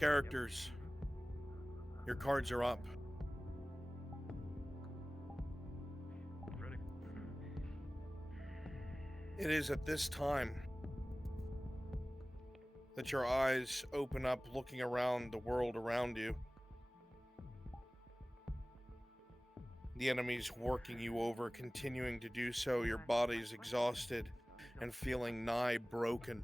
Characters, your cards are up. Ready. It is at this time that your eyes open up, looking around the world around you. The enemy's working you over, continuing to do so. Your body's exhausted and feeling nigh broken.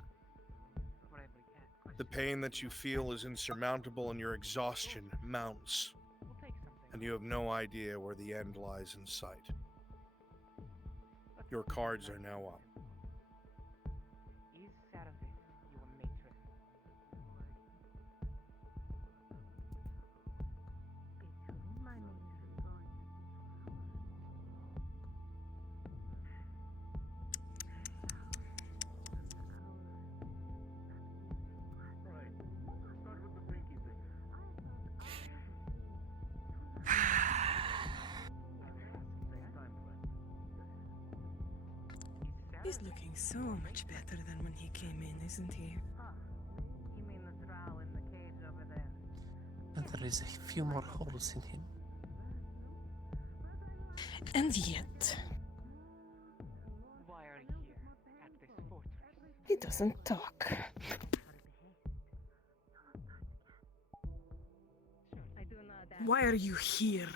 The pain that you feel is insurmountable and your exhaustion mounts, and you have no idea where the end lies in sight. Your cards are now up. Right. Start with the pinky thing. He's looking so much better than when he came in, isn't he? You mean the drow in the cage over there? And there is a few more holes in him. And yet, Why are you here at this fortress? he doesn't talk. I do not ask. Why are you here?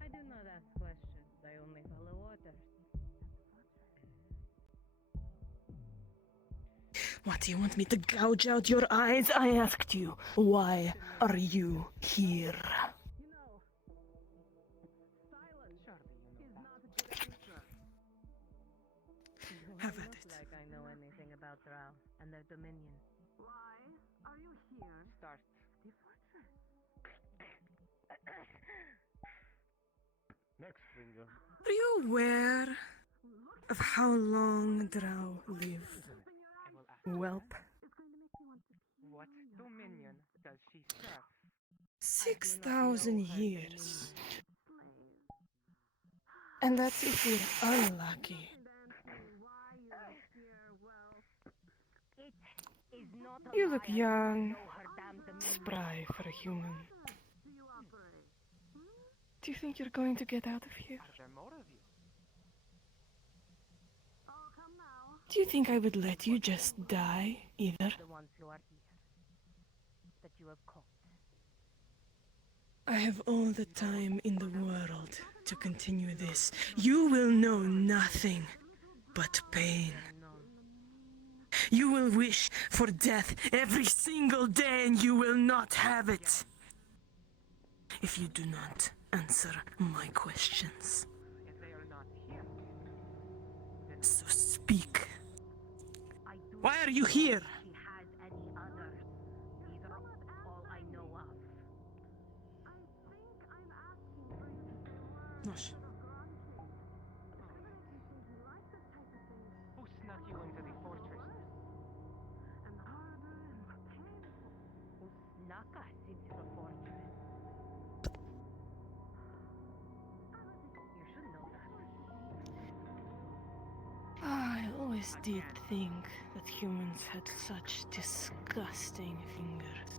I do not ask questions. I only follow orders. What, do you want me to gouge out your eyes? I asked you, why are you here? You know, silence is not a good answer. Have I at look it. like I know anything about drow and their dominion. Why are you here? Start. The fortress. Next finger. Are you aware of how long drow live? I will ask. Whelp. What dominion does she serve? 6,000 years. And that's if we're unlucky. You look young, spry for a human. Do you think you're going to get out of here? Are there more of you? Do you think I would let you just die, either? The ones who are here. That you have caught. I have all the time in the world to continue this. You will know nothing but pain. You will wish for death every single day, and you will not have it if you do not answer my questions. If they are not here, then So speak. I do Why are you here? She has any others. These are all I know of. Nosh. who snuck you into the fortress? Who snuck us into the fortress? You should know that. I always did think that humans had such disgusting fingers.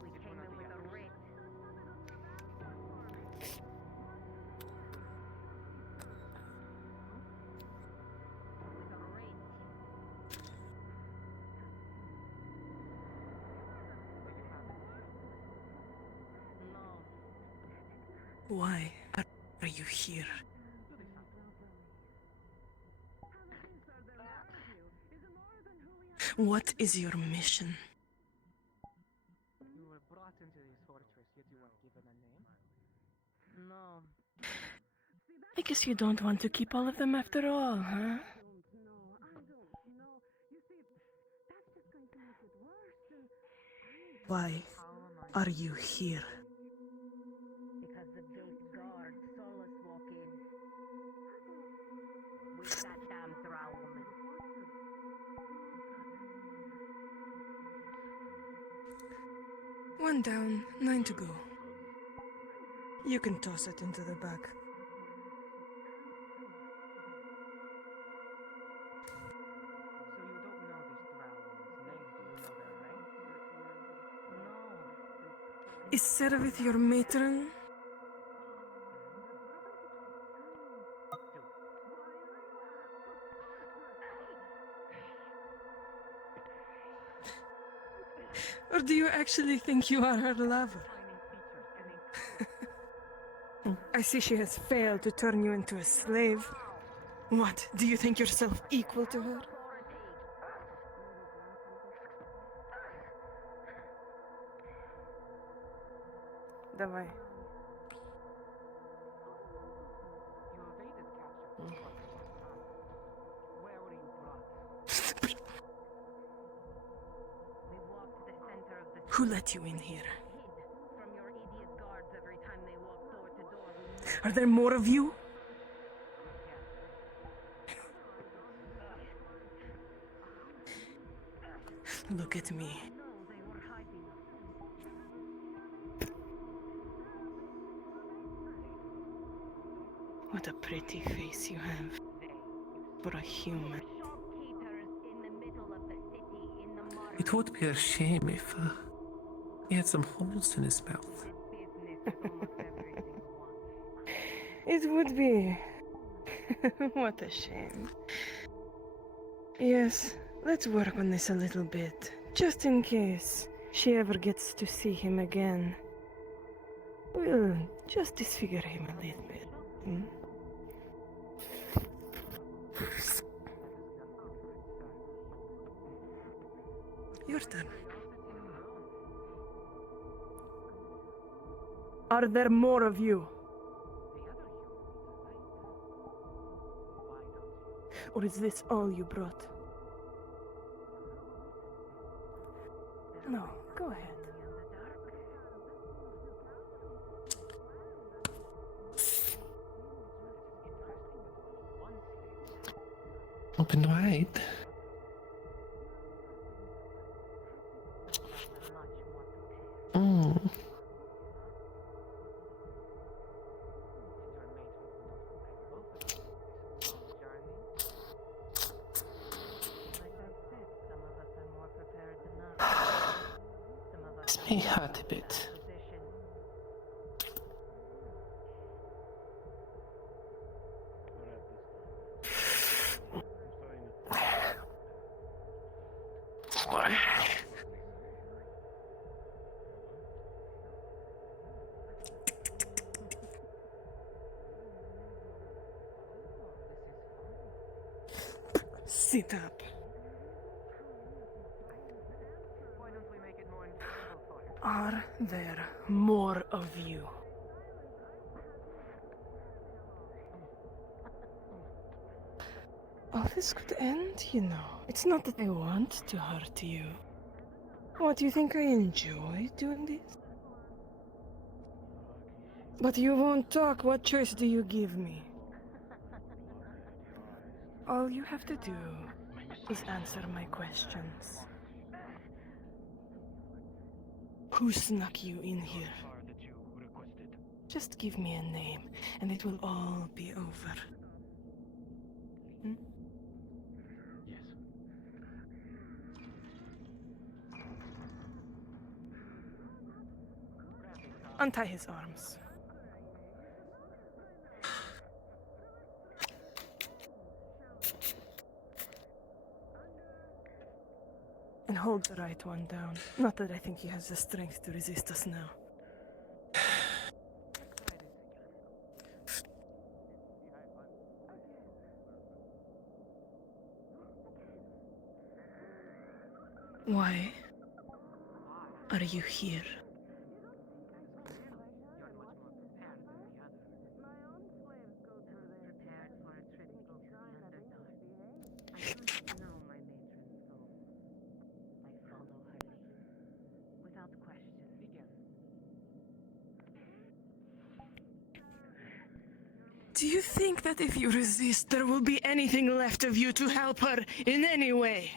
We came in with a writ. With a writ. No. Why are you here? What is your mission? You were brought into this fortress, yet you weren't given a name. No. I guess you don't want to keep all of them after all, huh? Why are you here? Because the gate guard saw us walk in. With that damn drow woman. One down, 9 to go. You can toss it into the bag. So you don't know this drow woman's name. Do you know their rank? Is Servith your matron? Or do you actually think you are her lover? I see she has failed to turn you into a slave. What, do you think yourself equal to her? Давай. You evaded capture for quite some time. Where were you brought? We walked to the center of the Who let you in here? hid from your idiot guards every time they walked door to door. We knew Are there more of you? Look at me. no, they were hiding. What a pretty face you have for a human. Shopkeepers in the middle of the city, in the market. It would be a shame if he had some holes in his mouth. Business is almost every single one. It would be. What a shame. Yes, let's work on this a little bit, just in case she ever gets to see him again. We'll just disfigure him a little bit. Hmm? Your turn. Are there more of you? Or is this all you brought? No, go ahead. Open wide. Mm. This may hurt a bit. Sit up. Why don't we make it more enjoyable for you? Are there more of you? All this could end, you know. It's not that I want to hurt you. What, do you think I enjoy doing this? But you won't talk. What choice do you give me? All you have to do is answer my questions. Who snuck you in here? Just give me a name, and it will all be over. Hmm? Untie his arms. And hold the right one down. Not that I think he has the strength to resist us now. Why are you here? You're much more prepared than the others. Prepared for a trip over the Underdark. I don't know my matron's soul. I follow her lead, without question. Begin. Do you think that if you resist, there will be anything left of you to help her in any way?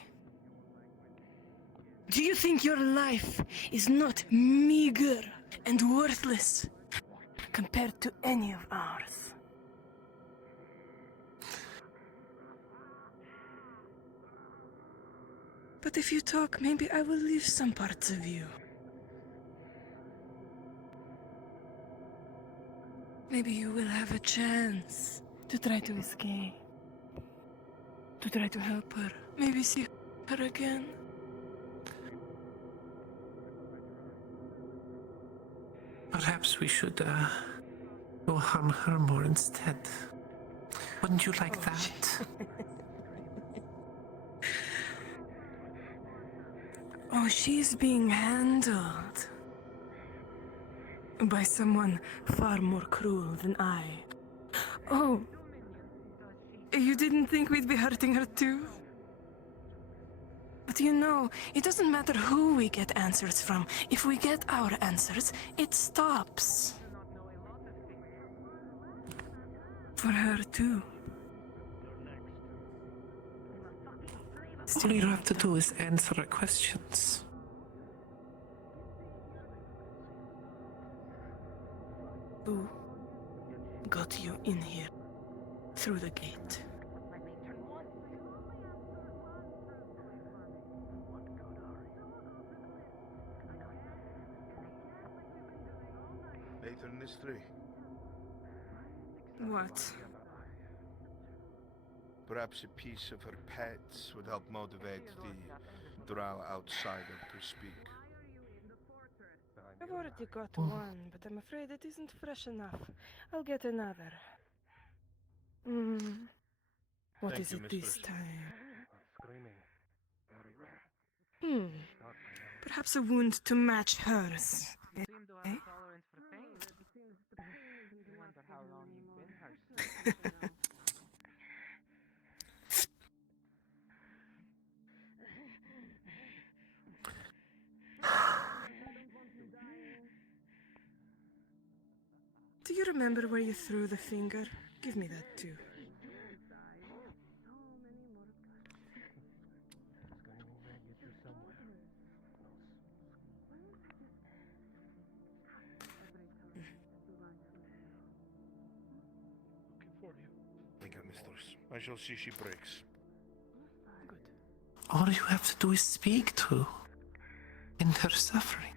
Do you think your life is not meager and worthless compared to any of ours? But if you talk, maybe I will leave some parts of you. maybe you will have a chance to try to escape. To try to help her. Maybe see her again. Perhaps we should, go harm her more instead. Wouldn't you like that? Oh, she's being handled by someone far more cruel than I. Oh, you didn't think we'd be hurting her too? But you know, it doesn't matter who we get answers from. If we get our answers, it stops. For her too. All you have to do is answer her questions. Who got you in here through the gate? Nathan Mystery. What? Perhaps a piece of her pets would help motivate the drow outsider to speak. I've already got one, but I'm afraid it isn't fresh enough. I'll get another. What Thank is you, it this mistress. time? Screaming. Very rare. Perhaps a wound to match hers. Seem to have Eh? tolerance for pain. I wonder how long you've been her. Do you remember where you threw the finger? Give me that too. Screaming may get you somewhere. Looking for you. Thank you, mistress. I shall see she breaks. Good. All you have to do is speak to. End her suffering.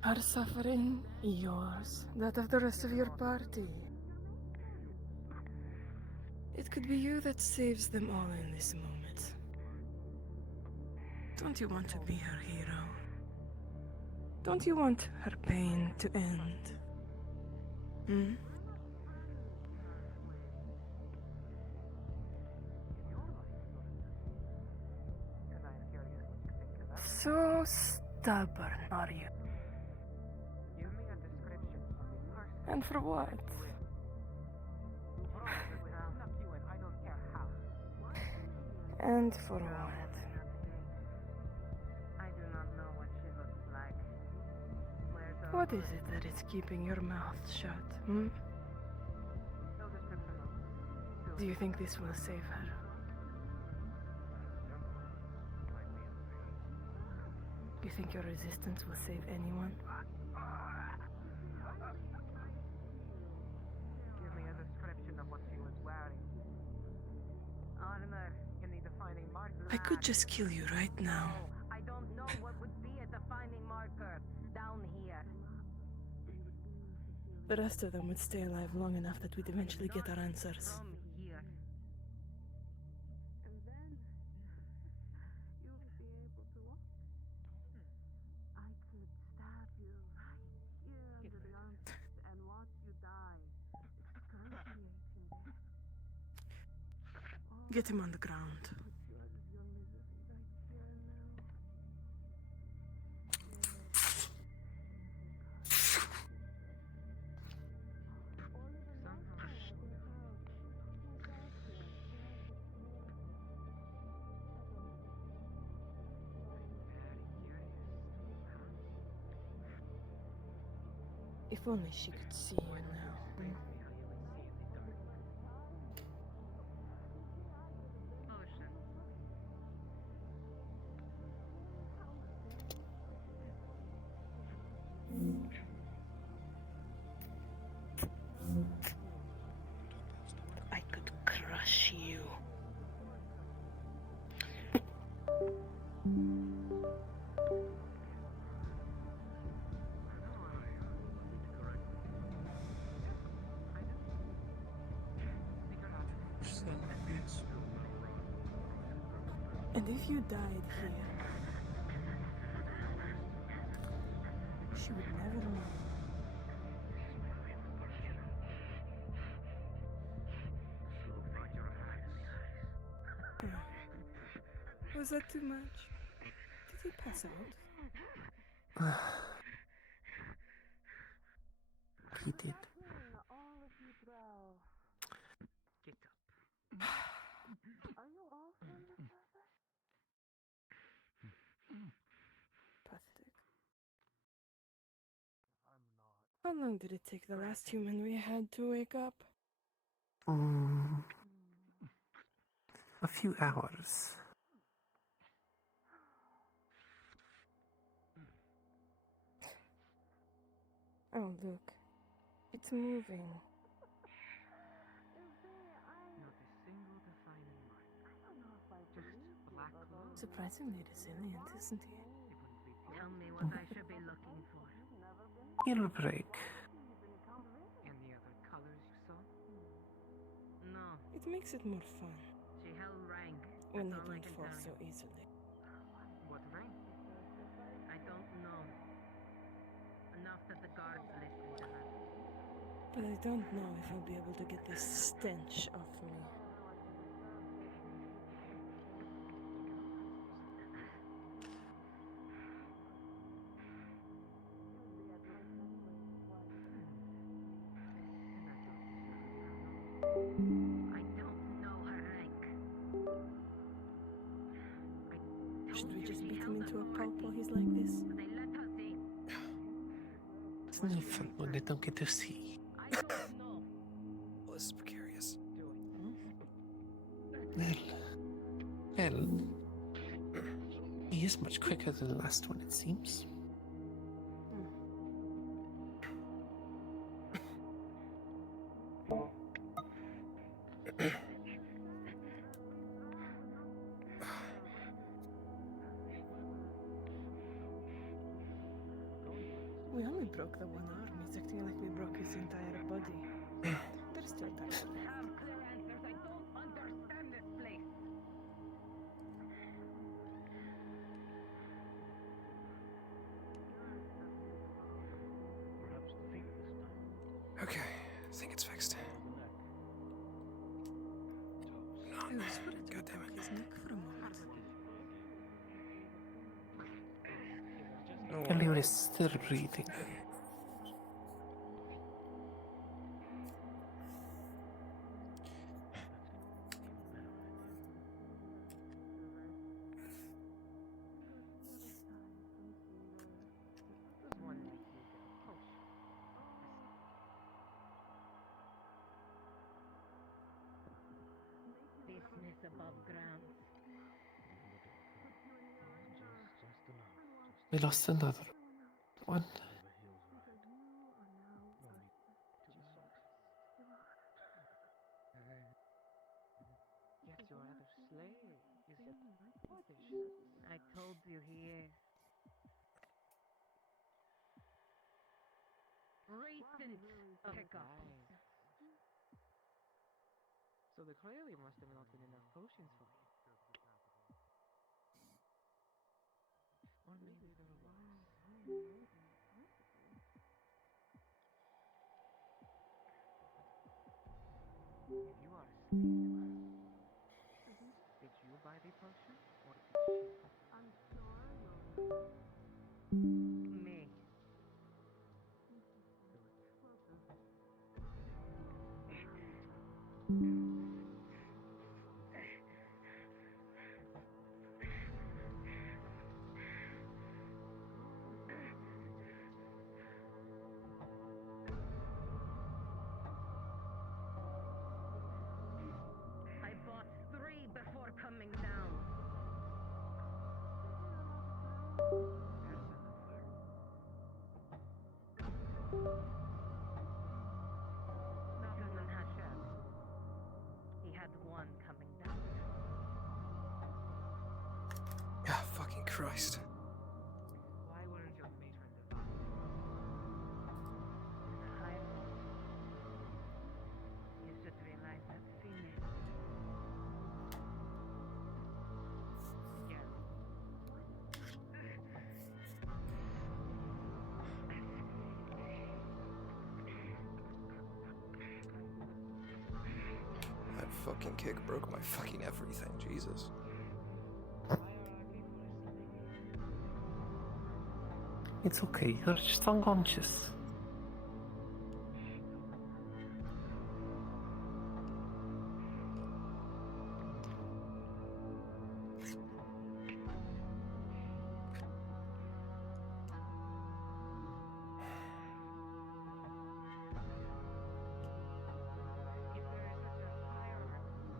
Her suffering, yours, that of the rest of your party. It could be you that saves them all in this moment. Don't you want to be her hero? Don't you want her pain to end? Hmm? And I'm curious what you think of that. So stubborn, are you? Give me a description of this person. And for what? Well, not you, and I don't care how. And for what? I do not know what she looks like. Where's our What is it that is keeping your mouth shut? Hmm? No description of. Do you think this will save her? You think your resistance will save anyone? Give me a description of what she was wearing. armor? Any defining marker? I could just kill you right now. No, I don't know what would be a defining marker down here. The rest of them would stay alive long enough that we'd eventually get our answers. From here. And then you'll be able to walk. I could stab you right here under the armpit and watch you die. Excruciating death. Get him on the ground. Put your misery right here now. If only she could see you now. Ocean. I could crush you. And if you died here, she would never know. Was that too much? Did he pass out? He did. All of you drow. Get up. Are you all from the surface? Pathetic. I'm not. How long did it take the last human we had to wake up? A few hours. Oh, look. It's moving. Not a single defining mark. Just black clothes. Surprisingly resilient, isn't he? It wouldn't be Tell me what I should be looking for. He'll break. Any other colors you saw? No, It makes it more fun she held rank. when That's they all I don't can fall tell so you. easily. What rank? I don't know. Enough that the guards listen to her. But I don't know if I'll be able to get this stench off me. I don't know her rank. Should we just beat him into a pulp while he's like this? They let us in. It's no fun when they don't get to see. I don't know. Well, this is precarious. Do it. Well, he is much quicker than the last one, it seems. We only broke the one arm. He's acting like we broke his entire body. There's still time for that. Have clear answers. I don't understand this place. Perhaps the feet this time. Okay, I think it's fixed. The neck. I was worried we God damn broke it. his neck for a moment. No Elliot is still breathing. There's one like you get a potion. Business above ground. Just enough. We lost another one. Never heals right. No need to be soft. Yet your other slave is yet British. I told you he is. Recent pickup. Right. So there clearly must have not been enough potions for you. Or maybe there was. If you are a slave, did you buy the potion or did she? Me. I bought 3 before coming down. Sutherland Hashem. He had 1 coming down. Ah, fucking Christ. Why weren't your matron divine? The High Lord. You should realize that Phoenix. fucking kick broke my fucking everything, Jesus. It's okay, you're just unconscious. If there is such a hierarchy,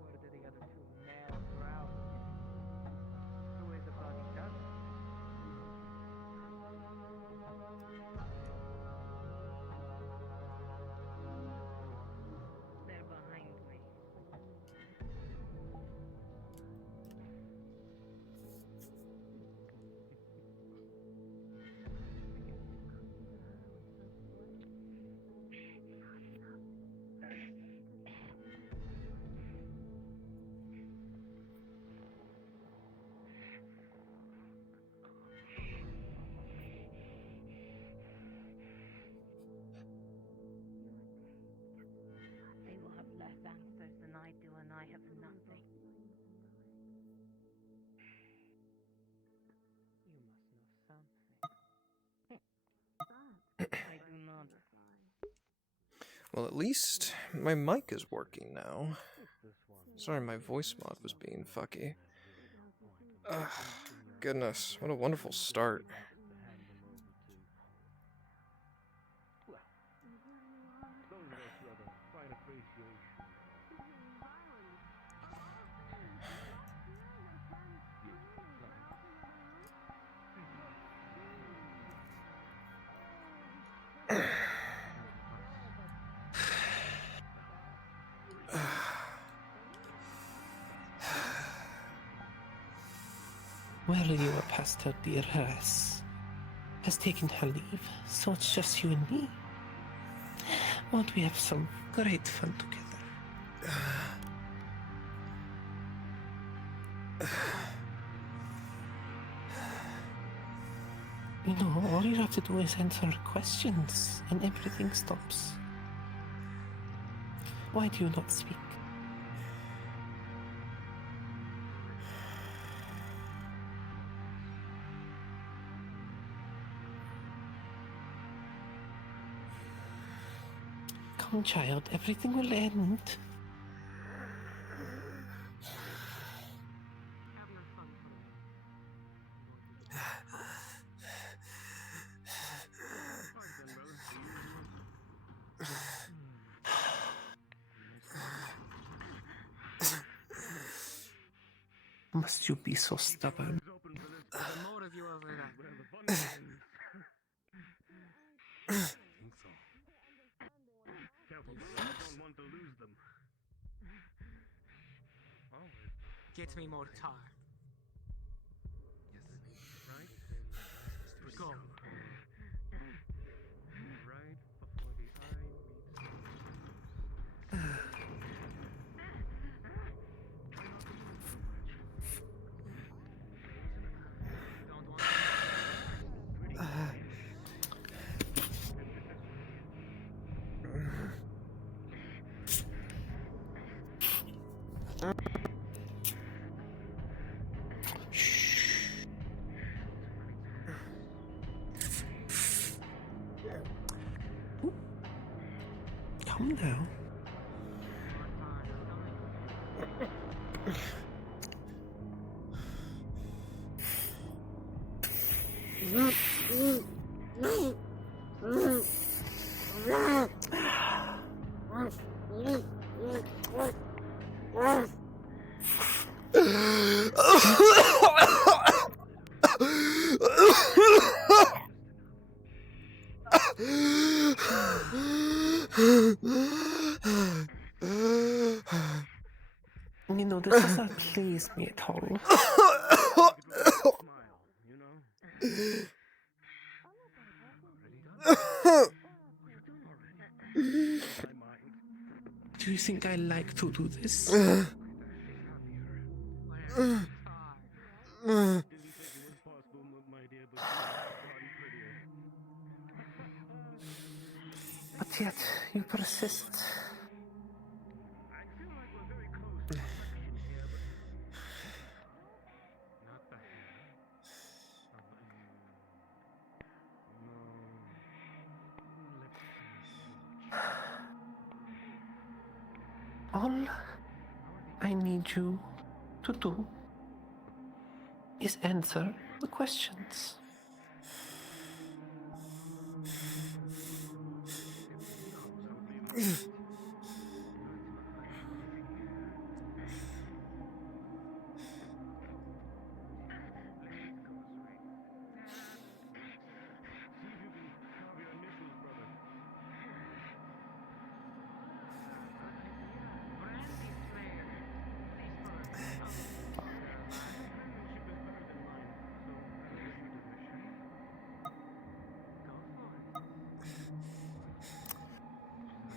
where do the other two male crowds fit in? Who is the bloody dozen? They're behind me. They will have less answers than I do, and I have nothing. You must know something. I do not. Well, at least my mic is working now. Sorry, my voice mod was being fucky. Ugh, goodness, what a wonderful start. Well, your pastor, dear Harris, has taken her leave, so it's just you and me. Won't we have some great fun together? You know, all you have to do is answer questions, and everything stops. Why do you not speak? Come, child, everything will end. Must you be so stubborn? The more of you over there. Don't want to lose them. Get me more tar. Right? Go. Right before the eye meets. Don't want Come now. You know, this does not please me at all. Smile, you know? I mind. Do you think I like to do this? Didn't think it was possible, my dear, but you've prettier. But yet, you persist. All I need you to do is answer the questions.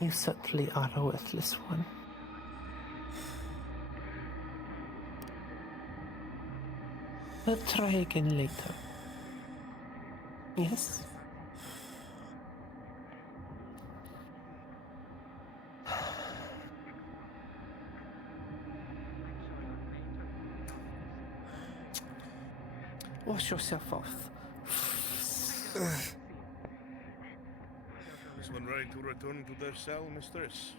You certainly are a worthless one. We'll try again later. Yes? Wash yourself off. Is one ready to return to their cell, mistress?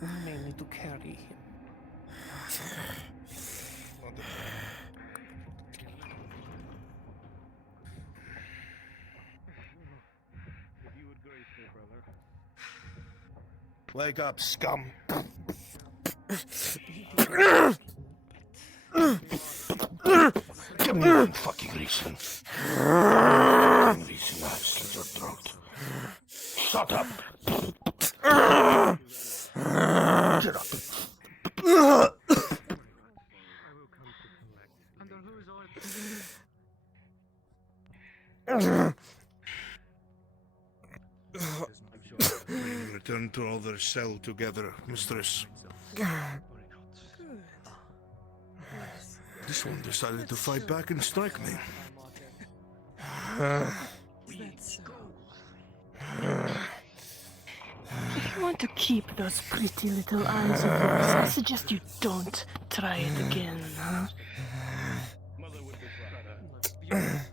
We may need to carry him. Not the- If you would grace me, brother. Wake up, scum! Give me one fucking reason. One reason I've slit your throat. Shut up! Get up. Under whose orders? Return to other cell together, mistress. This one decided to fight back and strike me. That's so. If you want to keep those pretty little eyes of yours, I suggest you don't try it again, huh? Mother would be proud.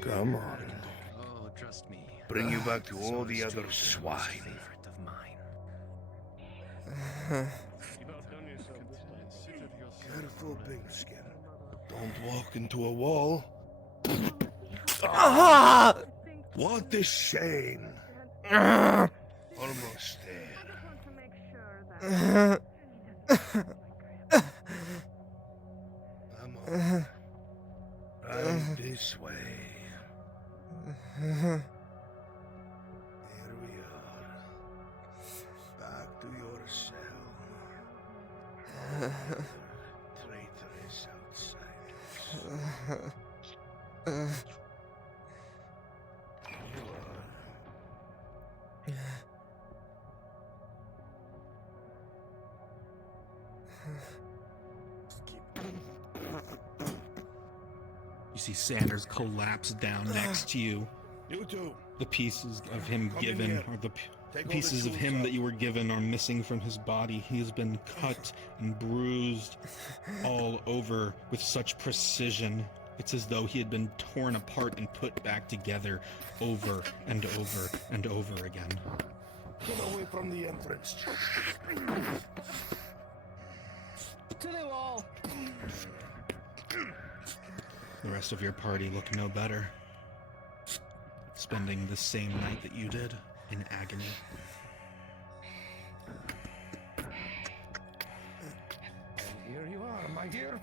Come on. Oh, trust me. Bring you back to all the other swine. Favorite of mine. You've outdone yourself this time. Careful, Pigskin. Don't walk into a wall. What a shame. Almost there. Want to make sure that Come on. Right this way. Here we are. Back to your cell. Traitorous outsiders. You are. You see Sanders collapse down next to you. You too. The pieces of him Come in given, here. or the Take all the pieces of tools him out. that you were given, are missing from his body. He has been cut and bruised all over with such precision. It's as though he had been torn apart and put back together over and over and over again. Get away from the entrance. To the wall! The rest of your party look no better, spending the same night that you did in agony. Here you are, my dear.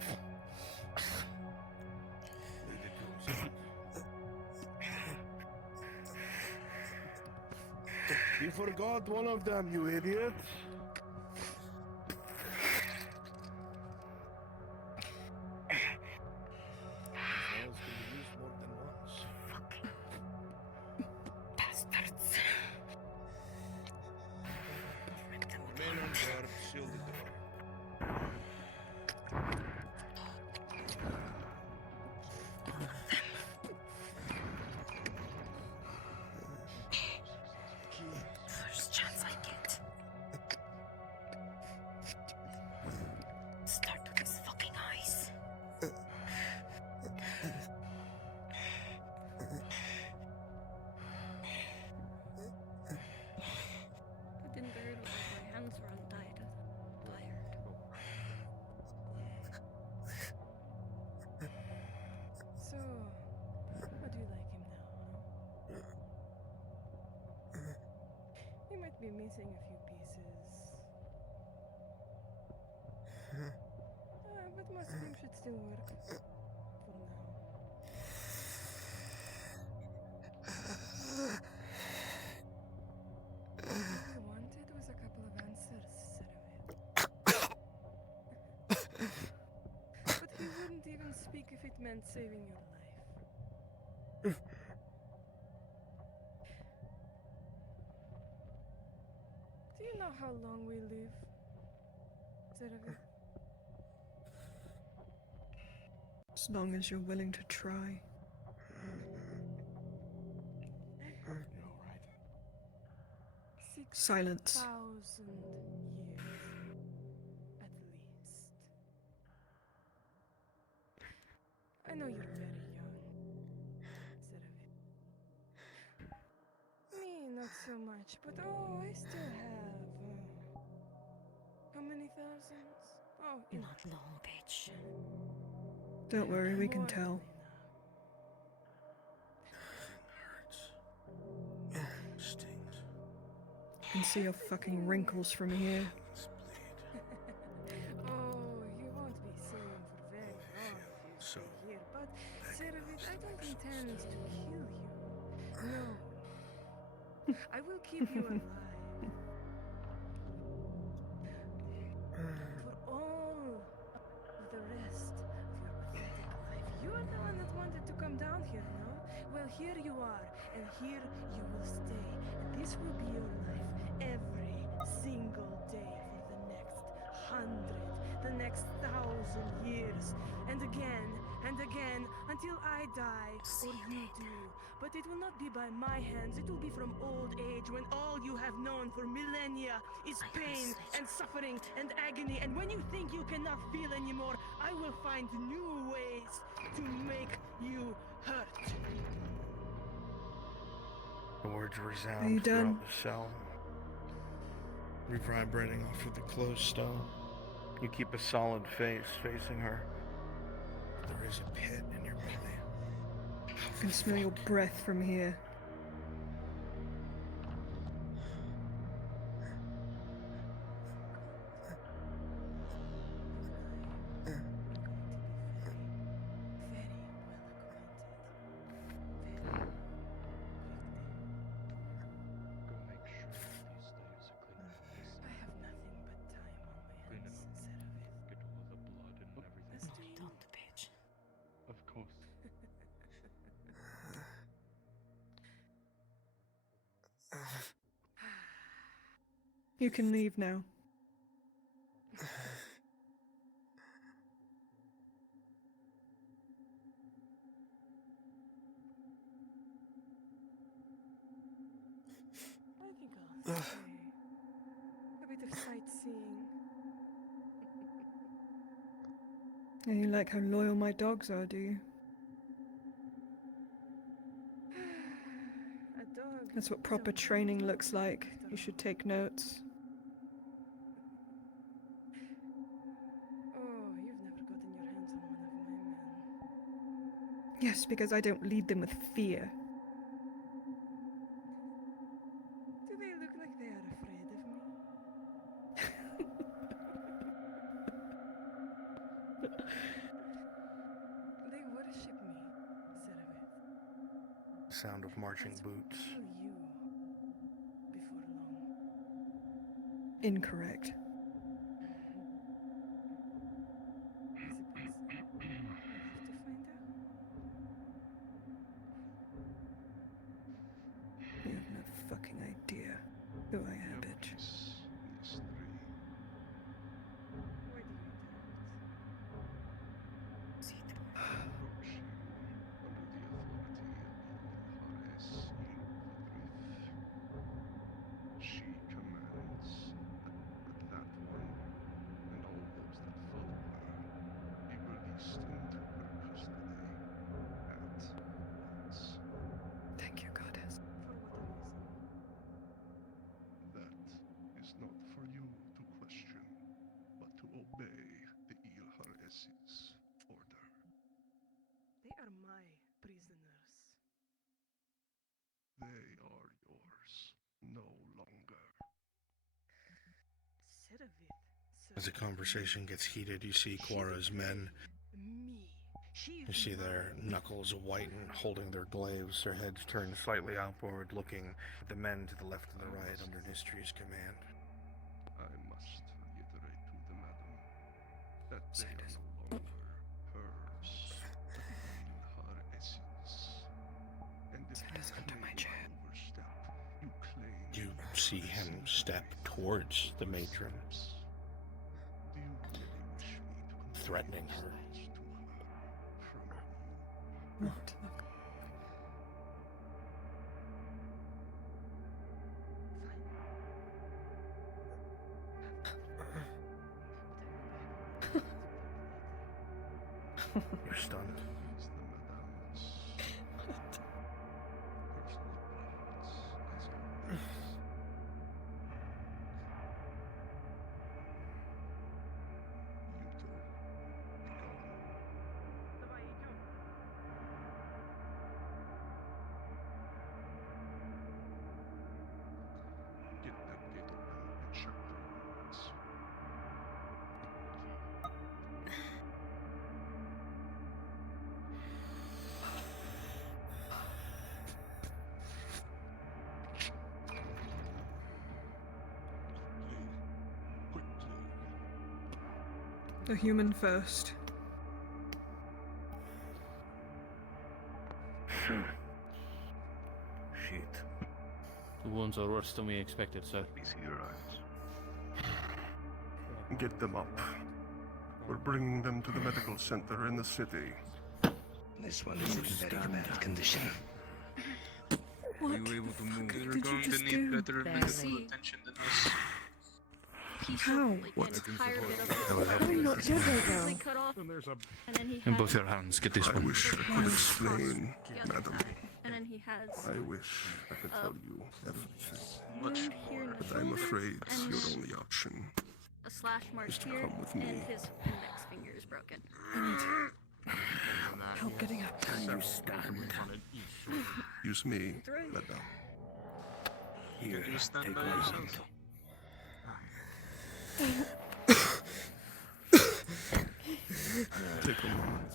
You forgot one of them, you idiot. Those can be used more than once. Bastards. Remain on guard, seal the door. First chance I get. missing a few pieces. But most of them should still work. For now. What we wanted was a couple of answers, Seravir. But he wouldn't even speak if it meant saving your life. Do you know how long we live, Seravir? As long as you're willing to try. Silence. 6,000 years, at least. I know you're very young, Seravir. Me, not so much, but oh, I still have. How many thousands? Oh, Not long, bitch. Don't worry, we can more tell. than enough. Stings. Can see your fucking wrinkles from here. Oh, you won't be sane for very long if you So stay here, but Seravir, I don't intend to kill you. No. I will keep you alive. For all of the rest of your pathetic life. You are the one that wanted to come down here, no? Well, here you are, and here you will stay. And this will be your life every single day for the next 100, the next 1,000 years. And again, until I die, or you do. But it will not be by my hands, it will be from old age, when all you have known for millennia is pain and suffering and agony. And when you think you cannot feel anymore, I will find new ways to make you hurt. The words Are you resound done? throughout the cell, reverberating off of the closed stone. You keep a solid face facing her. There is a pit in your belly. I can smell your breath from here. Don't, bitch. Of course. You can leave now. I think I'll stay. A bit of sightseeing. And you like how loyal my dogs are, do you? A dog. That's what is proper a training dog looks like. after You should all. take notes. Oh, you've never gotten your hands on one of my men. Yes, because I don't lead them with fear. Do they look like they are afraid of me? They worship me, Seravir. Sound of marching That's what will boots. kill you before long. Incorrect. I suppose we'll have to find out. You have no fucking idea who I am, bitch. Why do you interrupt? She commands that that one and all those that follow her be released into her custody at once. Thank you, goddess. For what reason? That As the conversation gets heated, you see Quara's men. You see their knuckles whiten, holding their glaives, their heads turned slightly outward, looking at the men to the left and the right under Nistri's command. I must reiterate to the madam that they are no longer hers, but in her essence. And if you claim I overstep, you claim You see him step towards the matron, Do you really wish me to threatening her. What? You're stunned. It's the madame's personal preference, as always. You two, be gone. Get that gate open and shut the doors. A human first. Shit. The wounds are worse than we expected, sir. Let me see your eyes. Get them up. We're bringing them to the medical center in the city. This one is in very bad condition. What? Are you able to move? Did They're you going just to need do? better Barely. medical attention than us. How? What? How are you not dead right now? Cut off, and then he In has, both your hands, get this I one. wish I could explain, madam. and then he has I wish I could tell you everything. Much wound here in more. the But I'm shoulder, afraid and your then only option a slash mark is to here, come with me. and his index finger is broken. Help getting up. Can you stand? Use me, madam. Here, You stand take by my yourself. hand. Take a moment.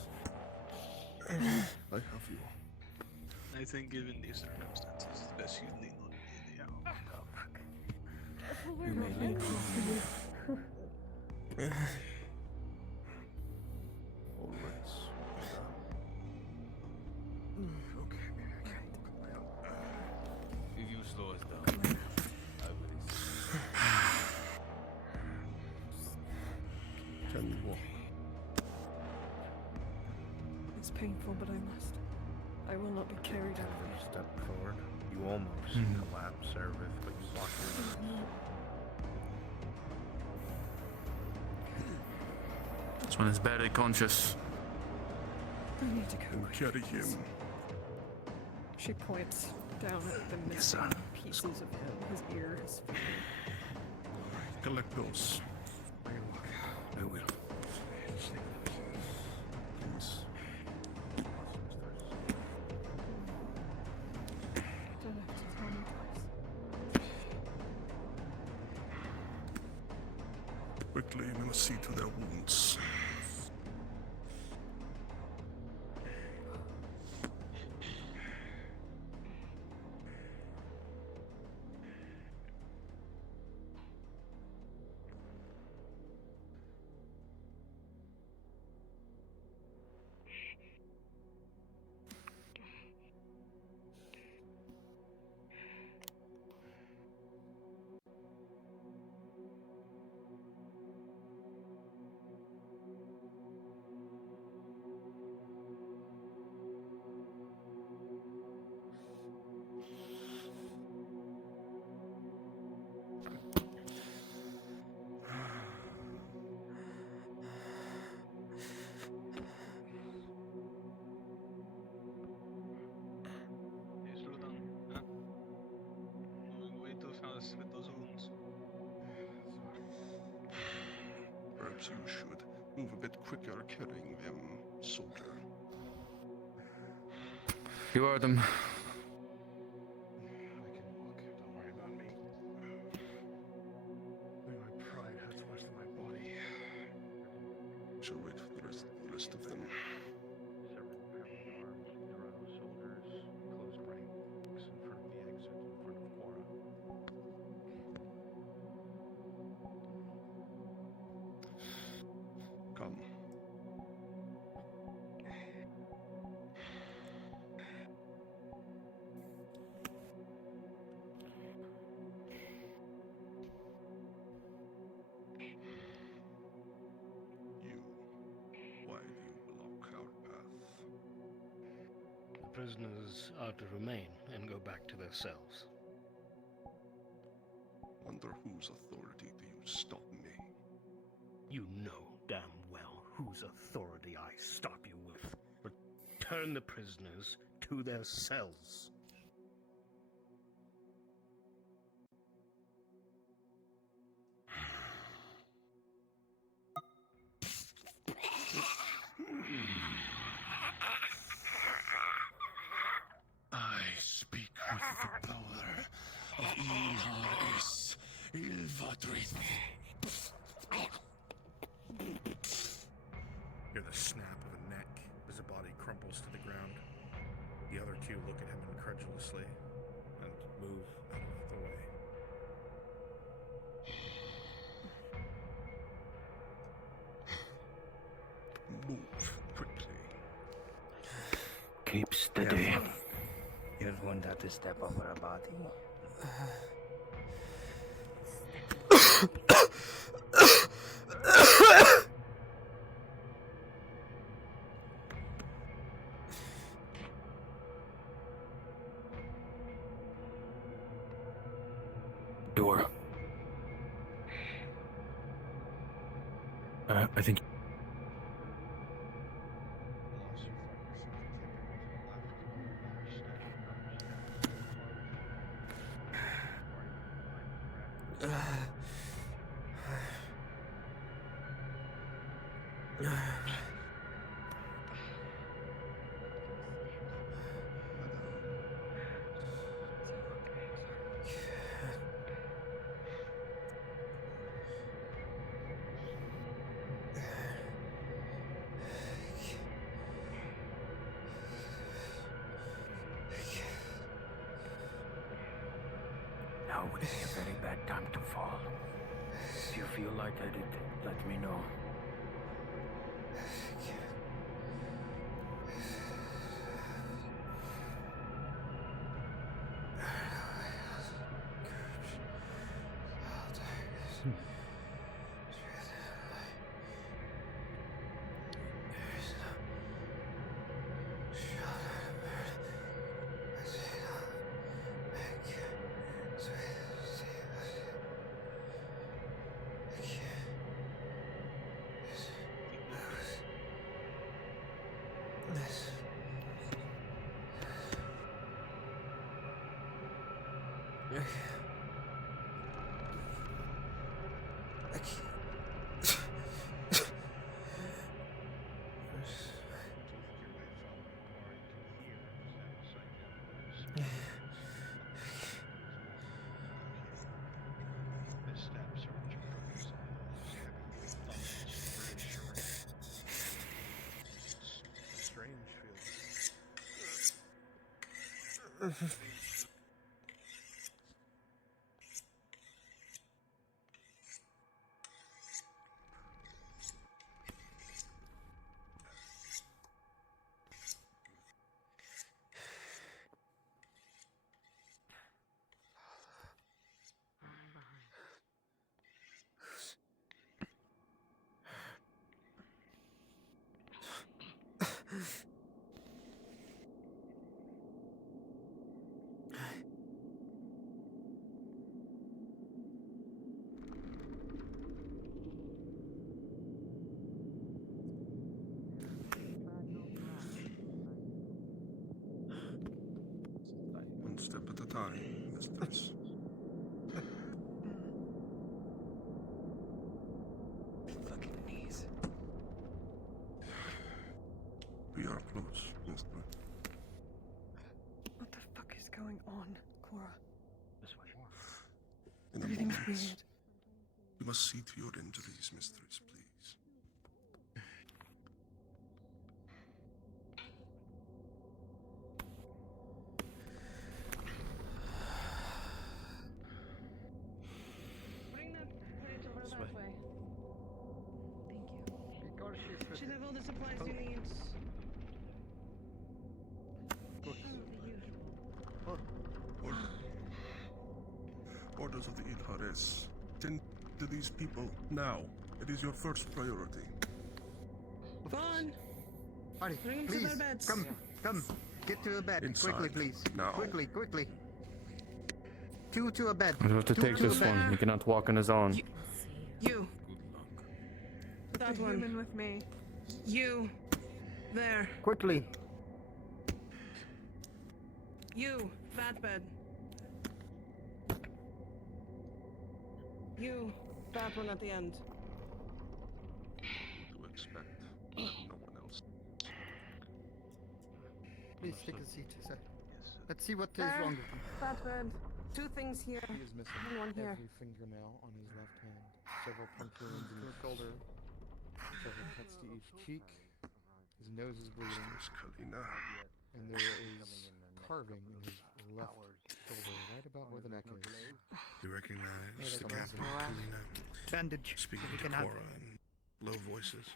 I have you. I think given these circumstances, it's best you lean on me in the You may leave. All right. Okay. If you slow us down, I will. Can you walk? It's painful, but I must. I will not be carried out of it. Step forward. You almost collapse, Servith, but you block your This one is barely conscious. I need to go. And carry him. She points down at the missing son. pieces of him. His ear, his finger. Collect those. I will. Please. Don't have to tell me twice. Quickly, we must see to their wounds. Hey, slow down. Huh? Moving way too fast with those wounds. Perhaps you should move a bit quicker carrying them, soldier. You are them. I can walk. Don't worry about me. Maybe my pride hurts worse than my body. Shall wait for the rest of them. Several heavily armed Dorado soldiers closed ranks in front of the exit in front of Quora. Come. You. Why do you block our path? The prisoners are to remain and go back to their cells. Under whose authority do you stop me? You know damn well whose authority I stop you with. Return the prisoners to their cells. I speak with the power of Ihar-Es Ilvatrith. Hear the snap of a neck as a body crumples to the ground. The other two look at him incredulously and move out of the way. Move quickly. Keep steady. You won't have to step over a body. Door. I think. Now would be a very bad time to fall. If you feel lightheaded, let me know. One step at a time, mistress. Fucking knees. We are close, mistress. What the fuck is going on, Cora? This way. In a Everything's moment. weird. You must see to your injuries, mistress, please. supplies you need? Orders of the Ilhares. Tend to these people now. It is your first priority. Vaughn! Hurry, Bring them to please, their beds. come, get to a bed, Inside, quickly, please. now. Quickly. Two to a bed. I have to Two take to a this bed. one. He cannot walk on his own. You. That The one. human with me. You. There. Quickly. You. That bed. You. That one at the end. To expect no one else. Please take a seat, sir. Let's see what is There. wrong with you. That bed. Two things here. He is missing And one here. every fingernail on his left hand, several puncture wounds in his shoulder, several cuts to each cheek. His nose is bleeding, and there is carving in his left shoulder, right about where the neck is. You recognize the captain Kalina Bandage. speaking We to can have- Cora in low voices.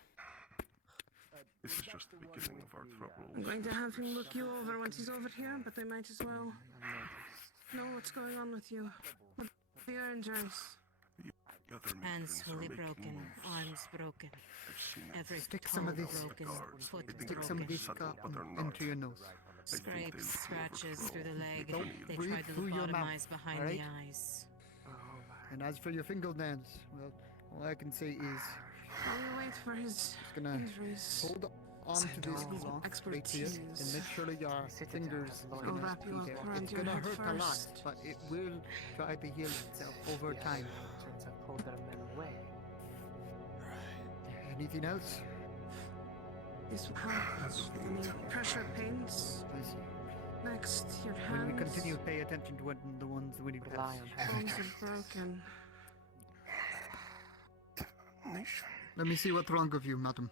This is just the beginning of our trouble. I'm going to have him look you over once he's over here, but I might as well know what's going on with you. What are your injuries? The other Hands matrons are fully making broken, moves. arms broken, I've seen it. every Stick some of toe this- broken, foot Stick some of broken. this into your nose. Scrapes, scratches through the leg. They breathe tried to through your mouth, lobotomize behind alright? the eyes. And as for your fingernails, well, all I can say is While you wait for his gonna injuries, hold on to this block right here and make sure that your fingers are I'll gonna wrap you be up there. around It's your gonna head hurt a lot, first. but it will try to heal itself over time. Since I pulled that man away. Anything else? this will help. Any pressure pains? I see. Next, your hands. When we continue, pay attention to the ones that we need to Rely pass. on Bones are broken. Let me see what's wrong with you, madam.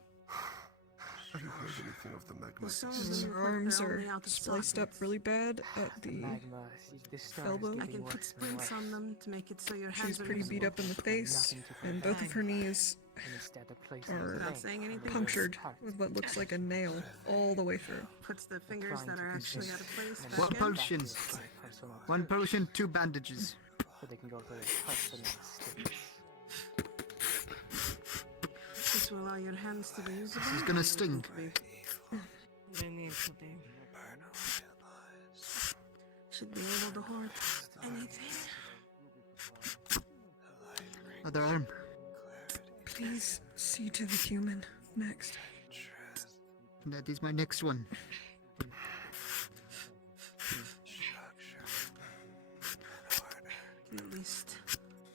Have you heard anything of the magma? Some of His them look like arms they're are only out of spliced up sockets. really bad at the magma is discharged. elbow. I can put splints on them to make it so your hands She's are pretty beat up in the face, and both of her knees Instead of placing are Without saying anything, punctured with what looks like a nail all the way through. puts the fingers that are actually out of place back One in. potion. One potion, 2 bandages. So they can go for their personal sticks. This will allow your hands to be usable. This is gonna sting. They need to be. Should be able to hold anything. Other arm. Please see to the human next. That is my next one. Can at least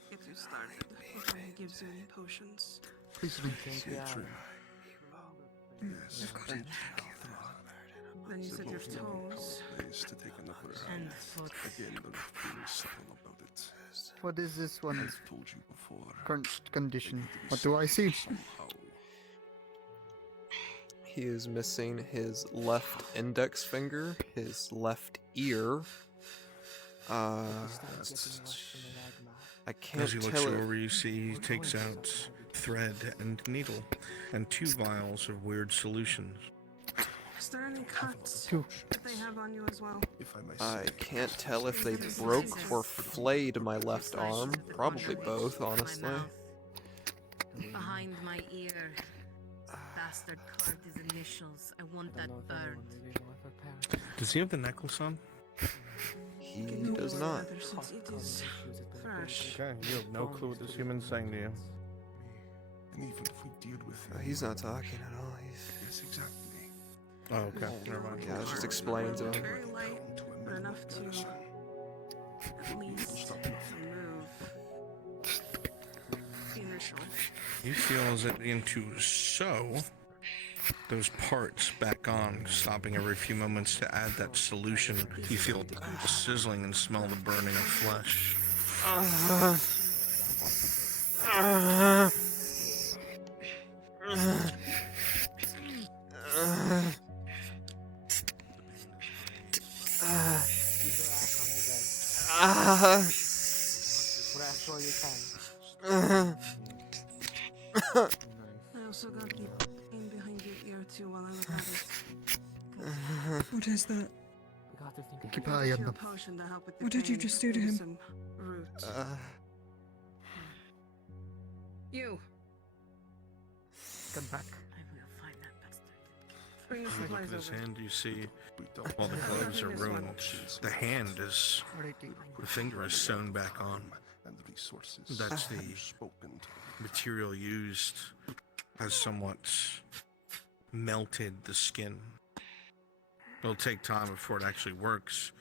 get you started before he gives you any potions. Please drink. Yes. Then you said your toes. Place to take another And foot. Again, don't feel subtle about it. What is this one's I've told you before. current condition? What do I see? Somehow. He is missing his left index finger, his left ear. I can't As he looks tell you it. over, you see he takes out thread and needle and 2 vials of weird solutions. Is there any cuts that they have on you as well? If I may I say, can't tell if they broke or flayed my left arm. Probably both, honestly. Behind my ear. Bastard carved his initials. I want that burned. Does he have the necklace on? He does not. Since it is fresh. Okay, you have no clue what this human's saying to you. and even if we deal with him, He's not talking at all. yes, exactly. Oh, okay, never mind. Yeah, I was just explaining to him. Very light, but enough to at least remove the initial. You feel as it begin to sew those parts back on, stopping every few moments to add that solution. You feel the sizzling and smell the burning of flesh. Rest all you can. I also got the pain behind your ear too while I look at it. What is that? Keep an eye on A them. potion to help with the What did you pain. just do to him? Some root. You. Come back. Bring the If you look supplies at his over. hand, you see while the gloves are ruined, the hand is, the finger is sewn back on. That's the material used has somewhat melted the skin. It'll take time before it actually works.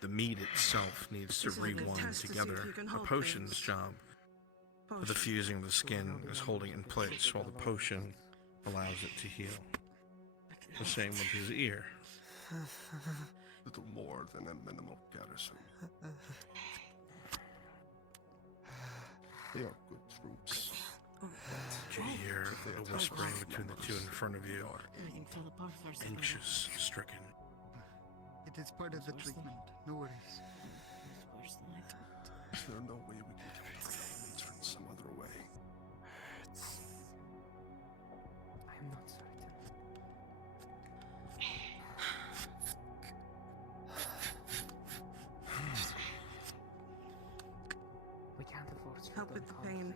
The meat itself needs to This is a good re-one test to see if together. you can A hold potion's things. job for the fusing of the skin is holding it in place, while the potion allows it to heal. The same with his ear. Little more than a minimal garrison. They are good troops. You hear a whispering between the two in front of you, Everything fell apart for a second. anxious, stricken. It is part of the treatment. No worries. Worse than I thought. Is there no way we can get the elements from some other way? I'm not certain. We can't afford to Help with the pain.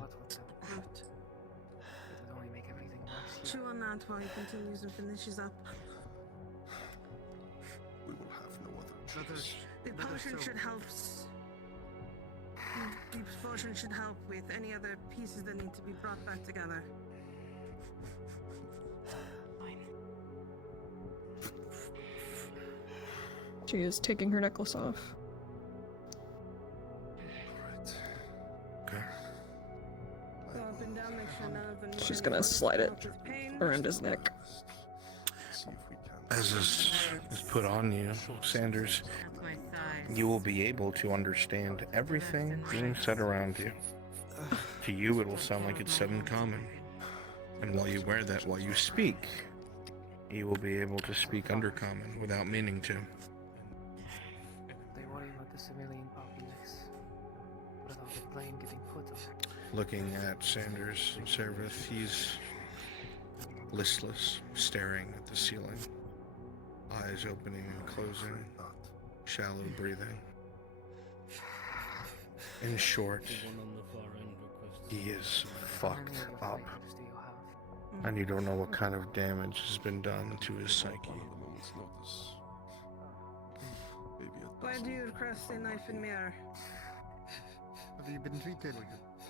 Root. It would only make everything worse. Chew on that while he continues and finishes up. We will have no other choice. The potion should help. The potion should help with any other pieces that need to be brought back together. She is taking her necklace off. Okay. Go up and down, make sure none of them. She's gonna slide it around his neck. As this is put on you, Sanders, you will be able to understand everything being said around you. To you, it will sound like it's said in common. And while you wear that, while you speak, you will be able to speak undercommon without meaning to. They worry about the civilian populace. What about the blame getting put on them? Looking at Sanders and Serveth, he's listless, staring at the ceiling. Eyes opening and closing, shallow breathing. In short, he is fucked up. And you don't know what kind of damage has been done to his psyche. Why do you cross the knife and mirror? Have you been treated?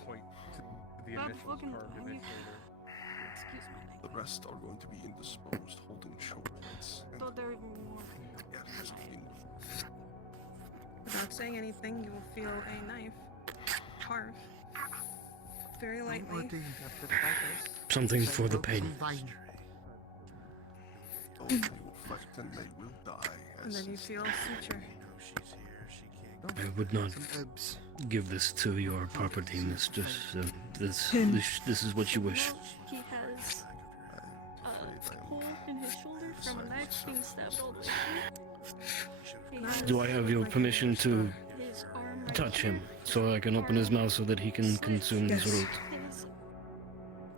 Point to the God initials fucking carved in damn his you. shoulder. Excuse my language. The rest are going to be indisposed, holding choke points. Thought there were even more. Without saying anything, you will feel a knife carve very lightly. Something for the pain. They will fight and they will die. And then you feel a suture. I would not give this to your property, mistress. This is what you wish. He has a hole in his shoulder from a knife being stabbed all the way through. He has Do I have your permission to his arm right touch here, him so I can open his mouth so that he can consume this root? his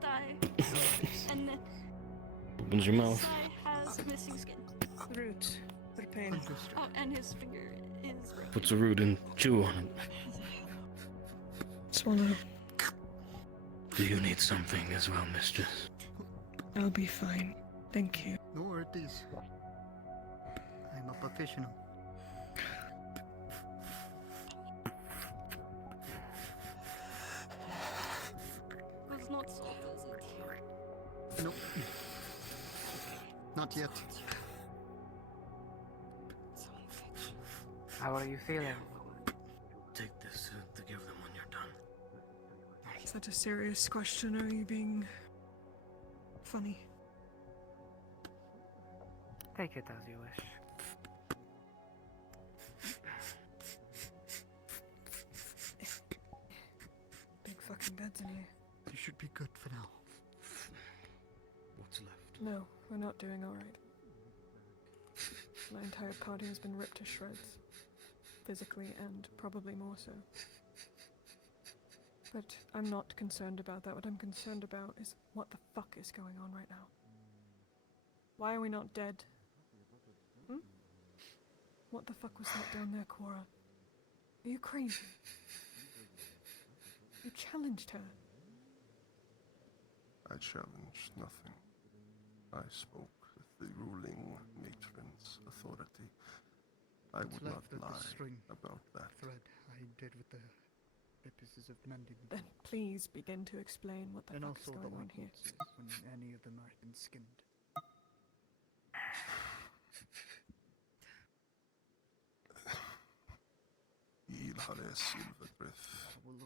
thigh, and then Opens your mouth. thigh has missing skin. Root. For pain. Oh, and his finger is broken. Puts a root and chew on it. Swallow. Do you need something as well, mistress? I'll be fine. Thank you. No worries. I'm a professional. Was not salt, is it? Nope. Not yet. How are you feeling? Take this to give them when you're done. Is that a serious question? Or are you being funny? Take it as you wish. Big fucking beds in here. You should be good for now. What's left? No, we're not doing alright. My entire party has been ripped to shreds. Physically and probably more so. But I'm not concerned about that. What I'm concerned about is what the fuck is going on right now. Why are we not dead? Hmm? What the fuck was that down there, Cora? Are you crazy? You challenged her. I challenged nothing. I spoke with the ruling matron's authority. I would not lie about that. Thread I did with the purposes of mending them. Then please begin to explain what the And fuck is also the going on here. weapons, when any of them are thin skinned. Ilhare Silvergriff,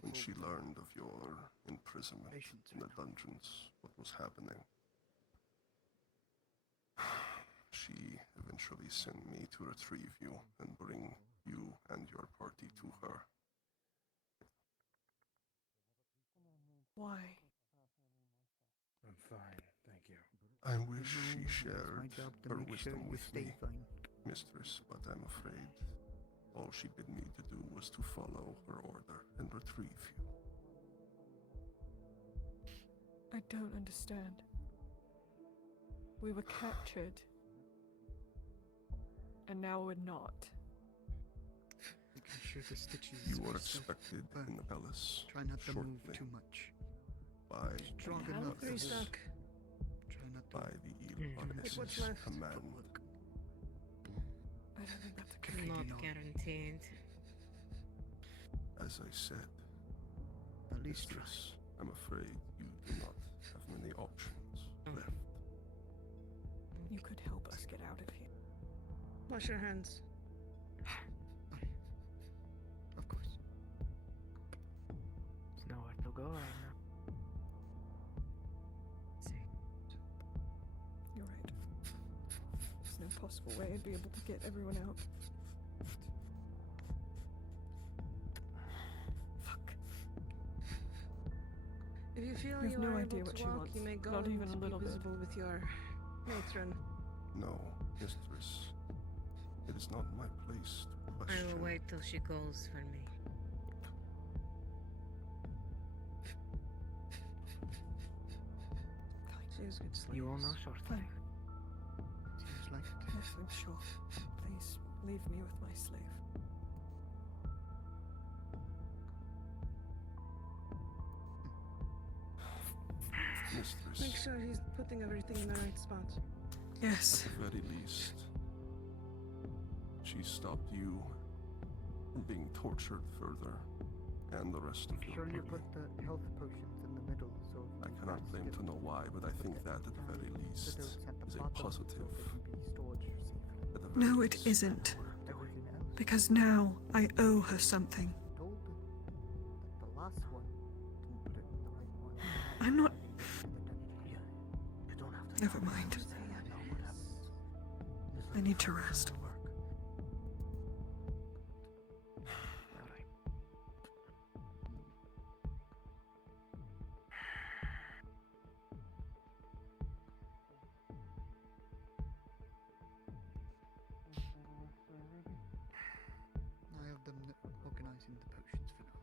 when she learned of your imprisonment in the dungeons, what was happening, she eventually sent me to retrieve you and bring you and your party to her. Why? I'm fine, thank you. I wish she shared my job to her make sure wisdom you with stay me, fine. mistress, but I'm afraid all she bid me to do was to follow her order and retrieve you. I don't understand. We were captured. And now we're not. Making sure the stitches You are still expected burn. in the palace Try not to shortly move too much. by Strong the enough to Ilhares- hold. Try not to by the what's Ilhares' left? command. I don't think that's a good If you Not know. guaranteed. As I said, At least mistress, I'm afraid you do not have many options left. You could help us get out of here. Wash your hands. Of course. There's nowhere to go right now. You're right. There's no possible way I'd be able to get everyone out. Fuck. If you feel You you have no are idea able what to she walk, wants. you may go Not and even a little be bit. visible with your matron. No, mistress. It is not my place to I question. will wait till she calls for me. She has good sleep. You all know sort of thing. Seems like it. Yes, I'm sure. Please, leave me with my slave. Mistress, Make sure he's putting everything in the right spot. Yes. at the very least, she stopped you from being tortured further, and the rest of Make your sure you party. put the health potions in the middle, so I cannot claim to know why, but I think that at the very least is a positive. At the very No, it least. isn't. Everything else. Because now I owe her something. Told that the last one didn't put it in the right one. I'm not. You don't have to. Never mind. I need to rest. I have them organizing the potions for now.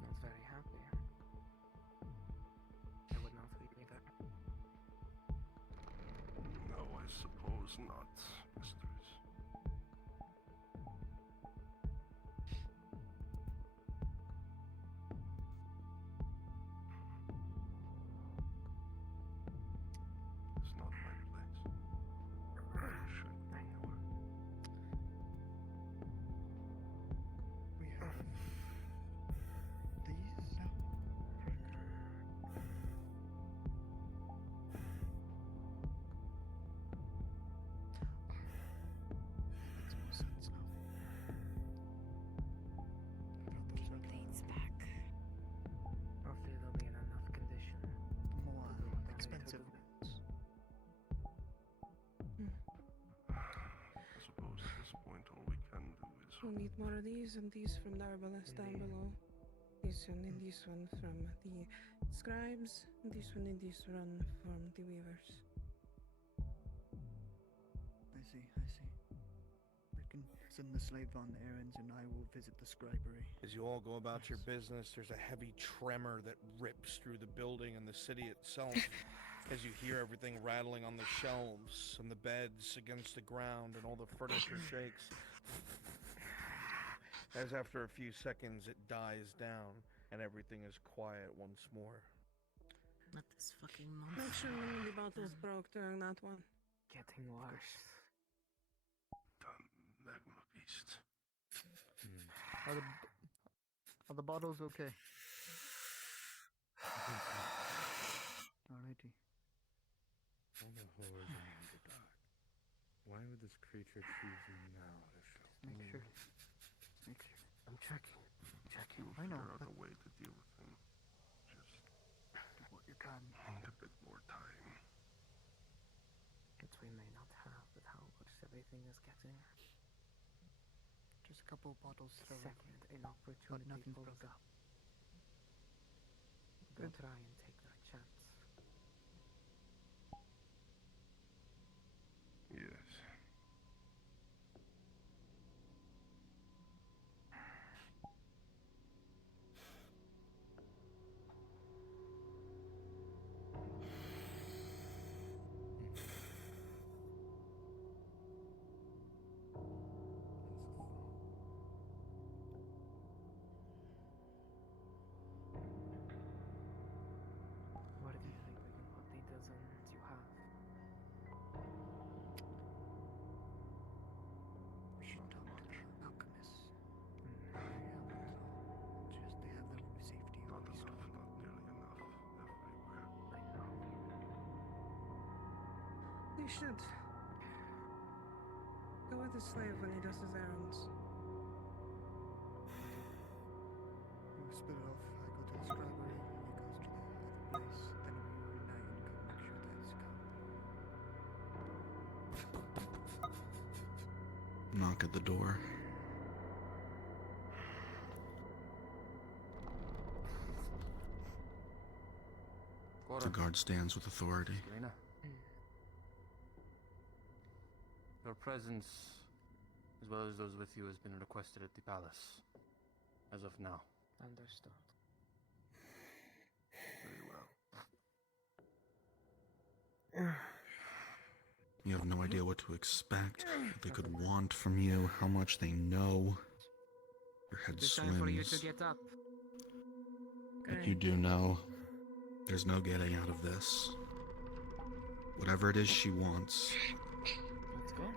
Not very happy. I would not leave either. No, I suppose not, mistress. It's not my place. You should. I know. We have these now. Makes more sense now. Blades back. Hopefully they'll be in enough condition. More expensive ones. I suppose at this point all we can do is. We'll need more of these and these from the herbalist down below. This one and this one from the scribes. And this one and this one from the weavers. I see, I see. We can send the slave on errands and I will visit the scribery. As you all go about your business, there's a heavy tremor that rips through the building and the city itself. as you hear everything rattling on the shelves and the beds against the ground and all the furniture shakes. As after a few seconds it dies down and everything is quiet once more. Not this fucking monster. Make sure none of the bottles broke during that one. Getting worse. Magma beast. Are the bottles okay? Alrighty. All the horrors in the dark. Why would this creature choose you now to show Make me? sure. Make sure. I'm checking. You'll I know, figure out but- a way to deal with him. Just Do what you can. need a bit more time. That we may not have, but how worse everything is getting. Just a couple of bottles thrown. Second, an opportunity nothing's pulls broken. up. They'll Good. try and take their chance. Yes. Where do you think we can put the dozens you have? We should talk to the alchemists. Just they have the safety Not of these enough, not nearly enough. Everywhere. We should go with the slave when he does his errands. You split it off. I go to the strawberry. He goes to the other place. Then we reunite and go make sure that it's gone. Knock at the door. The guard stands with authority. Serena. Your presence, as well as those with you, has been requested at the palace. As of now. Understood. Very well. You have no idea what to expect, what they could want from you, how much they know. Your head It's time for you to swims. get up. But you do know there's no getting out of this. Whatever it is she wants, Let's go. well,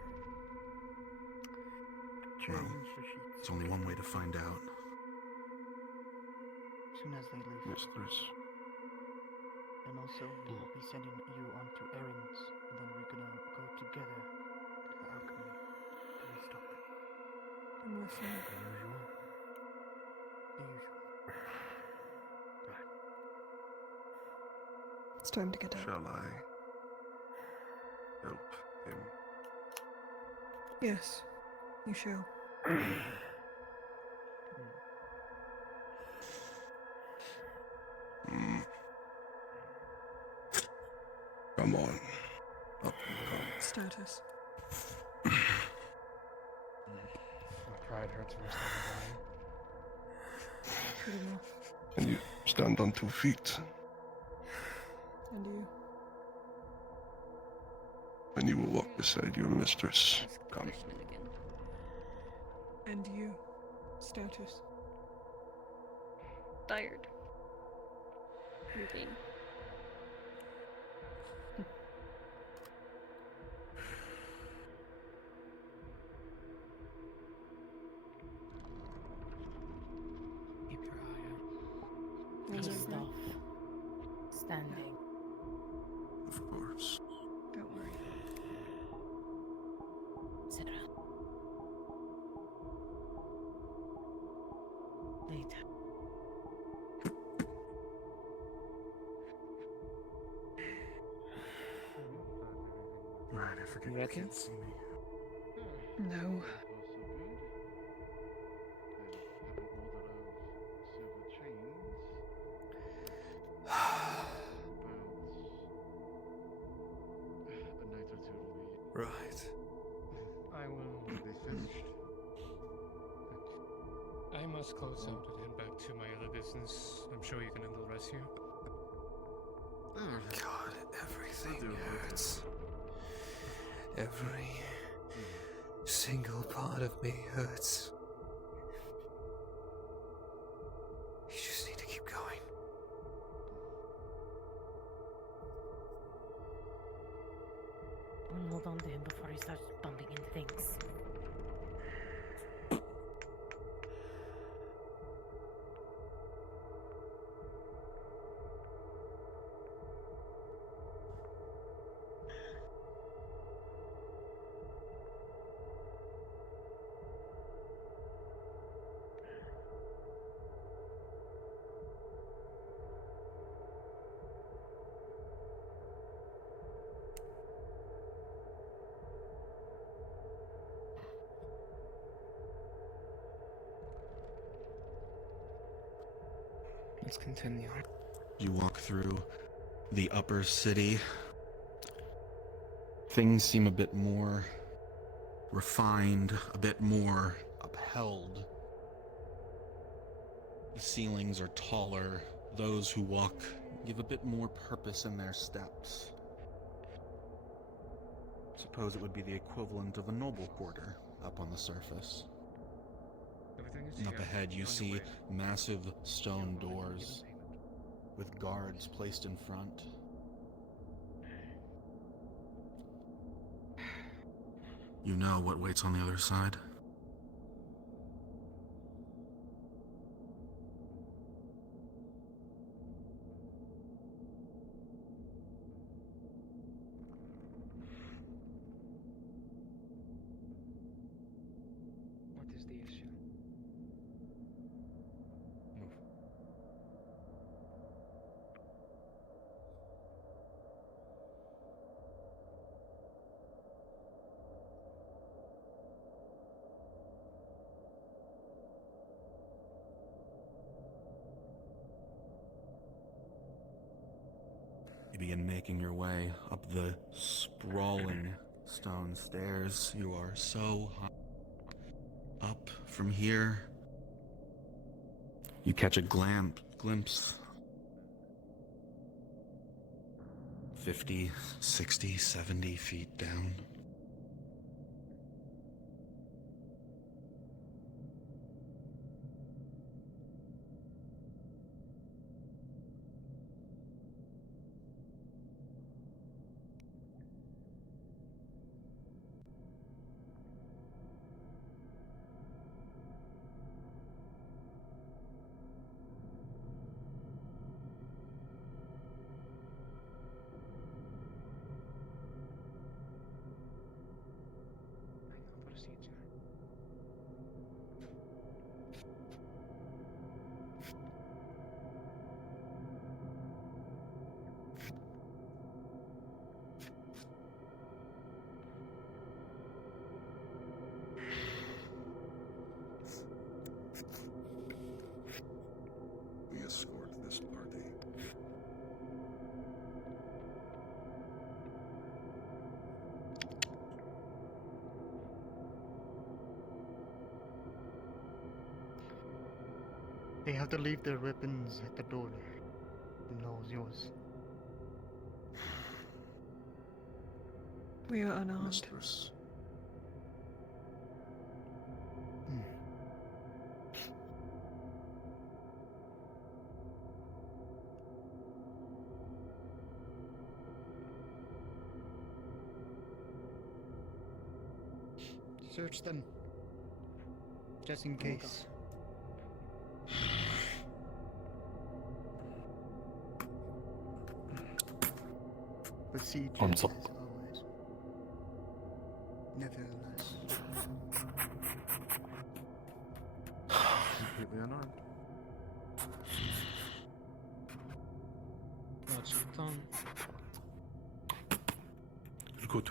Change the sheets. there's only one way to find out. As soon as they leave. Mistress. And also, we will be sending you on to errands. And then we're gonna go together to the alchemy to restock. I'm listening. The usual. It's time to get out. Shall I help him? Yes, you shall. Come on. Up you come. Status. My pride hurts worse than Good enough. And you stand on 2 feet. And you? And you will walk beside your mistress. Come. And you? Status. Tired. Moving. Keep your eye out. Yes, Keep sir. stuff. Standing. Of course. Don't worry. Sit around. Later. Right, I forget you can't see me. No. Right. I will. They finished. I must close up and head back to my other business. I'm sure you can handle the rest here. God, every Every single part of me hurts. You just need to keep going. Hold on to him before he starts bumping into things. Let's continue. You walk through the upper city. Things seem a bit more refined, a bit more upheld. The ceilings are taller. Those who walk give a bit more purpose in their steps. Suppose it would be the equivalent of a noble quarter up on the surface. And up ahead you see massive stone doors with guards placed in front. You know what waits on the other side. What is the issue? Move. You begin making your way up the sprawling stone stairs. You are so high up from here. You catch a glimpse. 50, 60, 70 feet down. Procedure. We escort this party. They have to leave their weapons at the door. Knows yours. We are unarmed. Mistress. Search them. Just in case. Procedure Arms up. as always. Nevertheless. Completely unarmed. Watch your tongue. Good.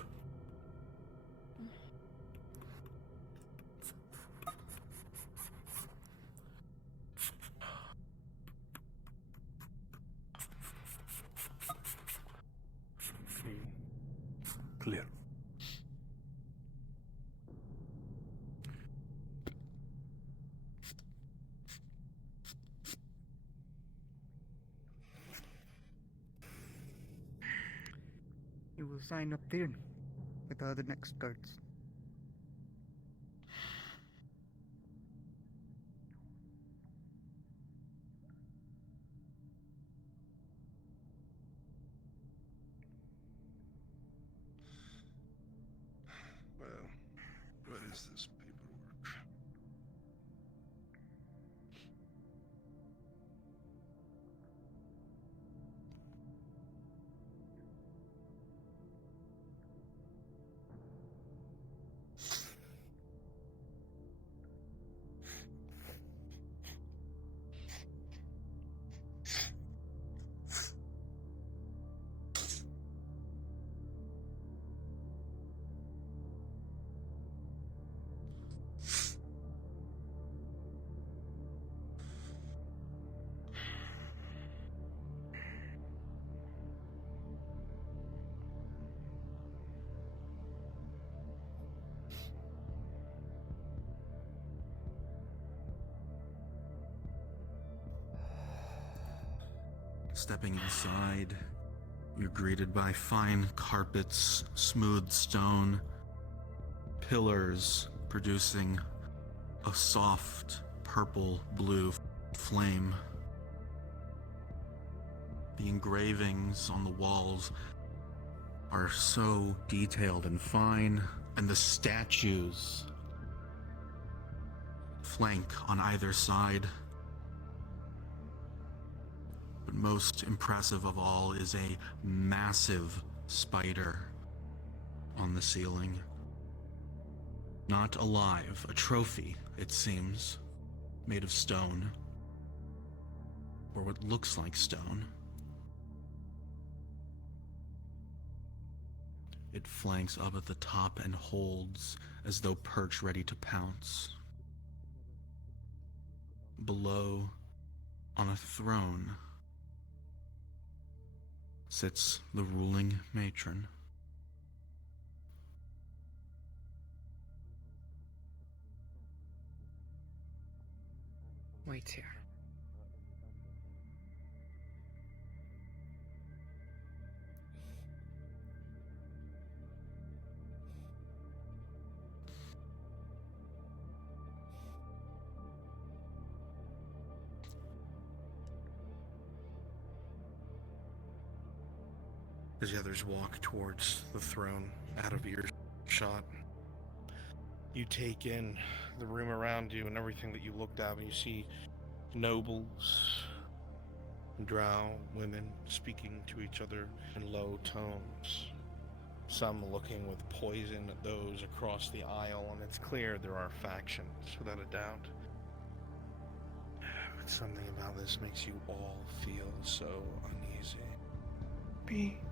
Clear. You will sign up there. with the next guards. Well, what is this paperwork? Stepping inside, you're greeted by fine carpets, smooth stone, pillars producing a soft purple-blue flame. The engravings on the walls are so detailed and fine, and the statues flank on either side. But most impressive of all is a massive spider on the ceiling. Not alive, a trophy, it seems, made of stone, or what looks like stone. It flanks up at the top and holds as though perched ready to pounce. Below, on a throne, sits the ruling matron. Wait here. As the others walk towards the throne, out of earshot, you take in the room around you and everything that you looked at, and you see nobles, drow women speaking to each other in low tones. Some looking with poison at those across the aisle, and it's clear there are factions, without a doubt. But something about this makes you all feel so uneasy.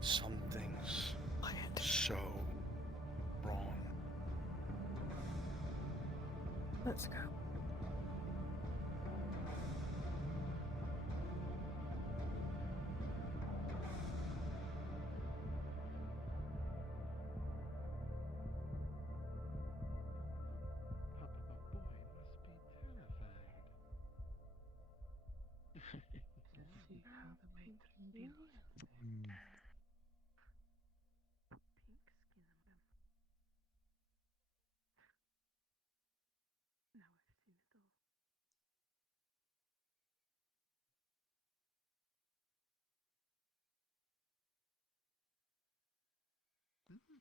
Something's so wrong. Let's go. See how the matron feels. Pink skin on him. Now I've seen it all.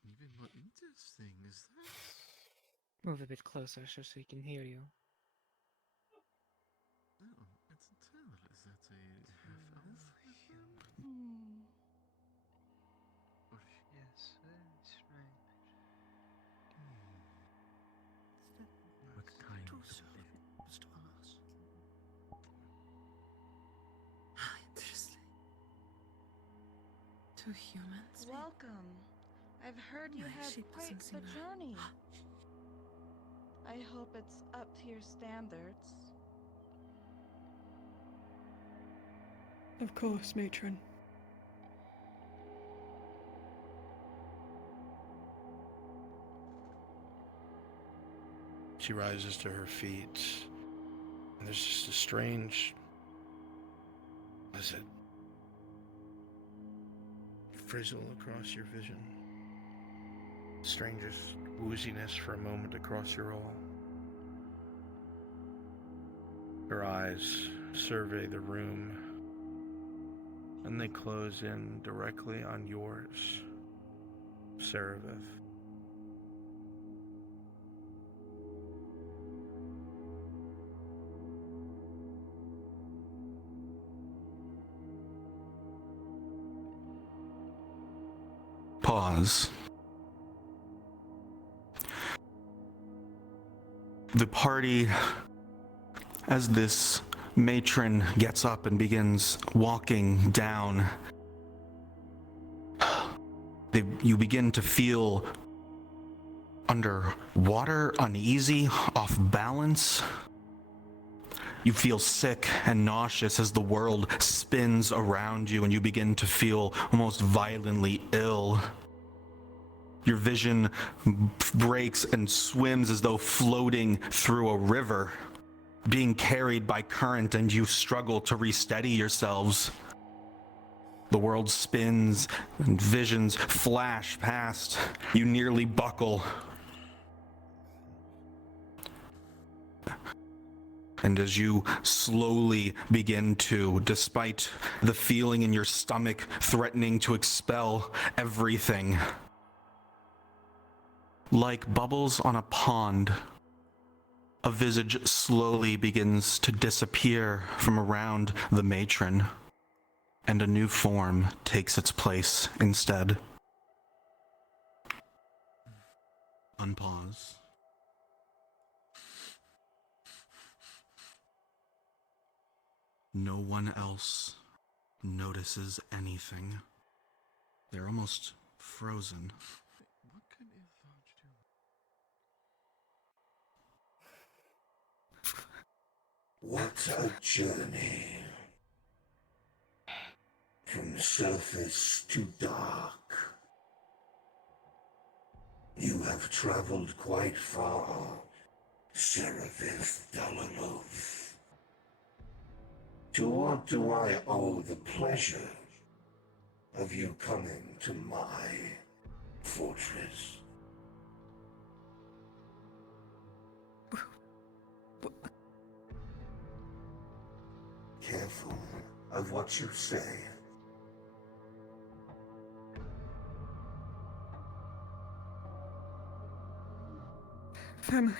Even more interesting is that. Move a bit closer so she can hear you. Oh, it's a tell. Is that a half-elf? Or Yes, that's right. what kind of Interesting. Two humans. Welcome. I've heard you My had sheep quite doesn't the seem journey. I hope it's up to your standards. Of course, matron. She rises to her feet, and there's just a strange, what is it, frizzle across your vision. Strangest wooziness for a moment across your all. Her eyes survey the room, and they close in directly on yours, Serevith. Pause. The party, as this matron gets up and begins walking down, you begin to feel underwater, uneasy, off balance. You feel sick and nauseous as the world spins around you and you begin to feel almost violently ill. Your vision breaks and swims as though floating through a river, being carried by current, and you struggle to re-steady yourselves. The world spins and visions flash past. You nearly buckle. And as you slowly begin to, despite the feeling in your stomach threatening to expel everything, like bubbles on a pond, a visage slowly begins to disappear from around the matron, and a new form takes its place instead. Unpause. No one else notices anything. They're almost frozen. What a journey. From surface to dark. You have traveled quite far, Serevith Dalalov. To what do I owe the pleasure of you coming to my fortress? Careful of what you say. Family.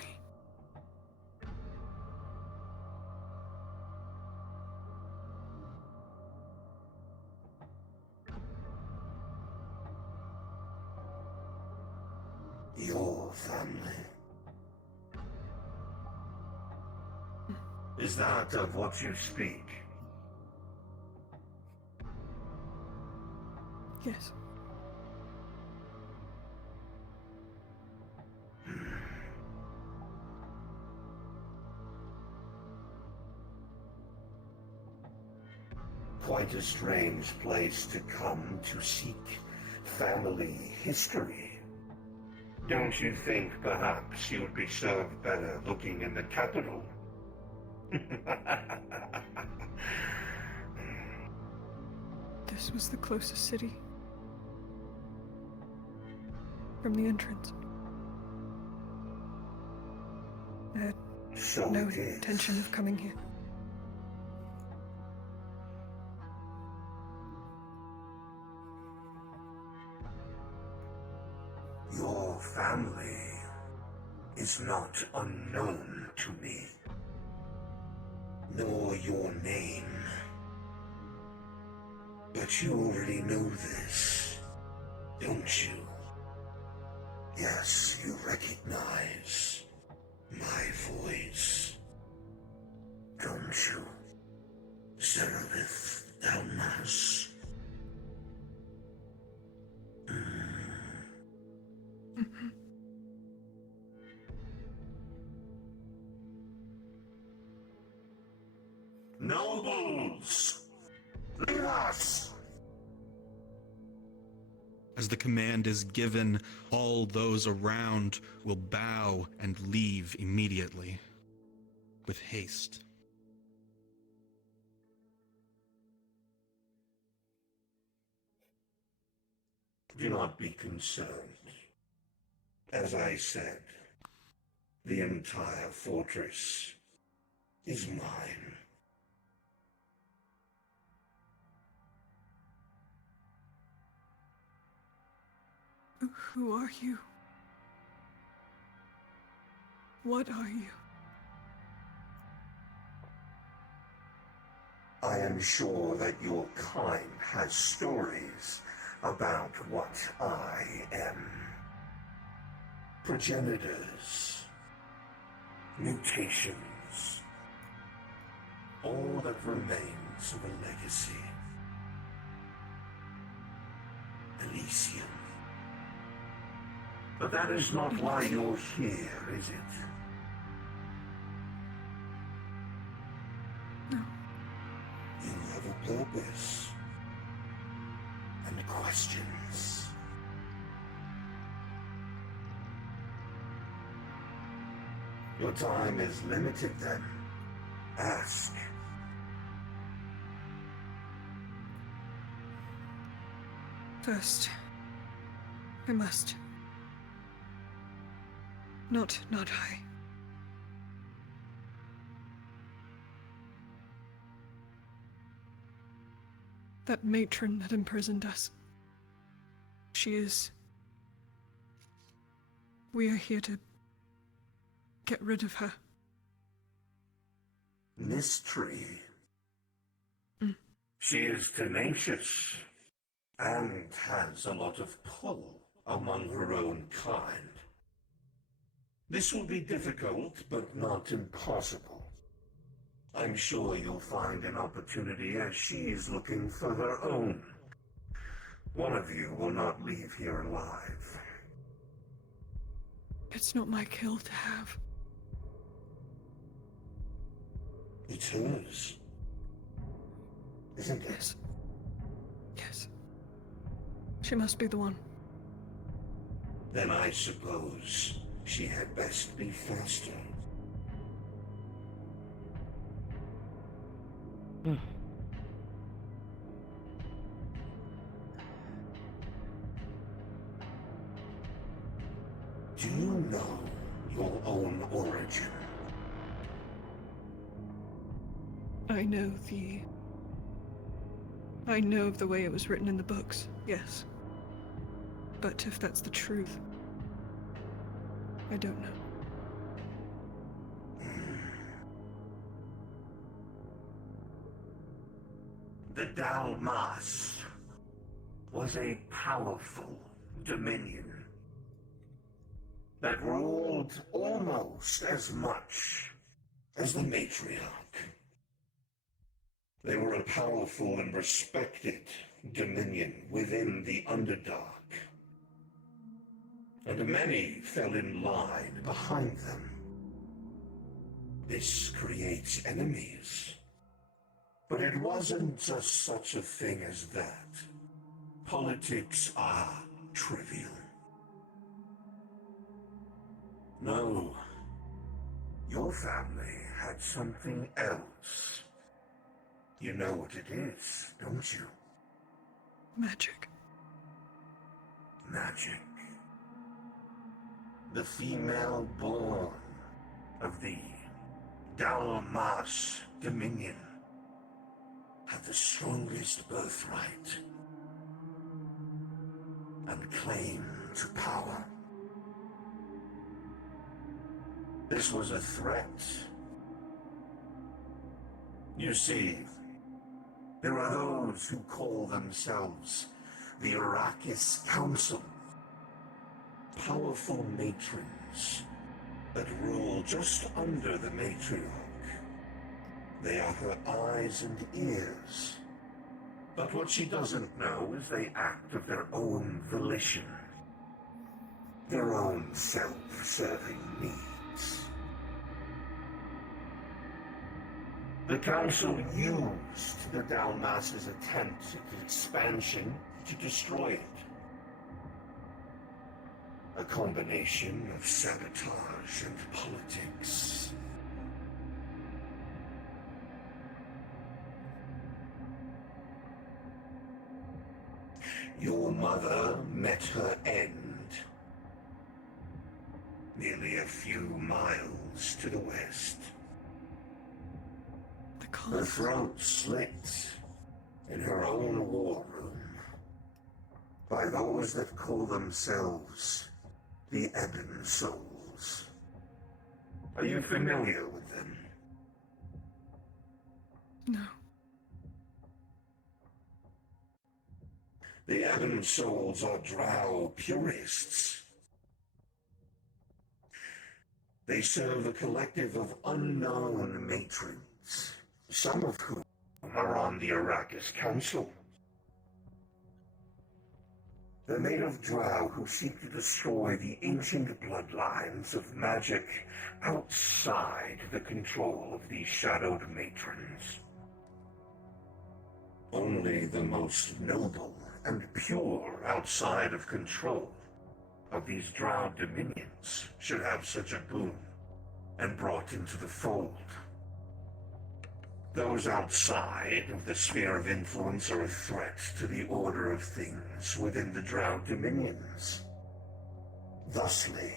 Your family. Is that of what you speak? Yes. Quite a strange place to come to seek family history. Don't you think perhaps you'd be served better looking in the capital? This was the closest city. From the entrance. I had no intention of coming here. Your family is not unknown to me, nor your name. But you already know this, don't you? Yes, you recognize my voice, don't you, Serevith Dalmas? Nobles! Lead us! As the command is given, all those around will bow and leave immediately, with haste. Do not be concerned. As I said, the entire fortress is mine. Who are you? What are you? I am sure that your kind has stories about what I am. Progenitors, mutations, all that remains of a legacy. Elysium. But that is not why you're here, is it? No. You have a purpose. And questions. Your time is limited then. Ask. First, I must. Not I. That matron that imprisoned us. She is... We are here to get rid of her. Mystery. She is tenacious and has a lot of pull among her own kind. This will be difficult, but not impossible. I'm sure you'll find an opportunity as she is looking for her own. One of you will not leave here alive. It's not my kill to have. It's hers. Isn't it? Yes. Yes. She must be the one. Then I suppose she had best be faster. Do you know your own origin? I know of the way it was written in the books, yes. But if that's the truth, I don't know. The Dalmas was a powerful dominion that ruled almost as much as the matriarch. They were a powerful and respected dominion within the Underdark, and many fell in line behind them. This creates enemies. But it wasn't just such a thing as that. Politics are trivial. No. Your family had something else. You know what it is, don't you? Magic. Magic. The female born of the Dalmas Dominion had the strongest birthright and claim to power. This was a threat. You see, there are those who call themselves the Arrakis Council, powerful matrons that rule just under the matriarch. They are her eyes and ears. But what she doesn't know is they act of their own volition. Their own self-serving needs. The Council used the Dalmas's attempt at expansion to destroy it. A combination of sabotage and politics. Your mother met her end. nearly a few miles to the west. Her throat slit in her own war room by those that call themselves the Ebon Souls. Are you familiar with them? No. The Ebon Souls are Drow purists. They serve a collective of unknown matrons, some of whom are on the Arrakis Council. They're made of Drow who seek to destroy the ancient bloodlines of magic outside the control of these shadowed matrons. Only the most noble and pure outside of control of these Drow dominions should have such a boon and brought into the fold. Those outside of the sphere of influence are a threat to the order of things within the Drow dominions. Thusly,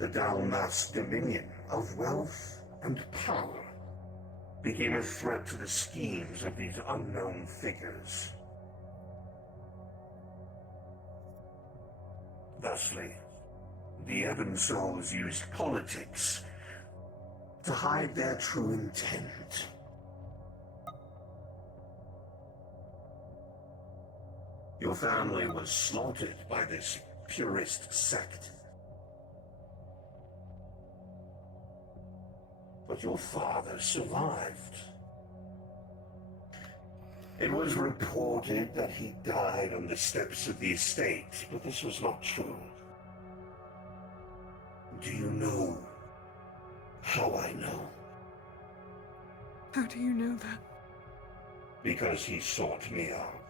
the Dalmas dominion of wealth and power became a threat to the schemes of these unknown figures. Thusly, the Ebon Souls used politics to hide their true intent. Your family was slaughtered by this purist sect. But your father survived. It was reported that he died on the steps of the estate, but this was not true. Do you know how I know? How do you know that? Because he sought me out.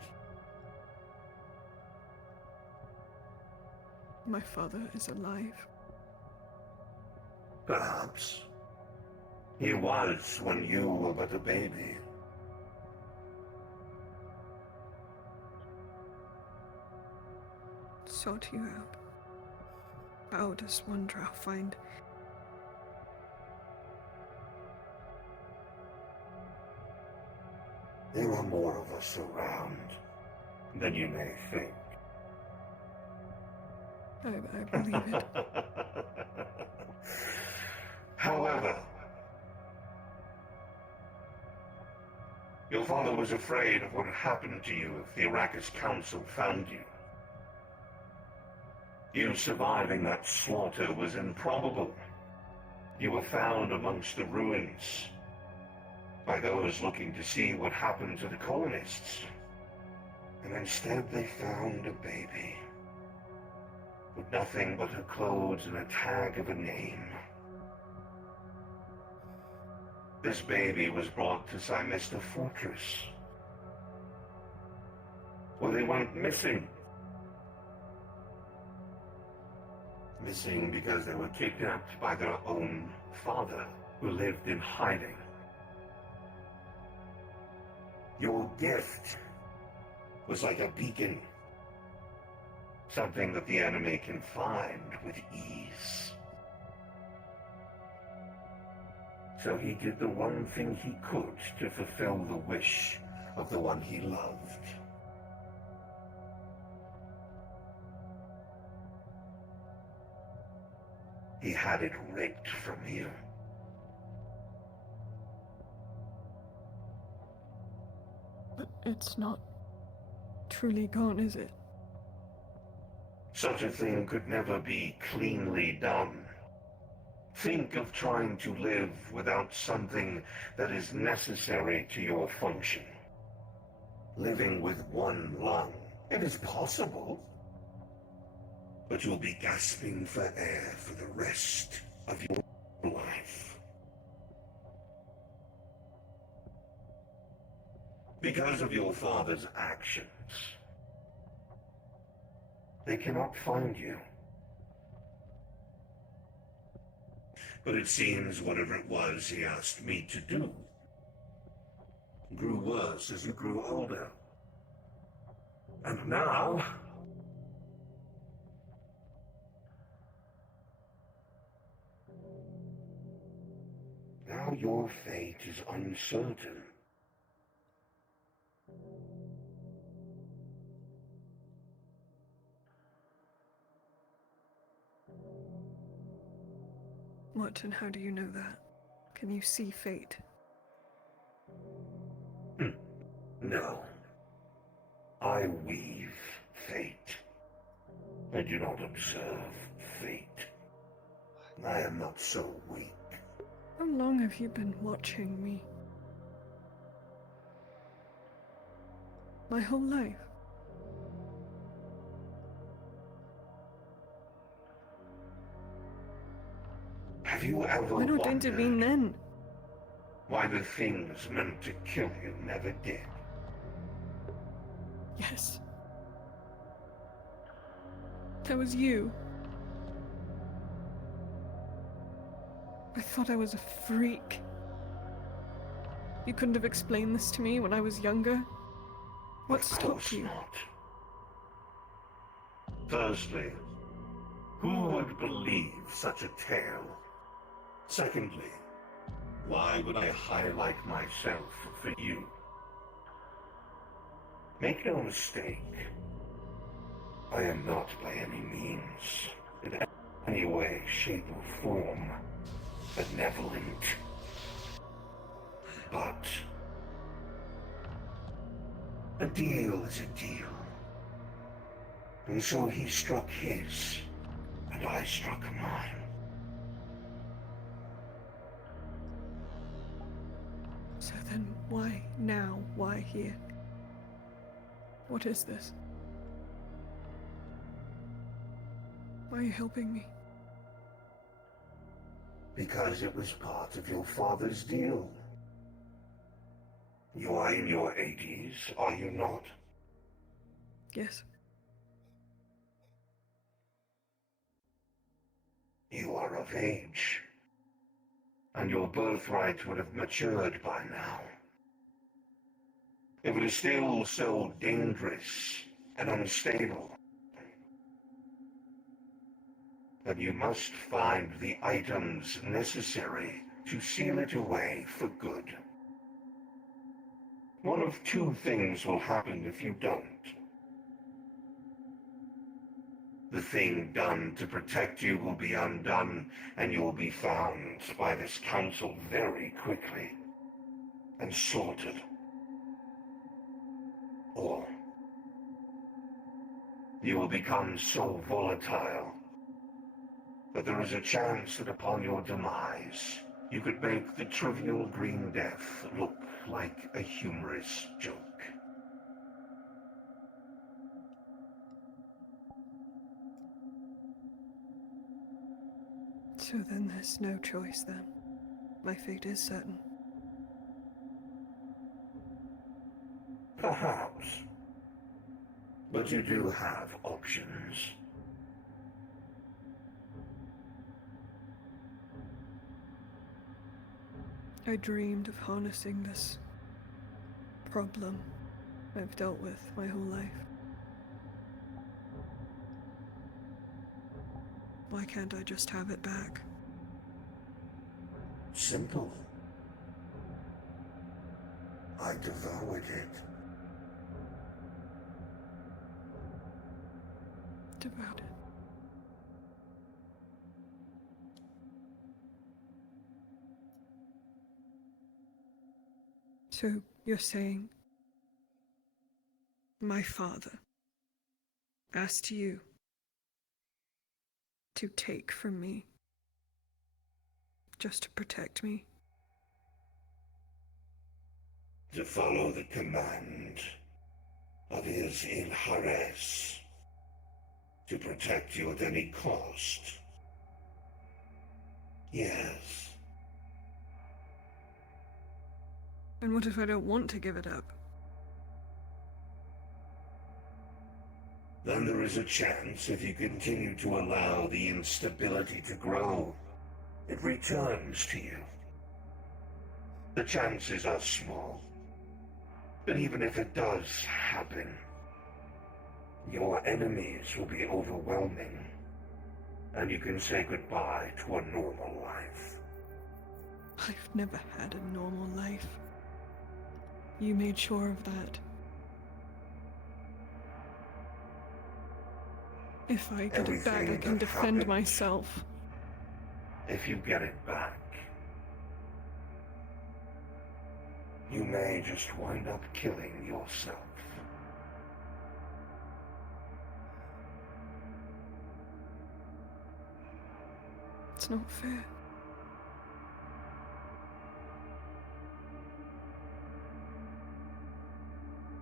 My father is alive. Perhaps. He was when you were but a baby. Sought you out. How does one Drow find? There are more of us around than you may think. I believe it. However, your father was afraid of what would happen to you if the Arrakis Council found you. You surviving that slaughter was improbable. You were found amongst the ruins by those looking to see what happened to the colonists. And instead they found a baby with nothing but her clothes and a tag of a name. This baby was brought to Simista Fortress, where they went missing. Missing because they were kidnapped by their own father, who lived in hiding. Your gift was like a beacon, something that the enemy can find with ease. So he did the one thing he could to fulfill the wish of the one he loved. He had it ripped from you. But it's not truly gone, is it? Such a thing could never be cleanly done. Think of trying to live without something that is necessary to your function. Living with one lung. It is possible. But you'll be gasping for air for the rest of your life. Because of your father's actions, they cannot find you. But it seems whatever it was he asked me to do grew worse as you grew older. And now, your fate is uncertain. What and how do you know that? Can you see fate? No. I weave fate. I do not observe fate. I am not so weak. How long have you been watching me? My whole life. Have you ever Why not wondered intervene then? why the things meant to kill you never did? Yes. That was you. I thought I was a freak. You couldn't have explained this to me when I was younger? What stopped you? Not. Firstly, who would believe such a tale? Secondly, why would I highlight myself for you? Make no mistake, I am not by any means, in any way, shape, or form, benevolent. But a deal is a deal. And so he struck his, and I struck mine. So then why now? Why here? What is this? Why are you helping me? Because it was part of your father's deal. You are in your 80s, are you not? Yes. You are of age, and your birthright would have matured by now. If it is still so dangerous and unstable, then you must find the items necessary to seal it away for good. One of two things will happen if you don't. The thing done to protect you will be undone, and you will be found by this council very quickly and slaughtered. Or you will become so volatile that there is a chance that upon your demise, you could make the trivial green death look like a humorous joke. So then there's no choice then. My fate is certain. Perhaps. But you do have options. I dreamed of harnessing this problem I've dealt with my whole life. Why can't I just have it back? Simple. I devoured it. Devoured it. So you're saying my father asked you to take from me just to protect me? To follow the command of his Ilhares. To protect you at any cost. Yes. And what if I don't want to give it up? Then there is a chance if you continue to allow the instability to grow, it returns to you. The chances are small. But even if it does happen, your enemies will be overwhelming, and you can say goodbye to a normal life. I've never had a normal life. You made sure of that. If I get it back, I Everything can that defend happened. myself. If you get it back, you may just wind up killing yourself. It's not fair.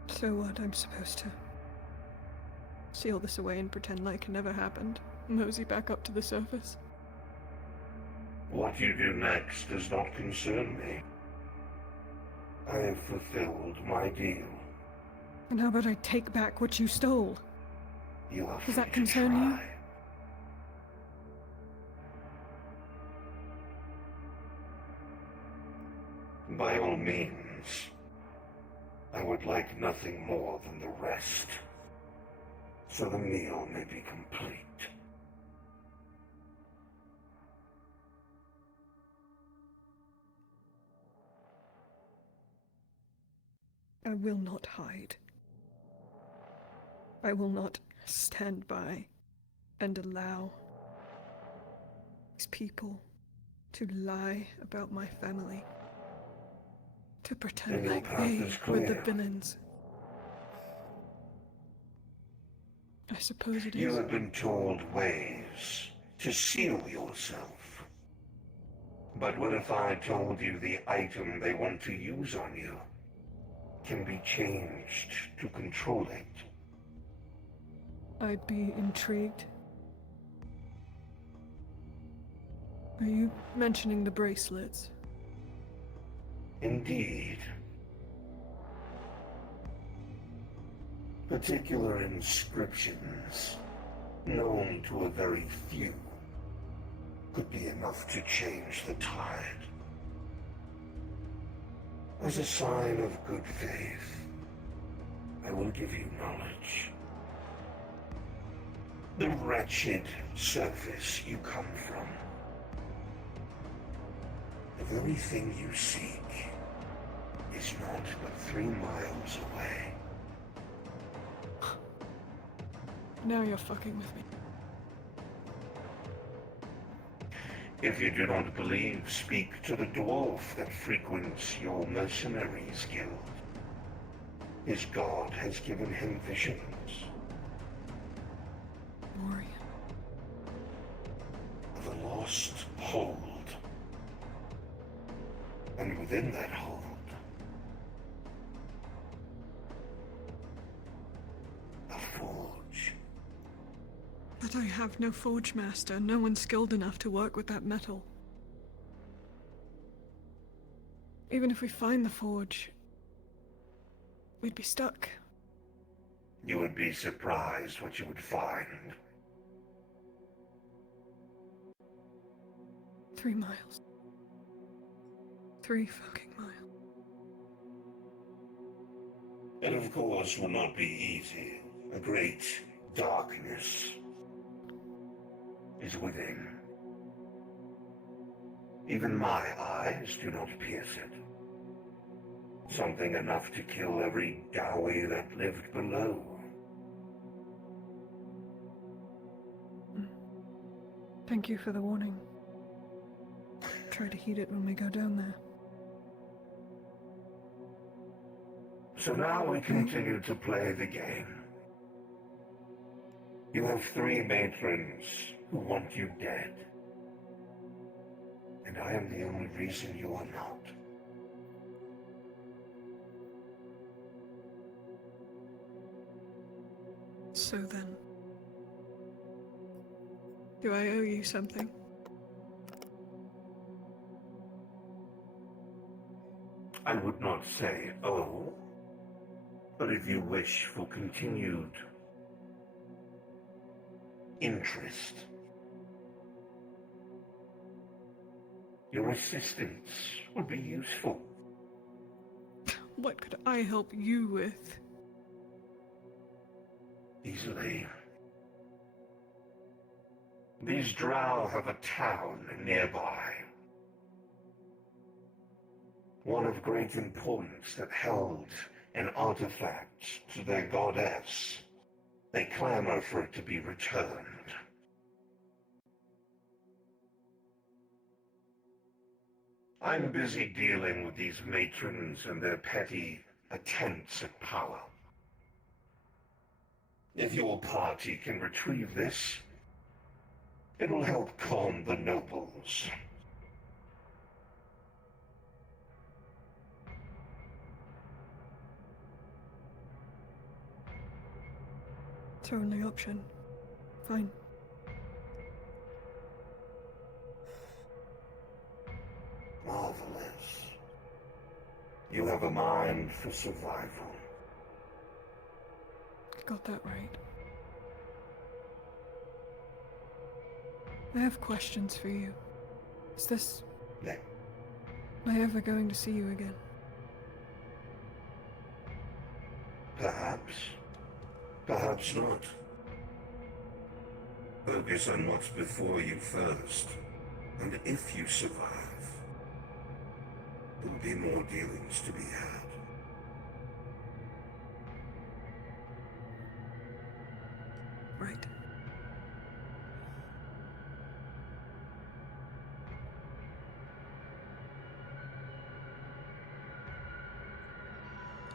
So what? I'm supposed to seal this away and pretend like it never happened? Mosey back up to the surface? What you do next does not concern me. I have fulfilled my deal. And how about I take back what you stole? You are Does that free to concern you? try. By all means, I would like nothing more than the rest, so the meal may be complete. I will not hide. I will not stand by and allow these people to lie about my family. To pretend Then your like path they is were the clear. villains. I suppose it You is. have been told ways to seal yourself. But what if I told you the item they want to use on you can be changed to control it? I'd be intrigued. Are you mentioning the bracelets? Indeed. Particular inscriptions, known to a very few, could be enough to change the tide. As a sign of good faith, I will give you knowledge. The wretched surface you come from, the very thing you seek, is not but 3 miles away. Now you're fucking with me. If you do not believe, speak to the dwarf that frequents your mercenaries guild. His god has given him visions. Morian. Of a lost hold. And within that hold, a forge. But I have no forge master. No one skilled enough to work with that metal. Even if we find the forge, we'd be stuck. You would be surprised what you would find. 3 miles. 3 fucking miles. It of course will not be easy. A great darkness is within. Even my eyes do not pierce it. Something enough to kill every Dowie that lived below. Thank you for the warning. Try to heed it when we go down there. So now we continue to play the game. You have 3 matrons who want you dead. And I am the only reason you are not. So then, do I owe you something? I would not say oh, but if you wish for continued interest, your assistance would be useful. What could I help you with? Easily. These drow have a town nearby. one of great importance that held an artifact to their goddess. They clamor for it to be returned. I'm busy dealing with these matrons and their petty attempts at power. If your party can retrieve this, it'll help calm the nobles. It's our only option. Fine. Marvelous. You have a mind for survival. Got that right. I have questions for you. Is this... Yeah. Am I ever going to see you again? Perhaps. Perhaps not. Focus on what's before you first. And if you survive, there'll be more dealings to be had. Right.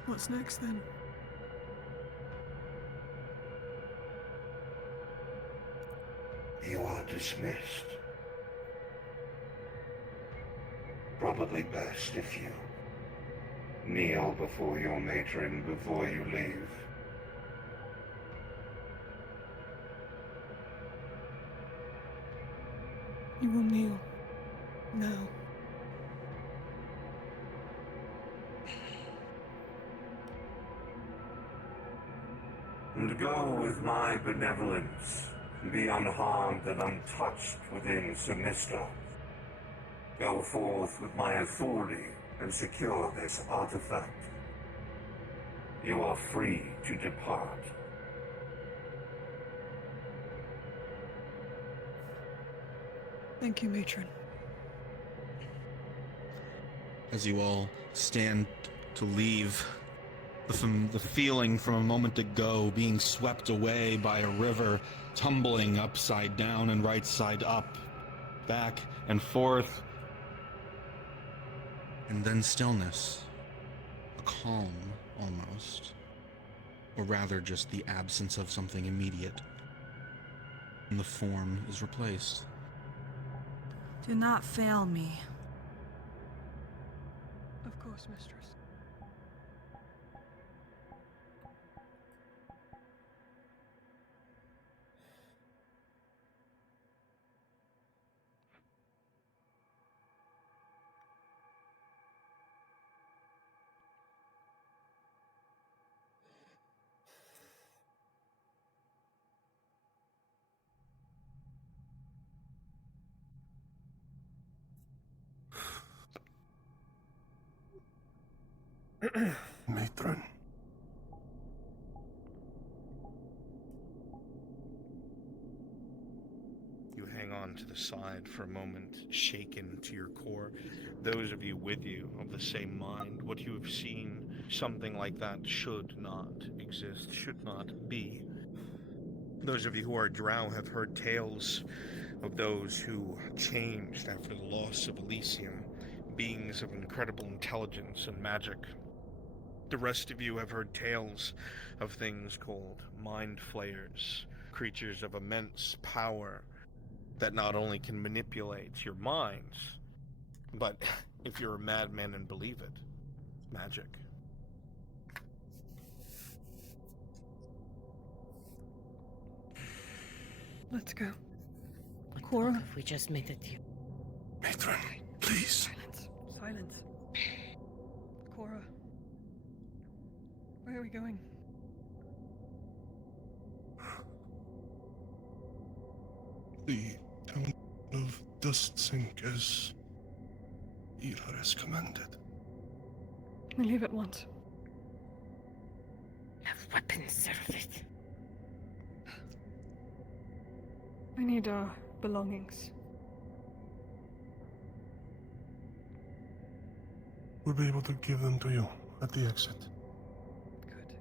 What's next then? You are dismissed. Probably best if you kneel before your matron before you leave. You will kneel. Now. And go with my benevolence, and be unharmed and untouched within Sinistr. Go forth with my authority and secure this artifact. You are free to depart. Thank you, matron. As you all stand to leave, the feeling from a moment ago, being swept away by a river, tumbling upside down and right side up, back and forth, and then stillness, a calm almost, or rather just the absence of something immediate, and the form is replaced. Do not fail me. Of course, mistress. Matron. You hang on to the side for a moment, shaken to your core. Those of you with you, of the same mind, what you have seen, something like that should not exist, should not be. Those of you who are drow have heard tales of those who changed after the loss of Elysium, beings of incredible intelligence and magic. The rest of you have heard tales of things called mind flayers, creatures of immense power that not only can manipulate your minds, but if you're a madman and believe it, magic. Let's go. What Cora? if we just made it to you? Matron, please. Silence. Silence. Cora. Where are we going? The town of Dustsink as Ilar has commanded. We leave at once. Have weapons, serve it. We need our belongings. We'll be able to give them to you at the exit. Good.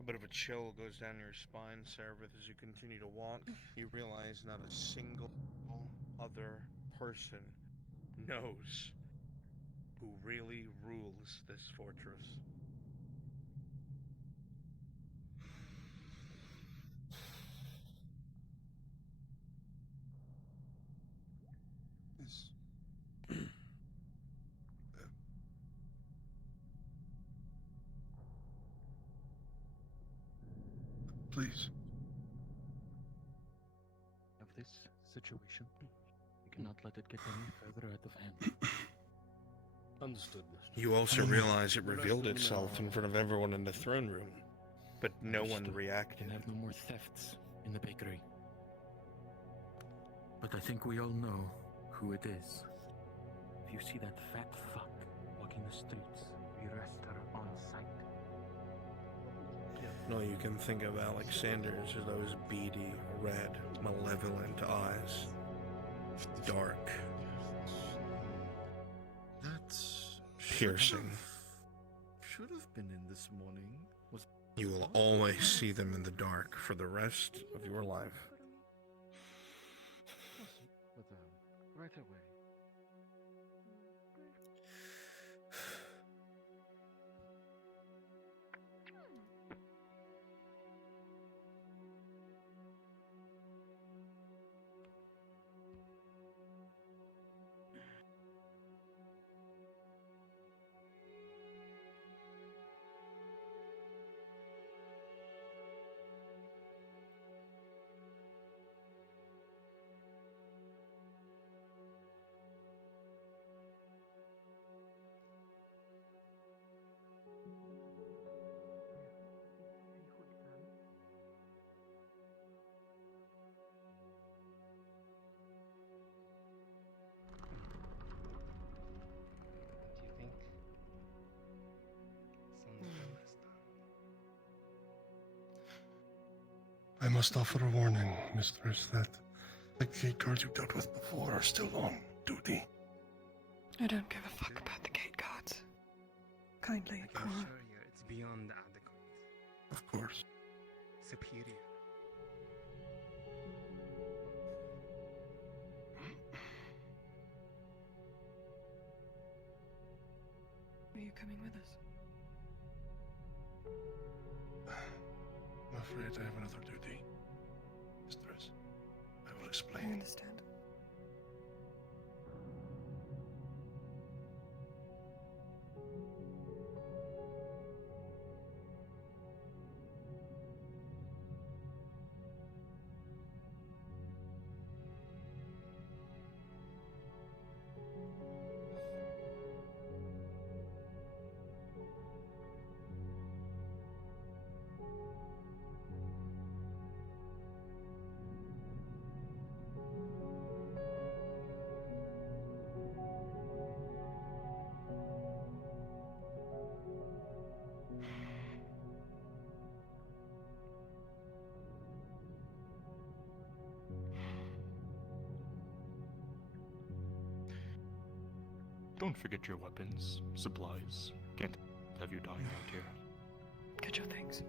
A bit of a chill goes down your spine, Seraph, as you continue to walk. You realize not a single other person knows who really rules this fortress. Please. Of this situation, we cannot let it get any further out of hand. Understood. You also realize it revealed itself in front of everyone in the throne room, but no one reacted. Can have no more thefts in the bakery. But I think we all know who it is. If you see that fat fuck walking the streets, we arrest her on sight. No, you can think of Alexander's as those beady, red, malevolent eyes. Dark. That's Piercing. should have been in this morning. Was You will always see them in the dark for the rest of your life. Right away. I must offer a warning, mistress, that the gate guards you dealt with before are still on duty. I don't give a fuck about the gate guards. Kindly I can ignore. assure you it's beyond adequate. Of course. Superior. Are you coming with us? I'm afraid I have another duty, mistress. I will I explain. understand. Don't forget your weapons, supplies. Can't have you dying out here. Get your things.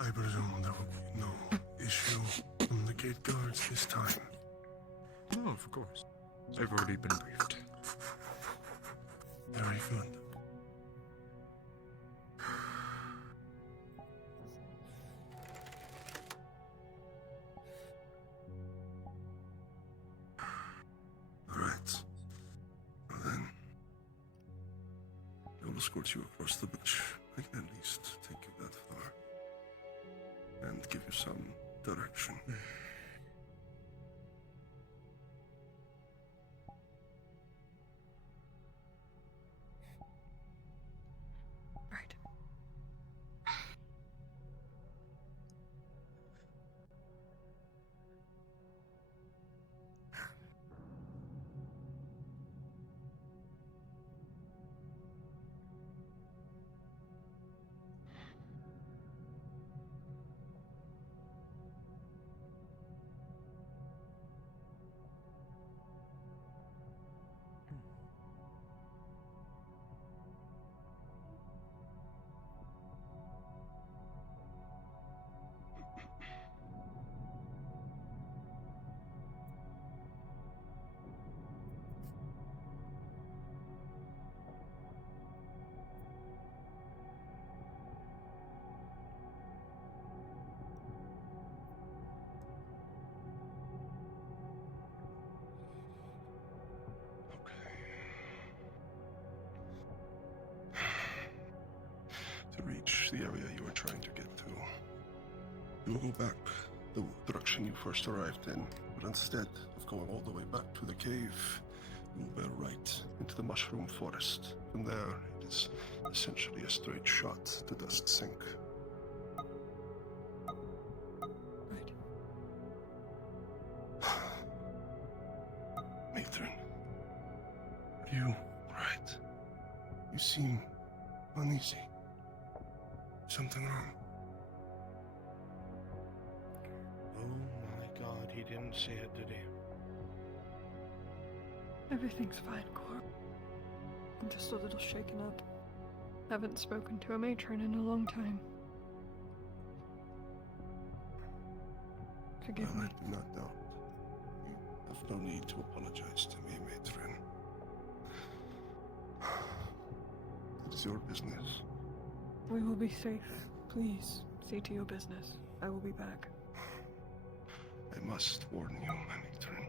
I presume there will be no issue from the gate guards this time. No, of course. I've already been briefed. Very good. Alright. Well then, I will escort you across the bridge. I can at least take you that far. And give you some direction. reach the area you were trying to get to. You will go back the direction you first arrived in, but instead of going all the way back to the cave, you will bear right into the mushroom forest. From there, it is essentially a straight shot to Dusk Sink. Right. Matron, are you right? You seem uneasy. Something wrong? Oh my god, he didn't say it, did he? Everything's fine, Corp. I'm just a little shaken up. Haven't spoken to a matron in a long time. Forgive me. I do not doubt. You have no need to apologize to me, matron. It is your business. We will be safe. Please, see to your business. I will be back. I must warn you, my matron.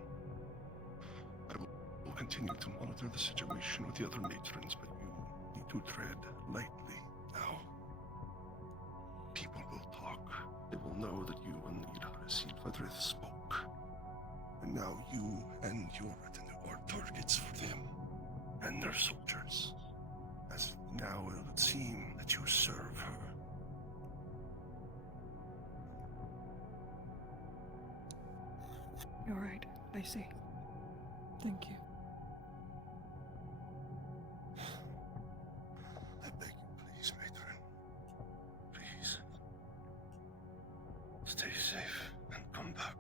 I will continue to monitor the situation with the other matrons, but you need to tread lightly now. People will talk. They will know that you and Leader Silvadrith spoke. And now you and your retinue are targets for them and their soldiers. As now it would seem that you serve her. You're right. I see. Thank you. I beg you, please, matron. Please. Stay safe and come back.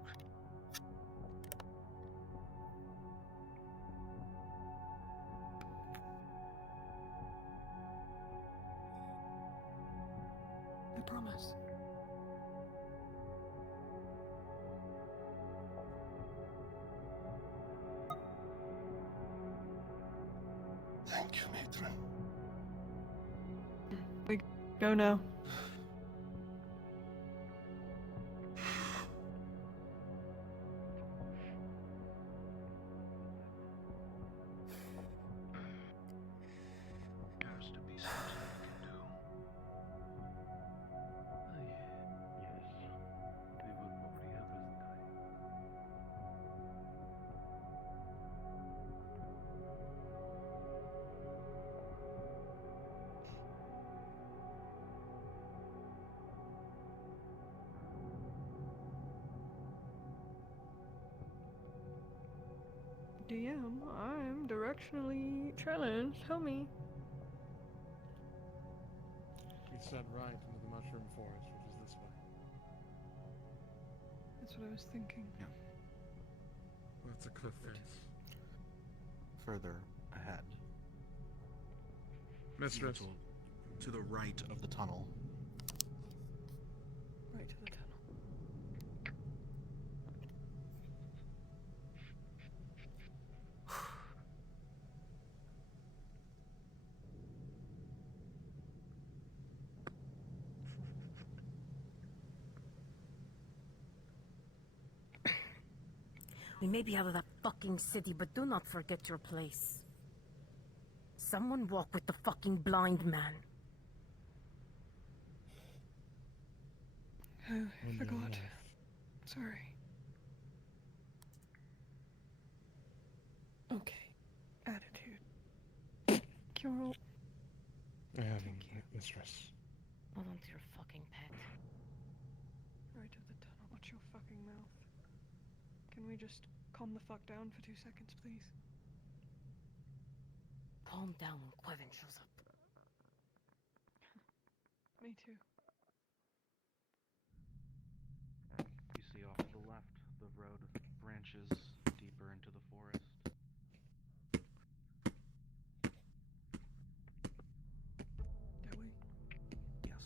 I promise. Thank you, matron. We go now. There has to be something we can do. Yes, they will probably help us die. DM, I'm directionally challenged. Help me. You said right into the mushroom forest, which is this way. That's what I was thinking. Yeah. Well, it's a cliff face. Further ahead. Mistress. To the right of the tunnel. Right to the tunnel. We may be out of that fucking city, but do not forget your place. Someone walk with the fucking blind man. Oh, I forgot. Sorry. Okay. Attitude. Cure. I have him, mistress. Hold on to your fucking pet. Right to the tunnel. Watch your fucking mouth. Can we just calm the fuck down for 2 seconds, please? Calm down when Quevin shows up. Me too. You see off to the left, the road branches deeper into the forest. That way? Yes.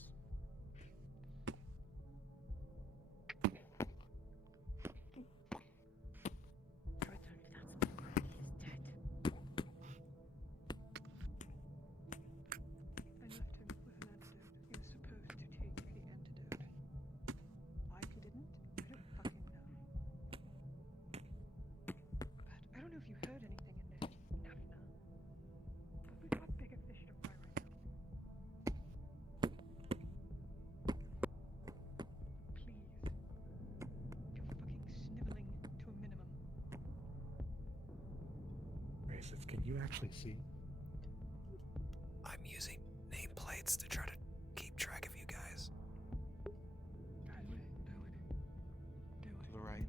Try to turn down some more. He's dead. I left him with an antidote. He was supposed to take the antidote. Why he didn't? I don't fucking know. Joseph, can you actually see? I'm using nameplates to try to keep track of you guys. To the right.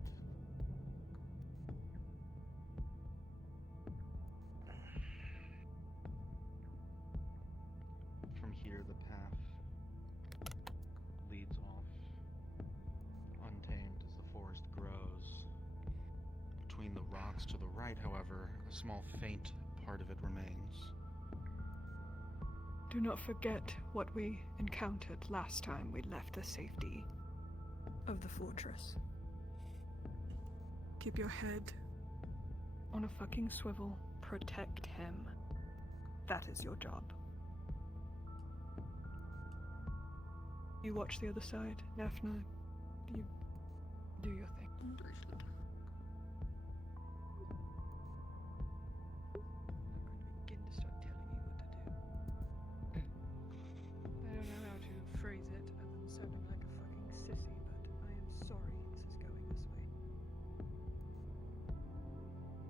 From here, the path leads off, untamed as the forest grows. Between the rocks to the right, however, a small faint part of it remains. Do not forget what we encountered last time we left the safety of the fortress. Keep your head on a fucking swivel. Protect him. That is your job. You watch the other side. Nafna, you do your thing. Begin to start telling you what to do. I don't know how to phrase it other than sounding like a fucking sissy, but I am sorry this is going this way.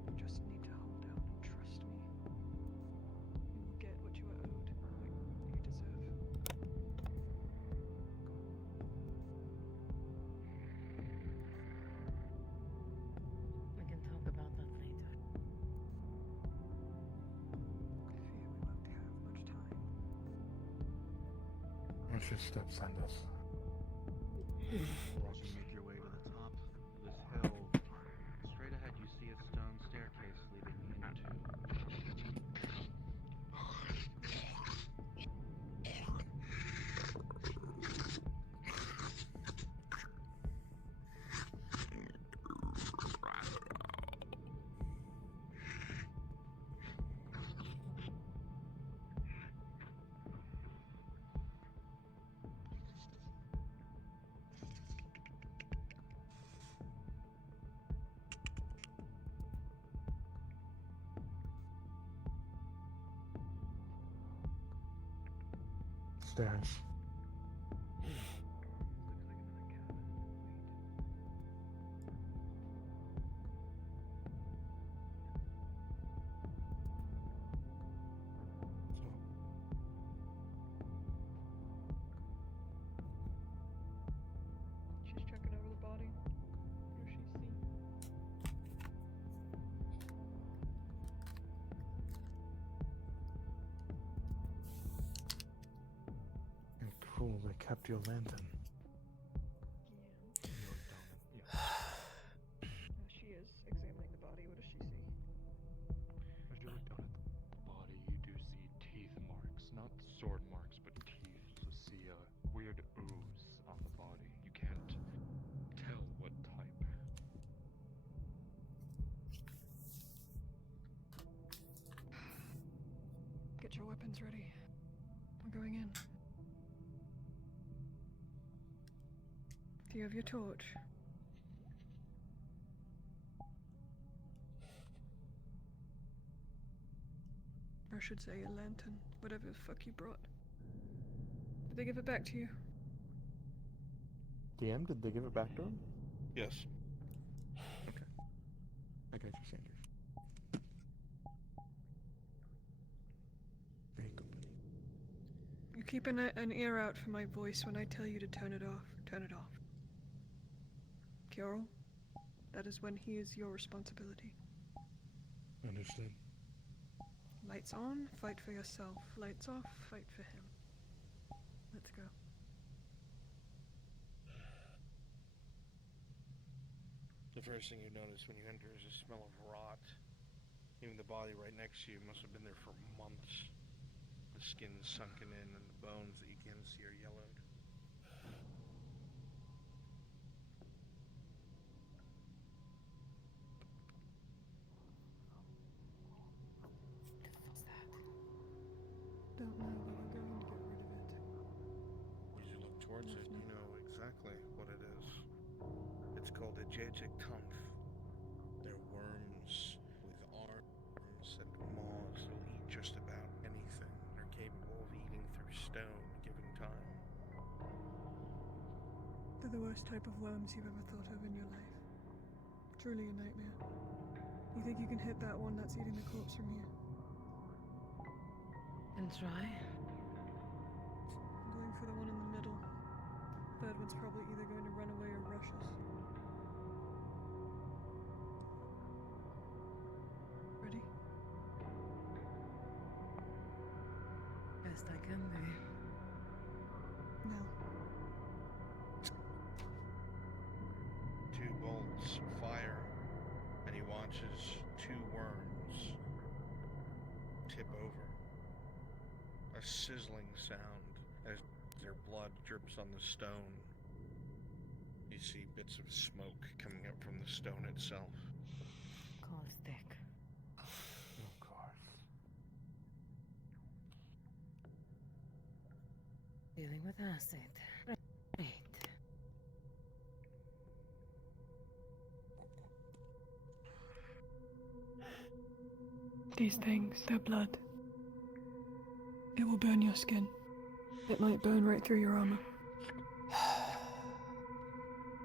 You just need to hold out and trust me. You will get what you are owed, what you deserve. We can talk about that later. I fear we won't have much time. What's your steps send us? As you make your way to the top of this hill, straight ahead you see a stone staircase leading into Stairs. She's checking over the body. What does she see? Cool, they kept your lantern. She is examining the body. What does she see? As you look down at the body, you do see teeth marks. Not sword marks, but teeth. You see a weird ooze on the body. You can't tell what type. Get your weapons ready. We're going in. Do you have your torch? Or I should say a lantern. Whatever the fuck you brought. Did they give it back to you? DM, did they give it back to him? Yes. Okay. I got you, Sanders. Very good. You keep an ear out for my voice when I tell you to turn it off. Turn it off. Kyorl, that is when he is your responsibility. Understood. Lights on, fight for yourself. Lights off, fight for him. Let's go. The first thing you notice when you enter is a smell of rot. Even the body right next to you must have been there for months. The skin's sunken in and the bones that you can see are yellowed. Don't know, but we're going to get rid of it. As you look towards it, you know exactly what it is. It's called a Jejik Tumph. They're worms with arms and maws that'll eat just about anything. They're capable of eating through stone, given time. They're the worst type of worms you've ever thought of in your life. Truly a nightmare. You think you can hit that one that's eating the corpse from here? And try? I'm going for the one in the middle. Third one's probably either going to run away or rush us. Ready? Best I can be. Now. 2 bolts fire, and he watches 2 worms tip over. A sizzling sound as their blood drips on the stone. You see bits of smoke coming up from the stone itself. Call us Dick. Of course. Dealing with acid. Right. These things, they're blood. It will burn your skin. It might burn right through your armor.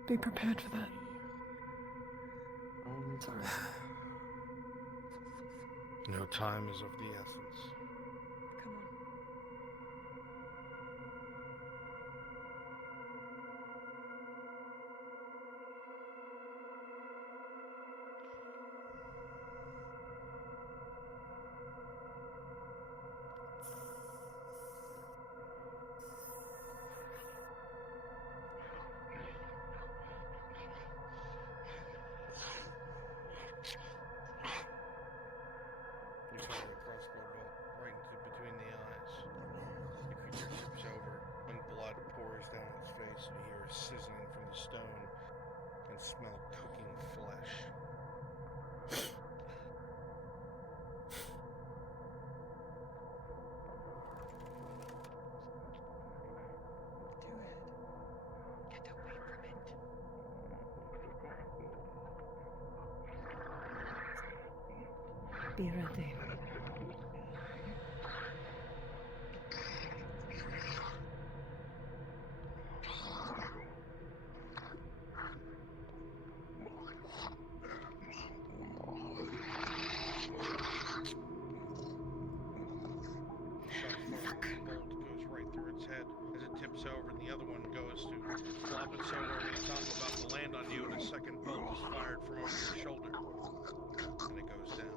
Be prepared for that. Only time. No time is of the essence. Come on. You fire a crossbow bolt right into between the eyes. The creature tips over, and blood pours down its face, and you hear a sizzling from the stone and smell cooking flesh. Do it. Get away from it. Be ready. Fuck. Bolt goes right through its head as it tips over, and the other one goes to flop it somewhere over the top, about to land on you, and a second bolt is fired from over your shoulder, and it goes down.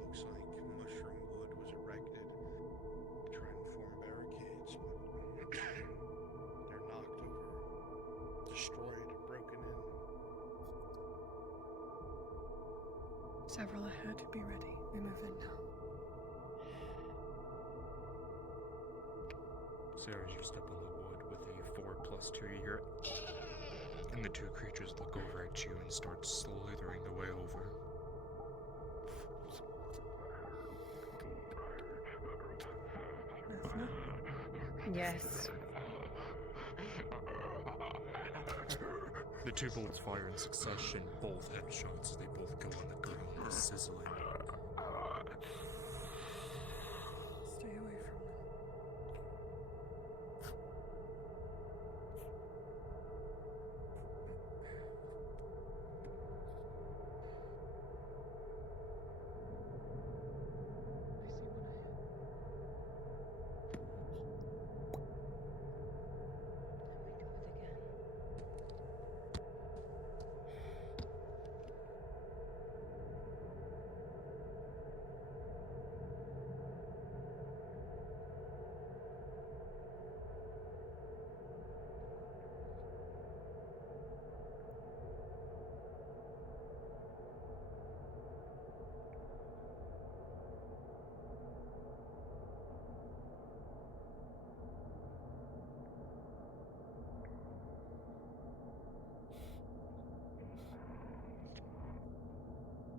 It looks like mushroom wood was erected to try and form barricades, but they're knocked over, destroyed, broken in. Several ahead. Be ready. We move in now. Sarah, as you step on the wood with a 4+2, you hear it. And the 2 creatures look over at you and start slithering their way over. Yes. The 2 bolts fire in succession, both headshots as they both go on the ground, sizzling. Stay away from them.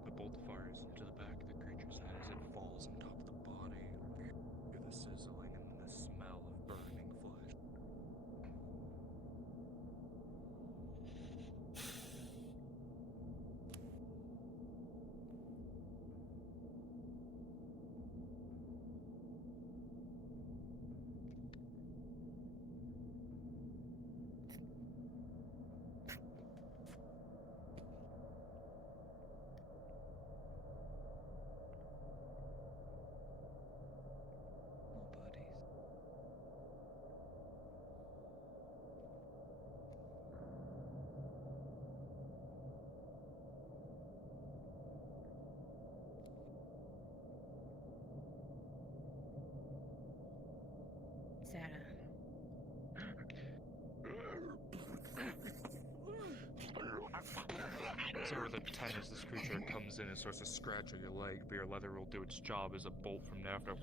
The bolt fires into the back of the creature's head as it falls on top of the body. You hear the sizzling and the smell of burning flesh. So the pretend is this creature comes in and starts to scratch at your leg, but your leather will do its job as a bolt from there after.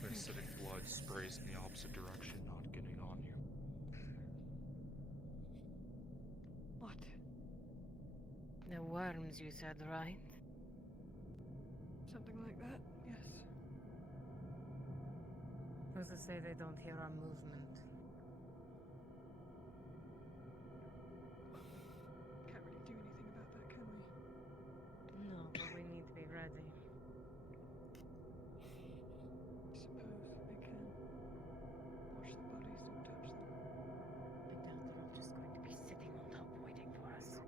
The acidic blood sprays in the opposite direction, not getting on you. What? The worms, you said, right? Something like that, yes. Who's to say they don't hear our movement? Can't really do anything about that, can we? No, but we need to be ready. I suppose we can. Watch the bodies, don't touch them. I doubt they're all just going to be sitting on top waiting for us.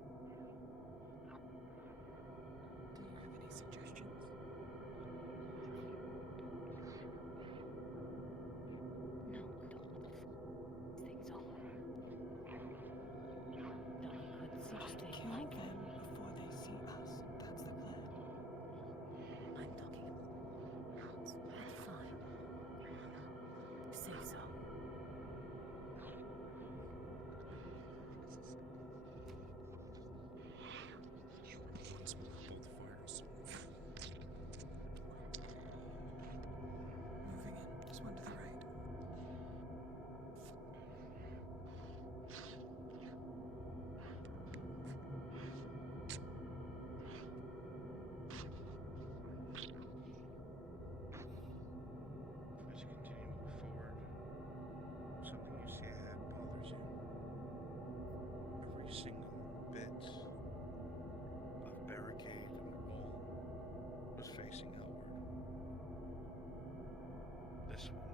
Do you have any suggestions? No, don't. Things over. No, So just stay kill like them before they see us. That's the plan. I'm talking about. Fine. Say so. Once more, both fires. Moving in. This one to the right. As you continue to move forward, something you see ahead bothers you. Every single bit of barricade and wall was facing outward. This one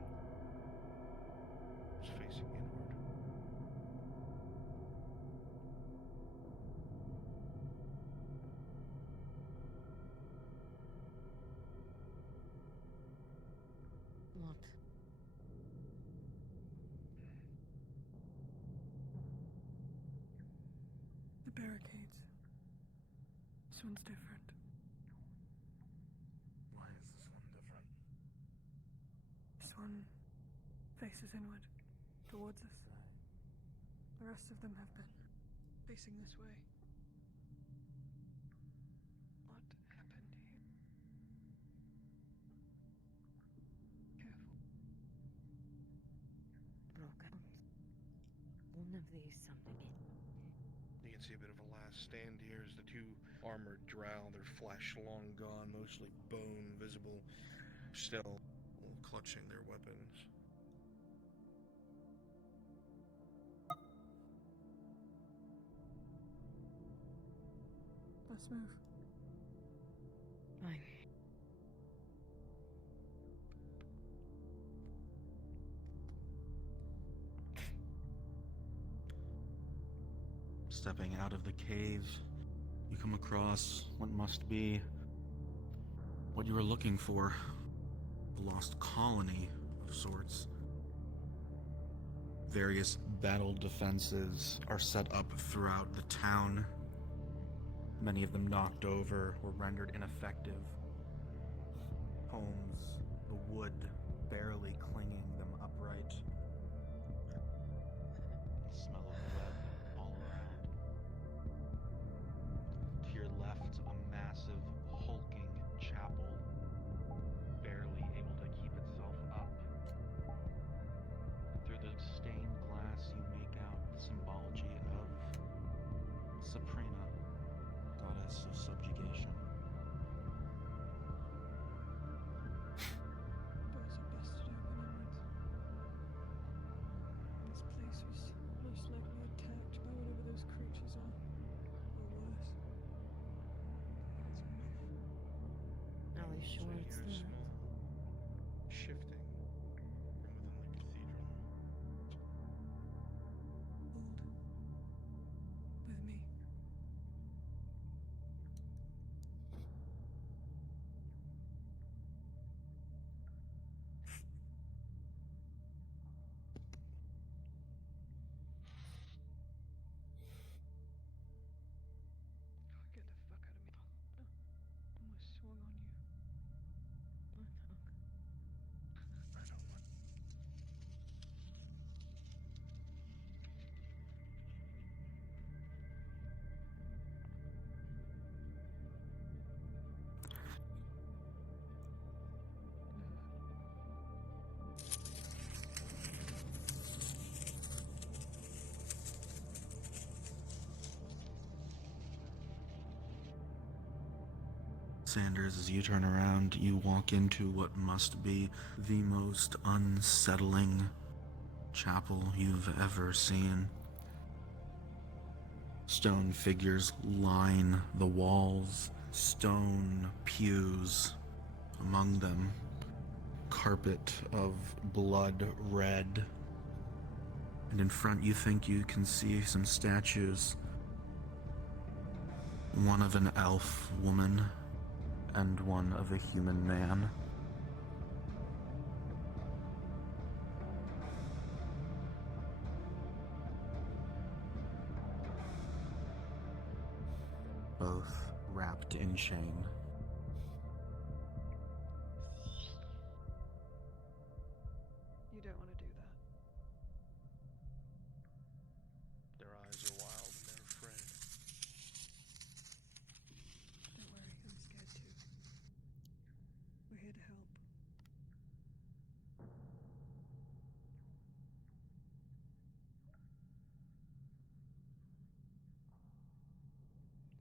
was facing inward. What? The barricades. This one's different. Why is this one different? This one faces inward, towards us. The rest of them have been facing this way. What happened here? Careful. Broken. One of these something in. You can see a bit of a last stand here as the two armored drow, their flesh long gone, mostly bone visible, still clutching their weapons. Let's move. Fine. Stepping out of the cave, you come across what must be what you were looking for. A lost colony of sorts. Various battle defenses are set up throughout the town. Many of them knocked over or rendered ineffective. Homes, the wood barely clinging them upright. The smell of lead all around. To your left, a massive, hulking chapel, barely able to keep itself up. Through the stained glass, you make out the symbology of Saprina, goddess of subjugation. Doors are busted open inwards. This place was most likely attacked by whatever those creatures are. Or worse. Are we sure it's Hear a that? small shifting from within the cathedral. Hold. With me. Get the fuck out of me. Oh, almost swung on you. Sanders, as you turn around, you walk into what must be the most unsettling chapel you've ever seen. Stone figures line the walls, stone pews among them, carpet of blood red. And in front you think you can see some statues. One of an elf woman and one of a human man. Both wrapped in shame. You don't want to do that. Their eyes are wild and they're afraid. Don't worry, I'm scared too. We're here to help.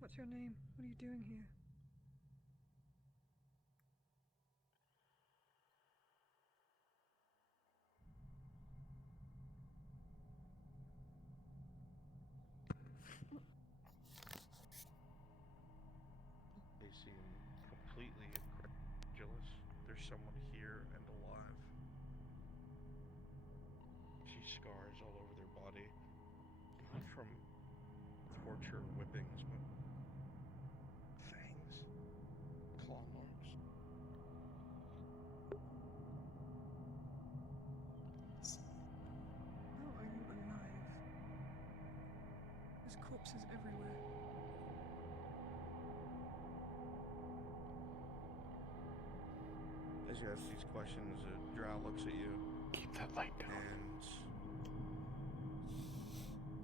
What's your name? What are you doing here? They seem completely incredulous. There's someone here and alive. See scars all over their body. Not from torture, whippings, but fangs, claw marks. How are you alive? There's corpses everywhere. As you ask these questions, Drow looks at you. Keep that light down. And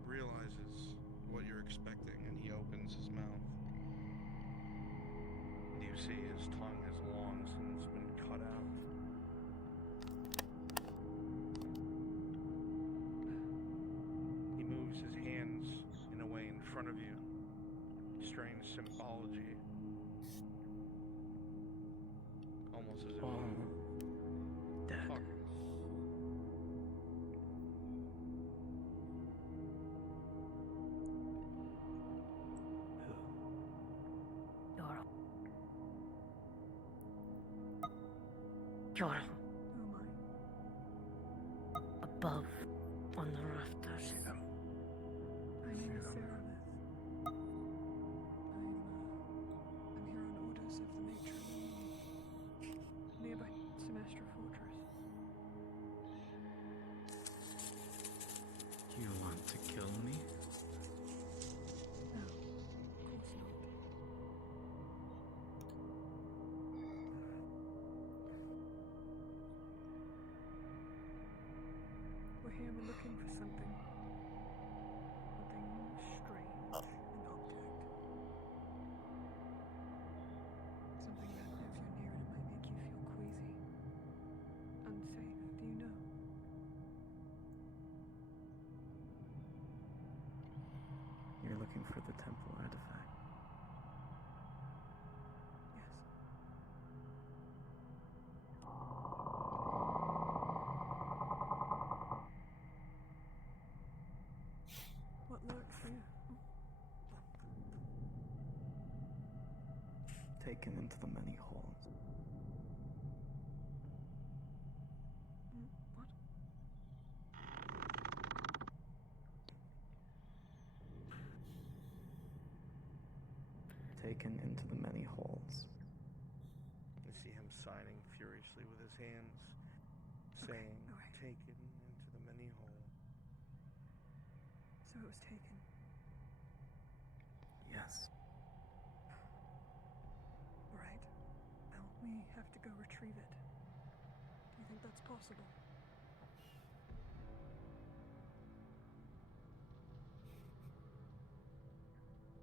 realizes what you're expecting, and he opens his mouth. And you see his tongue has long since been cut out. He moves his hands in a way in front of you. Strange symbology. Almost as if dead. Fuck. You're Who am I? above on the rafters. My name is Cerebus. I'm here on orders of the matron in nearby Semestra Fortress. You want to kill me? No, of course not. We're here looking for something. Something strange, an object. Something that, if you're near it, might make you feel queasy. Unsafe, do you know? You're looking for the temple artifact. Yes. What lurks here? Taken into the many halls. What? Taken into the many halls. You see him signing furiously with his hands, saying, taken into the many hole. So it was taken. Yes. Right. Well, we have to go retrieve it. Do you think that's possible?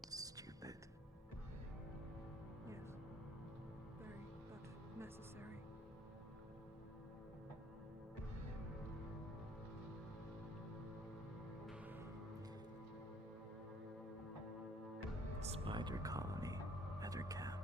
Stupid. Yes. Very, but necessary. Spider colony, Feathercap.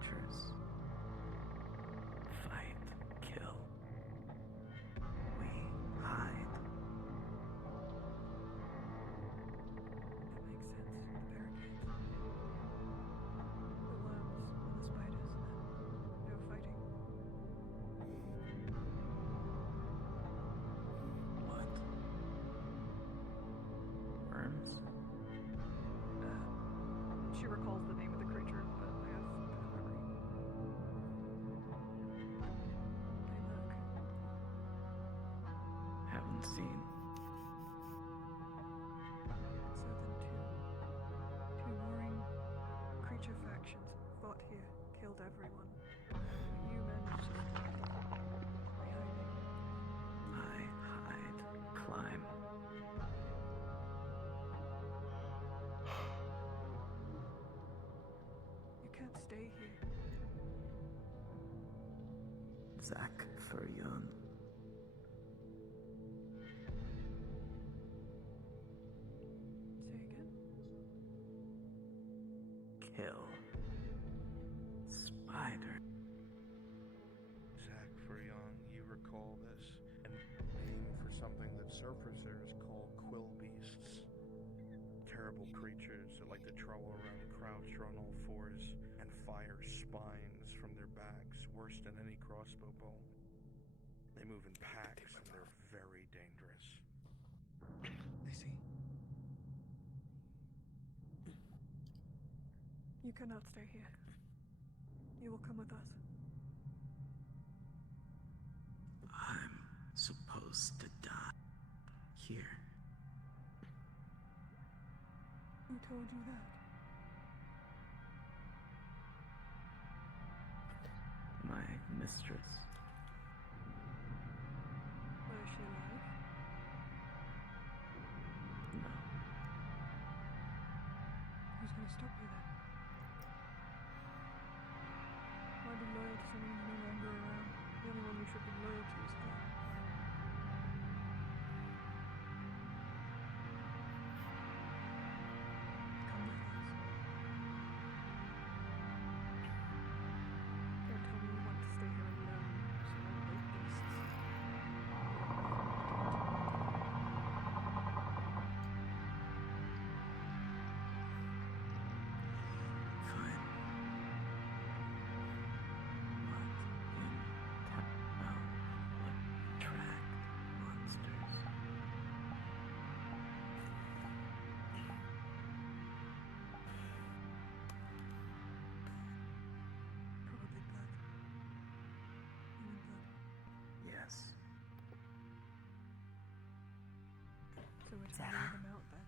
creatures. Fight, kill. We hide. That makes sense. The barricades. The worms and the spiders, and then no fighting. What? Worms? She recalls the name of the creature, but I have bad memory. They look. Haven't seen. So then two warring creature factions fought here, killed everyone. You managed to by hiding. I hide, climb. You can't stay here. Zach Furion. Say again. Kill. Spider. Zach Furion, you recall this, and name for something that surfacers call quill beasts. Terrible creatures that like to trawl around crouched or on all fours and fire spines from their backs, worse than any crossbow bolt. They move in packs and they're very dangerous. I see. You cannot stay here. You will come with us. I'm supposed to die here. Who told you that? My mistress. But is she alive? No. Who's gonna stop you then? Why be loyal to someone who's no longer around? The only one you should be loyal to is her. Come with us. Don't tell me you want to stay here alone, surrounded by beasts. Fine. Attract monsters. Probably blood. Human blood. Yes. So we're to Sarah? lure them out then?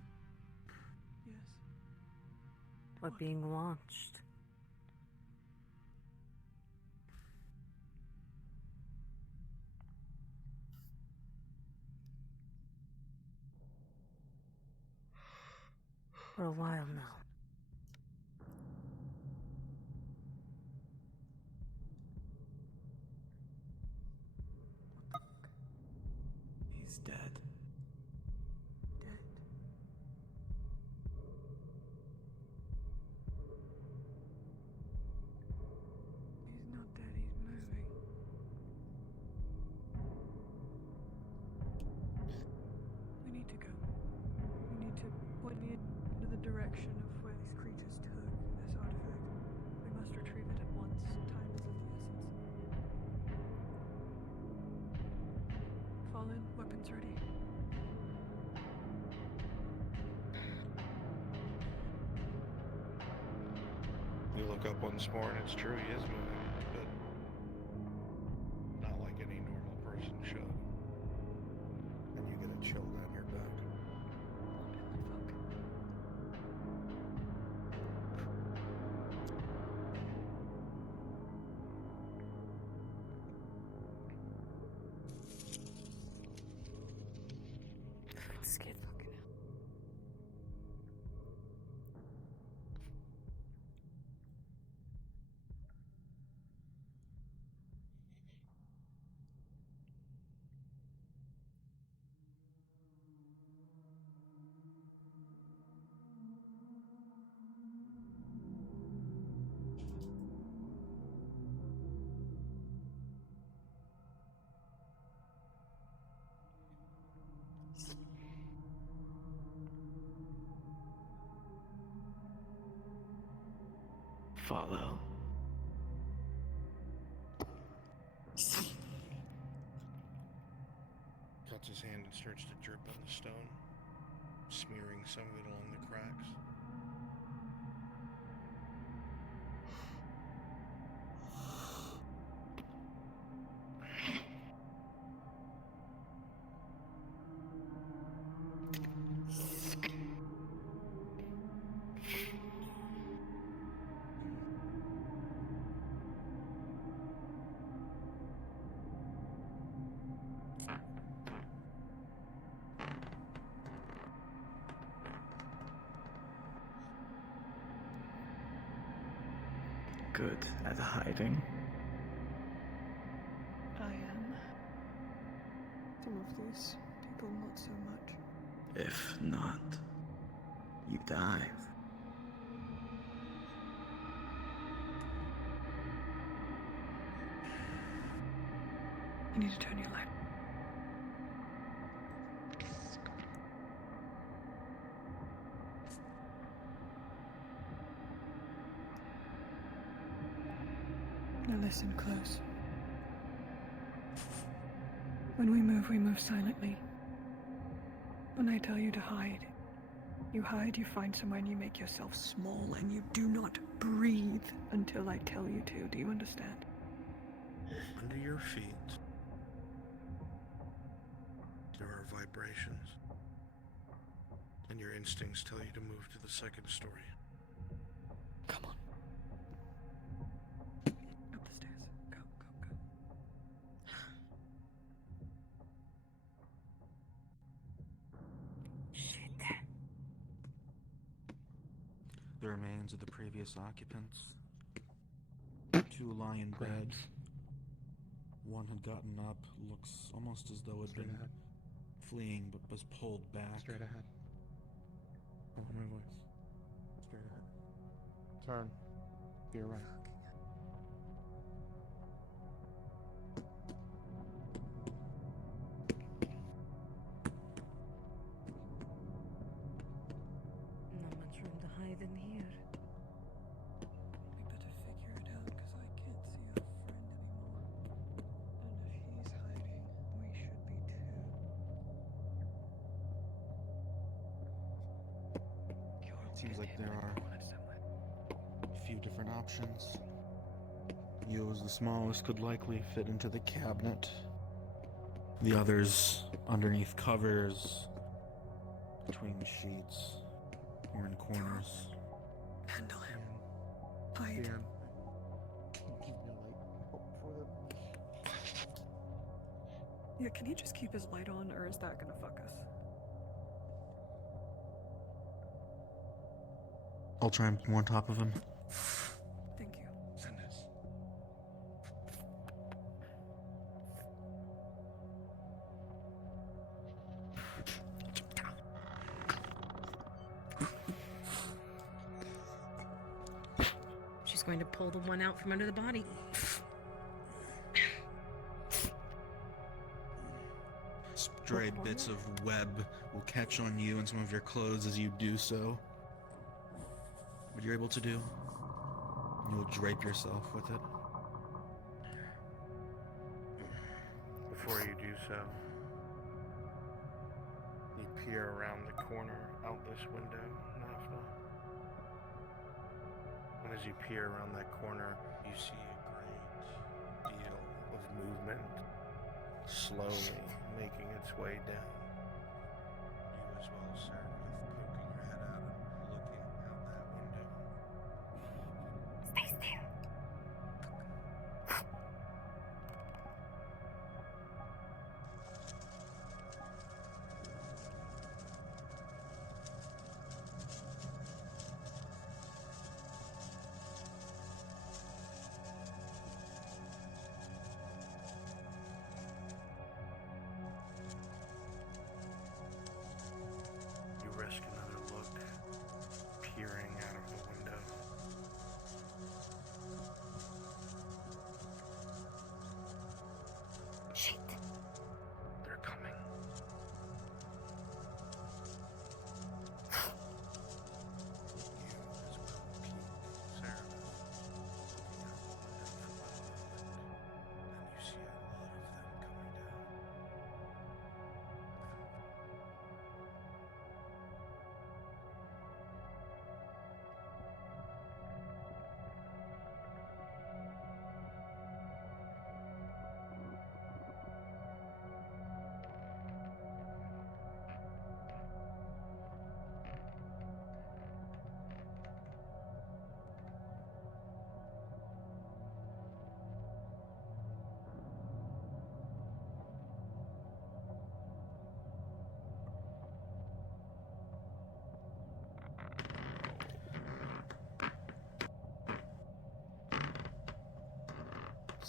Yes. We're being watched. For a while now. He's dead. Dead. He's not dead, he's moving. We need to go. We need to point me into the direction of where these creatures took this artifact. We must retrieve it at once. Time is of the essence. Fall in, weapons ready. You look up once more and it's true, he is moving, but not like any normal person should. And you get a chill down your back. I'm scared. follow. Cuts his hand and starts to drip on the stone, smearing some of it along the cracks. Good at hiding. I am. Some of these people, not so much. If not, you die. You need to turn your light. Now listen close. When we move silently. When I tell you to hide, you hide, you find somewhere and you make yourself small and you do not breathe until I tell you to. Do you understand? Under your feet, there are vibrations, and your instincts tell you to move to the second story. Come on. Up the stairs. Go, go, go. The remains of the previous occupants. 2 lie in bed. One had gotten up, looks almost as though it had been fleeing, but was pulled back. Straight ahead. Follow my voice. Straight ahead. Turn. To your right. Not much room to hide in here. We better figure it out because I can't see our friend anymore. And if he's hiding, we should be too. It seems like there are a few different options. You, as the smallest, could likely fit into the cabinet. The others underneath covers, between sheets, or in corners. Handle him. Hide. Dan, keep me a light for them. Yeah, can he just keep his light on, or is that gonna fuck us? I'll try and more on top of him. Thank you. Send this. She's going to pull the one out from under the body. Stray bits of web will catch on you and some of your clothes as you do so. What you're able to do, you'll drape yourself with it. Before you do so, you peer around the corner out this window, Nafna. And as you peer around that corner, you see a great deal of movement slowly making its way down. You as well, sir, with poking your head out and looking out that window. Stay still. You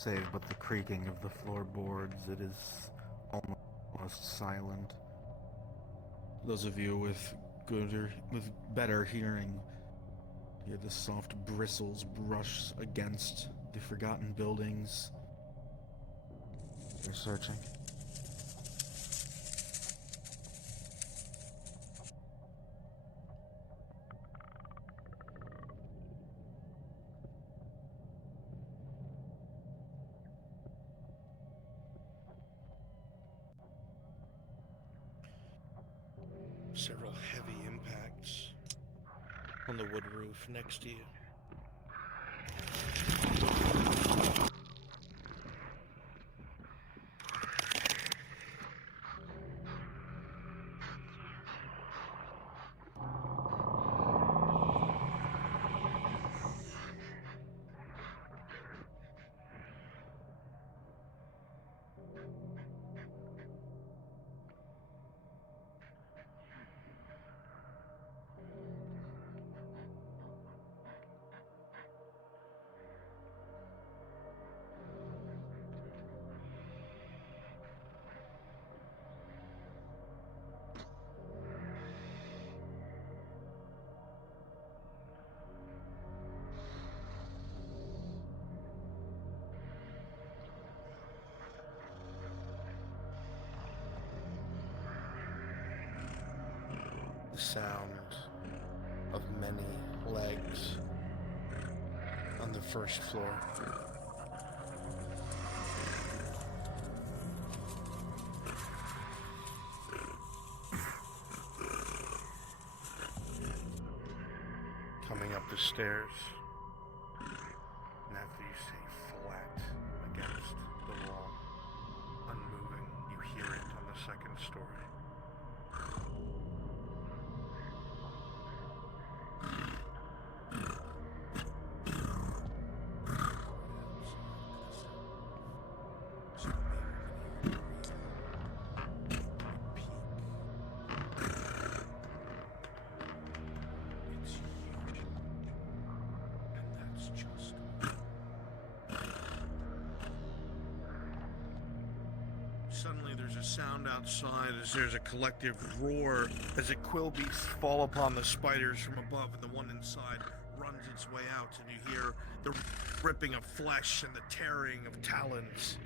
save but the creaking of the floorboards. It is almost silent. Those of you with better hearing hear the soft bristles brush against the forgotten buildings. You're searching. Several heavy impacts on the wood roof next to you. The sound of many legs on the first floor. Coming up the stairs, and after you stay flat against the wall, unmoving, you hear it on the second story. Suddenly there's a sound outside as there's a collective roar as the quill beasts fall upon the spiders from above, and the one inside runs its way out, and you hear the ripping of flesh and the tearing of talons.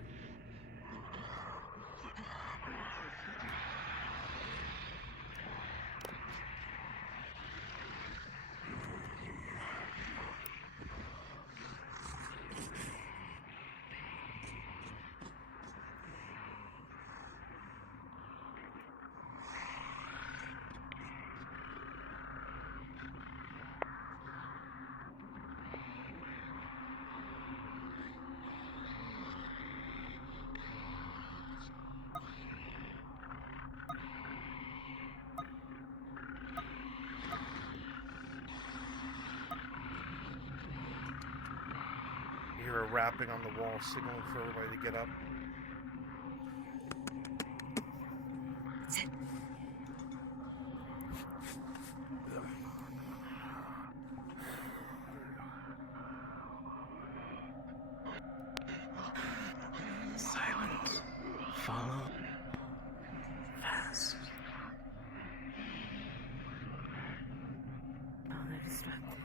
You hear a rapping on the wall, signaling for everybody to get up. Silence. Follow. Fast. Now they're distracted.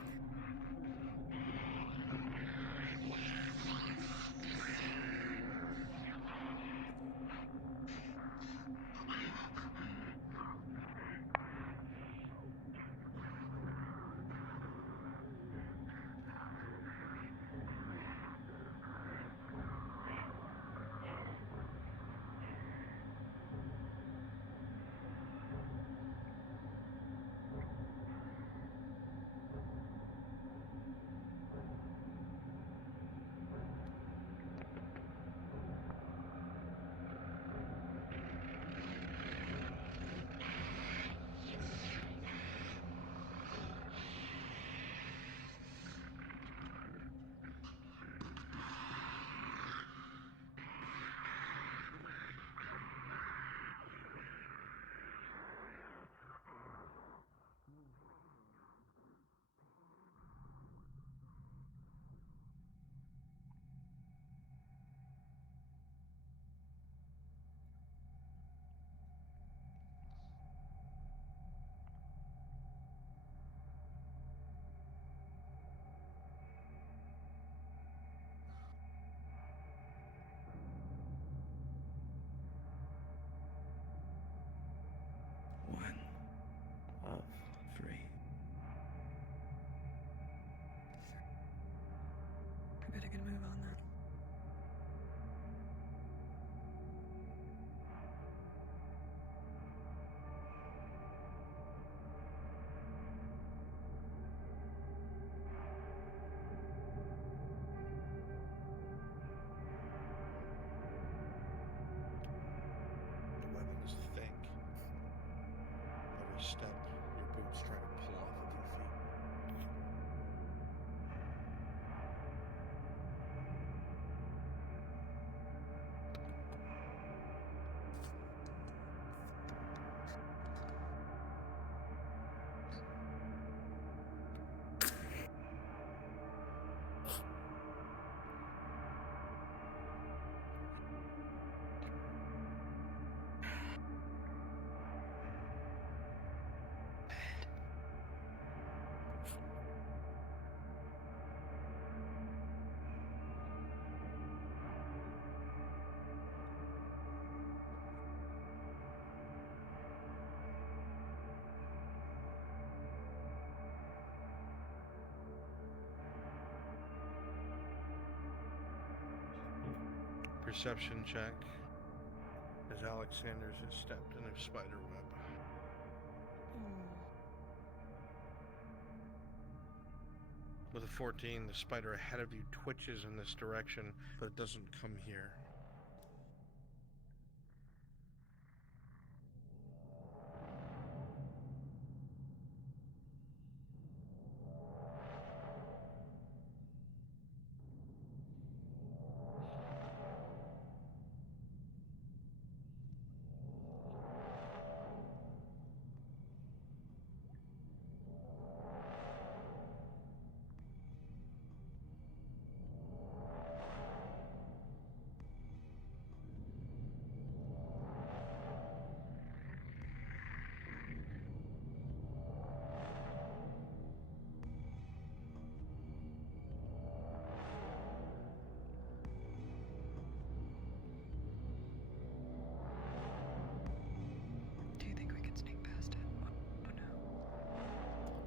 perception check as Alexander's has stepped in a spider web. With a 14, the spider ahead of you twitches in this direction, but it doesn't come here.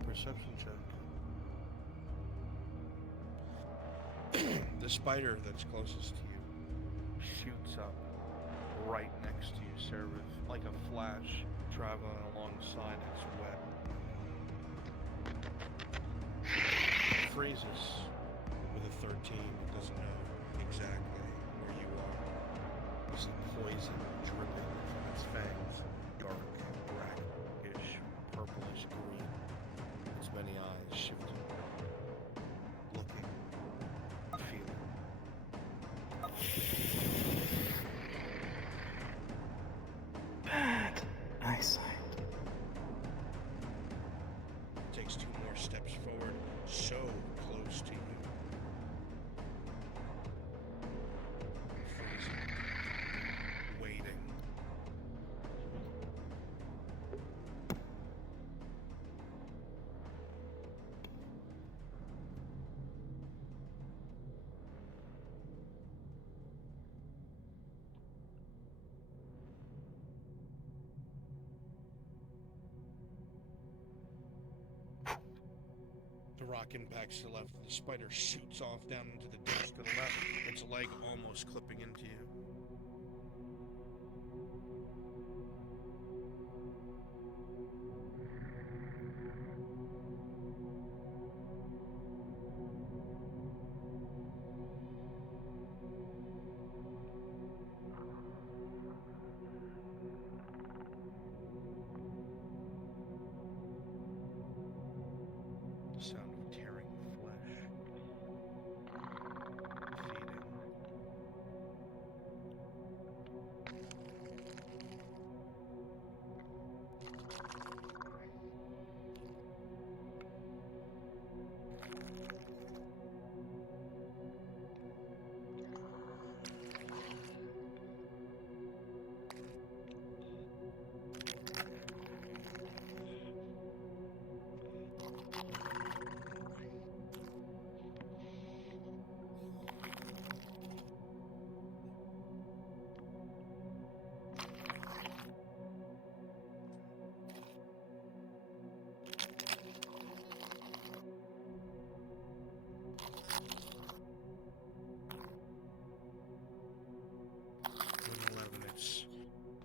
Perception check. The spider that's closest to you shoots up right next to you, Seraph, like a flash traveling alongside its web. It freezes with a 13. It doesn't know exactly where you are. There's poison dripping from its fangs, dark, brackish, purplish green. Its many eyes shifting, looking, feeling. Bad eyesight. Takes 2 more steps forward, so close to you. Freezing, waiting. The rock impacts to the left. The spider shoots off down into the ditch to the left, its leg almost clipping into you. The sound of tearing flesh. Feeding.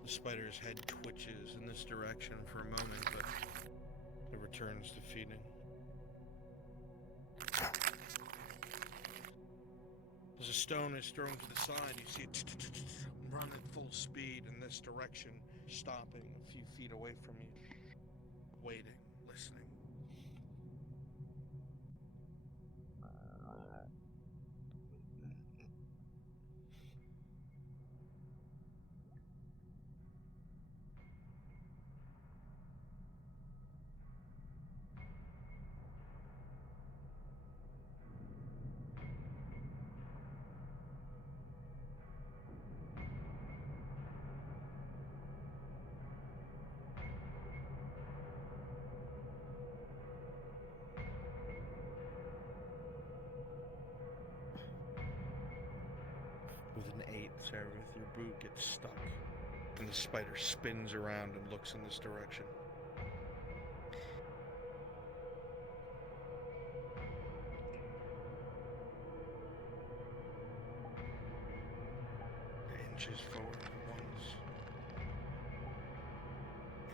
The spider's head twitches in this direction for a moment, but it returns to feeding. As a stone is thrown to the side, you see it run at full speed in this direction, stopping a few feet away from you, waiting, listening. With an 8, Sarah, with your boot gets stuck, and the spider spins around and looks in this direction. Inches forward once.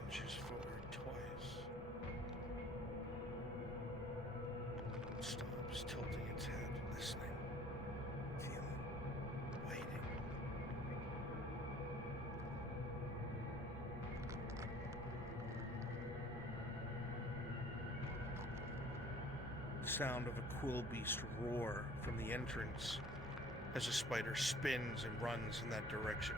Inches forward twice. Stops, tilting its head, listening, feeling, waiting. The sound of a quillbeast roar from the entrance as a spider spins and runs in that direction.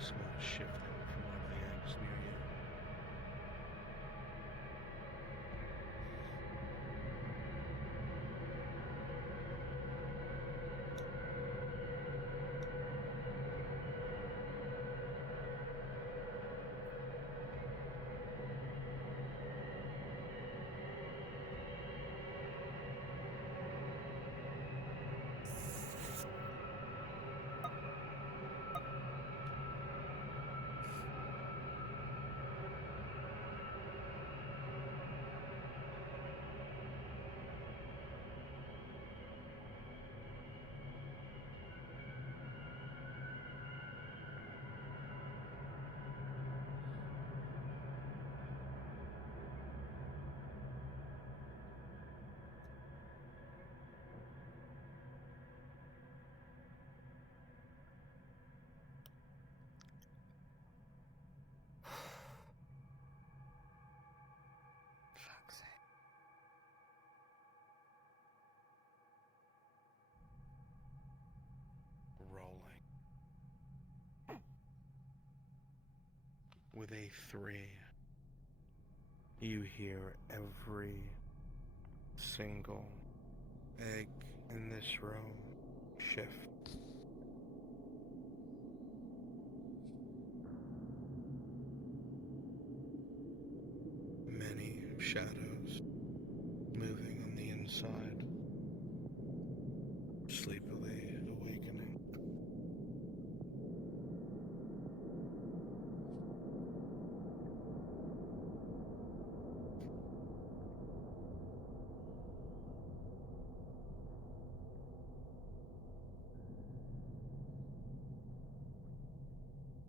Smell shifting from one of the eggs near you. Rolling. With a 3, you hear every single egg in this room shift. Many shadows moving on the inside, sleepily awakening.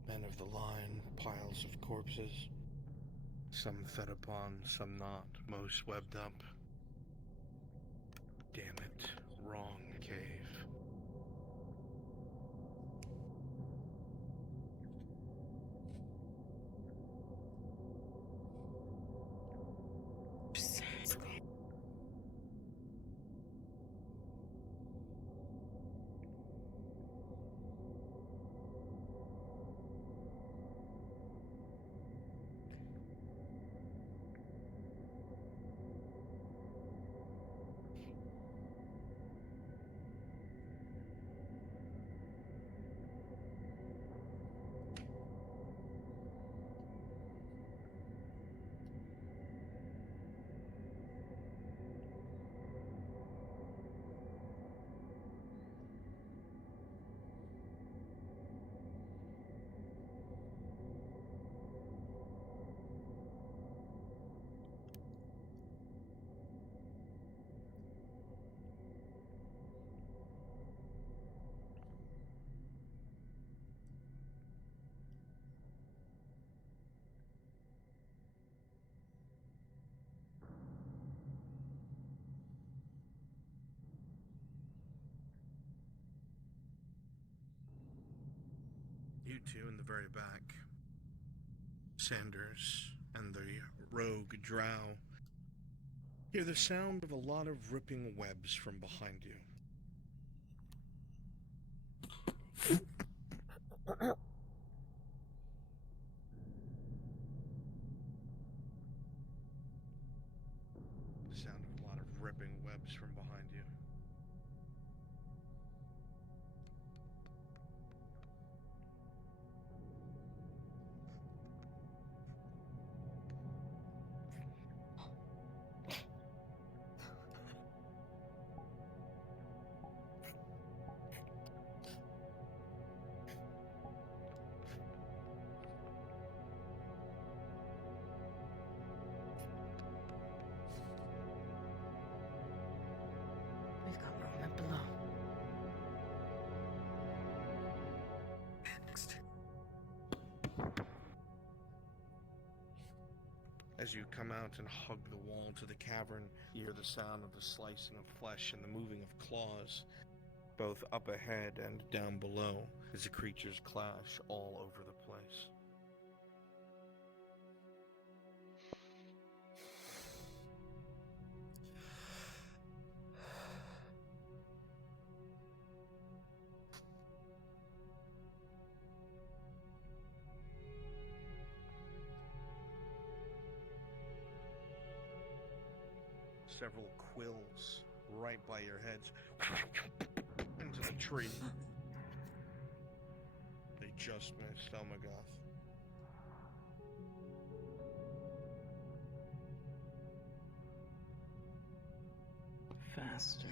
Men of the line, piles of corpses. Some fed upon, some not, most webbed up. Damn it, wrong cave. You two in the very back, Sanders and the rogue drow, hear the sound of a lot of ripping webs from behind you. The sound footsteps from behind you. We've got movement below. Next. As you come out and hug the wall to the cavern, you hear the sound of the slicing of flesh and the moving of claws, both up ahead and down below, as the creatures clash all over the place. Several quills right by your heads into the tree. They just missed Elmagoth. Faster.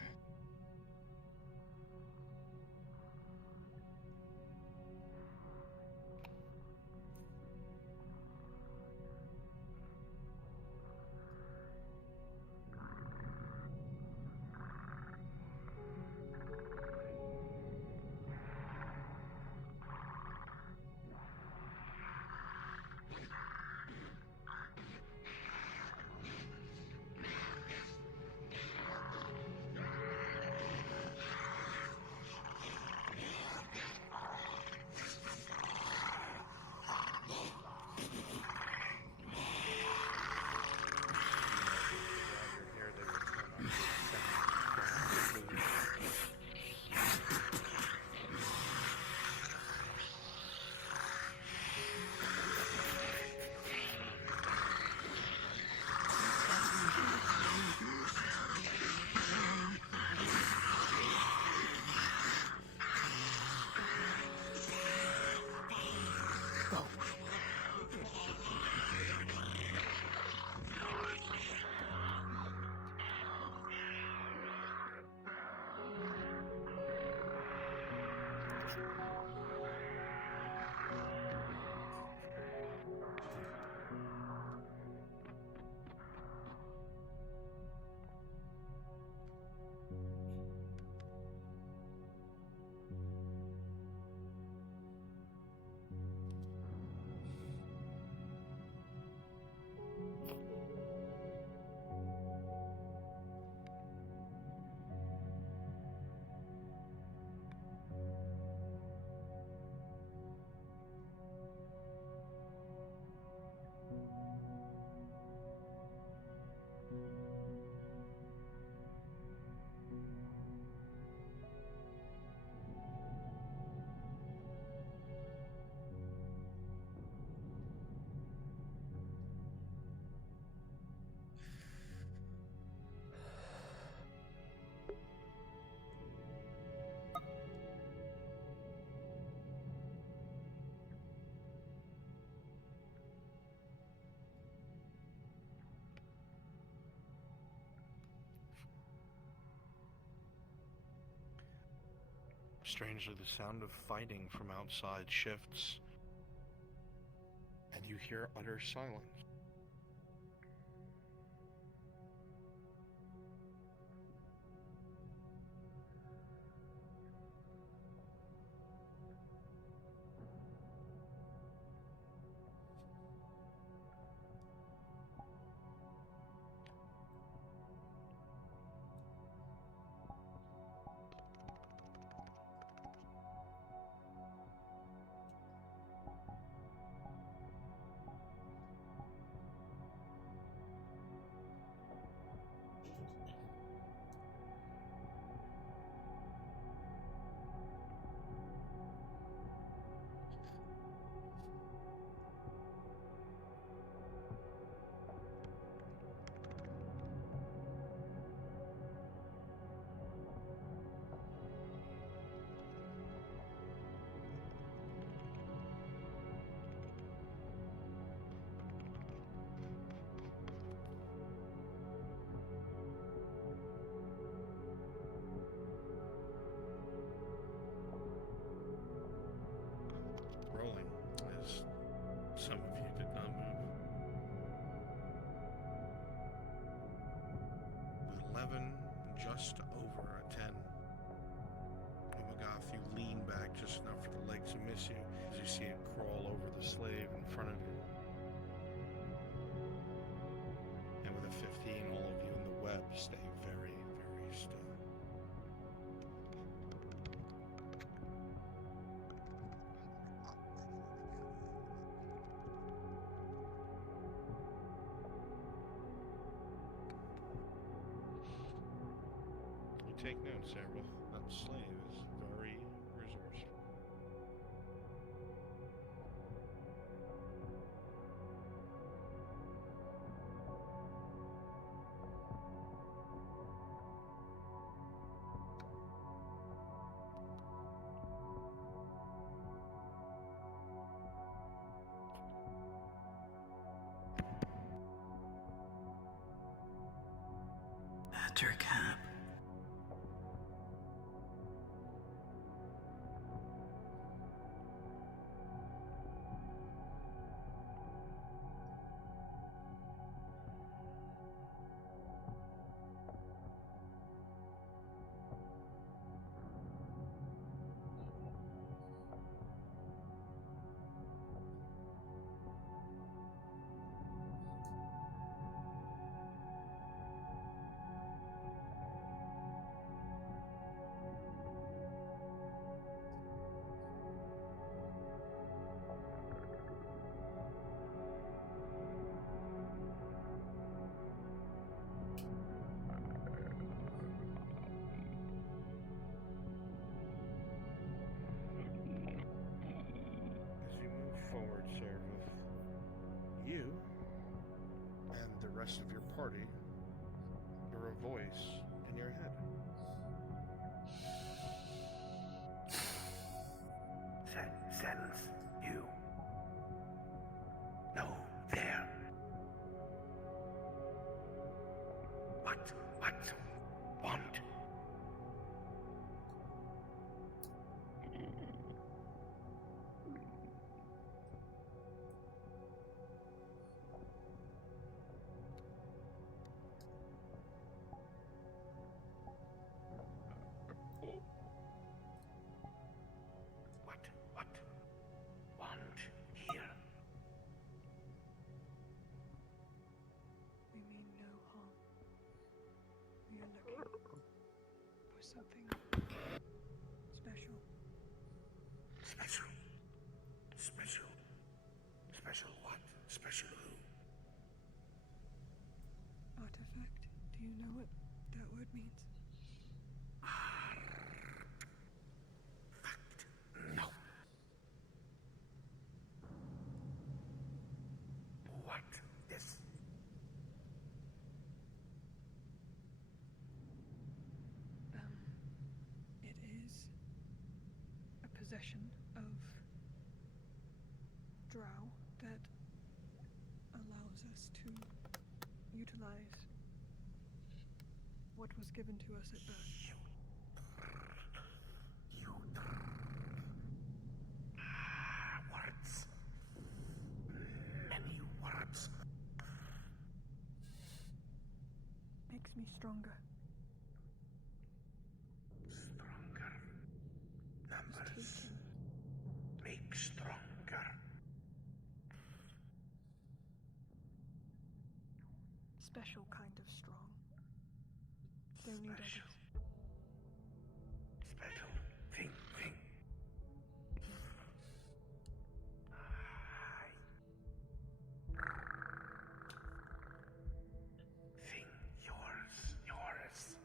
Strangely, the sound of fighting from outside shifts, and you hear utter silence. just over a 10. Oh my god, if you lean back just enough for the leg to miss you, as you see it crawl over the slave in front of you. And with a 15, all of you in the web stay very, very still. You take note, Sarah. That slave is very resourceful. At your camp. As you move forward, Seraph, you and the rest of your party hear a voice in your head. Silence, you. No, there. What? Want? What? Want here? We mean no harm. We are looking for something special. Special what? Special who? Artifact. Do you know what that word means? No. What? This? It is a possession of Drow that allows us to utilize what was given to us at birth. Words. Many words. Makes me stronger. Stronger. Numbers. Make stronger. Special kind of strong. Don't need others. Special. Think. Thing. Yours.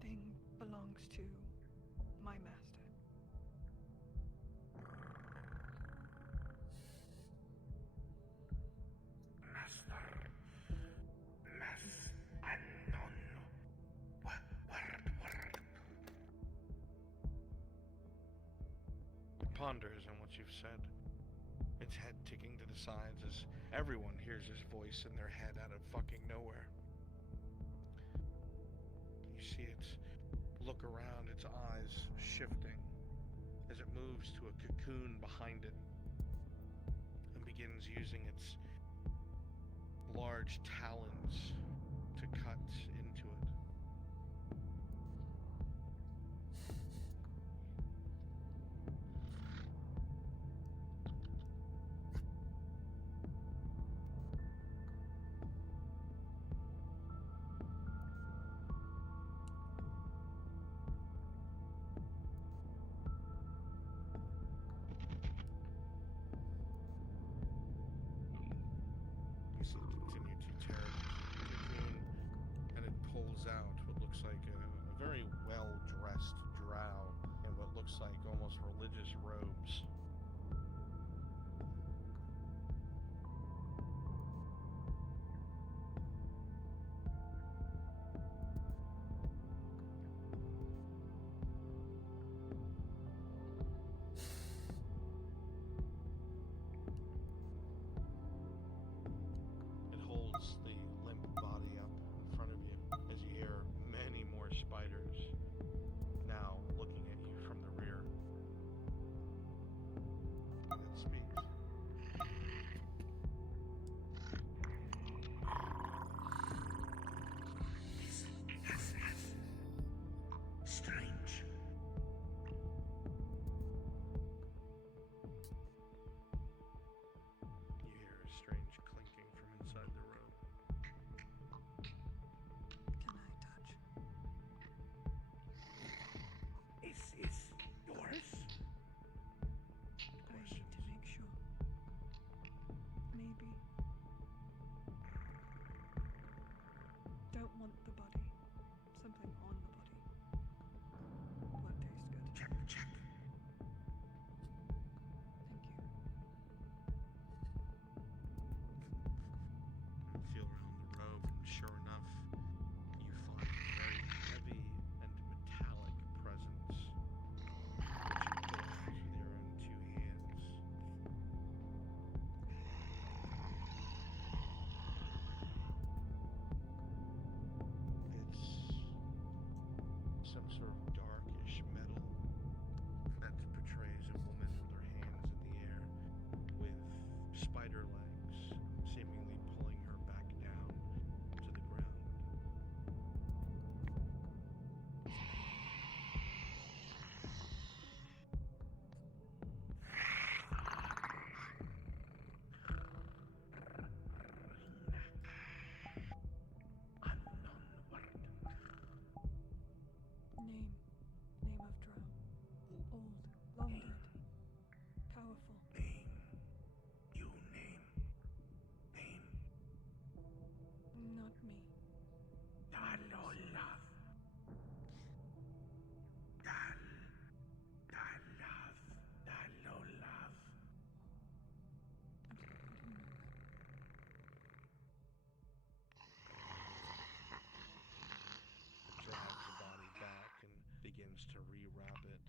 Thing belongs to my master. Ponders on what you've said, its head ticking to the sides as everyone hears his voice in their head out of fucking nowhere. You see it look around, its eyes shifting as it moves to a cocoon behind it and begins using its large talons to cut into it. comes out what looks like a very well-dressed drow in what looks like almost religious robes. It holds the limp body up in front of you as you hear many more spiders now looking at you from the rear. And it speaks. Strange. You hear a strange clinking from inside the room. Can I touch? Is this yours? I need to make sure. Maybe. Don't want the body. Something on the body. Blood tastes good. Check, check. Thank you. You feel around the robe, and sure enough, you find a very heavy and metallic presence, which you hold with your own two hands. It's some sort of darkish metal that portrays a woman with her hands in the air, with spider legs seemingly pulling her back down to the ground. Name. Name of drow. Old. Long dead. Powerful. You name. Name. Not me. Dalolaf. Dalolaf. Drags the body back and begins to rewrap it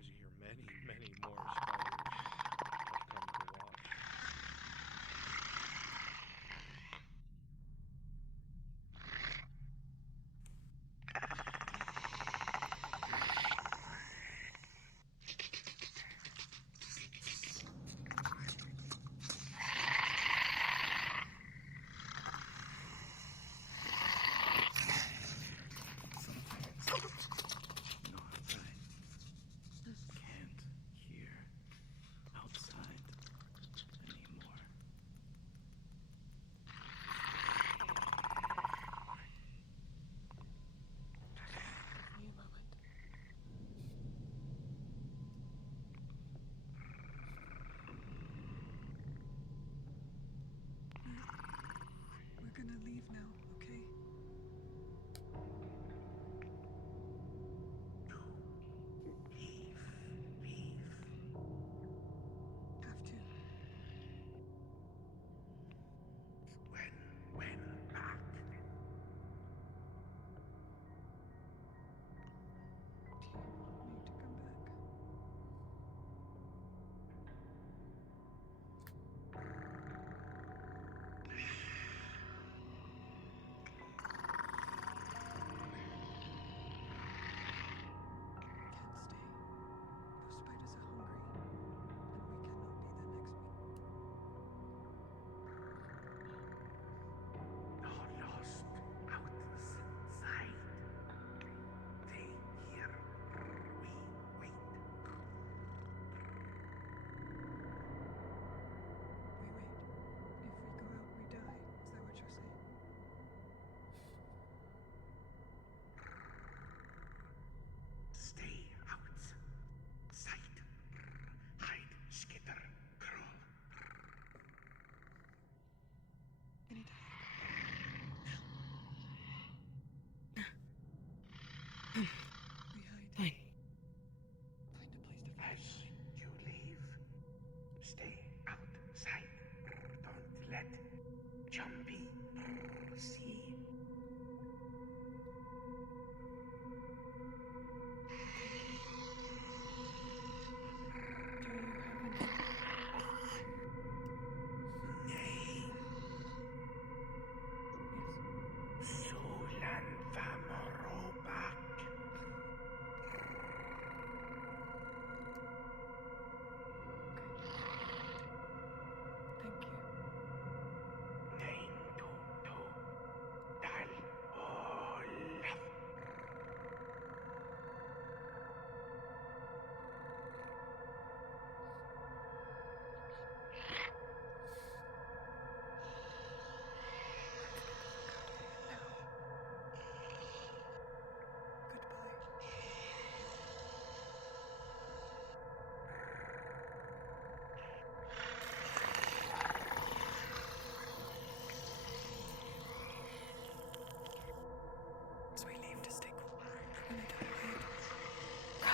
as you hear many, many more spiders have come to watch. Can't hear outside anymore. New moment. We're gonna leave now, okay? Have to. When back? Do you want me to come back? Fine. As you leave, stay outside. Don't let Jumpy see. Sulan Famorobak. Thank you. Nain Tutu Dal Olaf. So we leave to stay cool. We're gonna die, right? Go.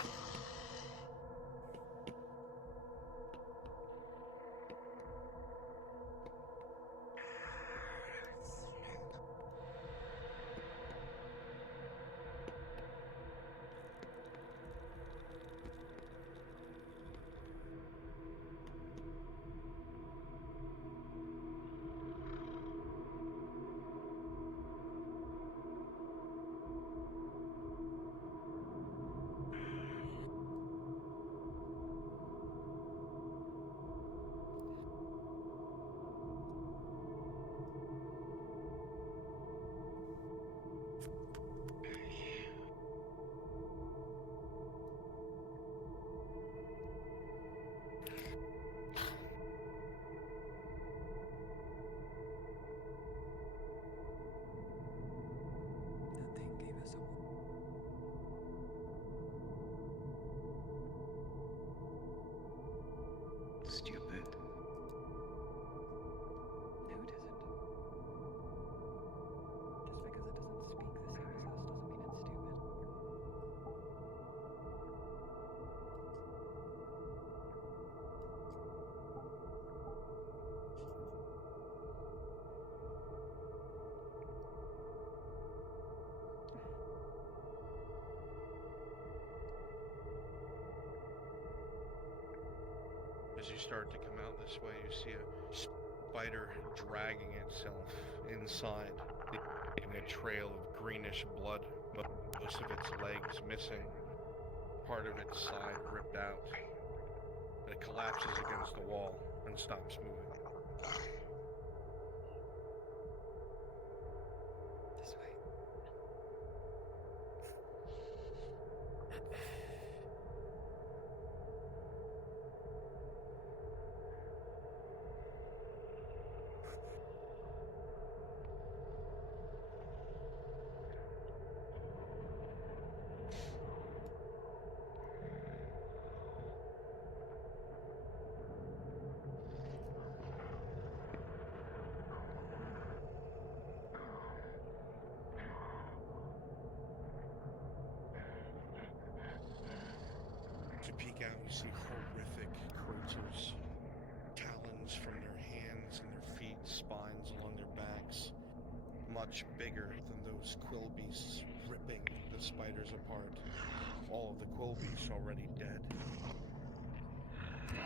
That thing gave us a Stupid. No, it isn't. Just because it doesn't speak the same as us doesn't mean it's stupid. As you start to come out this way, you see a spider dragging itself inside, leaving a trail of greenish blood, most of its legs missing, part of its side ripped out. It collapses against the wall and stops moving. This way. As you peek out, you see horrific creatures. Talons from their hands and their feet, spines along their backs. Much bigger than those quill beasts, ripping the spiders apart. All of the quill beasts already dead.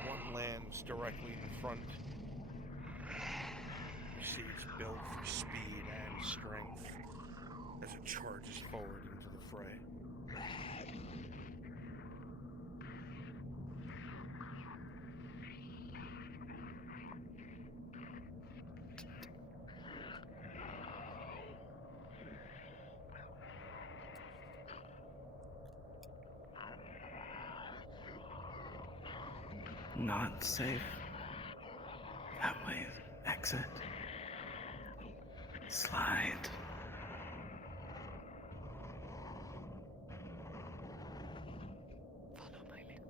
One lands directly in front. You see it's built for speed and strength as it charges forward into the fray. Not safe. That way. Exit. Slide. Follow my lead.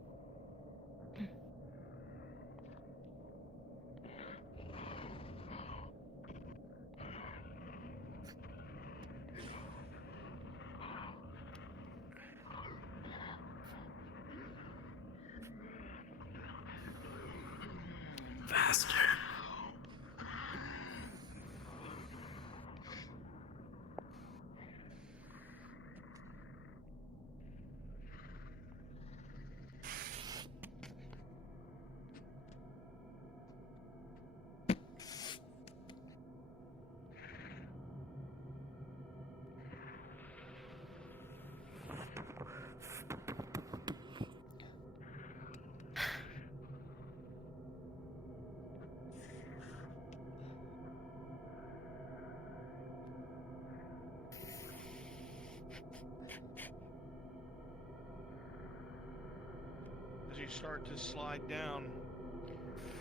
you start to slide down,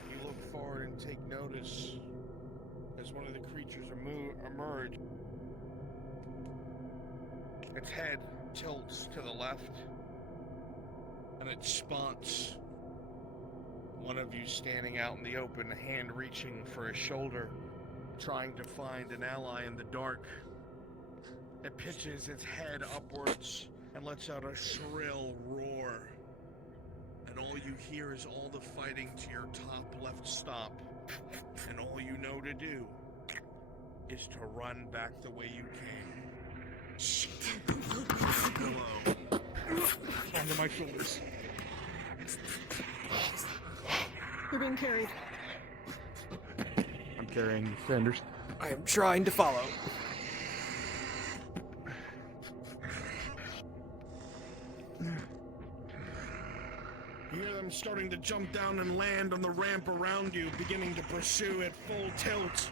you look forward and take notice as one of the creatures emerge. Its head tilts to the left, and it spots one of you standing out in the open, hand reaching for a shoulder, trying to find an ally in the dark. It pitches its head upwards and lets out a shrill roar. And all you hear is all the fighting to your top left stop. And all you know to do is to run back the way you came. Shit. Hello. Onto my shoulders. You're being carried. I'm carrying you, Sanders. I am trying to follow. You hear them starting to jump down and land on the ramp around you, beginning to pursue at full tilt.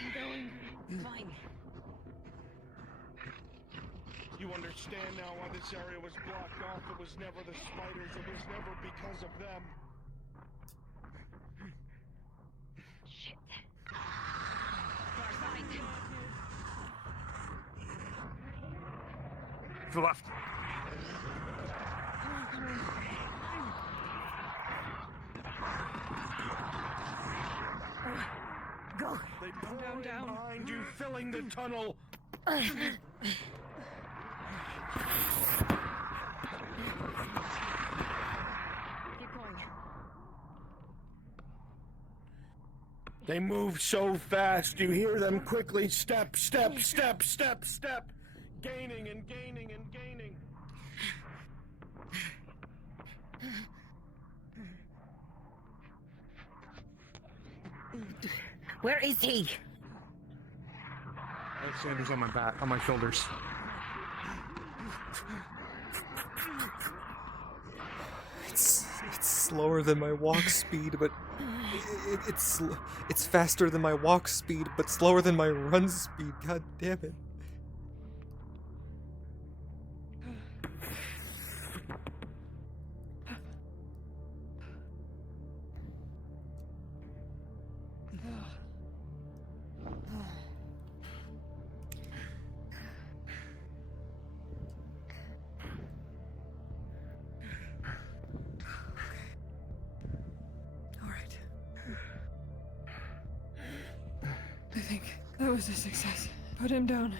Keep going. Fine. You understand now why this area was blocked off. It was never the spiders. It was never because of them. Shit. Far side. To the left. Go. They pour down behind you, filling the tunnel. Keep going. They move so fast, you hear them quickly step, step, step, step, step, gaining and gaining and gaining. Where is he? Sanders on my back, on my shoulders. It's slower than my walk speed, but it's faster than my walk speed, but slower than my run speed. God damn it. I think that was a success. Put him down.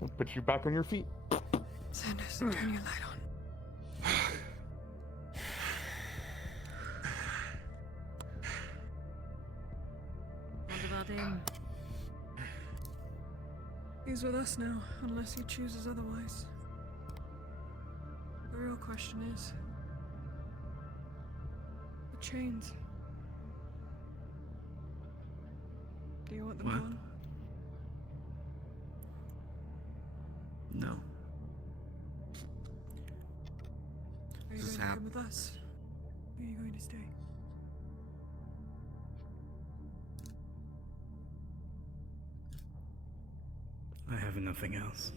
I'll put you back on your feet. Sanders, turn your light on. What about him? He's with us now, unless he chooses otherwise. The real question is... the chains. Do you want them What? gone? No. Are you This is going to come with us? Or are you going to stay? I have nothing else.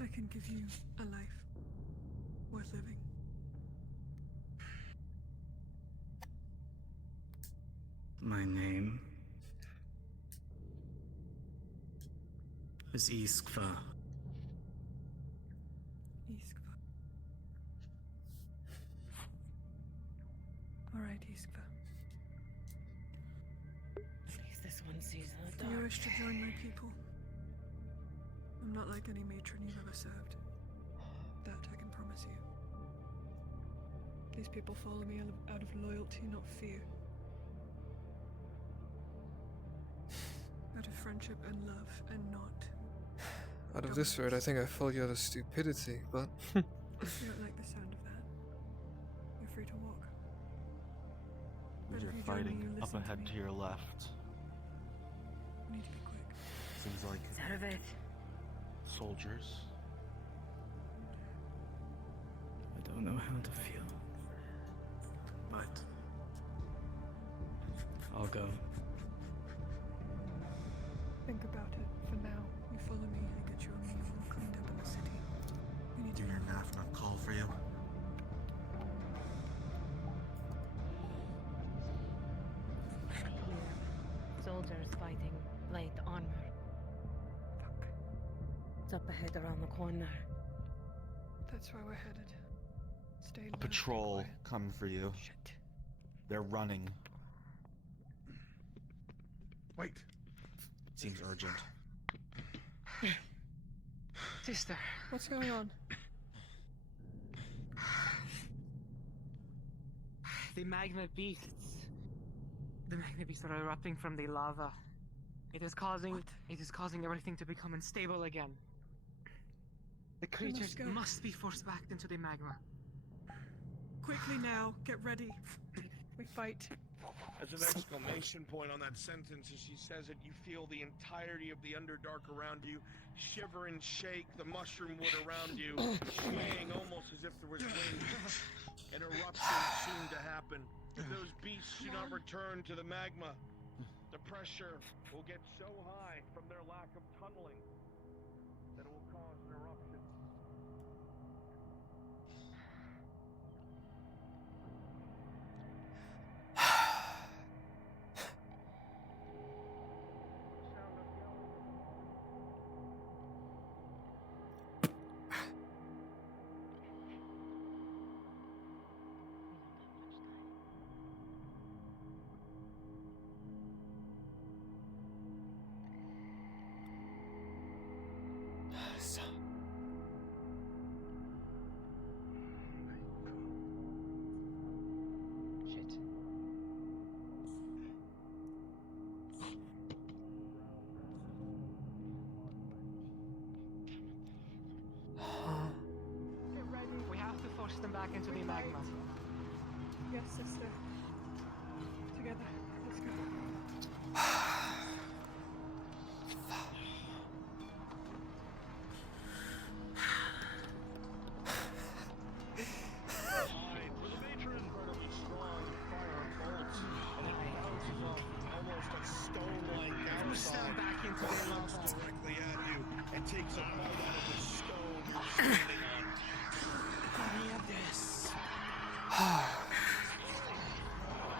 I can give you a life worth living. My name is Iskva. Iskva. Alright, Iskva. Please, this one sees in the Do you dark. wish to join my people? I'm not like any matron you've ever served. That I can promise you. These people follow me out of loyalty, not fear. Out of friendship and love, and not. Out of this word, I think I follow you out of stupidity, but... If you don't like the sound of that, you're free to walk. But You're if you join me, fighting you up listen to ahead me. to your left. We need to be quick. Seems like Servet. soldiers. I don't know how to feel. But I'll go. Think about it. For now, you follow me, I get you a meal, we'll clean soldiers fighting plate armor. Fuck. It's up ahead around the corner. That's where we're headed. Stay A patrol coming for you. Shit. They're running. Wait. Seems urgent. Sister, what's going on? The magma beasts. The magma beasts are erupting from the lava. It is causing everything to become unstable again. The creatures must be forced back into the magma. Quickly now, get ready. We fight. As an exclamation point on that sentence, as she says it, you feel the entirety of the Underdark around you shiver and shake, the mushroom wood around you swaying almost as if there was wind. An eruption soon to happen. If those beasts do not return to the magma, the pressure will get so high from their lack of tunneling that it will cause an eruption. We have to force them back into the magma. Yes, sister. Together. Let's go. Directly at you and takes a bite out of the stone you're standing on.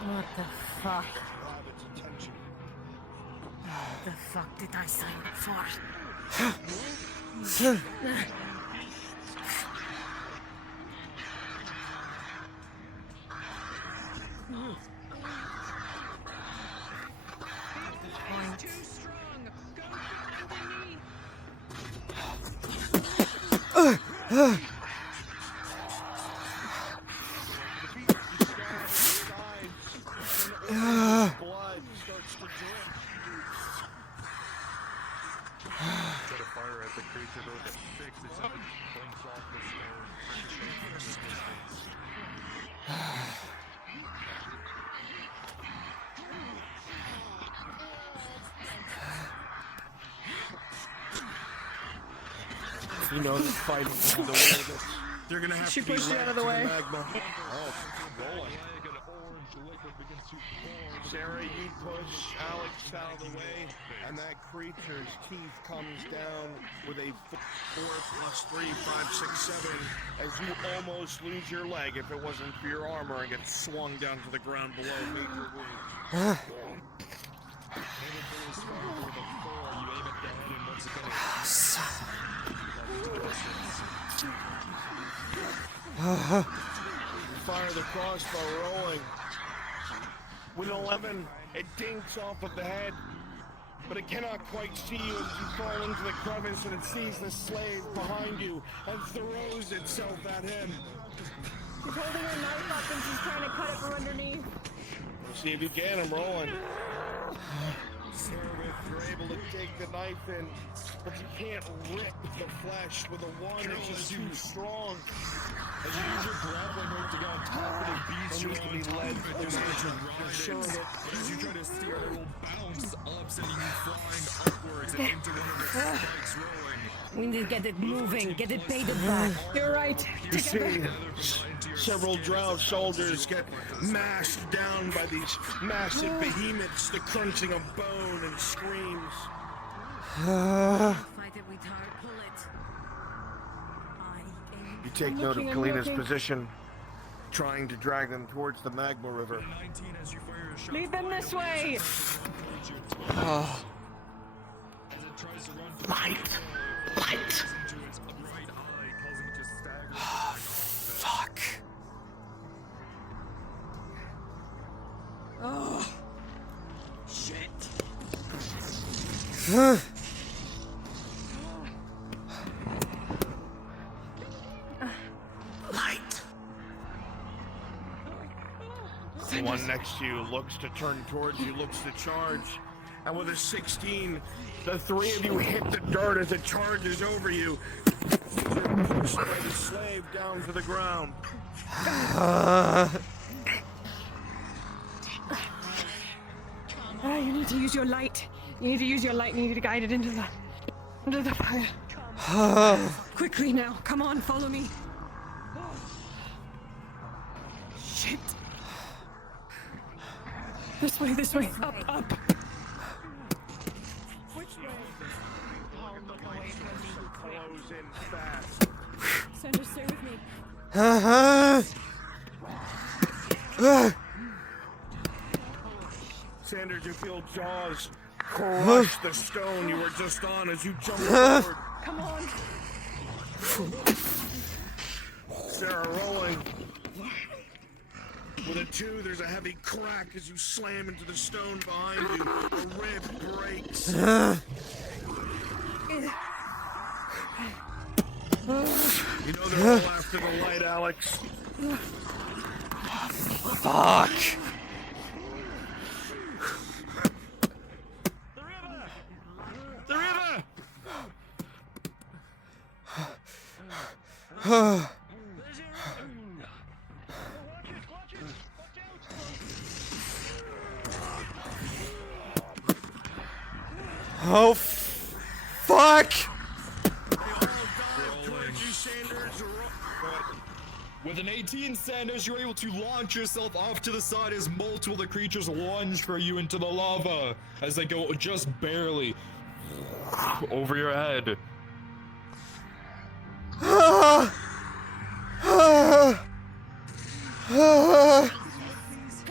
What the fuck? Grab its attention. What the fuck did I sign up for? Blood starts to drip. Set a fire at the creature though that sticks as it blinks off the You know this fight is the way that they're gonna have She to be pushed you led out of the to way. magma. Oh, rolling. Sarah, you push Alex out of the way, and that creature's teeth comes down with a 4 + 3, 5, 6, 7, as you almost lose your leg if it wasn't for your armor and get swung down to the ground below. Major wound. Fire the crossbow rolling. With 11, it dinks off of the head, but it cannot quite see you as you fall into the crevice, and it sees the slave behind you and throws itself at him. She's holding her knife up and she's trying to cut it from underneath. See if you can, I'm rolling. Seraph, you're able to dig the knife in, but you can't rip the flesh with a one. It's just too strong. As you use your grappling hook to get on top of the beast, you're on top of it, you're riding it. But as you try to steer, it will bounce up, sending you flying upwards and into one of its spikes rolling. We need to get it moving, get it baited back. You're right. You see several drow soldiers get mashed down by these massive behemoths, the crunching of bone and screams. Fight it with her, pull it. You take note of Kalina's position, trying to drag them towards the magma river. Lead them this way. As it tries to run for Light. into its right eye, causing it to stagger. Fuck. Oh. Shit. Light. The one next to you looks to turn towards you, looks to charge. And with a 16, the three of you hit the dirt as it charges over you. You're pushed by the slave down to the ground. You need to use your light. You need to use your light. You need to guide it into the fire. Quickly now. Come on, follow me. Shit. This way. Up. Which way? Close in fast. Sandra, stay with me. Sanders, you feel jaws crush the stone you were just on as you jump forward. Come on. Sarah rolling. With a 2, there's a heavy crack as you slam into the stone behind you. The rib breaks. You know they're all after the light, Alex. Fuck. The river! Oh, fuck! With an 18, Sanders, you're able to launch yourself off to the side as multiple of the creatures lunge for you into the lava as they go just barely over your head. Come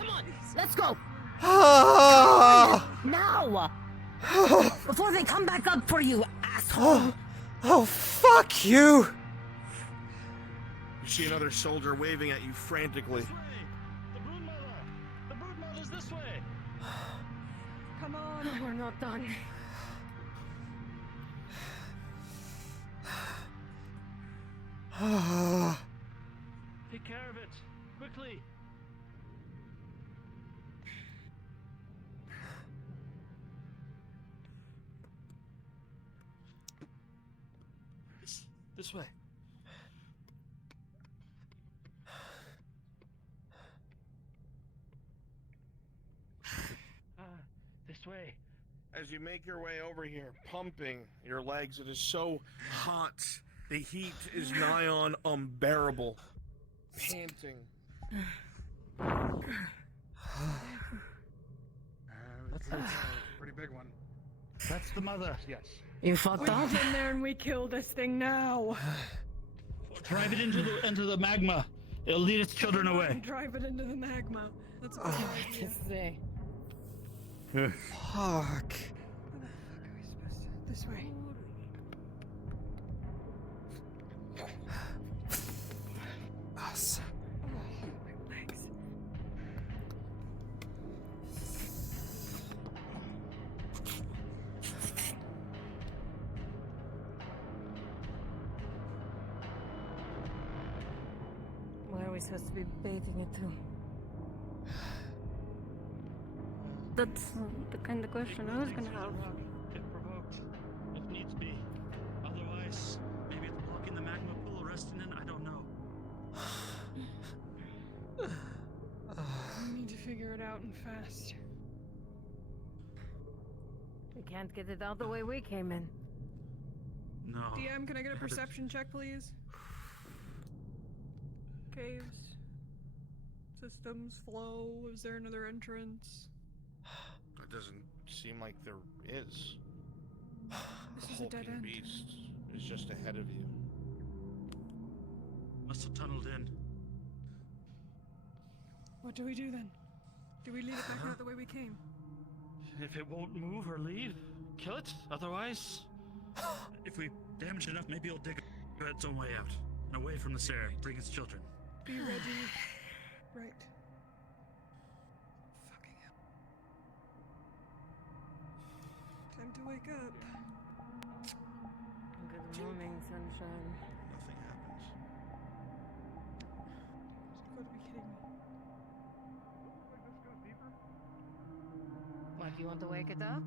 on, let's go. Now, before they come back up for you, asshole. Oh, fuck you! You see another soldier waving at you frantically. The broodmother's this way. Come on. We're not done. Take care of it. Quickly. This way. This way. As you make your way over here, pumping your legs, it is so hot. The heat is nigh on unbearable. Panting. That's a pretty big one. That's the mother. Yes. You fucked We up. get in there and we kill this thing now. Drive it into the magma. It'll lead its children away. Drive it into the magma. That's a good idea. Fuck. This way. Us. Legs. Where are we supposed to be bathing it to? That's the kind of question I was gonna have. If provoked, if needs be. Otherwise, maybe it's blocking the magma pool resting in. I don't know. We need to figure it out and fast. We can't get it out the way we came in. No. DM, can I get a perception check, please? Caves. Systems, flow. Is there another entrance? It doesn't seem like there is. This The is a dead hulking end. beast is just ahead of you. Must have tunneled in. What do we do then? Do we lead it back out the way we came? If it won't move or leave, kill it. Otherwise, if we damage it enough, maybe it'll dig its own way out and away from the Sarah, bring its children. Be ready. Right. Fucking hell. Time to wake up. Good morning, sunshine. Nothing happens. You've got to be kidding me. What, you want to wake it up?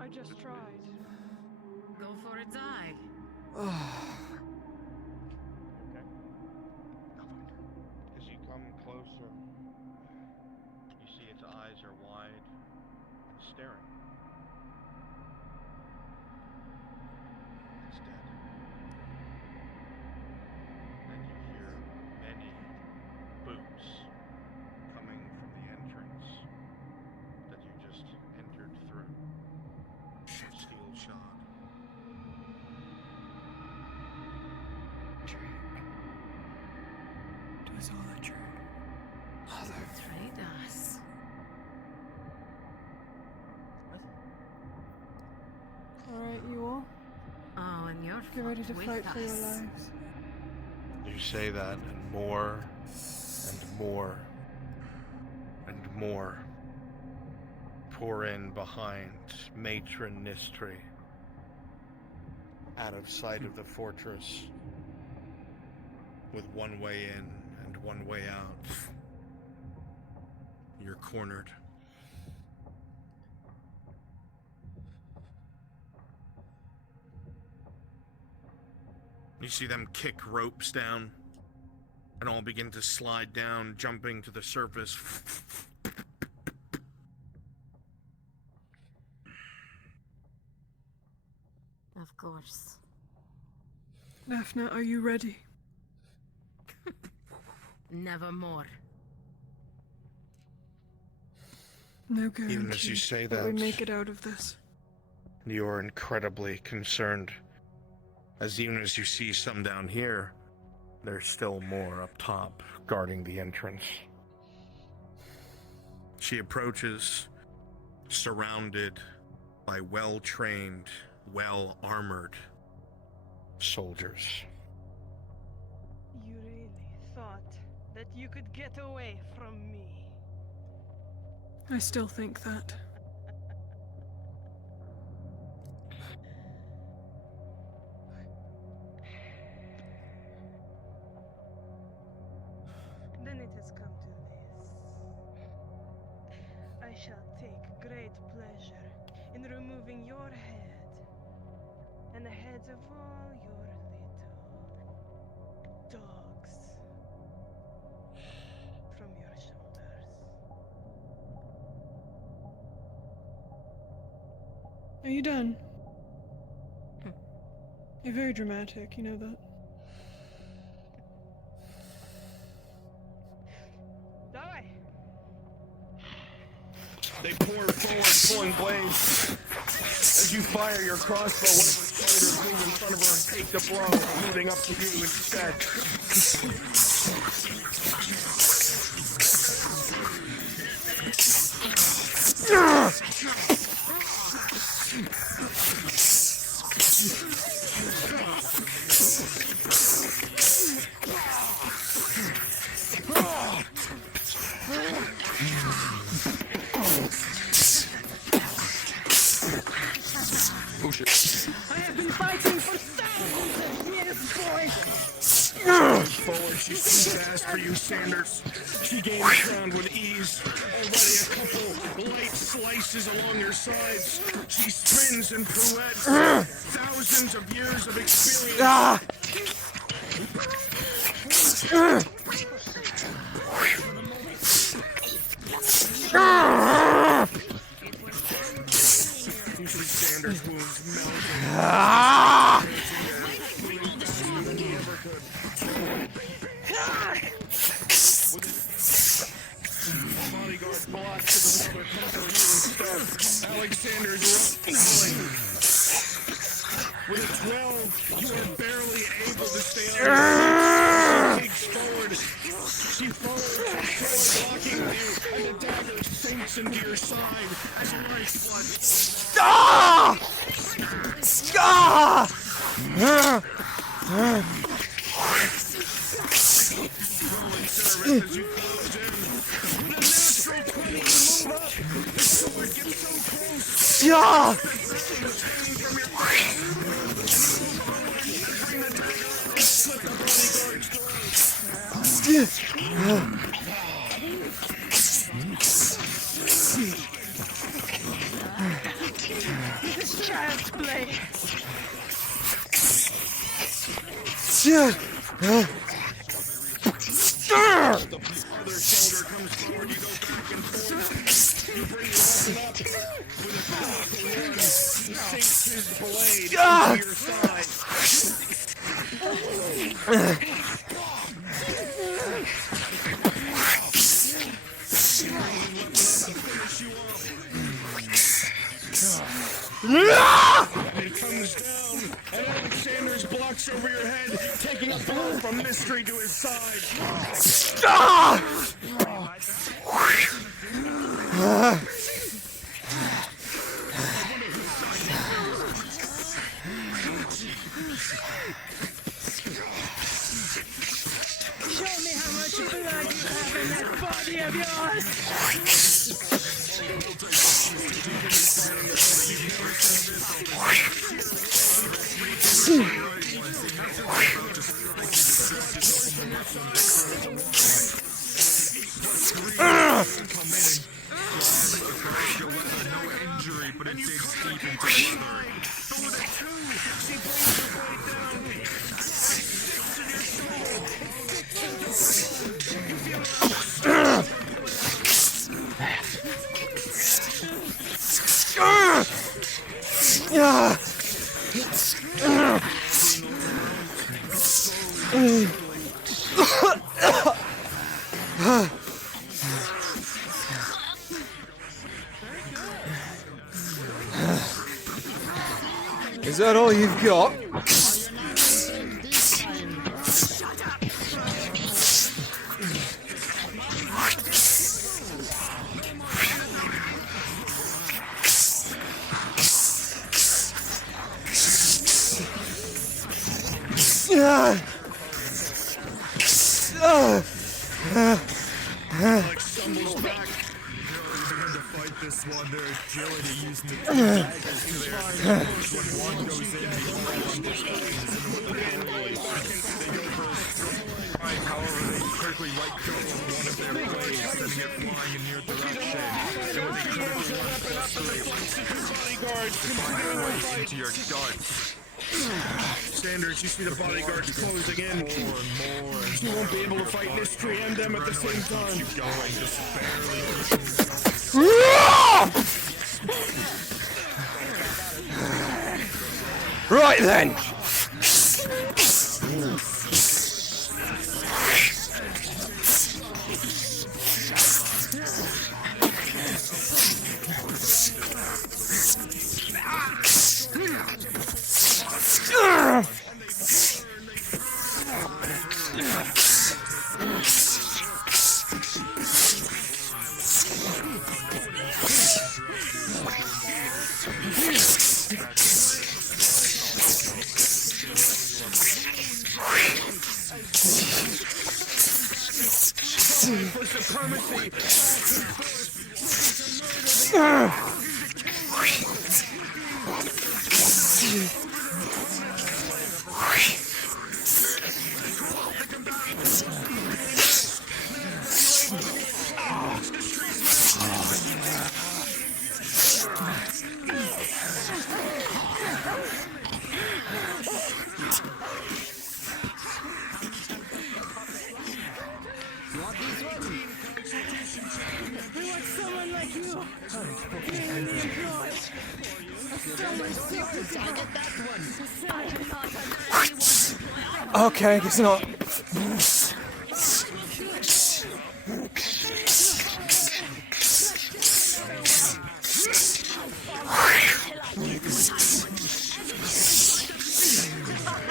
I just tried. Go for a die. Okay. As you come closer, you see its eyes are wide, staring. It's dead. And you hear many boots coming from the entrance that you just entered through. Steel shod. Do us all a jerk. Betrayed us. Alright, you all. Oh, and you're Get ready to with fight for your us. lives. You say that, and more, and more, and more pour in behind Matron Nistri, out of sight of the fortress, with one way in and one way out. You're cornered. You see them kick ropes down and all begin to slide down, jumping to the surface. Of course. Daphne, are you ready? Nevermore. No guarantee Even as you say that we that, make it out of this. You're incredibly concerned, as even as you see some down here, there's still more up top guarding the entrance. She approaches, surrounded by well-trained, well-armored soldiers. You really thought that you could get away from me? I still think that. Then it has come to this. I shall take great pleasure in removing your head and the heads of all your little dogs from your shoulders. Are you done? You're very dramatic, you know that. Die! They pour forward, pulling blades. As you fire your crossbow, one of the soldiers move in front of her and take the blow, moving up to you instead. I have been fighting for thousands of years, boy! Forward, she swings fast for you, Sanders. She gains ground with ease. Already a couple light slices along your sides. She spins and pirouettes. Thousands of years of experience. Usually Sanders' wounds melt. Bodyguard blocks to the other cover you instead. Alexander's rolling. With a 12, you are barely able to stay on. She takes forward. She forward, blocking you, and the dagger sinks sinks into your side as lifeblood. Ah! Ah! Yeah! Child's play. Yeah! The other shoulder comes forward, you go back and forth. You bring your weapon up with a powerful one. He sinks his blade into your side. He comes down, and Alexander's blocks over your head, taking a blow from Mystery to his side. Show me how much blood you have in that body of yours. Is that all you've got? Alex stumbles back. Begin to fight this one. Their agility using the two daggers to their advantage. When one goes in, the other one defends. And with the boys, they go for a strike. However, they quickly right click on one of their blades, sending it flying in your direction. And with a critical 1+3, they find their way into your guts. Sanders, you see the bodyguards closing in. More. You won't be able to fight Mystery and them at the same time. Keep going, just barely. Right then. For supremacy. Okay, I guess not.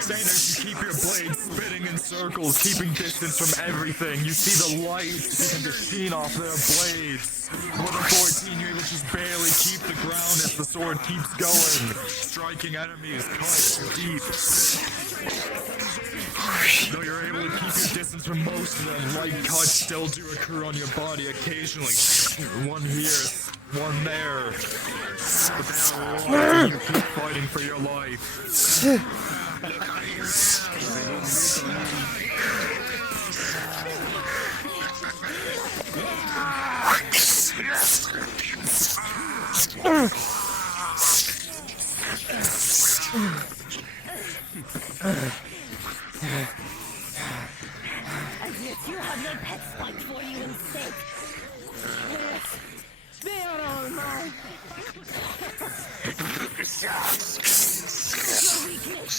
Sanders, you keep your blade blades spinning in circles, keeping distance from everything. You see the light begin to sheen off their blades. With a 14, you just barely keep the ground as the sword keeps going, striking enemies cut deep. Though you're able to keep your distance from most of them, light cuts still do occur on your body occasionally. One here, one there. But they are light and you keep fighting for your life. And yet you have no pets fight for you instead. Yes, they are all mine. Your weakness.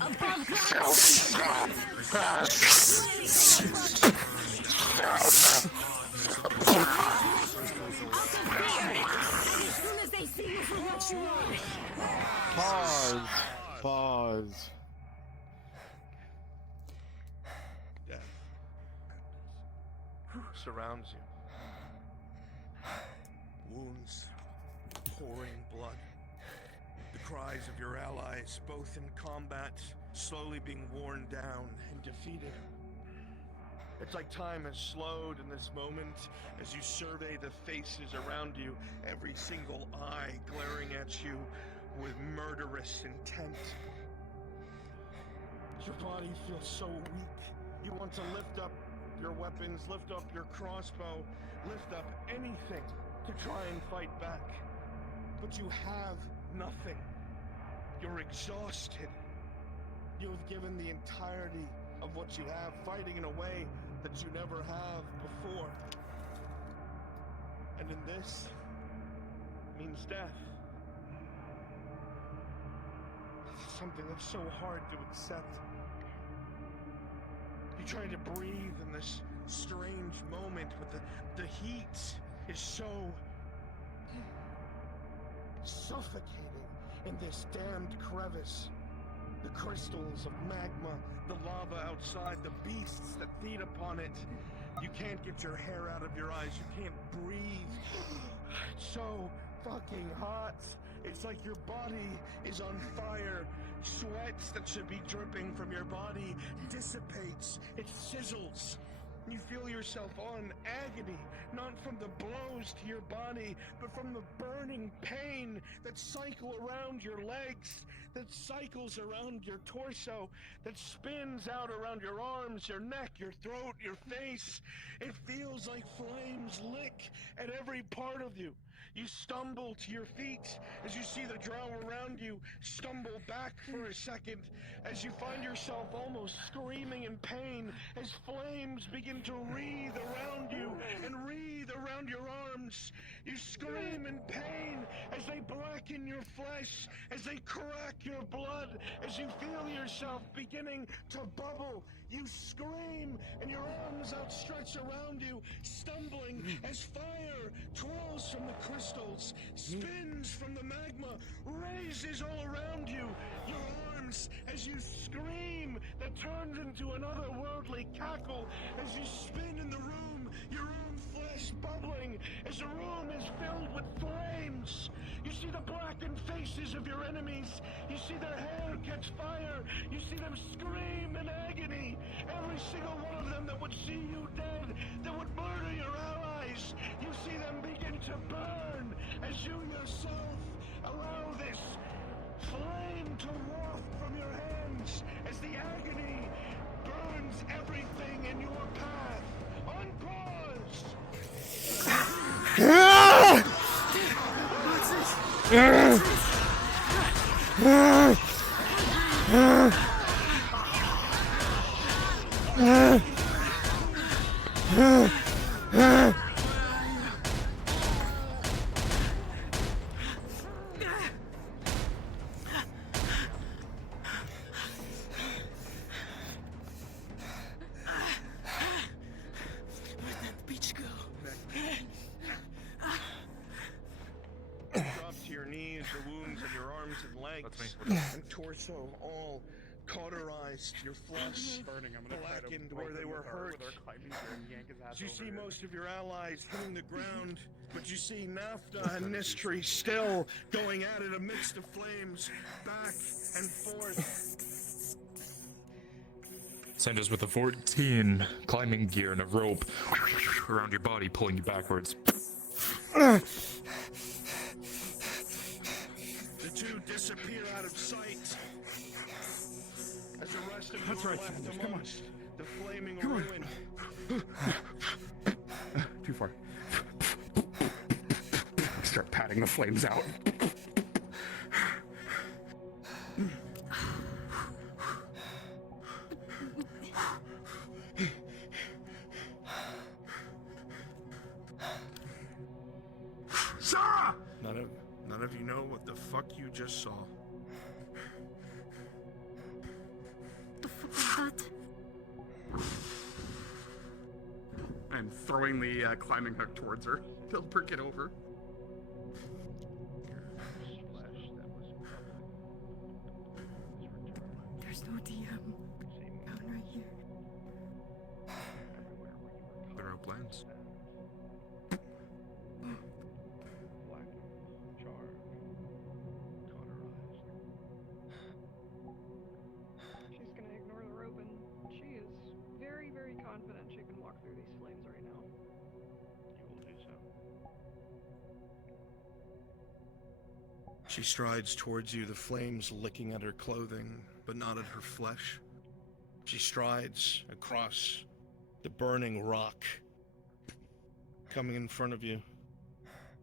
Above as soon as they see you for what you are. Pause. Pause. Death surrounds you. Wounds, pouring blood. The cries of your allies, both in combat, slowly being worn down and defeated. It's like time has slowed in this moment as you survey the faces around you, every single eye glaring at you with murderous intent. Your body feels so weak. You want to lift up your weapons, lift up your crossbow, lift up anything to try and fight back. But you have nothing. You're exhausted. You've given the entirety of what you have, fighting in a way that you never have before. And in this means death. It's something that's so hard to accept. You try to breathe in this strange moment, but the heat is so suffocating in this damned crevice. The crystals of magma, the lava outside, the beasts that feed upon it. You can't get your hair out of your eyes. You can't breathe. It's so fucking hot. It's like your body is on fire. Sweat that should be dripping from your body dissipates. It sizzles. You feel yourself on agony, not from the blows to your body, but from the burning pain that cycle around your legs, that cycles around your torso, that spins out around your arms, your neck, your throat, your face. It feels like flames lick at every part of you. You stumble to your feet as you see the drow around you stumble back for a second, as you find yourself almost screaming in pain as flames begin to wreathe around you and wreathe around your arms. You scream in pain as they blacken your flesh, as they crack your blood, as you feel yourself beginning to bubble. You scream and your arms outstretched around you, stumbling as fire twirls from the crystals, spins from the magma, raises all around you. Your arms, as you scream, that turns into an otherworldly cackle, as you spin in the room, your own flesh bubbling, as the room is filled with flames. You see the blackened faces of your enemies. You see their hair catch fire. You see them scream in agony. Every single one of them that would see you dead, that would murder your allies. You see them begin to burn as you yourself allow this flame to waft from your hands, as the agony burns everything in your path. Unpause! Where'd that bitch go? Drops to your knees, your wounds, and your arms and legs and torso all cauterized, your flesh blackened where they were hurt. You see most of your allies hitting the ground, but you see Nafta and Nistri still going at it amidst the flames, back and forth. Sandra's with a 14 climbing gear and a rope around your body, pulling you backwards. The two disappear out of sight as the rest of you are left amongst the flaming ruin. Too far. Start patting the flames out. Sarah! None of you know what the fuck you just saw. The fuck was that? I'm throwing the climbing hook towards her. He'll perk it over. There's no DM. Down right here. The rope lands. She's gonna ignore the rope, and she is very, very confident she can walk through these flames right now. You will do so. She strides towards you, the flames licking at her clothing, but not at her flesh. She strides across the burning rock, coming in front of you,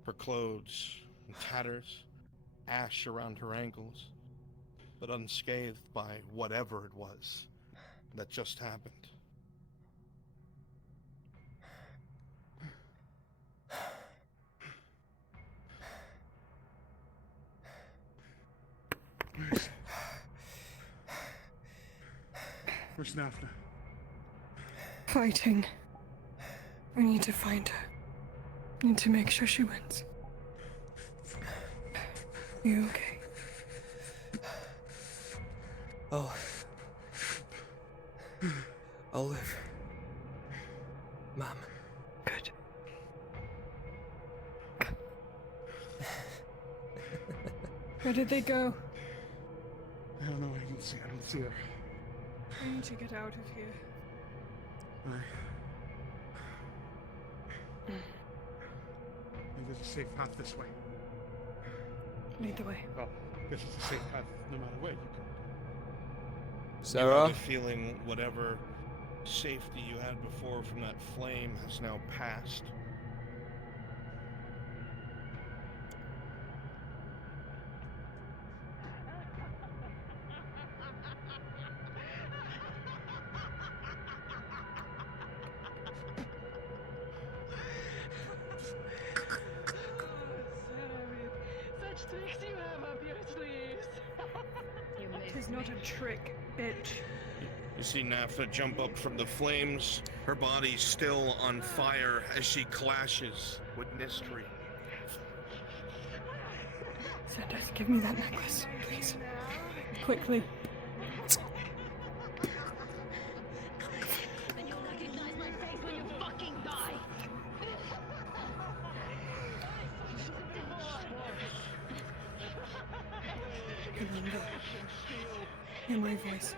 her clothes in tatters, ash around her ankles, but unscathed by whatever it was that just happened. Where's Nafna? Fighting. We need to find her. Need to make sure she wins. You okay? I'll live. Mom. Good. Where did they go? I don't know. I don't see her. We need to get out of here. Maybe there's a safe path this way. Lead the way. Well, this is a safe path no matter where you go. You have Sarah? the feeling whatever safety you had before from that flame has now passed. Such tricks you have up your sleeves. It is not a trick, bitch. You see Nafta jump up from the flames, her body still on fire as she clashes with Nistri. Sanders, give me that necklace, please. Quickly. Remember, hear my voice.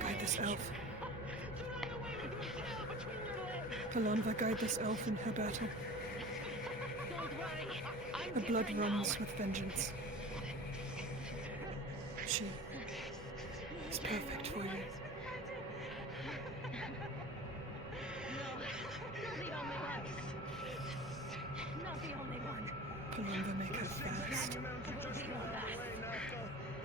Guide this elf. Kalanva, guide this elf in her battle. Her blood runs with vengeance. She is perfect for you. Kalanva, make her fast.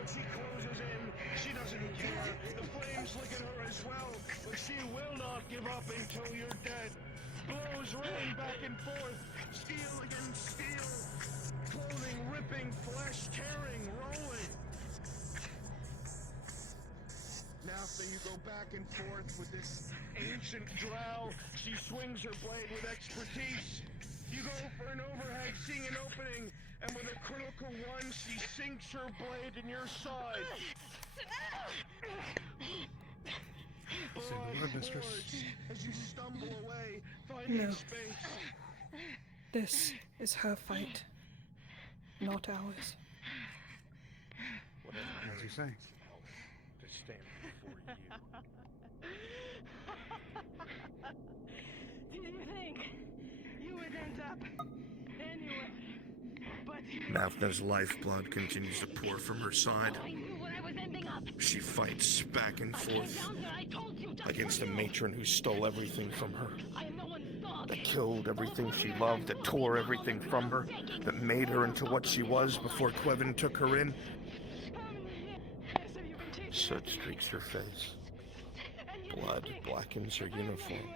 She closes in. She doesn't care. The flames lick at her as well, but she will not give up until you're dead. Blows rain back and forth. Steel against steel. Clothing ripping, flesh tearing, rolling. Now after you go back and forth with this ancient drow, she swings her blade with expertise. You go for an overhead For one, she sinks her blade in your side. Blood pours as you stumble away, finding No. space. This is her fight, not ours. Whatever As you say. to stand before you. Did you think you would end up anywhere? But Nafna's lifeblood continues to pour from her side. She fights back and forth against a matron who stole everything from her, that killed everything she loved, that tore everything from her, that made her into what she was before Quevin took her in. Soot streaks her face. Blood blackens her uniform.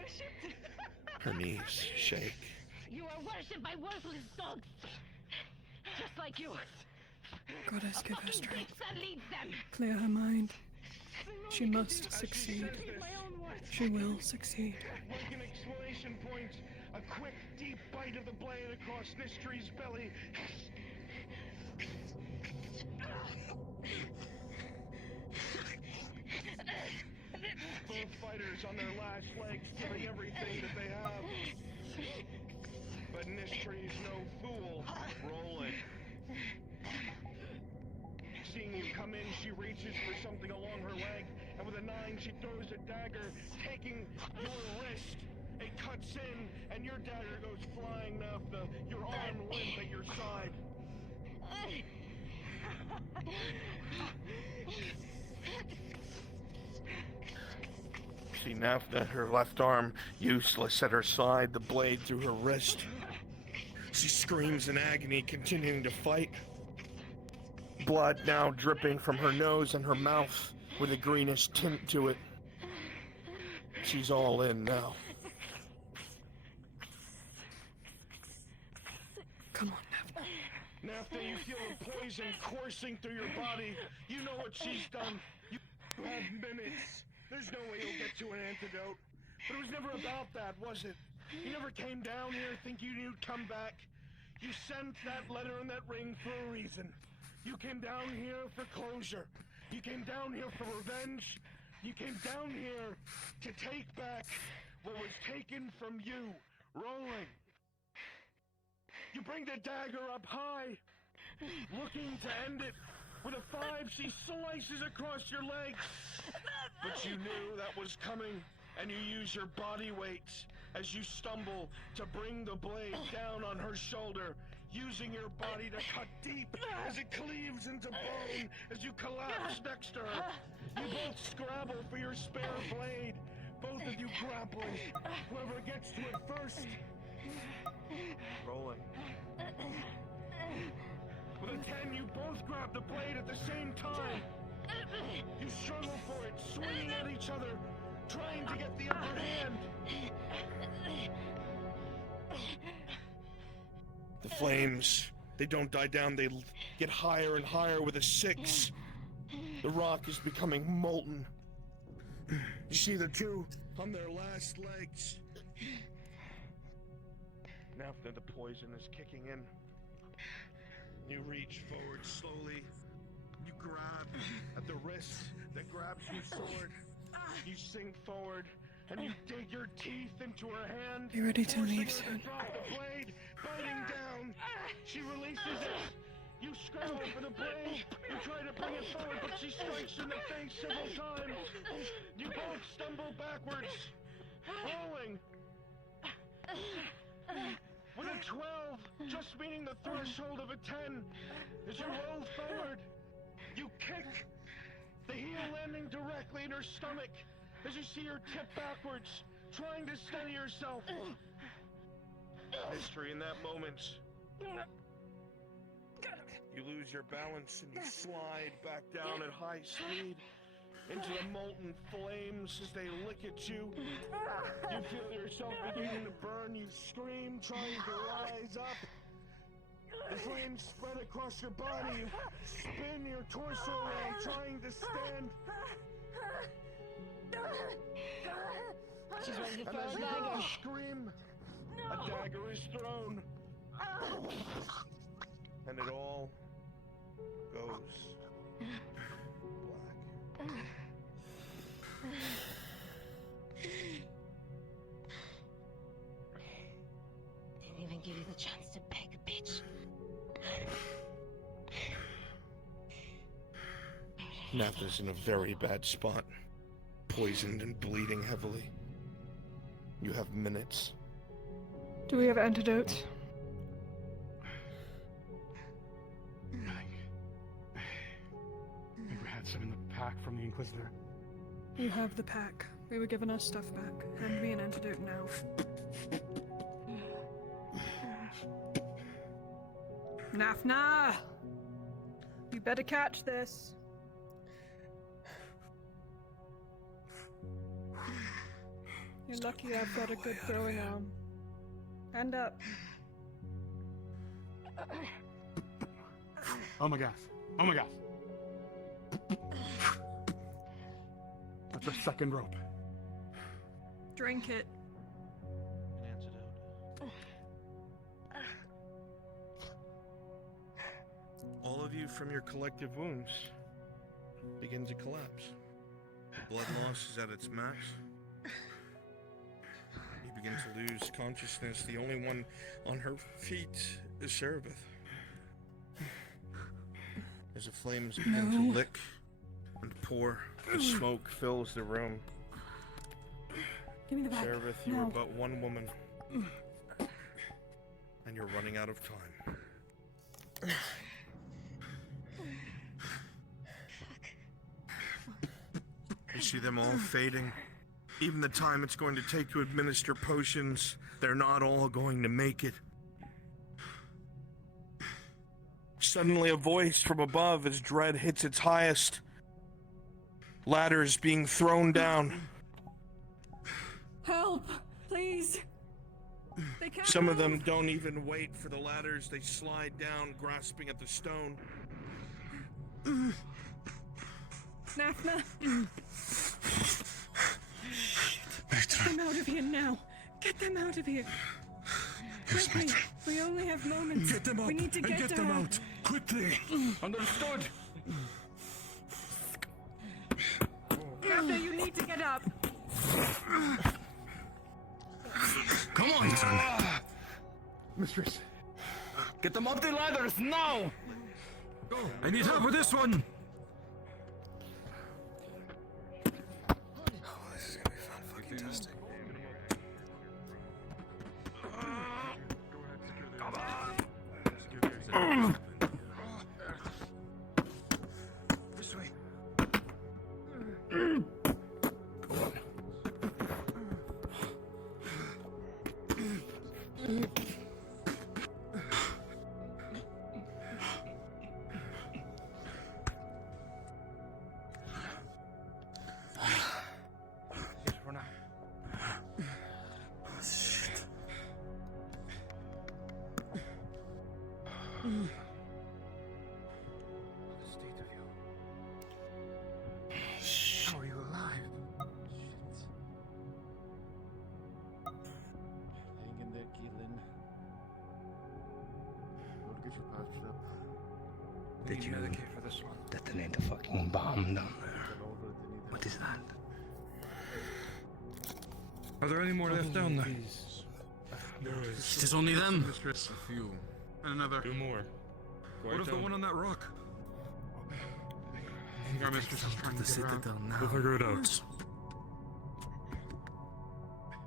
Her knees shake. You are worshipped by worthless dogs, just like you. Goddess, give her strength. That leads them. Clear her mind. She must succeed. She will succeed. Like an exclamation point, a quick, deep bite of the blade across Nistry's belly. Both fighters on their last legs, giving everything that they have. But Nistry's no fool. Rolling. Seeing you come in, she reaches for something along her leg, and with a 9, she throws a dagger, taking your wrist. It cuts in, and your dagger goes flying, Nafna, your arm limp at your side. See Nafna, her left arm useless at her side, the blade through her wrist. She screams in agony, continuing to fight. Blood now dripping from her nose and her mouth with a greenish tint to it. She's all in now. Come on, Nafna. Nafna, you feel the poison coursing through your body. You know what she's done. You have minutes. There's no way you'll get to an antidote. But it was never about that, was it? You never came down here thinking you'd come back. You sent that letter and that ring for a reason. You came down here for closure. You came down here for revenge. You came down here to take back what was taken from you. Rolling. You bring the dagger up high, looking to end it. With a 5, she slices across your legs. But you knew that was coming, and you use your body weight as you stumble to bring the blade down on her shoulder, using your body to cut deep as it cleaves into bone as you collapse next to her. You both scrabble for your spare blade, both of you grappling. Whoever gets to it first. Rolling. With a 10, you both grab the blade at the same time. You struggle for it, swinging at each other, trying to get the upper hand. The flames, they don't die down, they get higher and higher with a 6. The rock is becoming molten. You see the two on their last legs. Now that the poison is kicking in, you reach forward slowly. You grab at the wrist that grabs your sword. You sink forward and you dig your teeth into her hand. Be ready to leave forcing her soon. to drop the blade, biting down. She releases it. You scramble for the blade. You try to bring it forward, but she strikes you in the face several times. You both stumble backwards, rolling. With a 12, just meeting the threshold of a 10, as you roll forward, you kick, the heel landing directly in her stomach, as you see her tip backwards, trying to steady herself. Mystery in that moment. You lose your balance and you slide back down at high speed into the molten flames as they lick at you. You feel yourself beginning to burn. You scream, trying to rise up. The flames spread across your body. You spin your torso around, trying to stand. She's ready to And throw as a you dagger. scream, a dagger is thrown. And it all goes black. Didn't even give you the chance to beg, bitch. Natha's in a very bad spot. Poisoned and bleeding heavily. You have minutes. Do we have antidotes? I think we had some in the pack from the Inquisitor. You have the pack. We were given our stuff back. Hand me an antidote now. Nafna! You better catch this. You're lucky I've got a good throwing arm. Hand up. Oh my gosh. Oh my gosh. That's our second rope. Drink it. An antidote. All of you from your collective wounds begin to collapse. The blood loss is at its max. You begin to lose consciousness. The only one on her feet is Serapith. As the flames begin to lick and pour, the smoke fills the room. Give me the bag. Serapith, you are but one woman. And you're running out of time. You see them all fading. Even the time it's going to take to administer potions, they're not all going to make it. Suddenly a voice from above as dread hits its highest. Ladders being thrown down. Help! Please! They can't Some of them move. don't even wait for the ladders. They slide down, grasping at the stone. Nafna! Get them out of here now! Get them out of here! Quickly! We only have moments. Get them up We need to and get get to them her. out quickly. Understood. Nafna, you need to get up! Come on, Mistress. Get them up the ladders now. Go. I need help with this one. This is gonna be fun fucking testing. This way. Yes, for now. Shit. The state of you. How are you alive? Hang in there, Keelan. Go to get your patched up. Did you for this one? Detonate the fucking bomb down there. What is that? Are there any more left down there? There is. It is only them. Mistress. A few. And another. Two more. What of the one on that rock? Our mistress is trying to get around. We'll figure it out.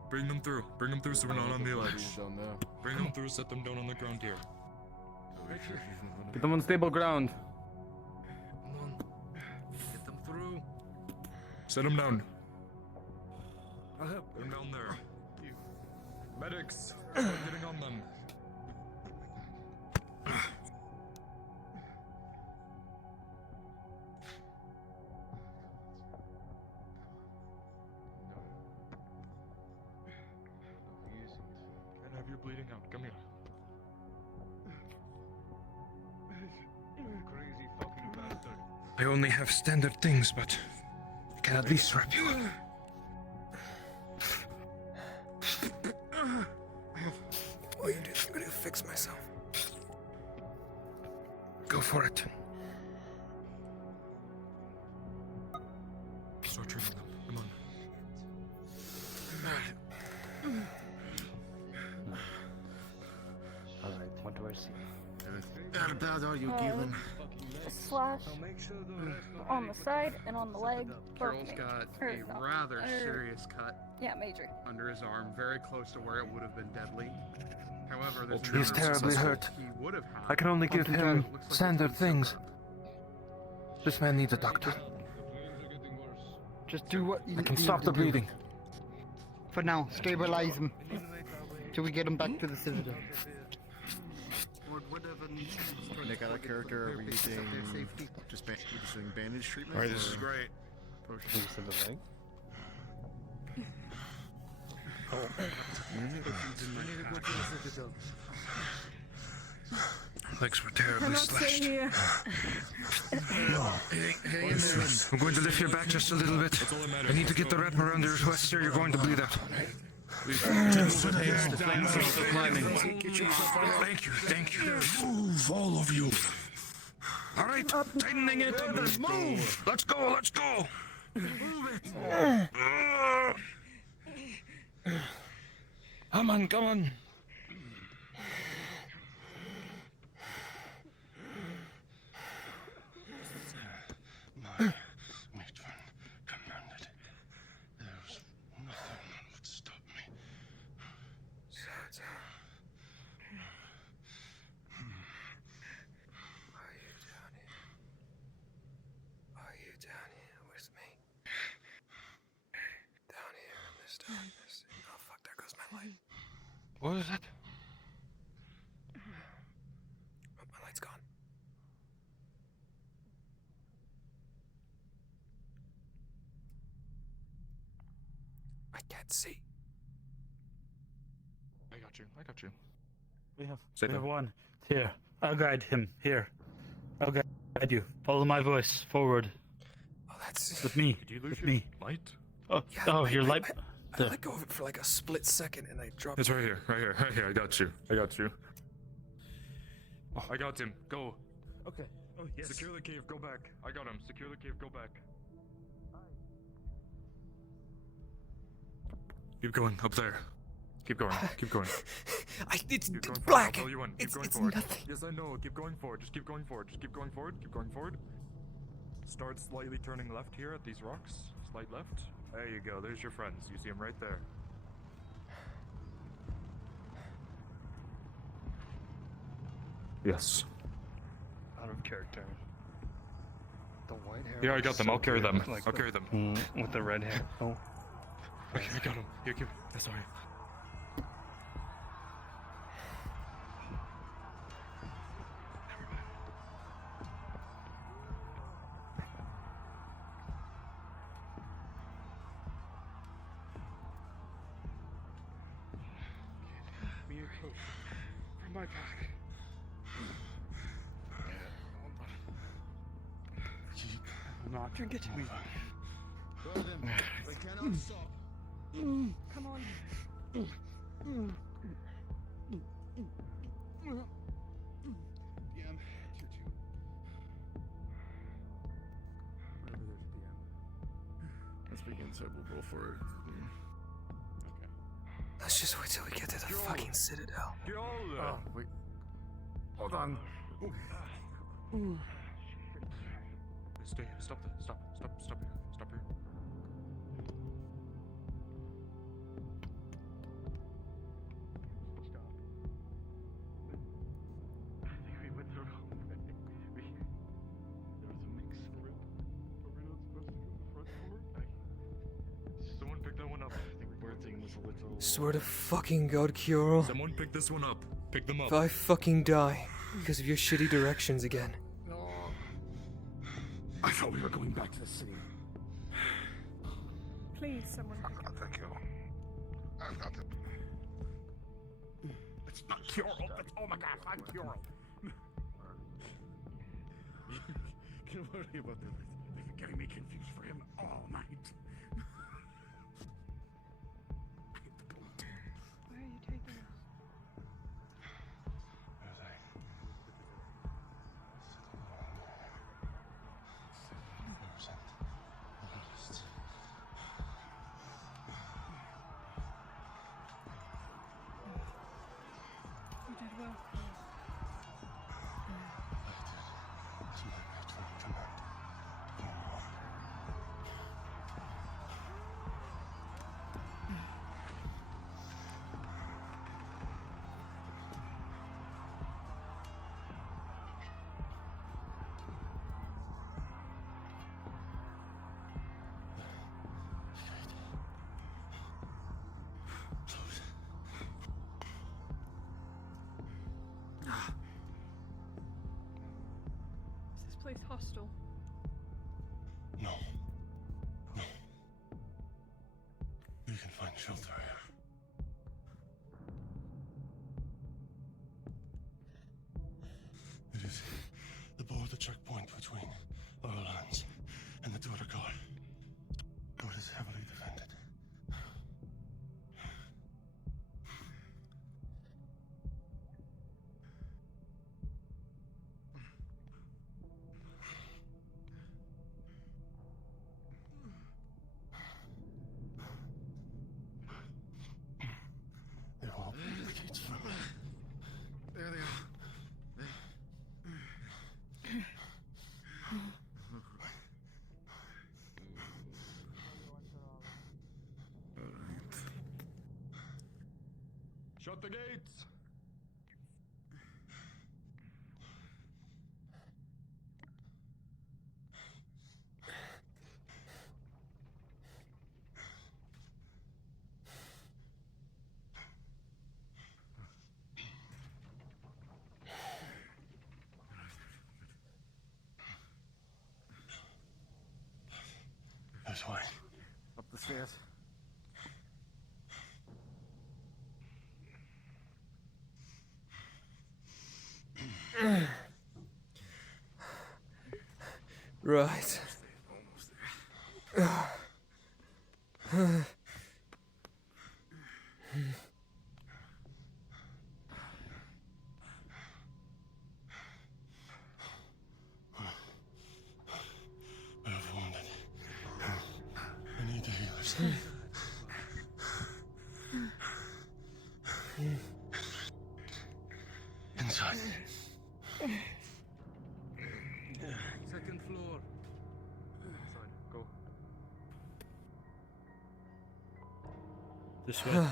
Bring them through. Bring them through so we're not on the ledge. Bring them through, set them down on the ground here. Get them on stable ground. Come on. Get them through. Set them down. I'll help. Get them down there. Medics, start getting on them. Can't have you bleeding out. Come here. Crazy fucking bastard. I only have standard things, but I can at least wrap you up. What you do? I'm gonna fix myself. Go for it. Where's he? How bad are you, Galen? A slash on the side and on the leg. Carol's Both got hurt. a rather serious cut. Yeah, major. Under his arm, very close to where it would have been deadly. However, there's He's another terribly successful hurt. he would have had. I can only give him standard things. This man needs a doctor. Just do what you I can need stop to the do. bleeding. For now, stabilize him. Till we get him back to the Citadel. Nick, out of character, are we using just using bandage treatment? Alright, this is or great. potion? Legs were terribly slashed. I'm going to lift your back just a little bit. I need to get the wrap around your twist here. You're going to bleed out. Thank you, thank you. Move, all of you. All right, tightening it. Move. Let's go, let's go. Come on, come on. My matron commanded. There's nothing would stop me. Are you down here with me? Down here in this darkness. Oh fuck, there goes my light. What is it? Oh, my light's gone. I can't see. I got you. I got you. We have Say that. one. Here. I'll guide him. Here. I'll guide you. Follow my voice. Forward. Oh, that's... With me. Did you lose With your me. light? Oh, Yeah, oh, your light. I let go of it for like a split second and I dropped It's right here. Right here. Right here. I got you. I got you. Oh, I got him. Go. Okay. Oh, yes. Secure the cave. Go back. I got him. Secure the cave. Go back. Keep going. Up there. Keep going. Keep going. It's Keep going forward. black. I'll follow you in. Keep going It's forward. nothing. Yes, I know. Keep going forward. Just keep going forward. Just keep going forward. Keep going forward. Start slightly turning left here at these rocks. Slight left. There you go. There's your friends. You see them right there. Yes. Out of character. The white hair. Yeah, I was got them. so I'll carry good, them. like I'll carry them. With the red hair. Oh. Okay, I got him. Here, keep. Sorry. Me a coat from my pack. Will not drink it. They cannot stop. Come on. DM, tier 2. Wherever there's a DM. Let's begin, so we'll roll for it. Let's just wait till we get to the fucking Citadel. Oh, wait. Hold on. Stay. Stop. Stop here. Stop here. I think we went the wrong way. There was a mix through. Are we not supposed to go the front door? Someone pick that one up. I think Berthing was a little... Swear to fucking God, Kyorl. Someone pick this one up. Pick them up. If I fucking die because of your shitty directions again. I thought we were going back to the city. Please, someone pick it up. Thank you. I've got it. It's not Kyorl. Oh my god, I'm Kyorl. Can't worry about that. They've been getting me confused for him all night. Where are you taking us? You did well. place hostile? No. No. You can find shelter here. It is the border checkpoint between our lands and the Duergar. It is heavily defended. There will be the gates from There they are. Shut the gates! This way. Up the stairs. Right. I have wounded. I need the healers. Inside. Second floor. Inside. Go. This way.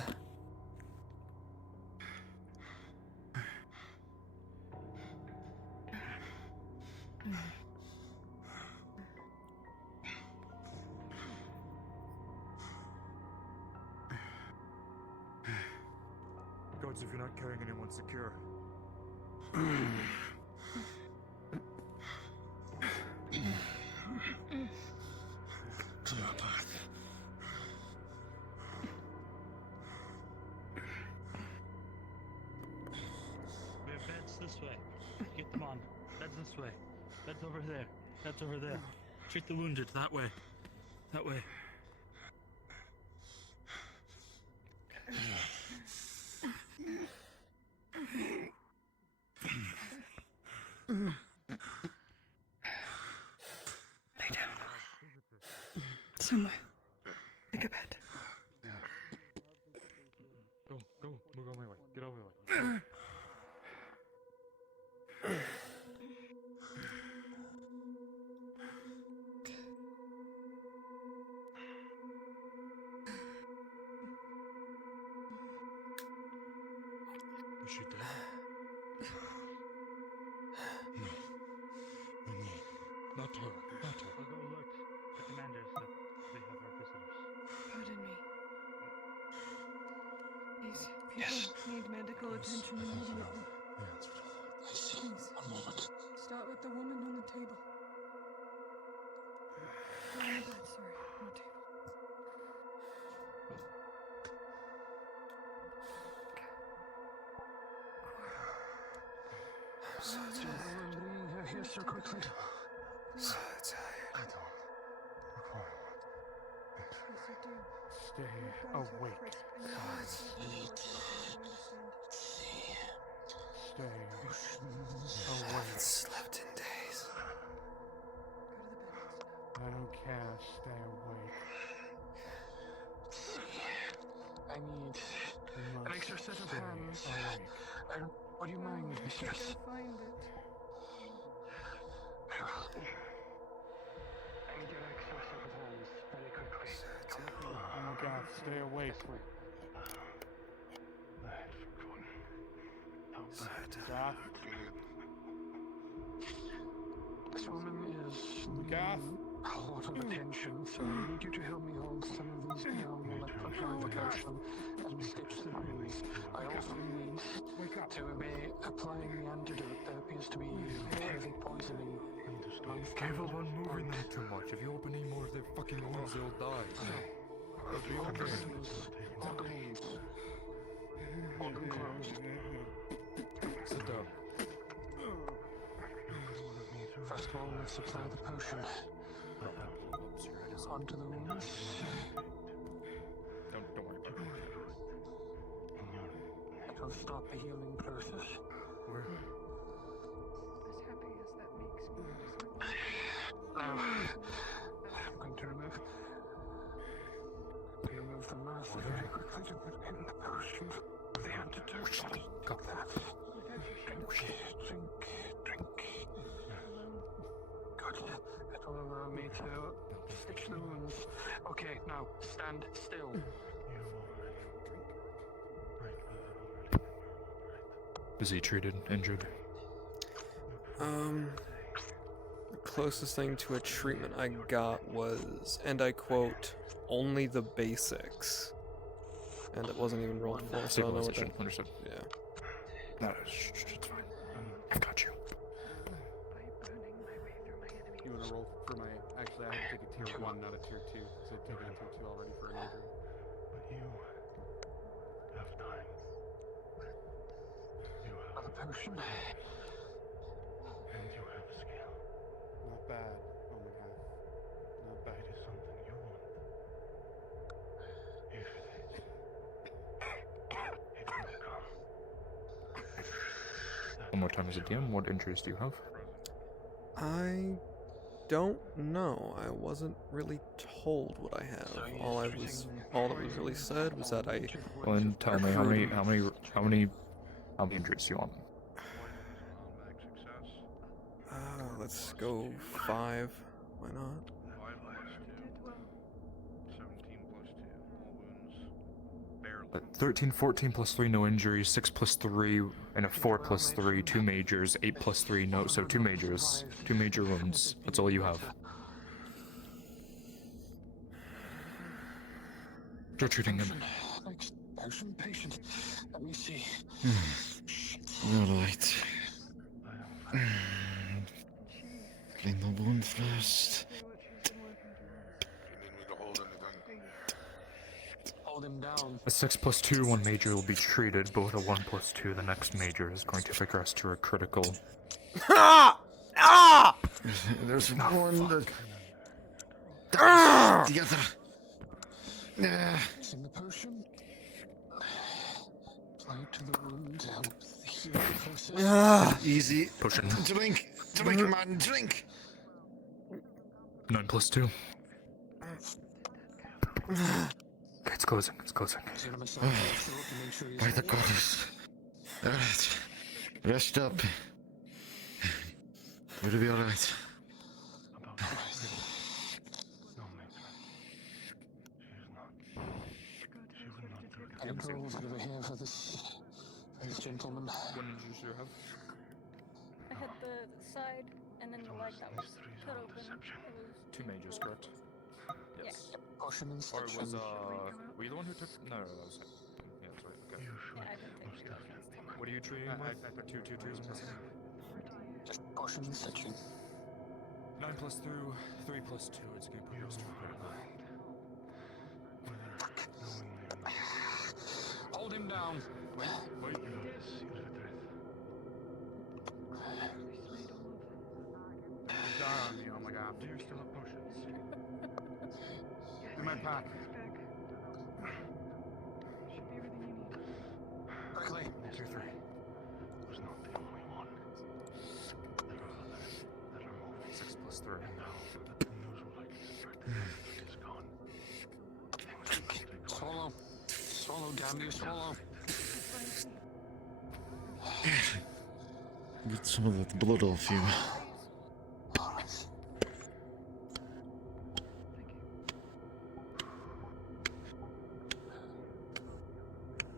Gods, if you're not carrying anyone secure. Clear a path. We have beds this way. Get them on. Beds this way. Beds over there. Beds over there. Treat the wounded that way. That way. Lay down. Somewhere. Like a bed. Go, go. Move on my way. Get over my way. Is she dead? No. We need. Not her. Not her. I'll go alert the commanders that they have our visitors. Pardon me. These people need medical attention immediately. Please. One moment. Start with the woman on the table. On the bed, sorry. On the table. I'm so tired. Bringing her here so quickly. So tired. I don't require Yes, you do. Stay awake. Stay I haven't slept in days. I don't care. Stay awake. I need an extra set of hands. Awake. What do you mind, mistress? Find it. I need an extra set of hands very quickly. Oh my God! Stay awake. I had forgotten. Gath. This woman is a lot of attention, so I need you to help me hold some of these beyond the electric ocean and stitch the wounds. I also need to be applying the antidote. There appears to be heavy poisoning. Careful about moving them too much. If you open any more of their fucking wounds, they'll die. Hold the wounds. Hold them closed. Sit down. First of all, let's apply the potion. Onto the wounds. Don't worry about it. It will stop the healing process. Where? As happy as that makes me. Now, I'm going to remove the mouth very quickly to put in the potion of the antidote. Got that. Drink. Good. It will allow me to stitch the wounds. Okay, now, stand still. Is he treated, injured? The closest thing to a treatment I got was, and I quote, only the basics. And it wasn't even rolled for, so I don't know what that... Understood. Yeah. No, it's fine. I got you. You want to roll for my... Actually, I have to take a tier 1, not a tier 2. So I've taken a tier 2 already for an injury. But you have time. You have a potion. And you have skill. Not bad. Oh my god. Not bad. It is something you want. If it is, it will come. One more time as a DM, what injuries do you have? I don't know. I wasn't really told what I have. All that was really said was that I. Well, then tell me how many injuries do you want? Let's go 5. Why not? 5 plus 2. 17 plus 2. All wounds. Barely. 13, 14 plus 3, no injuries. 6 plus 3, and a 4 plus 3, 2 majors. 8 plus 3, no, so 2 majors. 2 major wounds. That's all you have. You're treating him. Potion patient. Let me see. Alright. Clean the wound first. Hold him down. A 6 plus 2, 1 major will be treated, but with a 1 plus 2, the next major is going to progress to a critical. There's one that... Together. In the potion. Apply it to the wound to help the healing process. Easy. Potion. Drink, man, drink. 9 plus 2. Okay, it's closing. By the goddess. Alright. Rest up. It'll be alright. I can go over here for this gentleman. What injuries do you have? I had the side and then the leg that was cut open. It was 2 majors, correct? Yes. Potion and Or stitch. was, were you the one who took... No, that was... Yeah, that's right, okay. yeah, I didn't take it. What are you treating with? I took 2, 2, 2s plus... Just potion and stitching. 9 plus 3 plus 2, it's going to progress to a critical. Hold him down. Wait. Die on me, oh my god. Do you still have potions? In my pack. Should be everything you need. Quickly. 2, 3. Was not the only one. There are others that are moving. 6 plus 3. And now that the news will likely spread is gone. Swallow. Swallow, damn you, swallow. Get some of that blood off you.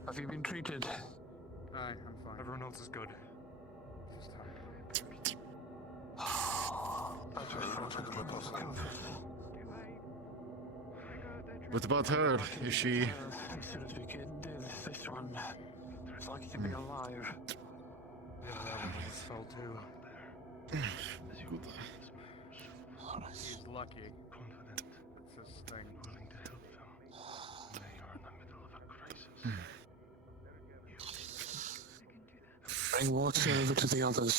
Have you been treated? I'm fine. Everyone else is good. Do I go at that What about her? Is she... As soon as we did this one, it's lucky to be alive. Yeah, that one almost fell too. He's lucky. It's his thing. Willing to help them. They are in the middle of a crisis. Bring water over to the others.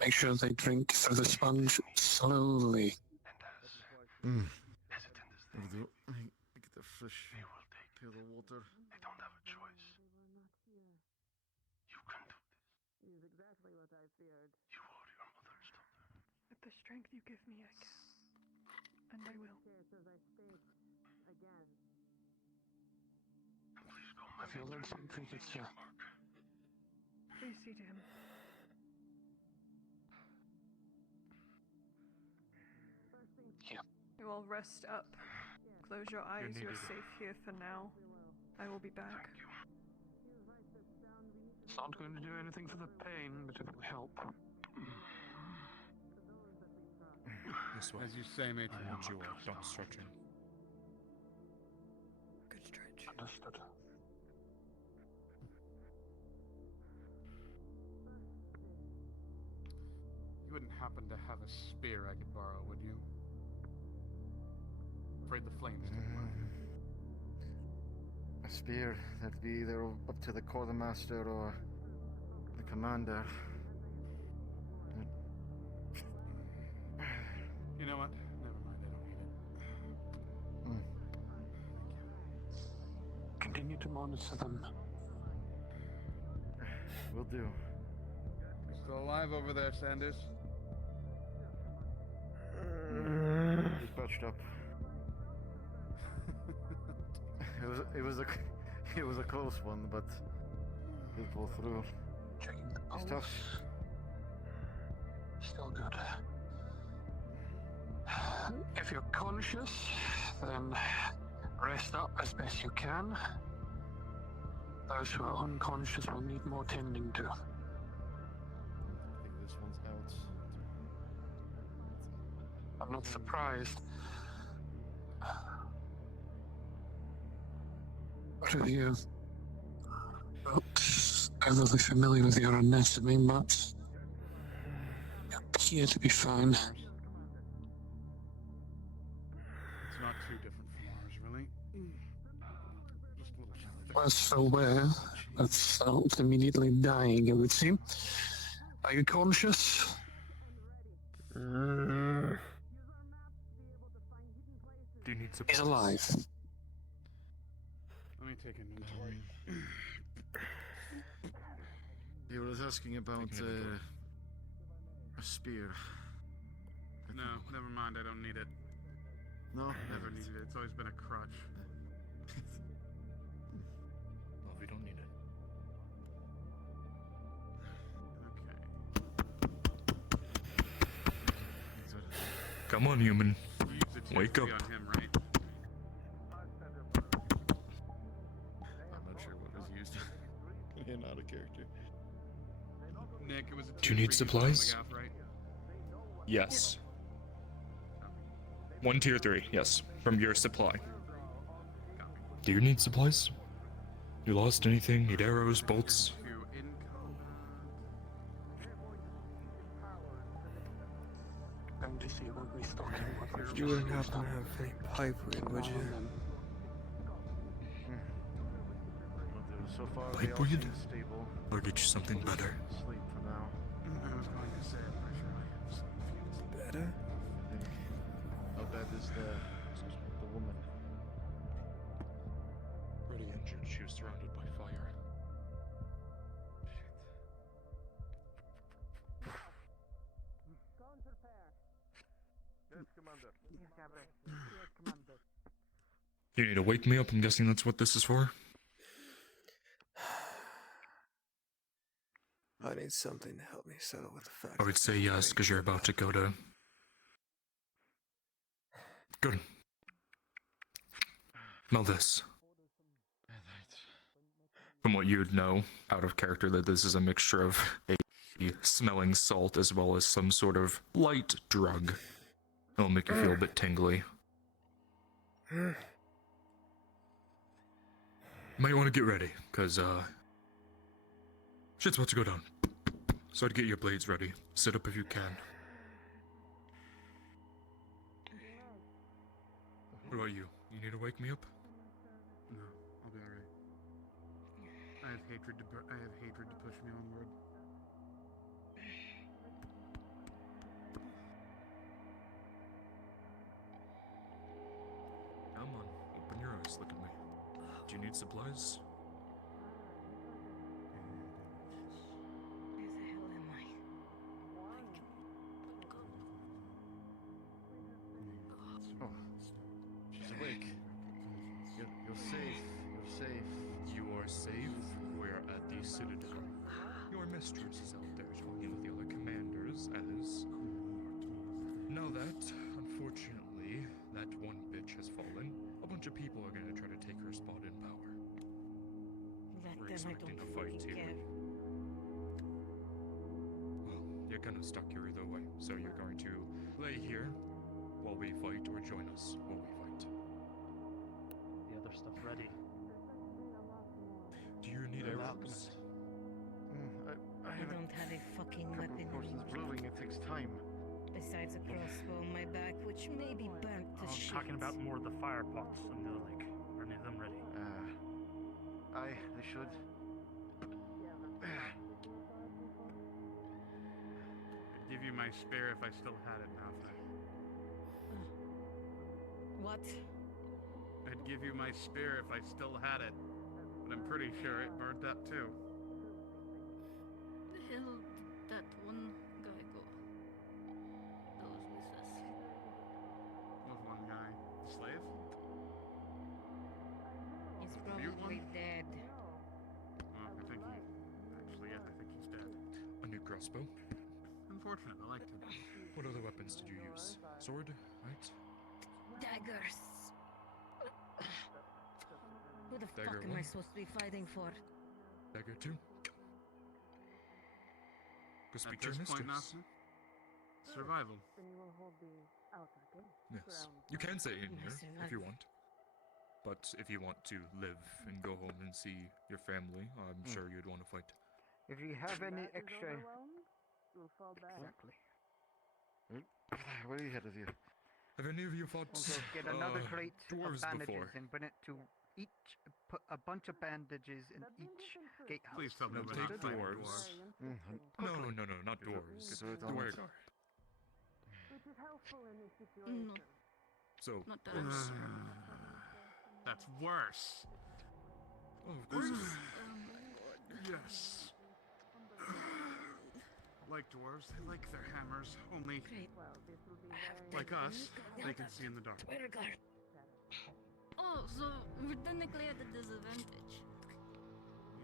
Make sure they drink through the sponge slowly. Will do. I get the fresh pail of water. They don't have a choice. You can do this. It is exactly what I feared. You are your mother's daughter. With the strength you give me, I can. And I will. As I state again. Please go. I feel like some crickets here. Please see to him. Yeah. You all rest up. Close your eyes. You're needed. safe here for now. I will be back. It's not going to do anything for the pain, but it will help. This way. As you say, Matron, don't you don't stretch him. Good stretch. Understood. You wouldn't happen to have a spear I could borrow, would you? Afraid the flames don't mind. A spear, that'd be either up to the quartermaster or the commander. You know what? Never mind, I don't need it. Continue to monitor them. Will do. You still alive over there, Sanders? He's patched up. It was a close one, but he'll pull through. Checking the pulse. He's tough. Still good. If you're conscious, then rest up as best you can. Those who are unconscious will need more tending to. I think this one's out. I'm not surprised. What have you? Not overly familiar with your anatomy, but you appear to be fine. It's not too different from ours, really. Just a little challenge. As for where, that's not immediately dying, it would seem. Are you conscious? Do you need support? He's alive. Let me take inventory. He was asking about a spear. No, never mind, I don't need it. No? Never needed it, it's always been a crutch. Well, we don't need it. Come on, human. Wake up. On him, right? I'm not sure what was used. You're not a character. Nick, it was a Do you 2-3 need supplies? McGaff, right? Yes. 1 tier 3, yes, from your supply. Do you need supplies? You lost anything? Need arrows, bolts? Going to see what we start and what we've You just wouldn't used happen up. to have any pipeweed, would you? So far, they all Pipeweed? seem stable. Or get you something better? Sleep for now. I was going to say, I'm pretty sure I have some fuse. Better? How bad is the woman? Pretty injured. She was surrounded by fire. Yes, Commander. Yes, Commander. You need to wake me up. I'm guessing that's what this is for. I need something to help me settle with the fact. I would say yes, because you're about to go to... Good. Smell this. From what you'd know, out of character, that this is a mixture of a smelling salt as well as some sort of light drug. It'll make you feel a bit tingly. Might want to get ready, cause shit's about to go down. So I'd get your blades ready. Sit up if you can. What about you? You need to wake me up? No, I'll be alright. I have hatred to push me onward. Come on, open your eyes, look at me. Do you need supplies? Where the hell am I? Oh, she's awake. You're safe. You're safe. You are safe. We're at the Citadel. Your mistress is out there talking with the other commanders as... Now that, unfortunately, that one bitch has fallen, a bunch of people are gonna try to take her spot in power. We're expecting a fight here. Well, you're kinda stuck here either way, so you're going to lay here while we fight or join us while we fight. The other stuff ready. Do you need arrows? I don't have a fucking weapon Potions brewing, it takes time. besides a crossbow on my back, which may be burnt to I'm shit. talking about more of the fire pots in the lake. Are any of them ready? Aye, they should. I'd give you my spear if I still had it, Malphite. What? I'd give you my spear if I still had it, but I'm pretty sure it burnt up too. The hell did that one guy go? That was with us. What one guy? The slave? He's Mute probably one? dead. I think I think he's dead. A new crossbow? Unfortunate, I liked him. What other weapons did you use? Sword, right? Daggers. Who the Dagger fuck am I one? supposed to be fighting for? Dagger 2? Go speak At to your this point, mistress. Malphite, survival. Yes. You can stay in here if you want. But if you want to live and go home and see your family, I'm sure you'd want to fight. If you have any extra... Exactly. What do you had with you? Have any of you fought Also, get another crate of dwarves bandages before? and bring it to each... Put a bunch of bandages in each gatehouse. Please tell me No, we're take not fighting dwarves. dwarves. No, not dwarves. Do it The on Wergar. it. No, So, not that. dwarves. That's worse. Oh, of course. Yes. Like dwarves, they like their hammers. Only, like us, they can see in the dark. Oh, so we're technically at a disadvantage.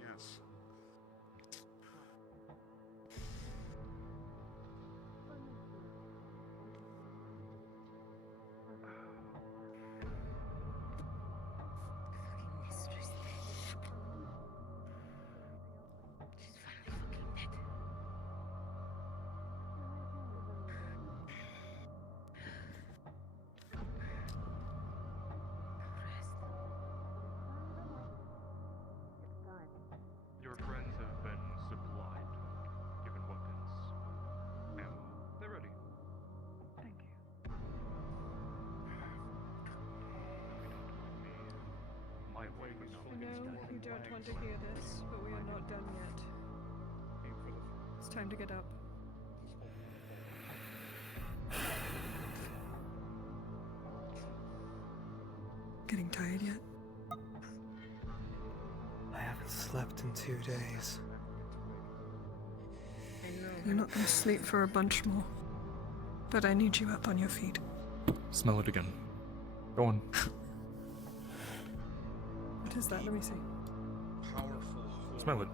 Yes. Mistress dead. She's finally fucking dead. Your friends have been supplied, given weapons, ammo. They're ready. Thank you. My wife is I fully know you don't want to hear this, but we are not done yet. It's time to get up. Getting tired yet? I haven't slept in 2 days. You're not gonna sleep for a bunch more. But I need you up on your feet. Smell it again. Go on. What is that? Let me see. Powerful. Smell it.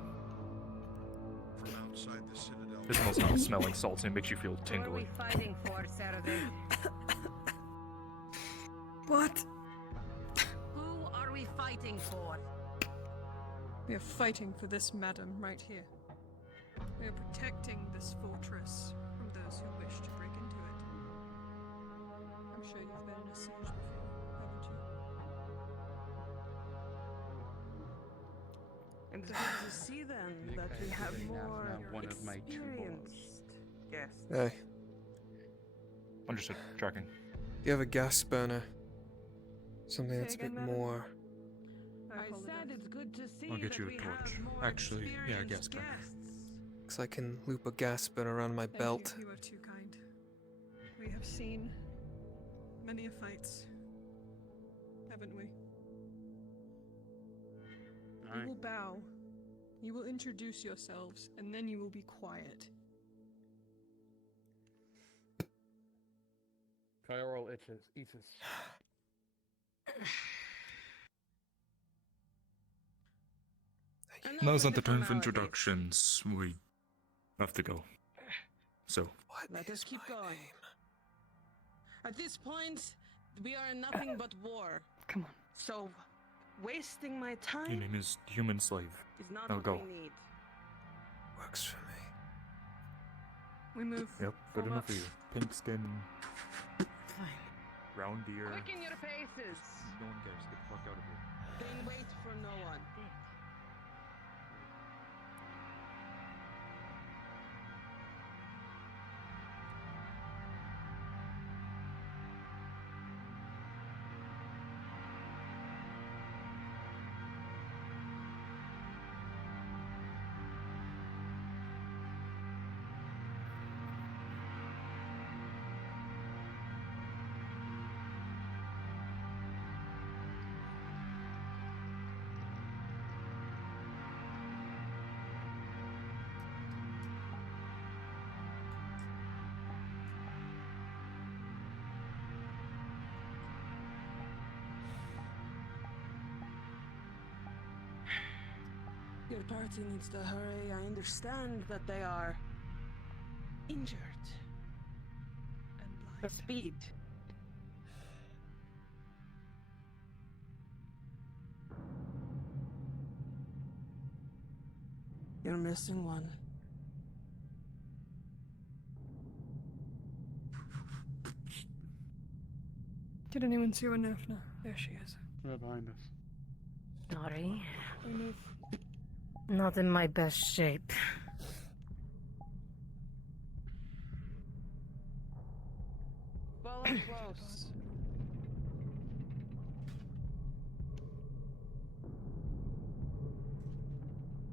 From outside the citadel. It smells like smelling salty and makes you feel What are tingly. we fighting for, Saturday? What? Who are we fighting for? We are fighting for this madam right here. We are protecting this fortress from those who wish to break into it. I'm sure you've been in a siege before, haven't you? It's good to see then that we have more one of my two experienced guests. Hey, Understood. Tracking. you have a gas burner. Something that's a bit again, more. I said it's good to see I'll get that you a we torch. have more Actually, yeah, experienced gas burner. guests. Because I can loop a gas burner around my belt. You are too kind. We have seen many fights, haven't we? You will bow. You will introduce yourselves, and then you will be quiet. Kyle itches. Eatus. Now's not the time for introductions. We have to go. So. Let us keep going. At this point, we are in nothing but war. Come on. So, wasting my Your time name is Human Slave. is not Now what go. we need. Works for me. We move. Yep, good enough for you. Pink skin, Fine. round ear. Quicken your paces. No one cares. Get the fuck out of here. Then wait for no one. Your party needs to hurry. I understand that they are injured. And For speed. You're missing one. Did anyone see Wanefna? There she is. Right behind us. Sorry. We move. Not in my best shape. Follow close.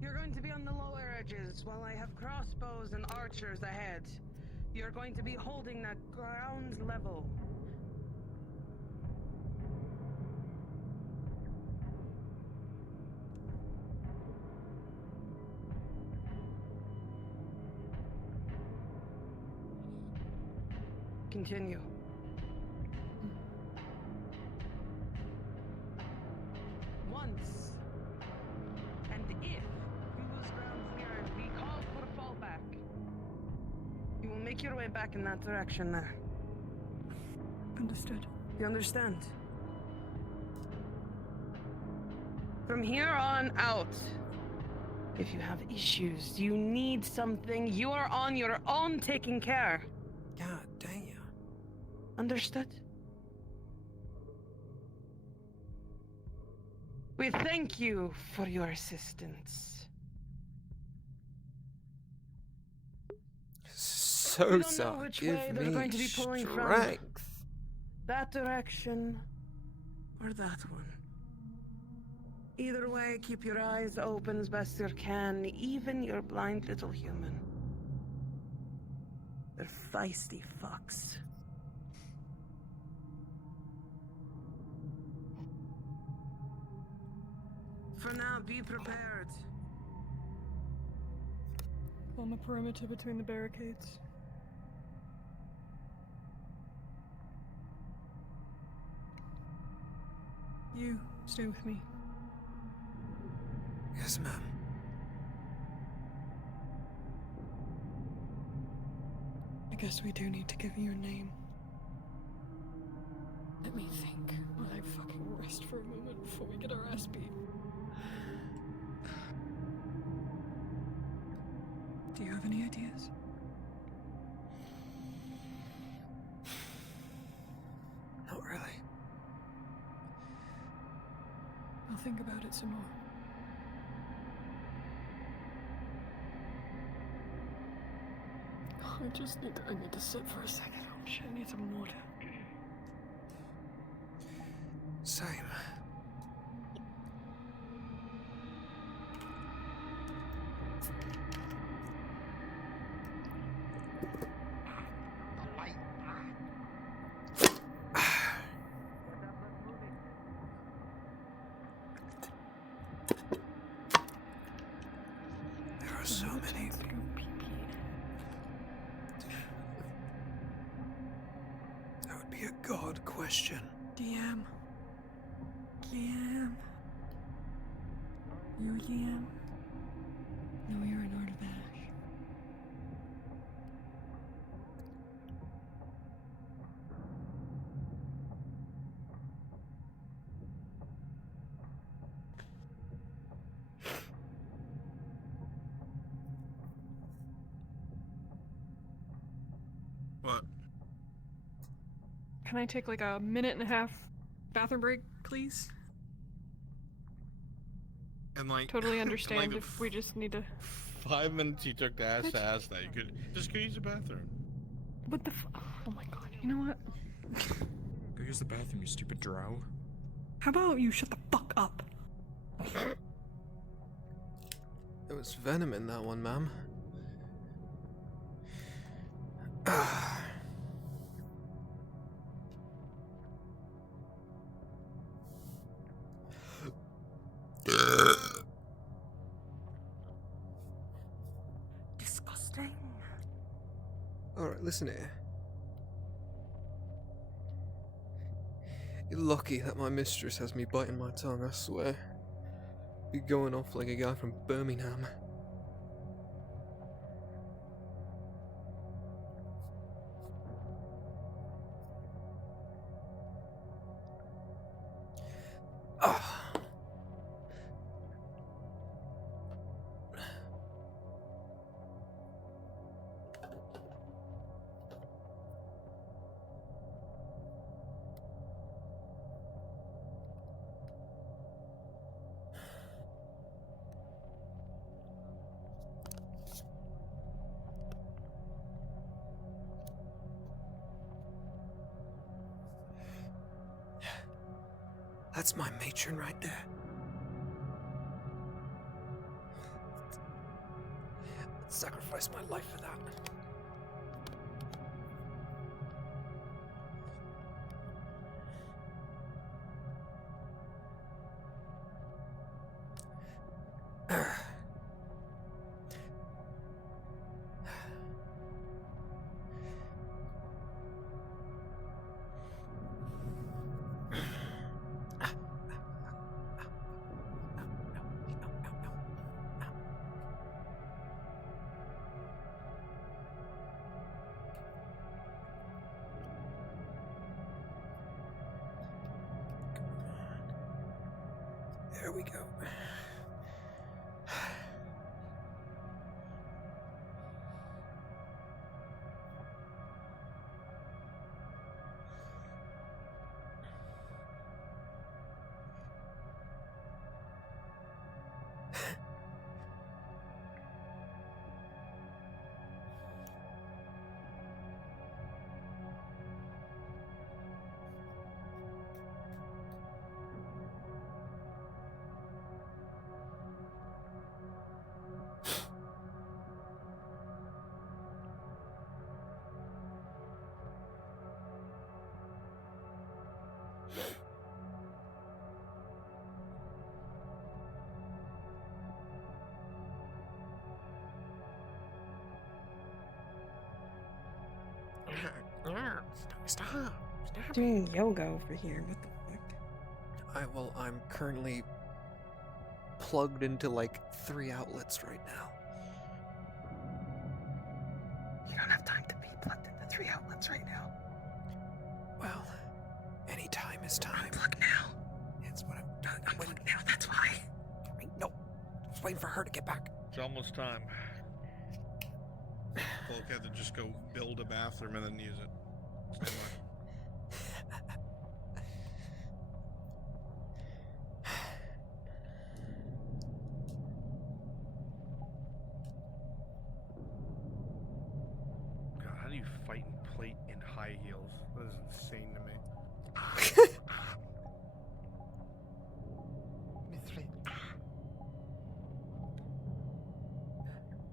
You're going to be on the lower edges while I have crossbows and archers ahead. You're going to be holding that ground level. Continue. Once, and if you lose ground here and we call for a fallback, you will make your way back in that direction there. Understood. You understand? From here on out, if you have issues, you need something, you are on your own taking care. God damn. Understood? We thank you for your assistance. Sosa, give me strength. That direction or that one. Either way, keep your eyes open as best you can, even your blind little human. They're feisty fucks. For now, be prepared. Form a perimeter between the barricades. You stay with me. Yes, ma'am. I guess we do need to give you a name. Let me think while I fucking rest for a moment before we get our ass beat. Do you have any ideas? Not really. I'll think about it some more. I need to sit for a second. Oh shit, I need some water. Same. There are so many. That would be a god question. DM. DM. You're DM. No, you're an Artivash. What? Can I take like a minute and a half bathroom break, please? And like Totally like understand the if we just need to. 5 minutes you took to ask that, you could just go use the bathroom. What the oh my god, you know what? Go use the bathroom, you stupid drow. How about you shut the fuck up? There was venom in that one, ma'am. Disgusting. Alright, listen here. You're lucky that my mistress has me biting my tongue, I swear. Be going off like a guy from Birmingham. That's my matron right there. I'd sacrifice my life for that. There we go. Stop. Doing yoga over here. What the fuck? Well, I'm currently plugged into like 3 outlets right now. You don't have time to be plugged into 3 outlets right now. Well, any time is time. Unplug now. It's what I'm Unplug now, that's why. No, I was waiting for her to get back. It's almost time. Folk had to just go build a bathroom and then use it. high heels. That is insane to me.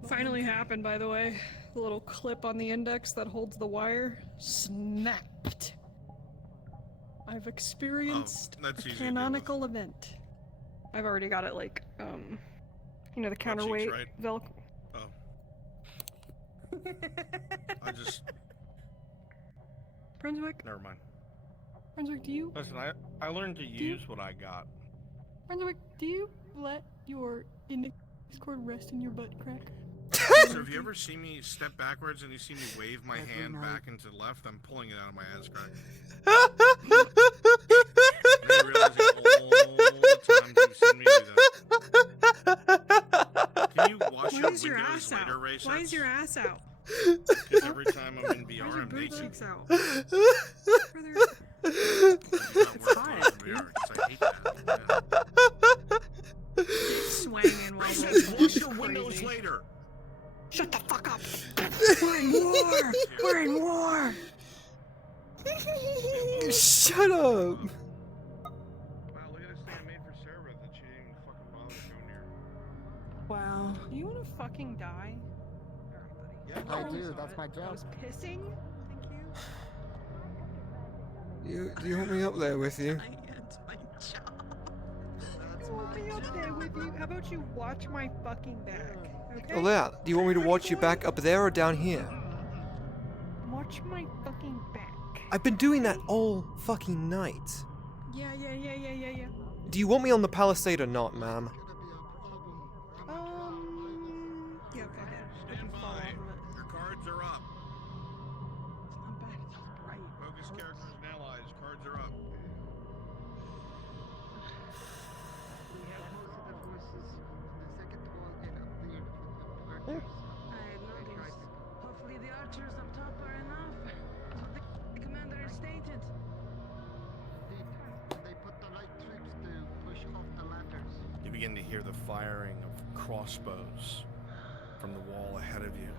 Finally happened, by the way. The little clip on the index that holds the wire snapped. I've experienced that's a easy to deal canonical event. I've already got it, like, you know, the counterweight right? Velcro. Oh. I just. Brunswick? Never mind. Brunswick, do you? Listen, I learned to use what I got. Brunswick, do you let your index cord rest in your butt crack? So if you ever see me step backwards and you see me wave my hand back into the left, I'm pulling it out of my ass crack. I realizing all the times you've seen me do that. Can you wash your Why is your windows ass later, out? Ray Why is says? your ass out? Because every time I'm in VR, Why's your I'm boob naked. cheeks out? It's hot. I hate that. Swanging while Wash your windows later. Shut the fuck up! We're in war! We're in war! Shut up! Wow, look at this thing I made for Sarah that she didn't even fucking bother to go near. Wow. You wanna fucking die? I do, that's my job. I was pissing? Thank you. Do you want me up there with you? You want me up there with you? How about you watch my fucking back? Okay? Oh, there. Do you want me to watch your back up there or down here? Watch my fucking back. I've been doing that all fucking night. Yeah. Do you want me on the palisade or not, ma'am? Yeah, fuck it. Stand by. Your cards are up. Focus characters and allies. Cards are up. I noticed. Hopefully the archers up top are enough. The commander has stated. They put the light troops to push off the ladders. You begin to hear the firing of crossbows from the wall ahead of you.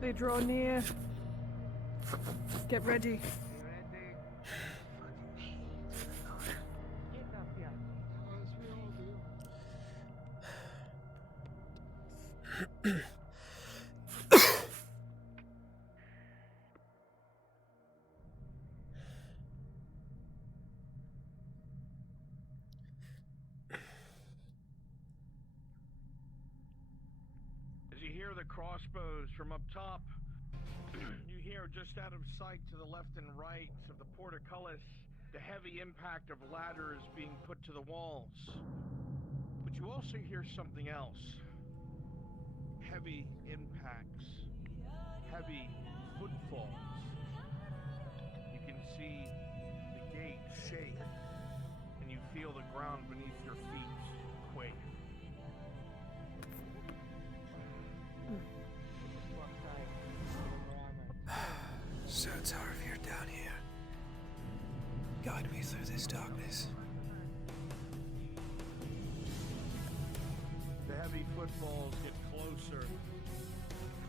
They draw near. Get ready. As you hear the crossbows from up top, you hear just out of sight to the left and right of the portcullis the heavy impact of ladders being put to the walls. But you also hear something else. Heavy impacts. Heavy footfalls. You can see the gate shake, and you feel the ground beneath your feet quake. So Tarv, you're down here. Guide me through this darkness. The heavy footfalls get closer and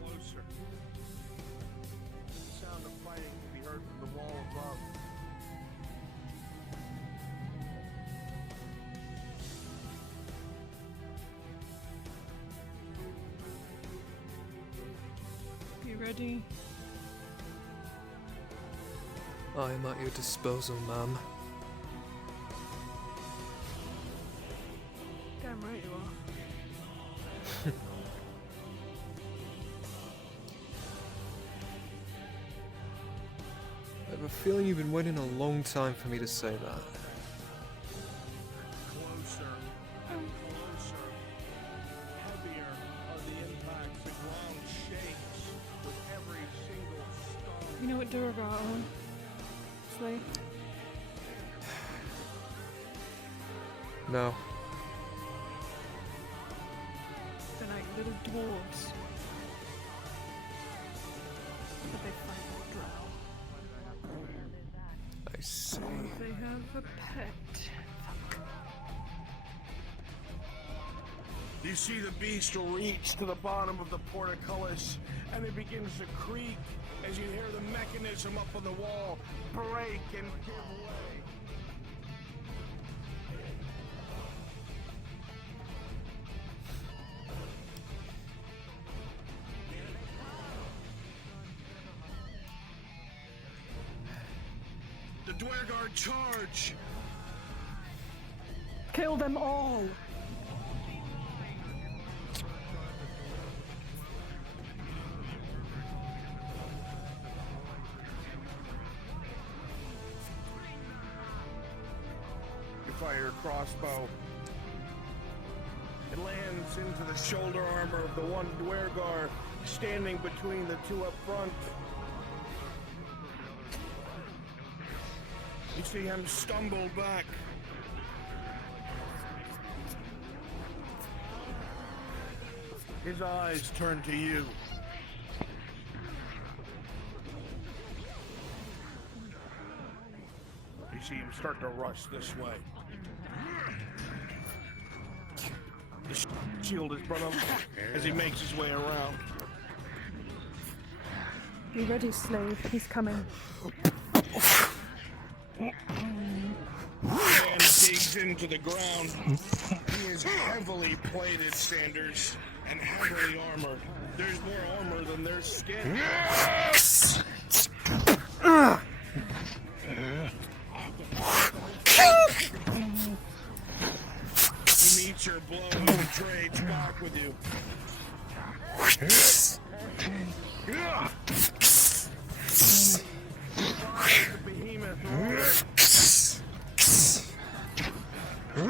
closer. The sound of fighting can be heard from the wall above. Be ready. I am at your disposal, ma'am. Damn right you are. I have a feeling you've been waiting a long time for me to say that. Closer and closer. Heavier are the impacts. The ground shakes with every single stone. You know what door got on? Slay. No. They're like little dwarves. But they fight drow. I see. They have a pet. You see the beast reach to the bottom of the portcullis, and it begins to creak as you hear the mechanism up on the wall break and give way. The Dwergard charge! Kill them all! You fire your crossbow. It lands into the shoulder armor of the one Dwergar standing between the two up front. You see him stumble back. His eyes turn to you. You see him start to rush this way. The shield is brought up as he makes his way around. Be ready, slave. He's coming. Man digs into the ground. He is heavily plated, Sanders, and heavily armored. There's more armor than there's skin. He meets your blow and trades back with you. The behemoth. As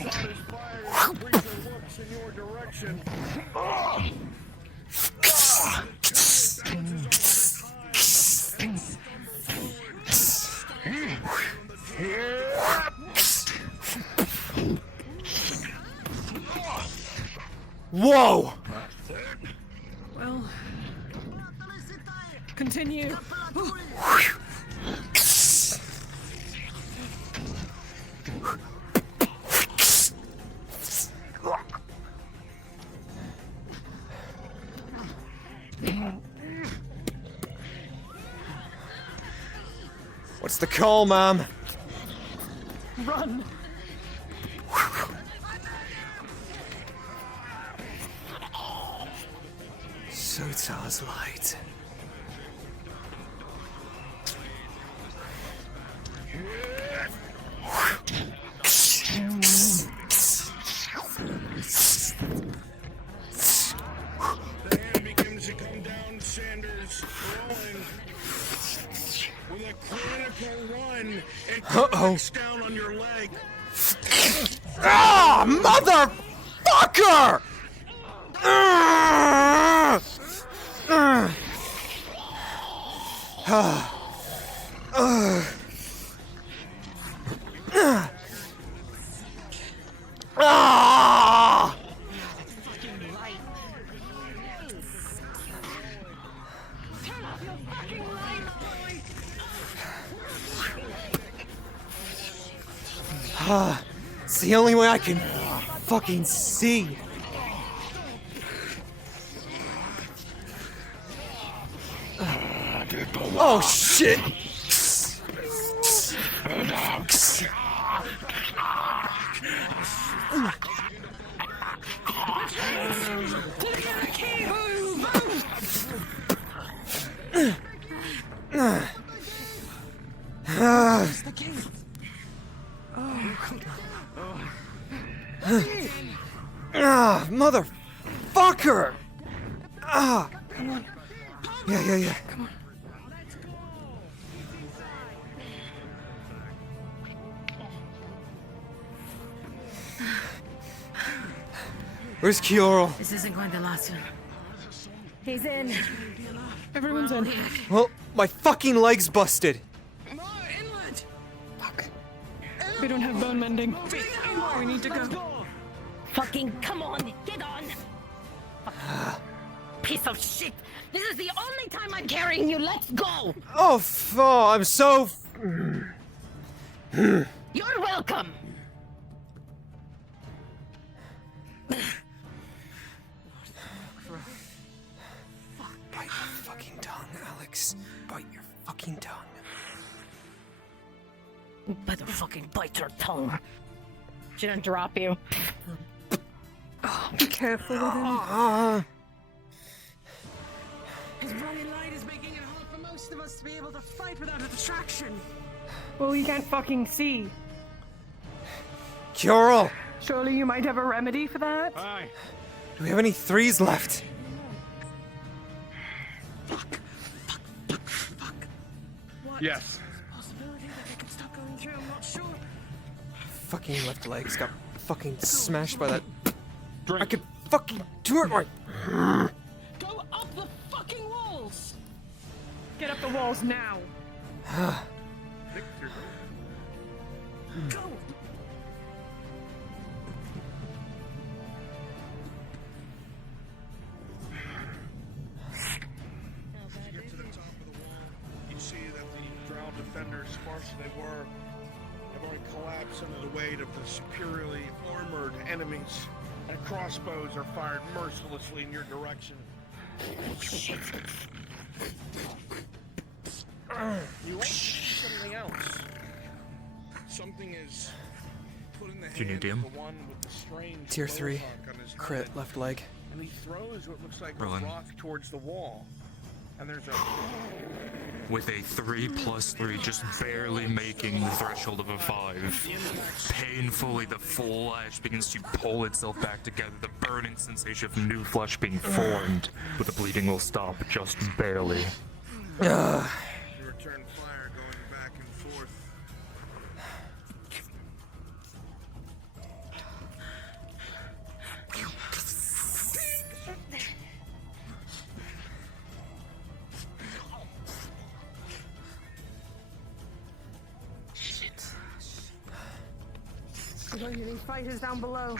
the shot is fired, the creature looks in your direction. Whoa! Well, continue. What's the call, Mom? Run! Sotar's light. The hand begins to come down, Sanders, rolling. With a critical run, it cracks down on your leg. Ah, motherfucker! It's the only way I can fucking see. Oh shit! Motherfucker! Come on. Yeah. Come on. Where's Kioro? This isn't going to last long. He's in. Everyone's in. Well, my fucking leg's busted. We don't have bone mending. We need to go. Fucking come on, get on. Piece of shit. This is the only time I'm carrying you. Let's go. Oh, I'm so. You're welcome. Bite your fucking tongue, Alex. Bite your fucking tongue. You better fucking bite your tongue. She didn't drop you. Oh, be careful with him. His brilliant light is making it hard for most of us to be able to fight without a distraction. Well, he can't fucking see. Kyorl! Surely you might have a remedy for that? Aye. Do we have any 3s left? What? Yes. Possibility that I can stop going through, I'm not sure. Fucking left legs got fucking smashed by that. I could fucking do it right. Go up the fucking walls! Get up the walls now. Go! You get to the top of the wall, you see that the drowned defenders, sparse as they were, have already collapsed under the weight of the superiorly armored enemies, and crossbows are fired mercilessly in your direction. You also see something else. Something is putting the Do you need hand of DM? the one with the strange Tier 3. mohawk on his Crit, head, left leg. and he throws what looks like Rowan. a rock towards the wall. And there's a With a 3+3 just barely making the threshold of a 5. Painfully, the flesh begins to pull itself back together, the burning sensation of new flesh being formed, but the bleeding will stop just barely. you return fire going back and forth. We're going to need fighters down below.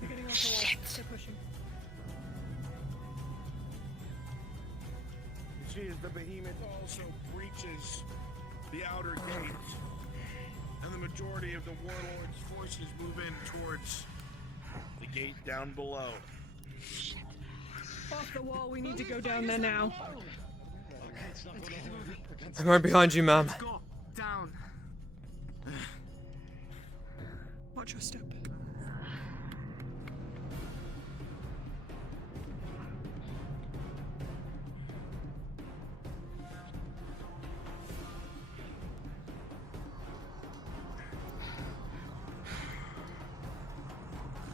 You're getting off the wall. Keep pushing. You see as the behemoth also breaches the outer gate, and the majority of the warlord's forces move in towards the gate down below. Off the wall, we need to go down there now. I'm right behind you, ma'am. Go down. Watch your step.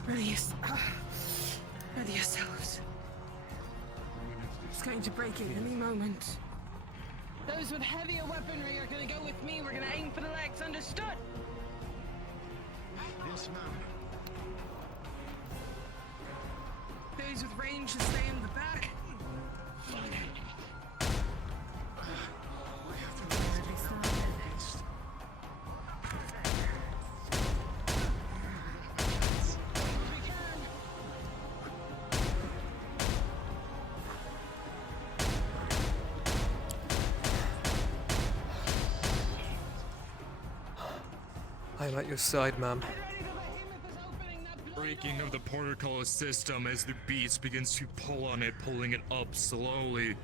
Ready yourselves. It's going to break at any moment. Those with heavier weaponry are going to go with me. We're going to aim for the legs. Understood? Yes, ma'am. Those with range should stay in the back. I am at your side, ma'am. Breaking of the portcullis system as the beast begins to pull on it, pulling it up slowly.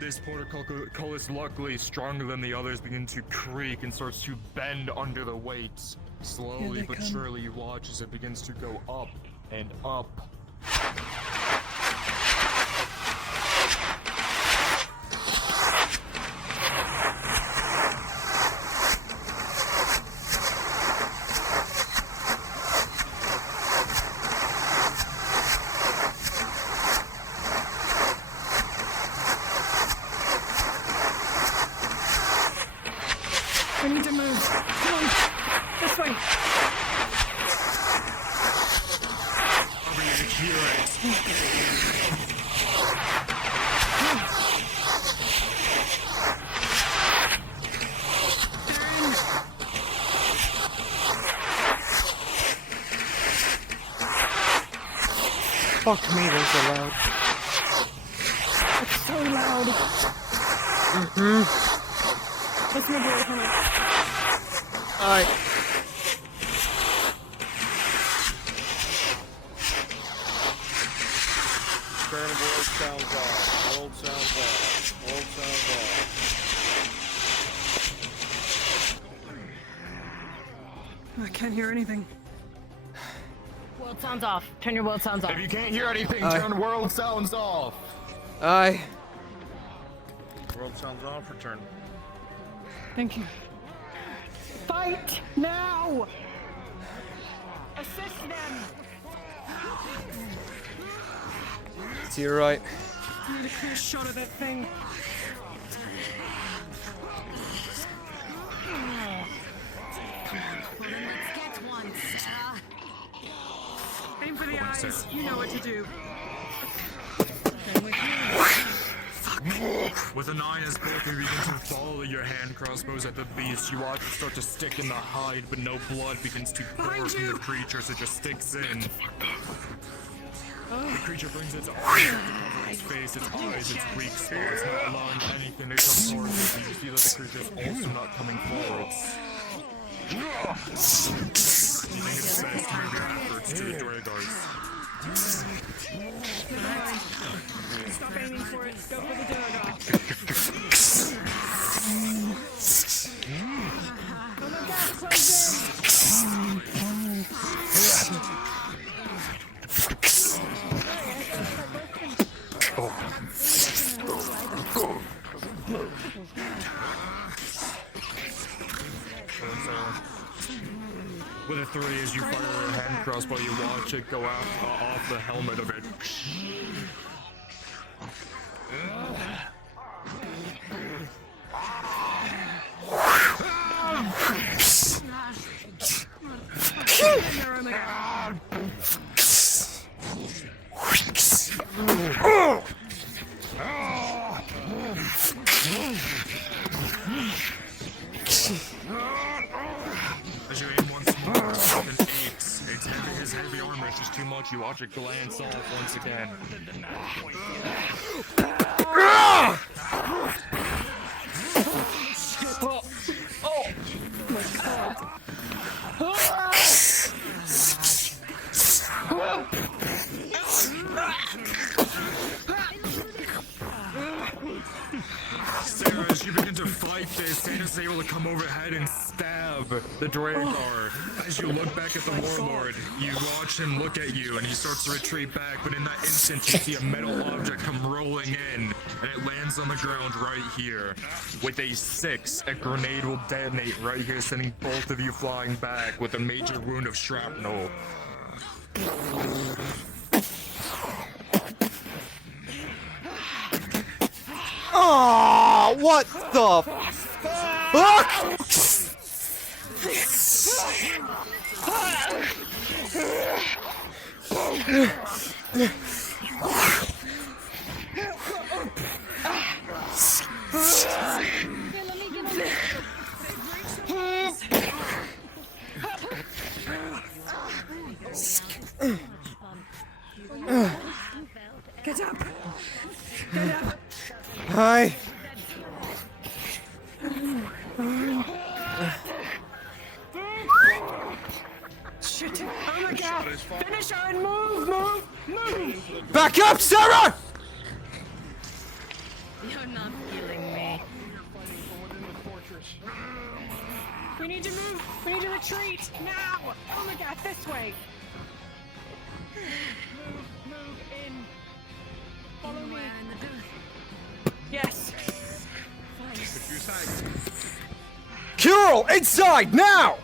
This portcullis, luckily stronger than the others, begins to creak and starts to bend under the weight. Slowly Here they but come. surely you watch as it begins to go up and up. We need to move. Come on. This way. Over you hear it. Fuck me, those are loud. It's so loud. Let's move away from it. Alright. Turn world sounds off. World sounds off. World sounds off. I can't hear anything. World sounds off. Turn your world sounds off. If you can't hear anything, turn world sounds off. Aye. World sounds off. Return. Thank you. Fight now! Assist them! To your right. I need a clear shot of that thing. Aim for the eyes. You know what to do. With an eye as both you begin to follow your hand crossbows at the beast, you watch it start to stick in the hide, but no blood begins to pour from the creature as it just sticks in. The creature brings its arms to cover its face, its eyes, its weak spots, not allowing anything to come towards it. You see that the creature is also not coming forwards. You think it's best to move your efforts to the Dwargards. Stop aiming for it. Go for the Durgar. Oh my god, close With a 3, as you fire a hand crossbow, you watch it go off the helmet of it. As you aim once more, with an 8, it's heavy, his heavy armor is just too much. You watch it glance off once again. Sarah, as you begin to fight this, Santa's able to come overhead and stab the Dwargar. As you look back at the Warlord, you watch him look at you, and he starts to retreat back, but in that instant, you see a metal object come rolling in, and it lands on the ground right here. With a 6, a grenade will detonate right here, sending both of you flying back with a major wound of shrapnel. Oh, what the fuck? Get up! Get up! Hi. Shit! Oh my god! Finish her and move! Move! Back up, Sarah! You're not killing me. We need to move! We need to retreat! Now! Oh my god, this way! Move in! Follow me! Yes! Curl, inside, now!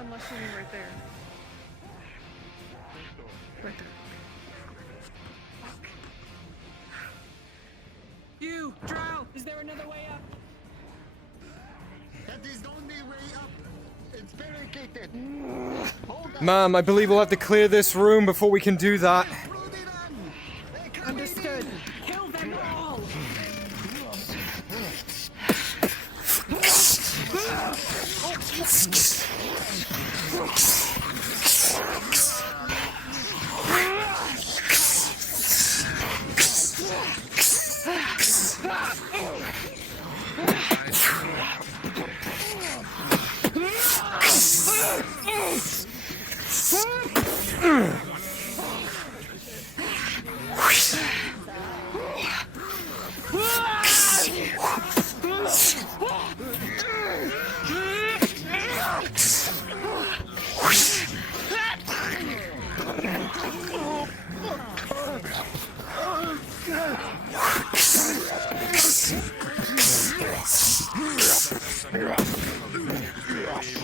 Unless you mean right there. Right there. You, Drow! Is there another way up? That is the only way up. It's barricaded. Ma'am, I believe we'll have to clear this room before we can do that. Understood. Kill them all! Able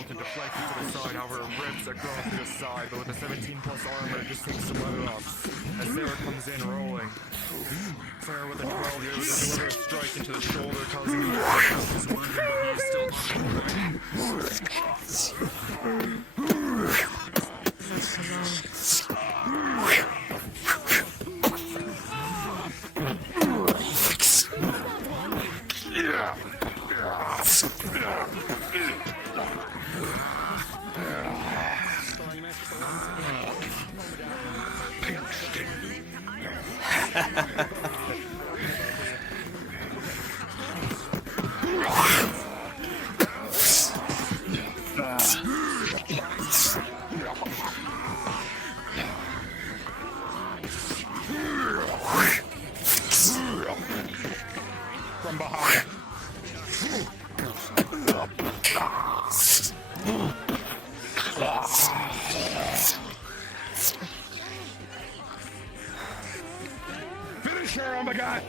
to deflect it to the side, however, rips across to the side, but with a 17 plus armor, it just takes some weather off. As Sarah comes in rolling. Sarah with a 12 here with a deliberate strike into the shoulder, causing him to pick up his weapon, but he is still from behind. Finish her, oh my god!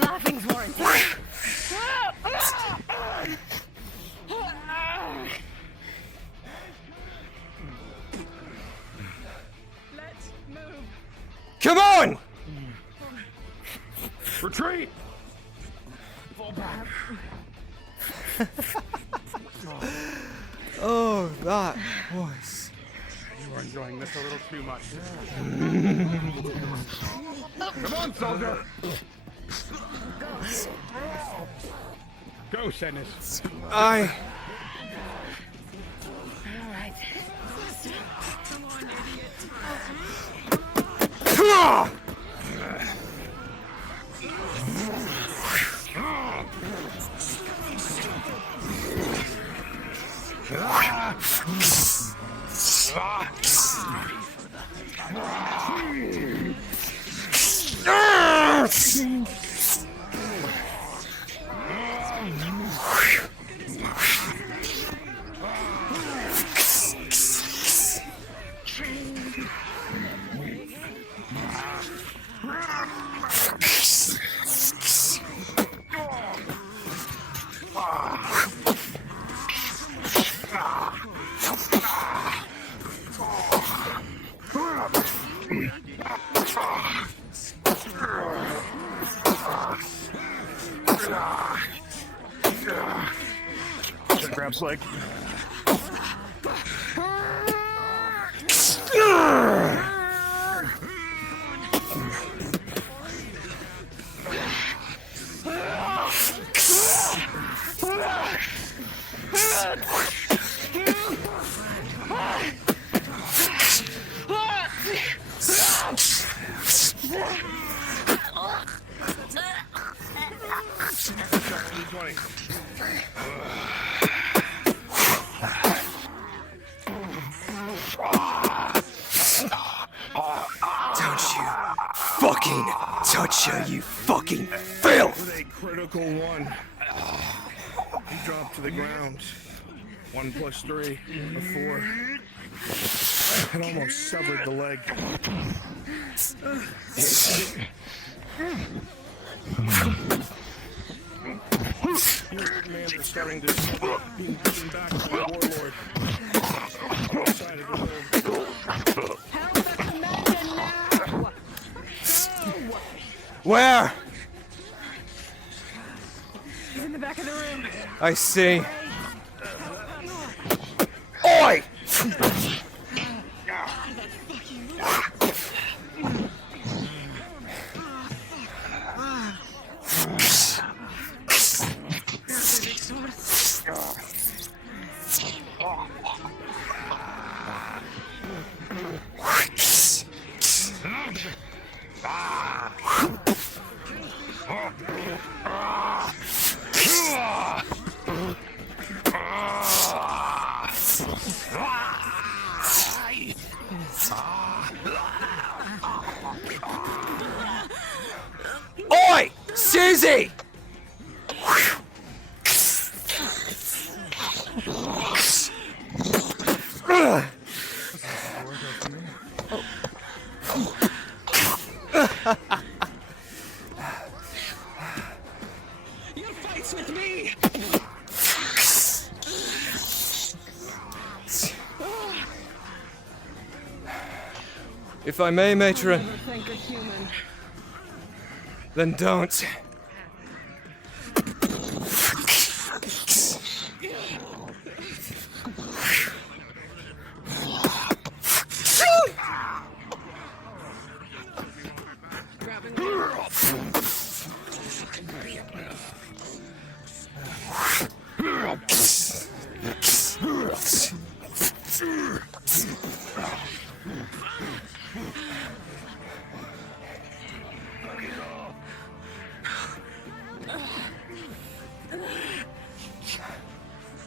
Laughing's warranted. Let's move. Come on! Retreat! Fall back. Oh, that was. You are enjoying this a little too much. Come on, soldier! Go, Senis. I. Come on! Grabs leg. Fucking touch her, you fucking filth! With a critical one. He dropped to the ground. 1 + 3, a 4. It almost severed the leg. Your commander starting to be beaten back by the warlord. Outside of the room. Help the commander now! Where? He's in the back of the room. I see. Oi! Easy! Your fights with me! If I may, matron, Never think a human. then don't.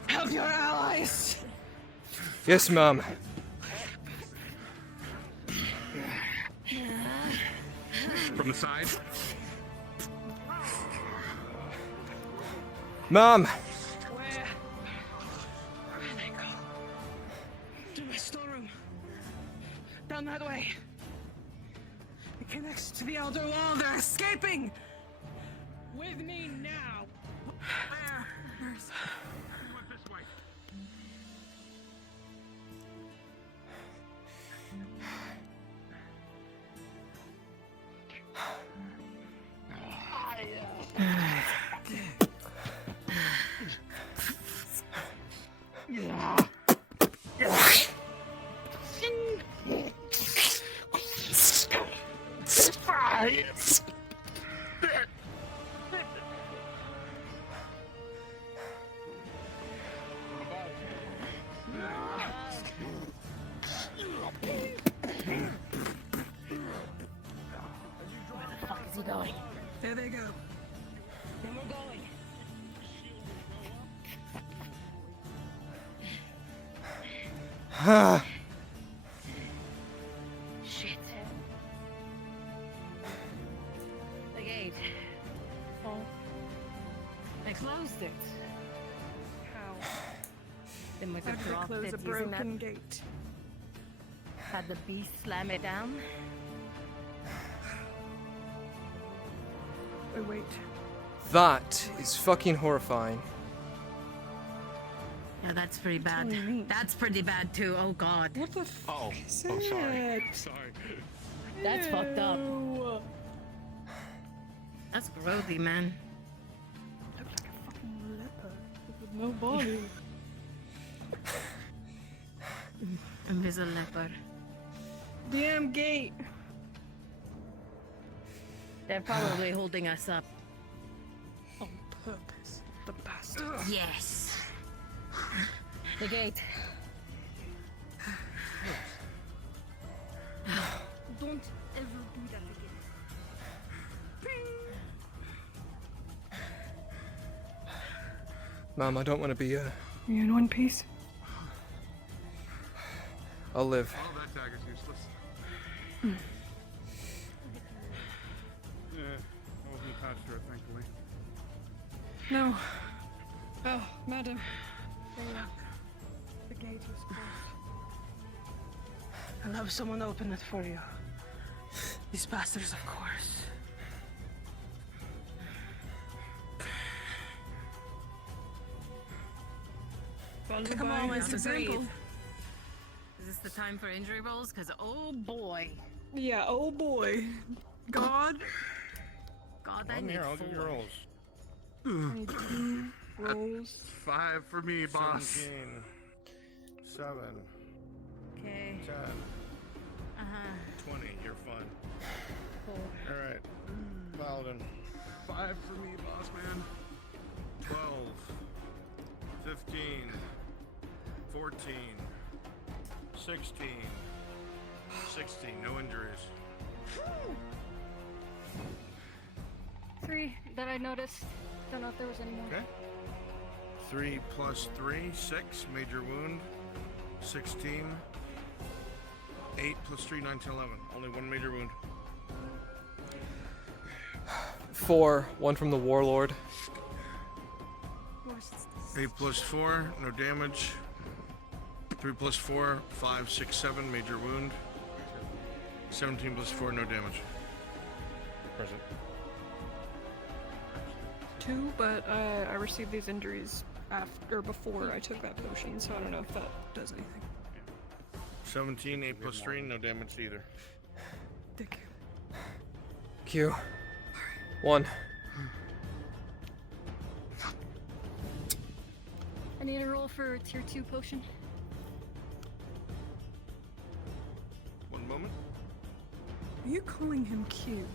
Help your allies! Yes, Mom. From the side. Mom! Where they go? To my storeroom. Down that way. It connects to the outer wall. They're escaping! With me now! Where? Nurse. We went this way. Where the fuck is he going? There they go. And we're going. Shit. The gate. Oh. They closed it. How? They must How have did they dropped close it a using broken that. gate? Had the beast slam it down? Wait. That is fucking horrifying. Yeah, that's pretty bad. That's pretty bad too. Oh god. What the Oh, sorry. Sorry. That's fucked up. That's grody, man. Looks like a fucking leopard with no body. Invisible leopard. Damn gate. They're probably holding us up. On purpose. The bastard. Yes. The gate. Don't ever do that again. Mom, I don't want to be, Are you in one piece? I'll live. Oh, that dagger's useless. Yeah, I wasn't attached to it, thankfully. No. Oh, madam. The gate is closed. I'll have someone open it for you. These bastards, of course. Come on, let's breathe. example. Is this the time for injury rolls? Because, oh boy. Yeah, oh boy. God. God, I Come need here, I'll give you 4. rolls. I need 2 rolls. 5 for me, boss. 17, 7, Okay. 10, Uh-huh. 20. You're fine. 4. All right, Paladin. 5 for me, boss man. 12, 15, 14, 16, 16. No injuries. 3 that I noticed. Don't know if there was any more. Okay. 3 plus 3, 6. Major wound. 16. 8 plus 3, 9, 10, 11. Only 1 major wound. 4, 1 from the Warlord. 8 plus 4, no damage. 3 plus 4, 5, 6, 7, major wound. 17 plus 4, no damage. Present. 2, but I received these injuries after or before I took that potion, so I don't know if that does anything. 17, 8 plus 3, no damage either. Thank Q. you. 1. I need a roll for tier 2 potion. One moment. Are you calling him Q?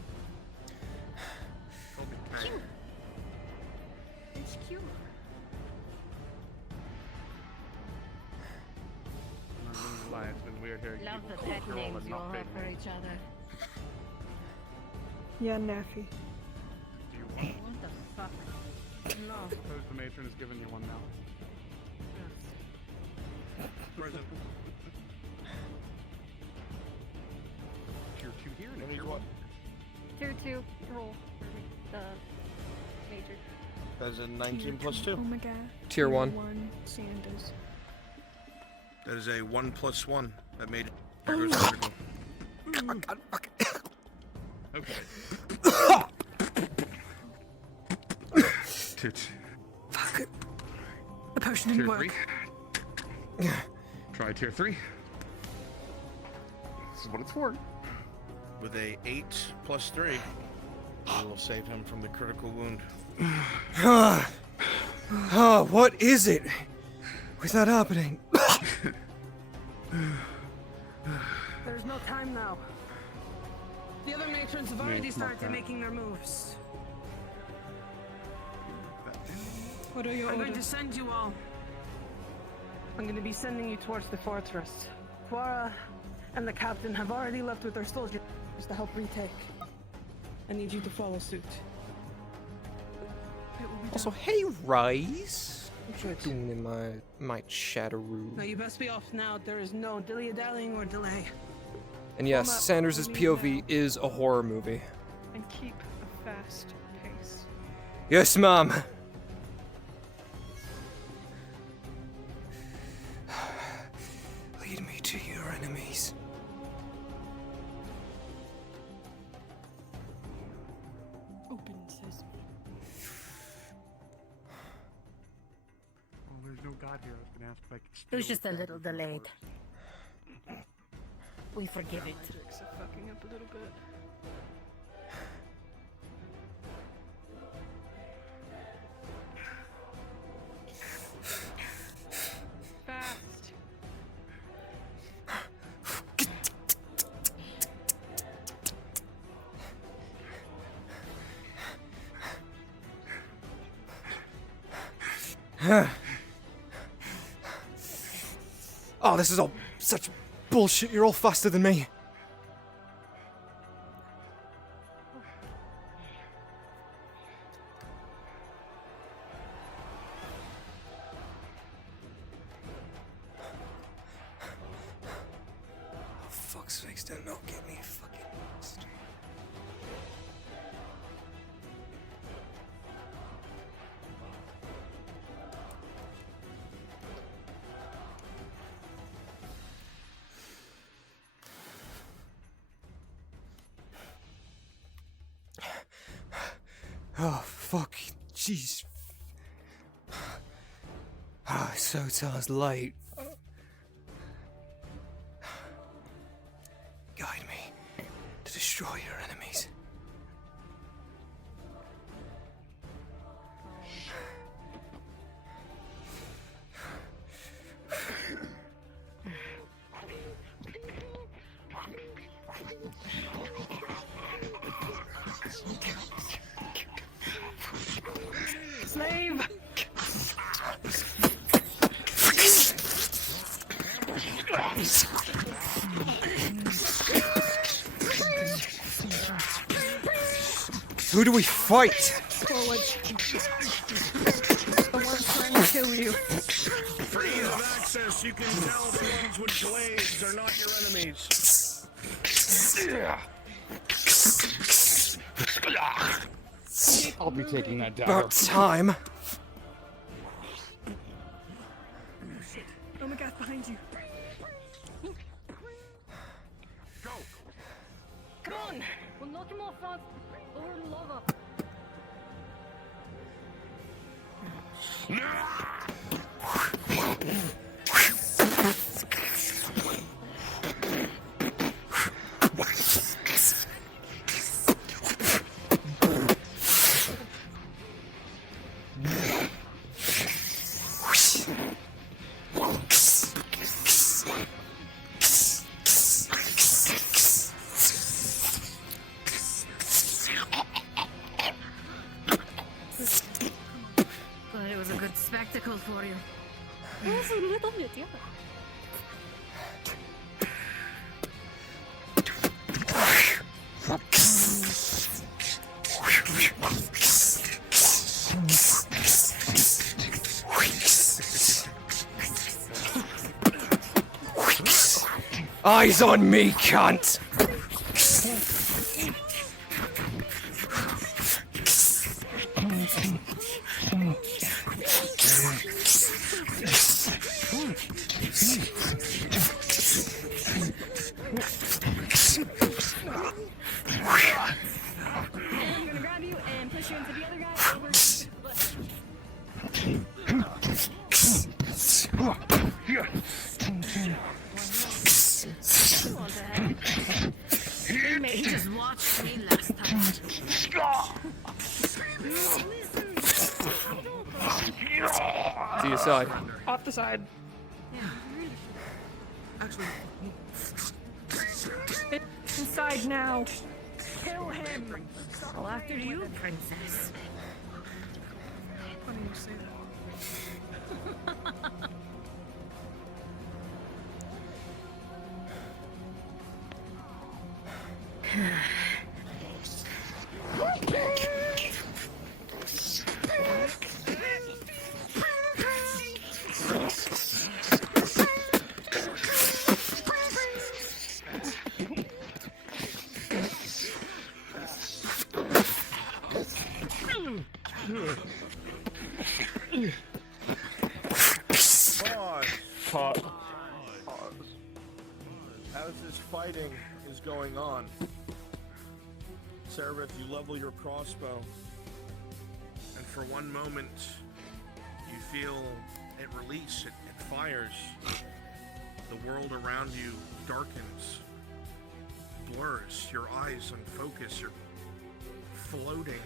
Q. It's Q. It's been weird here. Love the pet names you all have for each other. Yeah, Naffy. Do you want What the fuck? No. Suppose the matron has given you one now. Present. Tier 2 here and That tier means 1. Tier 2 roll for the major. That's a 19 plus 2. Oh my god. Tier 1. Sanders. That is a 1 plus 1. That made it. There goes critical. Okay. Tier 2. Fuck it. The potion didn't Tier work. 3. Try tier 3. This is what it's for. With a 8 plus 3, we will save him from the critical wound. What is it? What's that happening? There's no time now. The other matrons have already started making their moves. What are your I'm going orders? to send you all. I'm going to be sending you towards the fortress. Quara and the captain have already left with their soldiers to help retake. I need you to follow suit. Also, hey, Rise. What you doing in my shadow room? Now you best be off now. There is no dilly-dallying or delay. And yes, Sanders' POV is a horror movie. And keep a fast pace. Yes, Mom. Lead me to your enemies. Open sesame. Well, there's no god here. I was gonna ask if I could It was steal just a little delayed. We forgive it. Magics are fucking up a little bit. Fast. Oh, this is all such bullshit. You're all faster than me. Oh, fuck's sakes, don't not get me fucking lost. Oh, fuck. Jeez. Ah, so it's late. Guide me to destroy your enemies. Slave! Who do we fight? Forward. The ones trying to kill you. For ease of access, you can tell the ones with blades are not your enemies. I'll be taking that down. About time. Shit. Oh my god, behind you. Come on! We'll knock him off front. Lower the lava. Glad it was a good spectacle for you. Just a little bit, yeah. Eyes on me, cunt! I'm gonna grab you and push you into the other guy over to He just watched me last To your side. Off the side. Inside now. Kill him. Well, after you, princess. Funny you say that. Pause. As this fighting is going on, Seraph, you level your crossbow, and for one moment, you feel it release, it fires. The world around you darkens, blurs, your eyes unfocus, you're floating,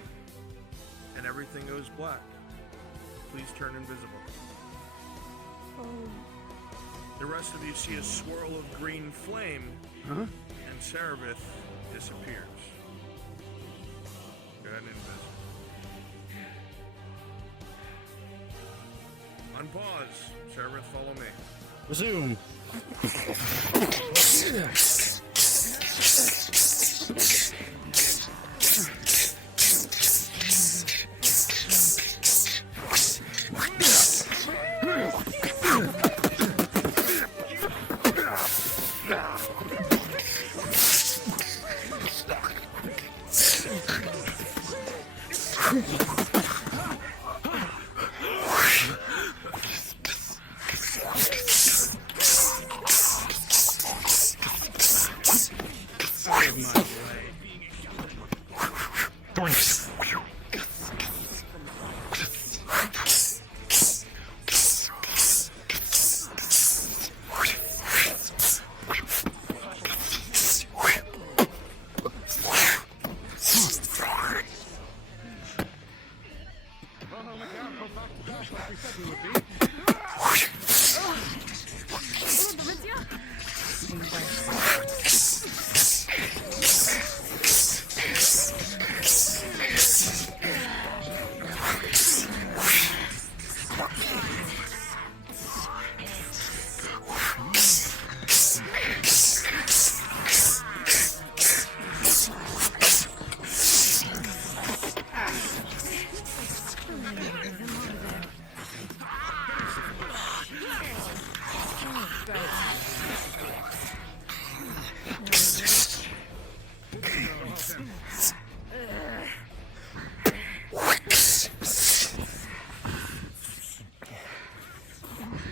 and everything goes black. Please turn invisible. The rest of you see a swirl of green flame, and Cerebith disappears. Go ahead and invisible. Unpause. Cerebith, follow me. Resume.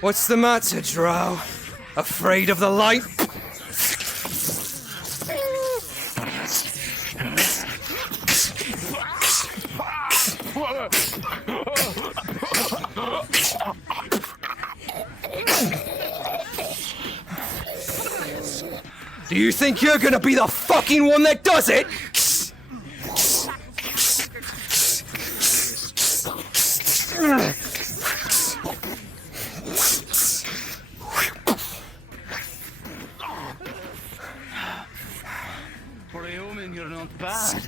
What's the matter, Drow? Afraid of the light? Do you think you're gonna be the fucking one that does it? For a human, you're not bad.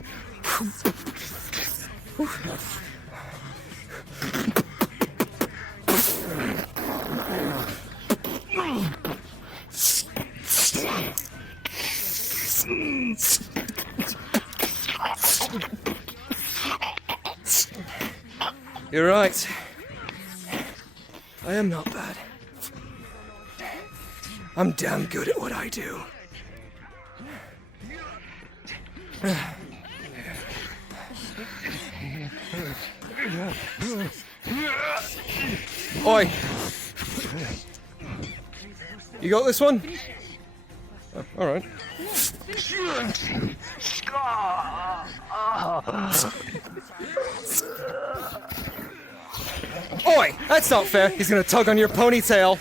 You're right. I am not bad. I'm damn good at what I do. Oi! You got this one? Oh, alright. Oi! That's not fair! He's gonna tug on your ponytail!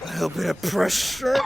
A little bit of pressure.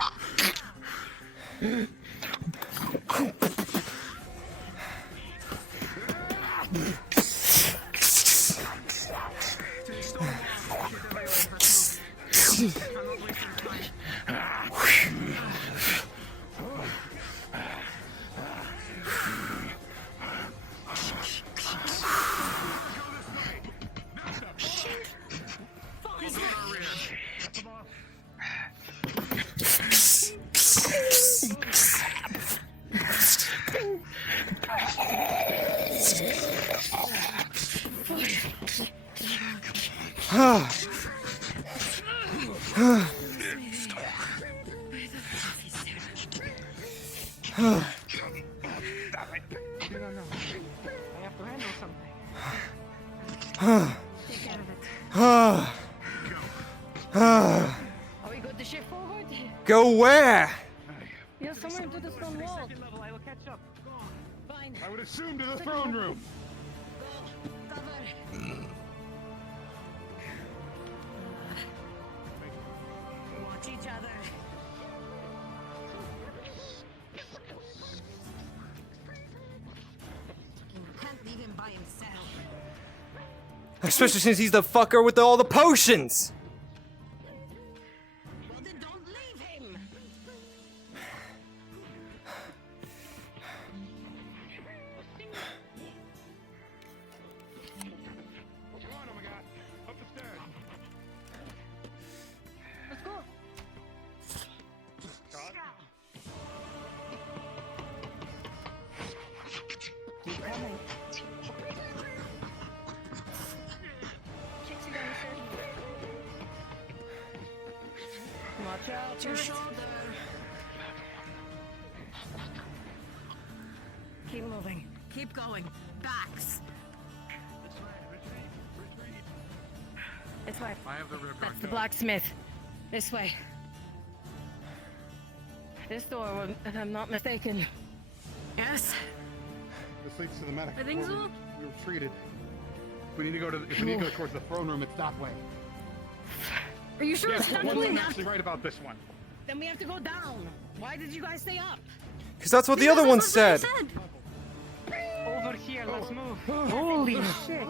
Go where? Yeah, somewhere into the stone wall. I will catch up. Fine. I would assume to the throne room. Watch each other. Can't leave him by himself. Especially since he's the fucker with all the potions! Let's go. Keep coming. Chicks are down the stairs. Watch out. Your shoulder. Keep moving. Keep going. Backs. This way. I have the river. That's the blacksmith. This way. This door, if I'm not mistaken. Yes? This leads to the medic. I think so. We were treated. If we need to go towards the throne room, it's that way. Are you sure Yes, it's that I'm way? actually right about this one. Then we have to go down. Why did you guys stay up? Because that's what the other one said. Over You're here, let's move. Holy shit.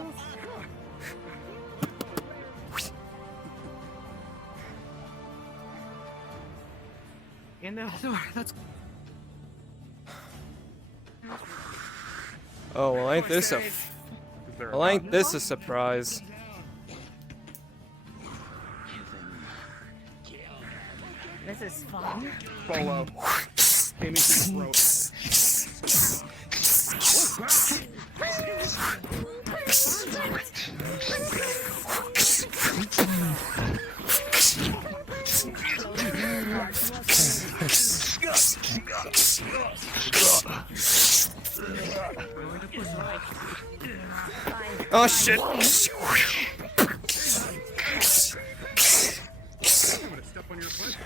In the door, let's... Oh, well, ain't this a... Well, ain't this a surprise? This is fun. Bolo. Came into the throat. Oh shit! I'm gonna step on your foot.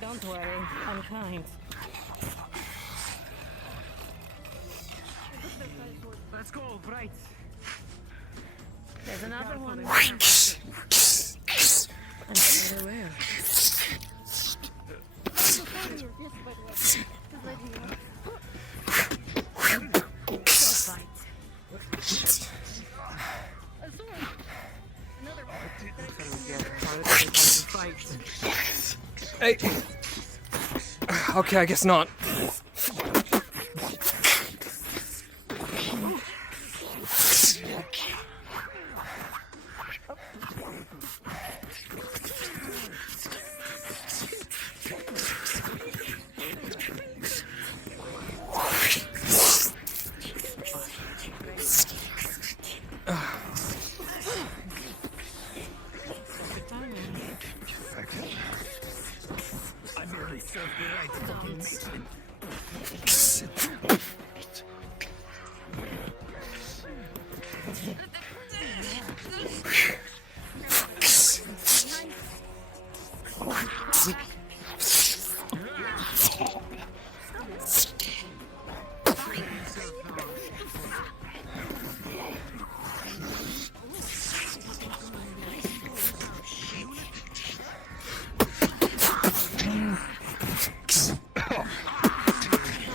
Don't worry, I'm kind. Let's go, right. There's another one. And where? Hey. Okay, I guess not.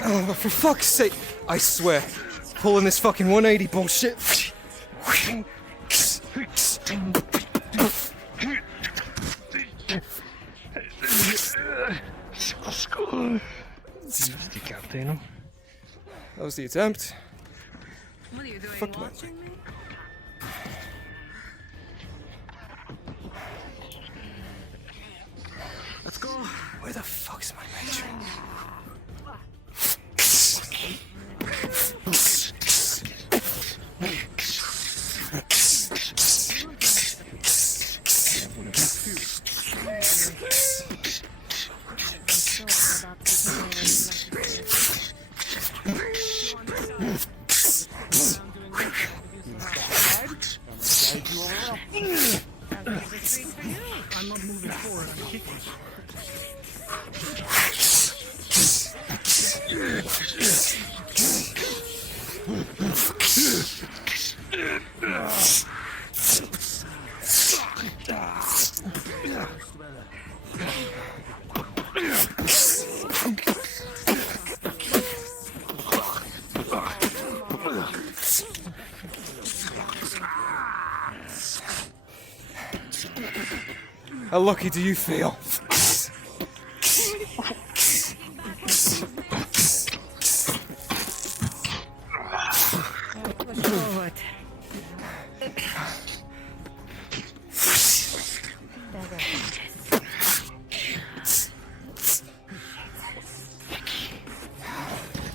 Oh, for fuck's sake! I swear, pulling this fucking 180 bullshit. That was the attempt. What are you doing, Fuck my watching me? Let's go. Where the fuck's my matron? I'm not moving forward, I'm kicking. How lucky do you feel? Push forward.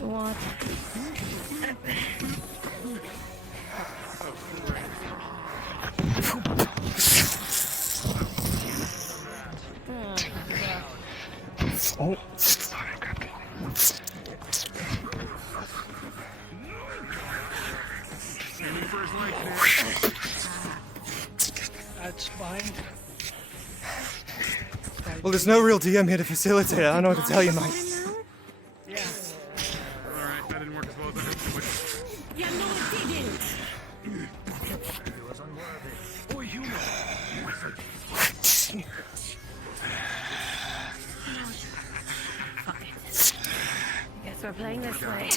What? Oh. That's fine. Well, there's no real DM here to facilitate it. I don't know what to tell you, mate. Yeah. Alright, that didn't work as well as I hoped it would. Yeah, no, it didn't. Oh, you Guess we're playing this way.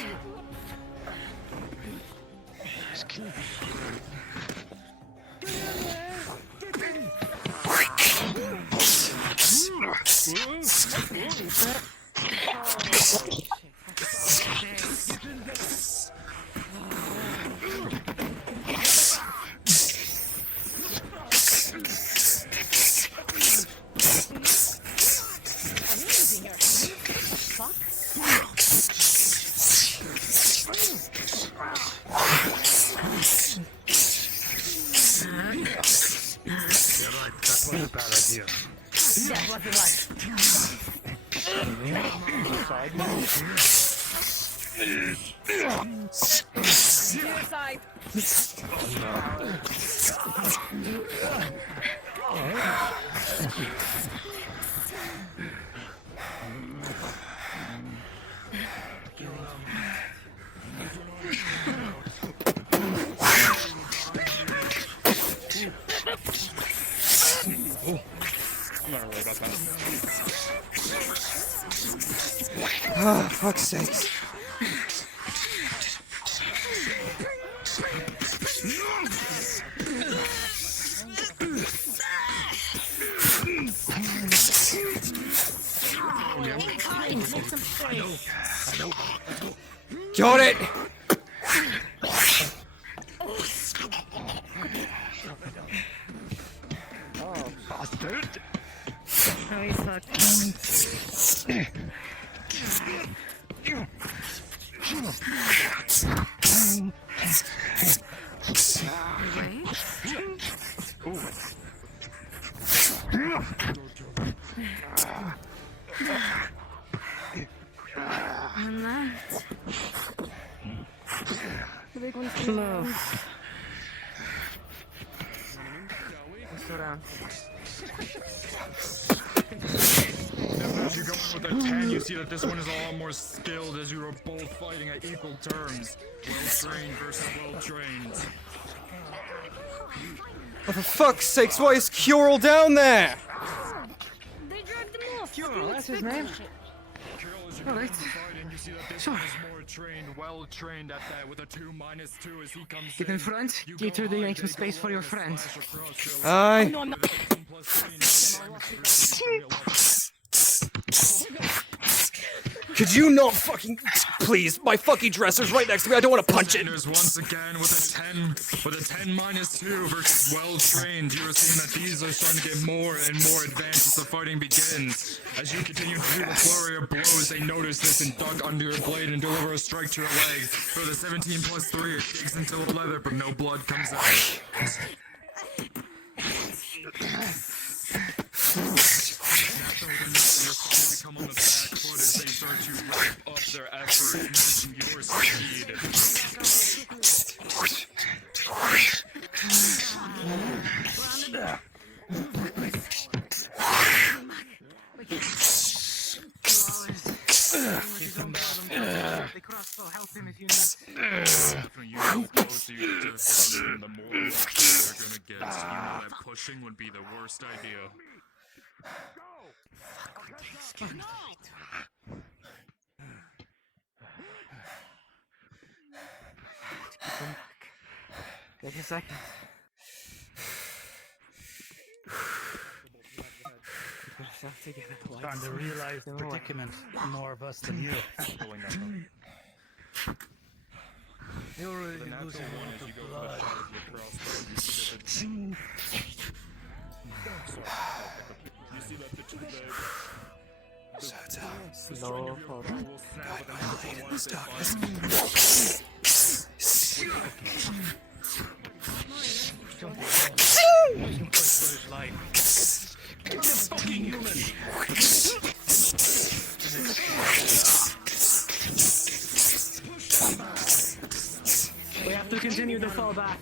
Oh, fuck's sakes. Got it! Oh, bastard! And that. The big one's Hello. Slow down. As you go in with a 10, you see that this one is a lot more skilled as you are both fighting at equal terms. Well-trained versus well-trained. Oh, for fuck's sakes, why is Curel down there? They dragged him off. Curel, that's his name. Alright. Sure. More trained, well-trained at that with a 2-2 as he comes Get in front. Get through the make some space for your friends. Aye. No, I'm not. Could you not fucking... Please, my fucking dresser's right next to me, I don't want to punch it! Once again with a 10 -2 versus well-trained, you are seeing that these are starting to get more and more advanced as the fighting begins. As you continue to do a flurry of blows, they notice this and duck under your blade and deliver a strike to your leg. For the 17+3, it digs into the leather, but no blood comes out. Come on the back foot as they start to ramp up their effort using your speed. The more they're gonna get, you know that pushing would be the worst idea. Take a second. Put yourself together. Starting to realize the predicament. More of us than you. You're really losing a lot of blood. You see that the two legs. Slow, hold on. Guide my blade in this darkness. Fucking human! We have to continue to fall back.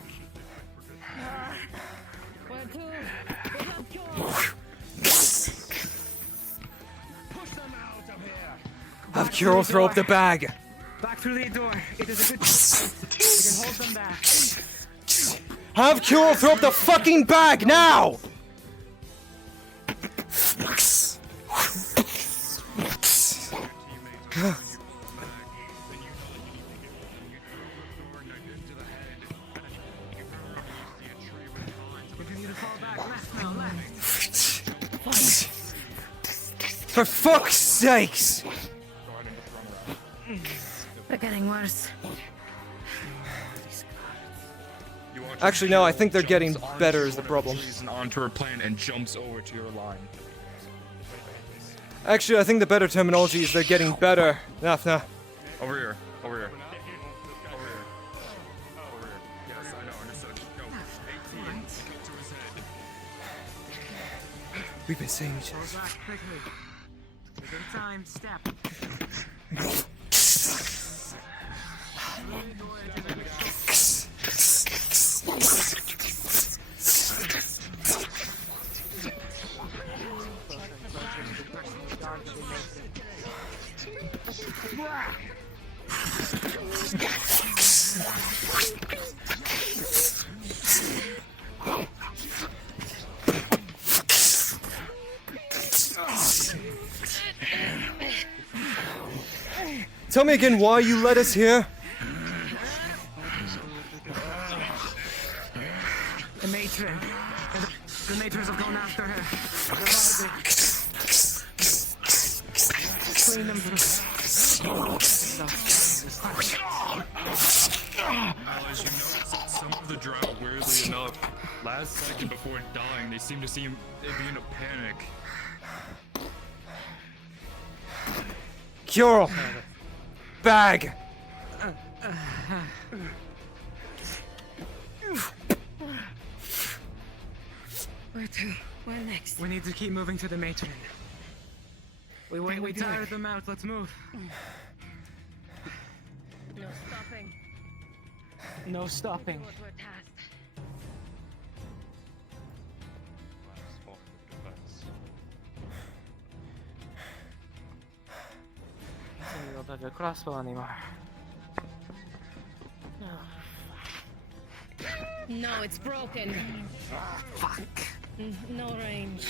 Have Curel throw up the bag. Back through the door. It is a good. You can hold them back. Have Curel throw up the fucking bag now! For fuck's sakes! They're getting worse. Actually, no, I think they're getting better is the problem. Onto her plane and jumps over to your line. Actually, I think the better terminology is they're getting better. Nah. Over here. Over here. Yes, I know, understood. Go. 18. Get to his head. We've been saying each Pull back quickly. Within time, step. Tell me again why you led us here? The matron. The matrons have gone after her. Clean them through. As you notice that some of the drought, weirdly enough, last second before dying, they seem to be in a panic. Cure! Bag! Where to? Where next? We need to keep moving to the matron. We tired them out. Let's move. No stopping. No stopping. We don't have a crossbow anymore. No, it's broken. Fuck. No range.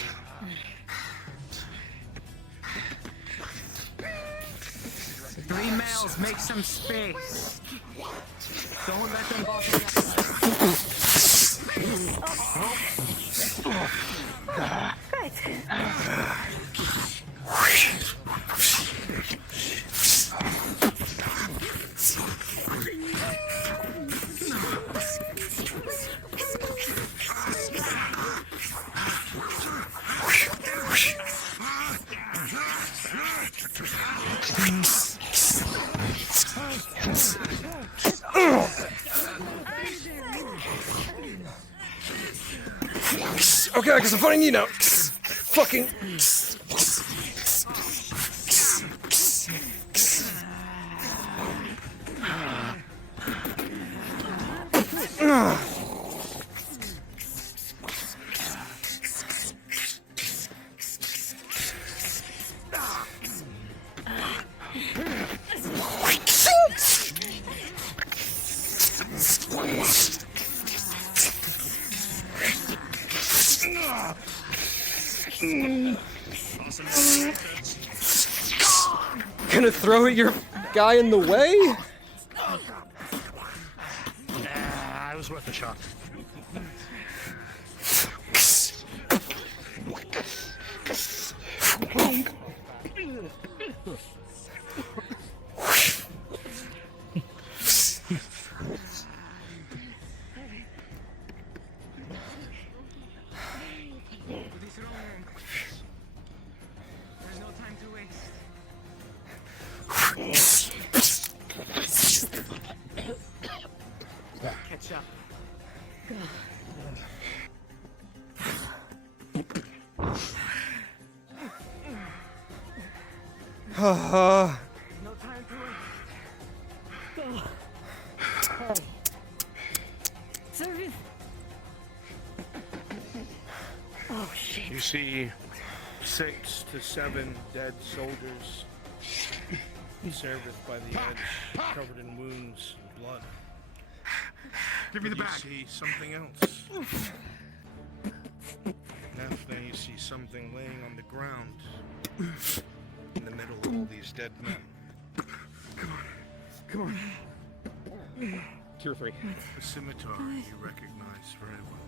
Three males, make some space. Don't let them bother Okay, because I'm fighting you now. Fucking. Gonna throw your guy in the way? It was worth a shot. There's no time to waste. Catch up. Uh, No time to waste. Service. Oh shit. You see 6 to 7 dead soldiers serviced by the edge, covered in wounds and blood. Give me the But bag. You see something else. Now you see something laying on the ground in the middle of all these dead men. Come on. 2 or 3. A scimitar you recognize very well.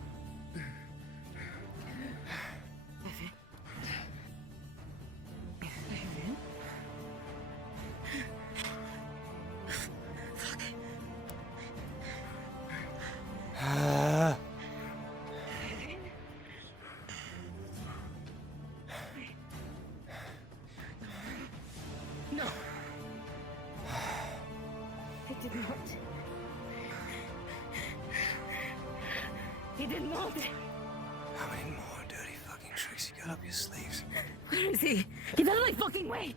No. I did not. He did not. How many more dirty fucking tricks you got up your sleeves? Where is he? Get out of my fucking way!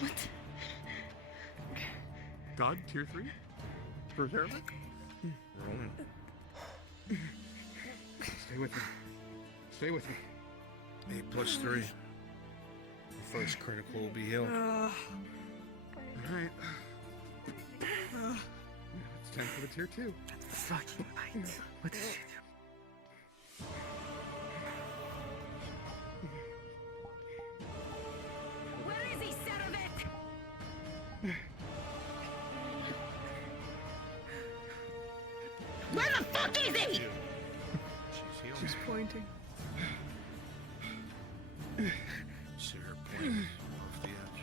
What? God, tier 3? For Zerbeck? Rolling. Stay with me. Stay with me. 8+3. The first critical will be healed. Alright. It's time for the tier 2. Fucking right. What did she do? Where is he, son of it? Where the fuck is he? She's pointing. See her point off the edge.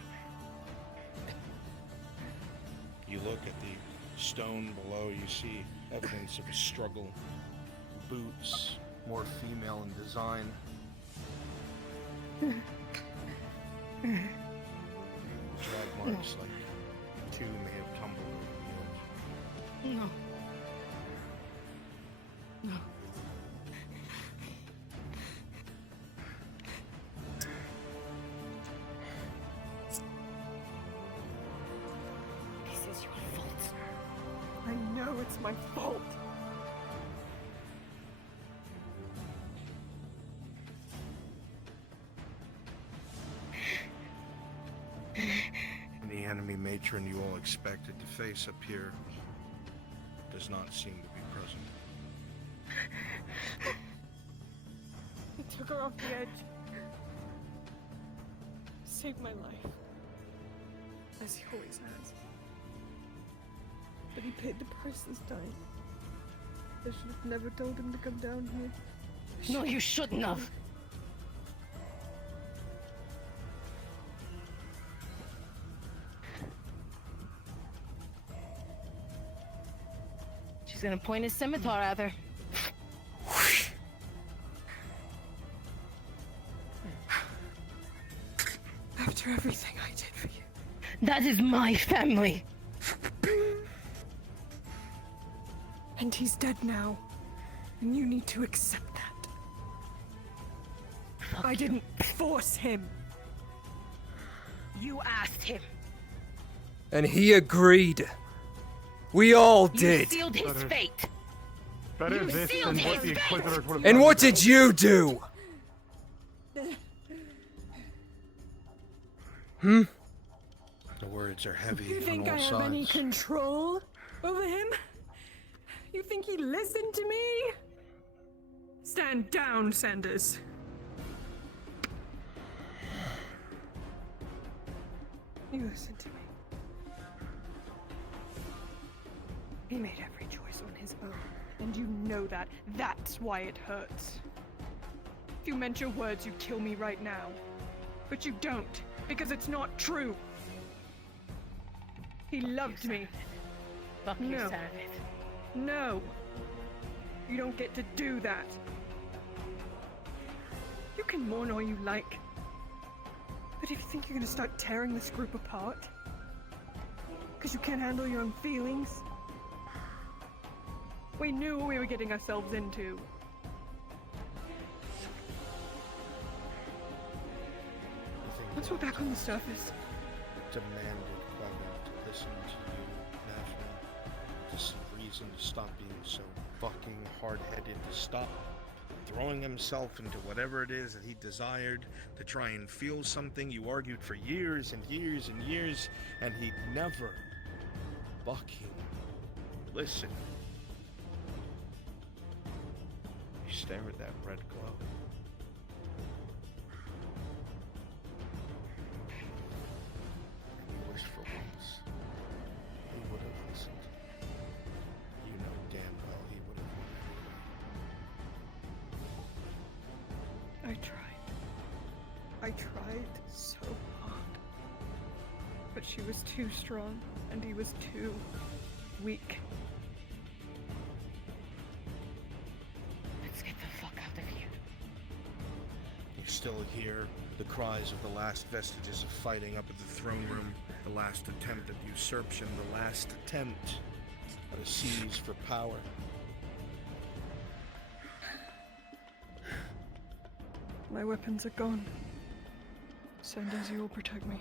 You look at the stone below, you see evidence of a struggle. Boots, more female in design. Drag marks like two may have tumbled over the edge. No. No. This is your fault. I know it's my fault. The enemy matron you all expected to face up here does not seem to be present. He took her off the edge. Saved my life. As he always has. But he paid the price this time. I should have never told him to come down here. No, you shouldn't have. She's gonna point his scimitar at her. After everything I did for you. That is my family. And he's dead now. And you need to accept that. I didn't force him. You asked him. And he agreed. We all did. You sealed his fate. Better You this sealed than what his the fate. Inquisitors would have And done what to did you do? Hmm? The words are heavy You on think all I sides. have any control over him? You think he listened to me? Stand down, Sanders. You listened to me. He made every choice on his own, and you know that. That's why it hurts. If you meant your words, you'd kill me right now. But you don't, because it's not true. He loved me. Fuck you, No. son of it. No. You don't get to do that. You can mourn all you like. But if you think you're gonna start tearing this group apart, because you can't handle your own feelings, we knew what we were getting ourselves into. Once we're back on the surface, Demanded Clement to listen to you, National, to see reason to stop being so fucking hard-headed, to stop throwing himself into whatever it is that he desired, to try and feel something. You argued for years and years and years, and he'd never fucking listen. You stare at that red glow. You wish for once he would have listened. You know damn well he would have won anyway. I tried so hard. But she was too strong, and he was too weak. Let's get the fuck out of here. You still hear the cries of the last vestiges of fighting up at the throne room, the last attempt at usurpation, the last attempt at a seize for power. My weapons are gone. Sanders, you will protect me.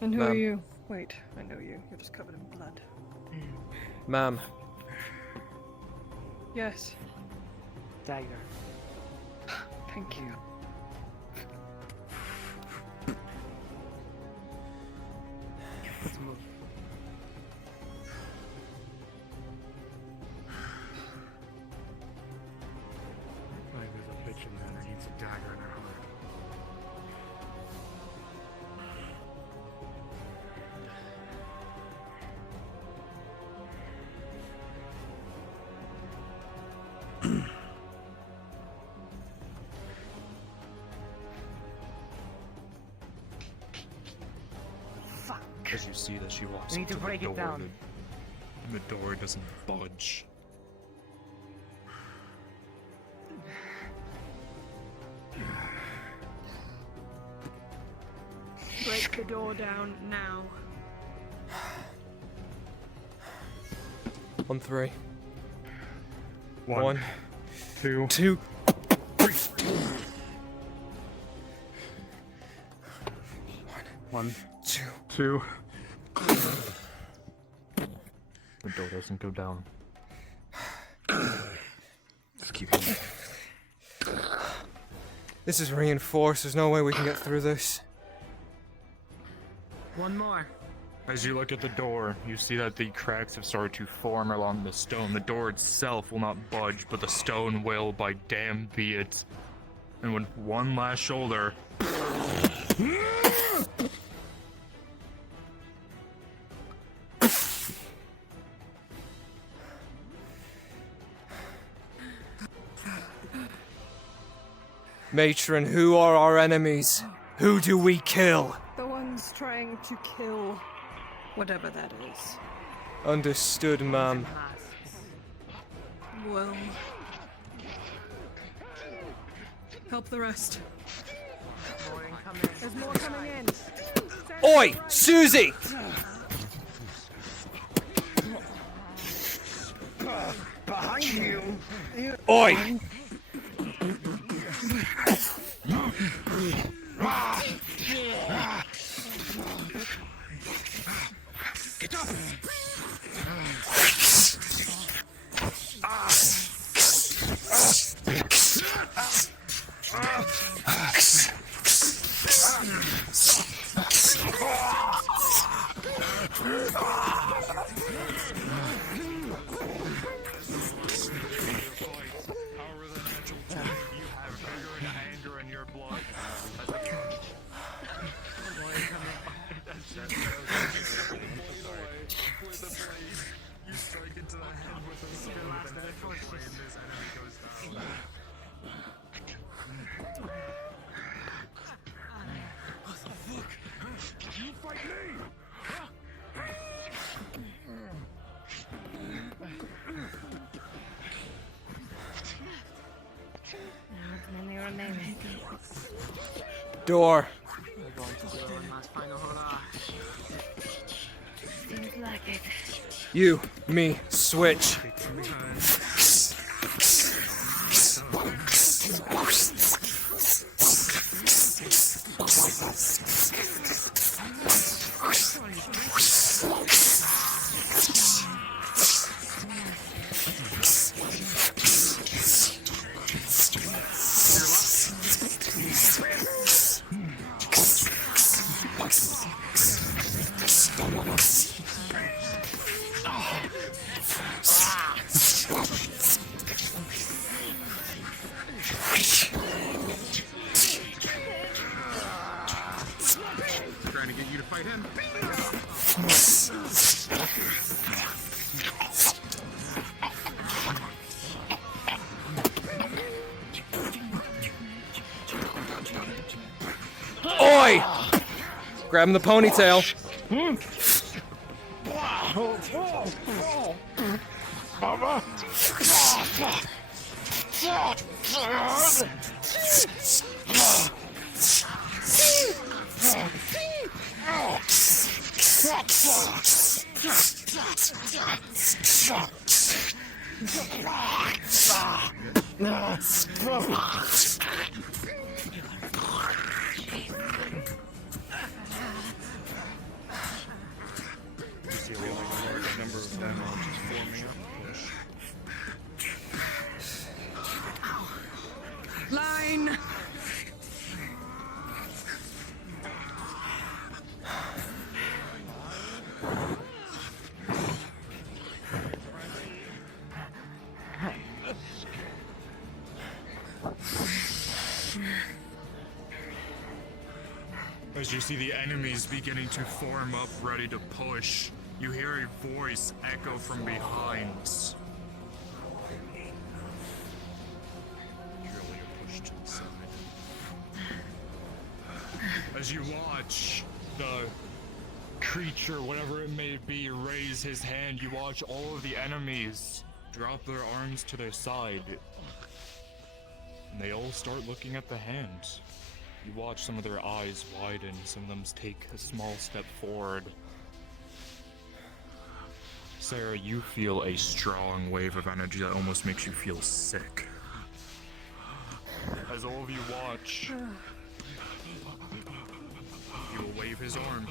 And who are Ma'am. you? Wait, I know you. You're just covered in blood. Ma'am. Yes. Dagger. Thank you. Let's move. Like there's a bitch in there that needs a dagger in her heart. As you see that she walks We need up to to the break it door, down. the door doesn't budge. Break the door down now. On 3. One. 2. 2. 1. 2. 2. The door doesn't go down. Just keep going. This is reinforced. There's no way we can get through this. One more. As you look at the door, you see that the cracks have started to form along the stone. The door itself will not budge, but the stone will, by damn be it. And with one last shoulder... Matron, who are our enemies? Who do we kill? The ones trying to kill whatever that is. Understood, ma'am. Well, help the rest. There's more coming in. Oi! Susie! Behind you! Oi! Get up! You strike into the head with a spear with an echo play, and this enemy goes down. What the fuck? You fight me! Not many remaining. Door. We're going to do one last final hurrah. Seems like it. You, me, switch. Trying to get you to fight him. Oi! Grabbing the ponytail. Mama! You see a large number of them all just forming up push. Line! As you see the enemies beginning to form up, ready to push, you hear a voice echo from behind. Drilling a push to the side. As you watch the creature, whatever it may be, raise his hand, you watch all of the enemies drop their arms to their side. And they all start looking at the hand. You watch some of their eyes widen, some of them take a small step forward. Sarah, you feel a strong wave of energy that almost makes you feel sick. As all of you watch, he will wave his arm.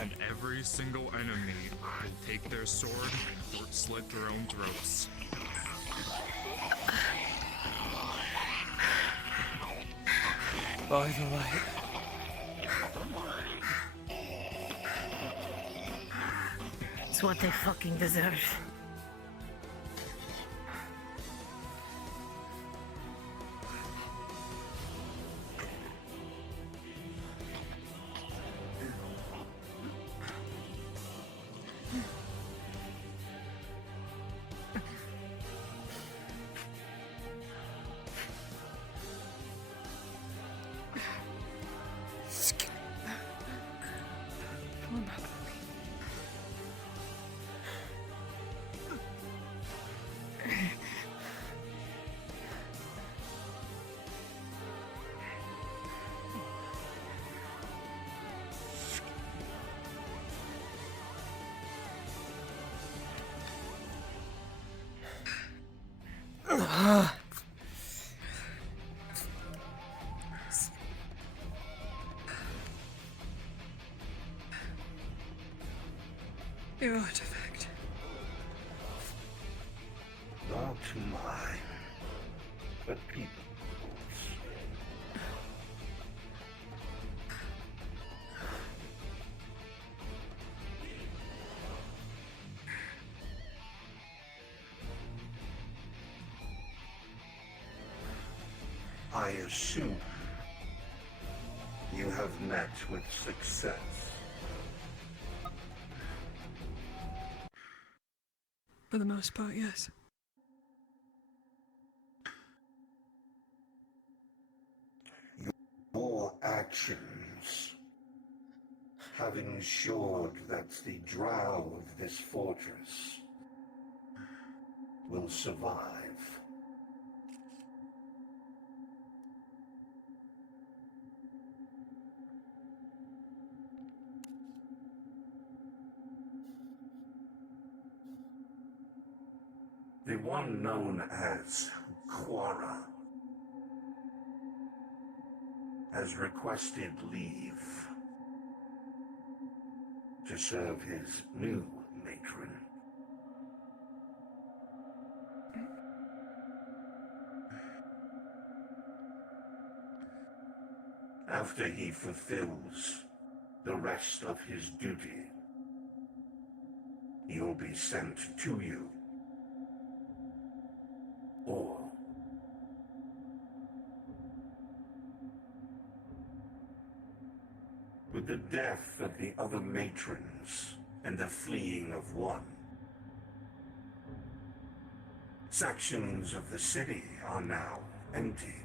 And every single enemy will take their sword or slit their own throats. By the way. It's what they fucking deserve. Your artifact. Not mine, but people's. I assume you have met with success. For the most part, yes. Your actions have ensured that the drow of this fortress will survive. The one known as Quara has requested leave to serve his new matron. After he fulfills the rest of his duty, he'll be sent to you. Or with the death of the other matrons and the fleeing of one, sections of the city are now empty.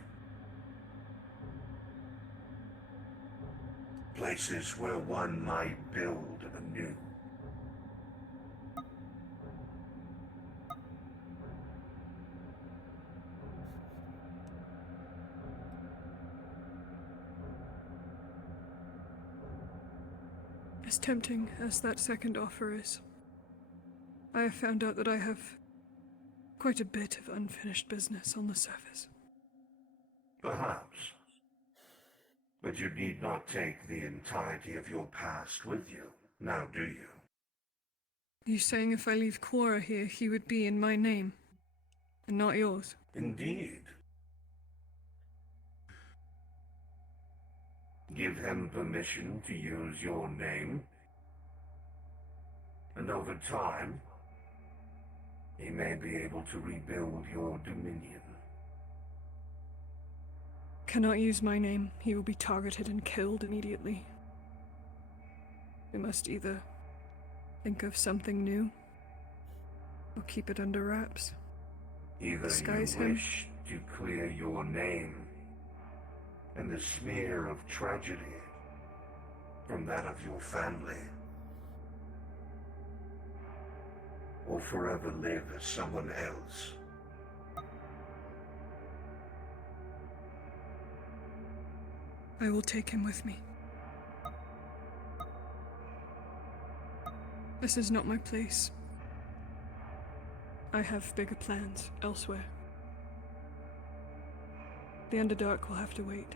Places where one might build anew. As tempting as that second offer is, I have found out that I have quite a bit of unfinished business on the surface. Perhaps. But you need not take the entirety of your past with you, now do you? You saying if I leave Quora here, he would be in my name, and not yours? Indeed. Give him permission to use your name, and over time, he may be able to rebuild your dominion. Cannot use my name. He will be targeted and killed immediately. We must either think of something new, or keep it under wraps. Either Disguise you him. wish to clear your name and the smear of tragedy from that of your family, or forever live as someone else. I will take him with me. This is not my place. I have bigger plans elsewhere. The Underdark will have to wait.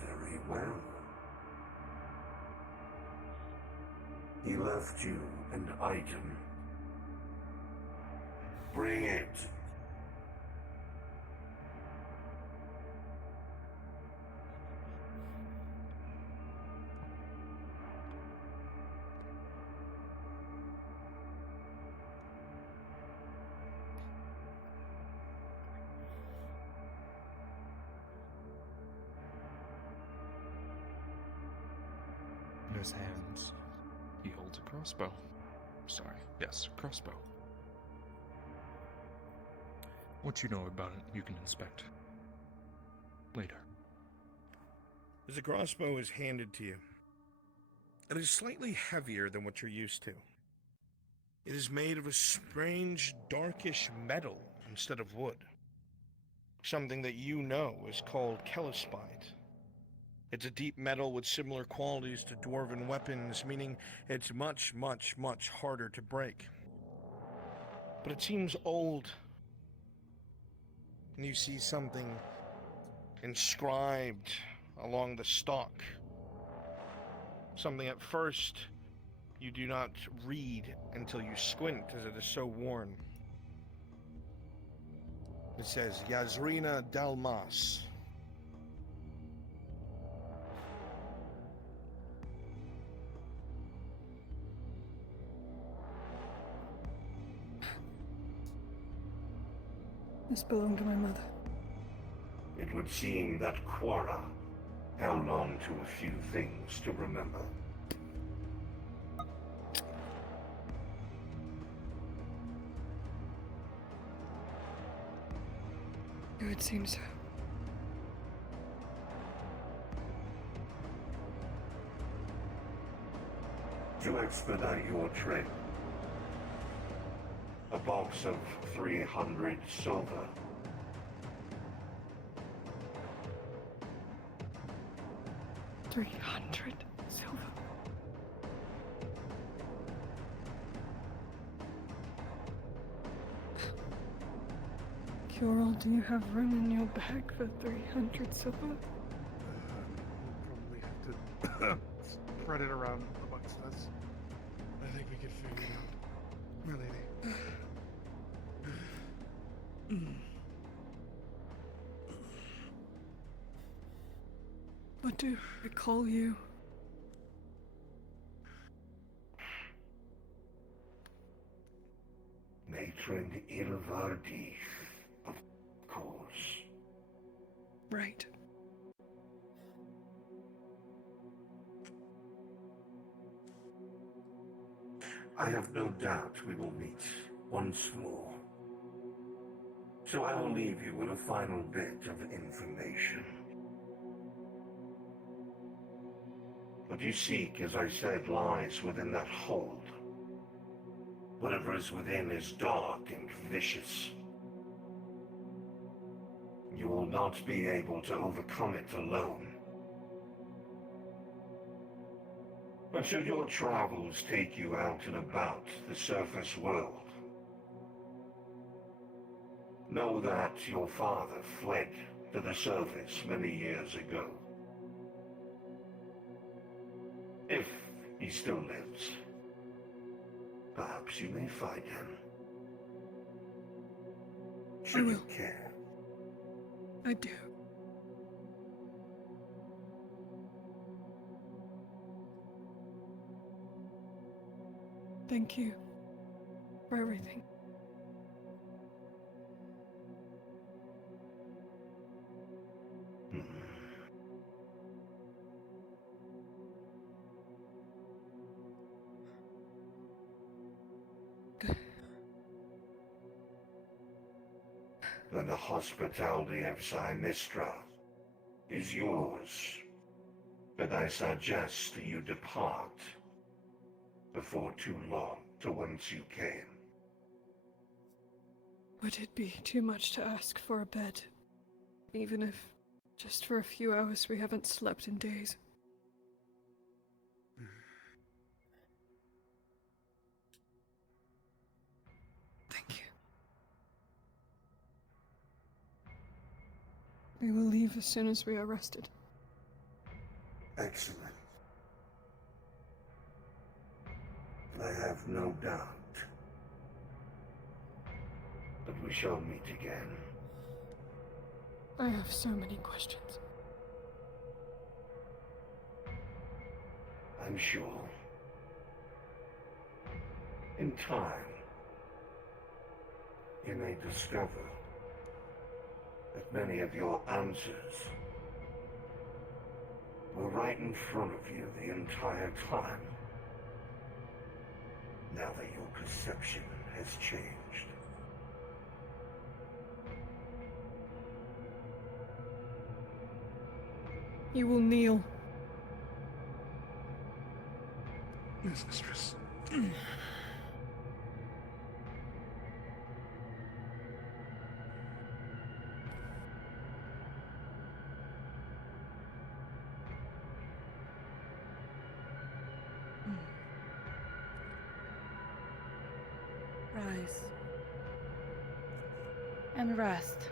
Very well. He left you an item. Bring it. In his hands, he holds a crossbow. Sorry, yes, crossbow. What you know about it, you can inspect later. As the crossbow is handed to you, it is slightly heavier than what you're used to. It is made of a strange, darkish metal instead of wood. Something that you know is called Kellispite. It's a deep metal with similar qualities to dwarven weapons, meaning it's much, much, much harder to break. But it seems old. And you see something inscribed along the stock. Something at first you do not read until you squint, as it is so worn. It says Yasrina Dalmas. This belonged to my mother. It would seem that Quora held on to a few things to remember. It would seem so. To expedite your trip, a box of 300 silver. $300 silver. Kjorl, do you have room in your bag for 300 silver? We'll probably have to spread it around amongst us. I think we could figure it out. My lady. What do I call you? Matron Ilvardi, of course. Right. I have no doubt we will meet once more. So I will leave you with a final bit of information. What you seek, as I said, lies within that hold. Whatever is within is dark and vicious. You will not be able to overcome it alone. But should your travels take you out and about the surface world, know that your father fled to the surface many years ago. If he still lives, perhaps you may find him. Should you care? I do. Thank you for everything. Then the hospitality of Sinistra is yours. But I suggest you depart before too long to whence you came. Would it be too much to ask for a bed? Even if just for a few hours we haven't slept in days. Thank you. We will leave as soon as we are rested. Excellent. I have no doubt that we shall meet again. I have so many questions. I'm sure. In time, you may discover that many of your answers were right in front of you the entire time. Now that your perception has changed. You will kneel. Yes, mistress. Rise. And rest.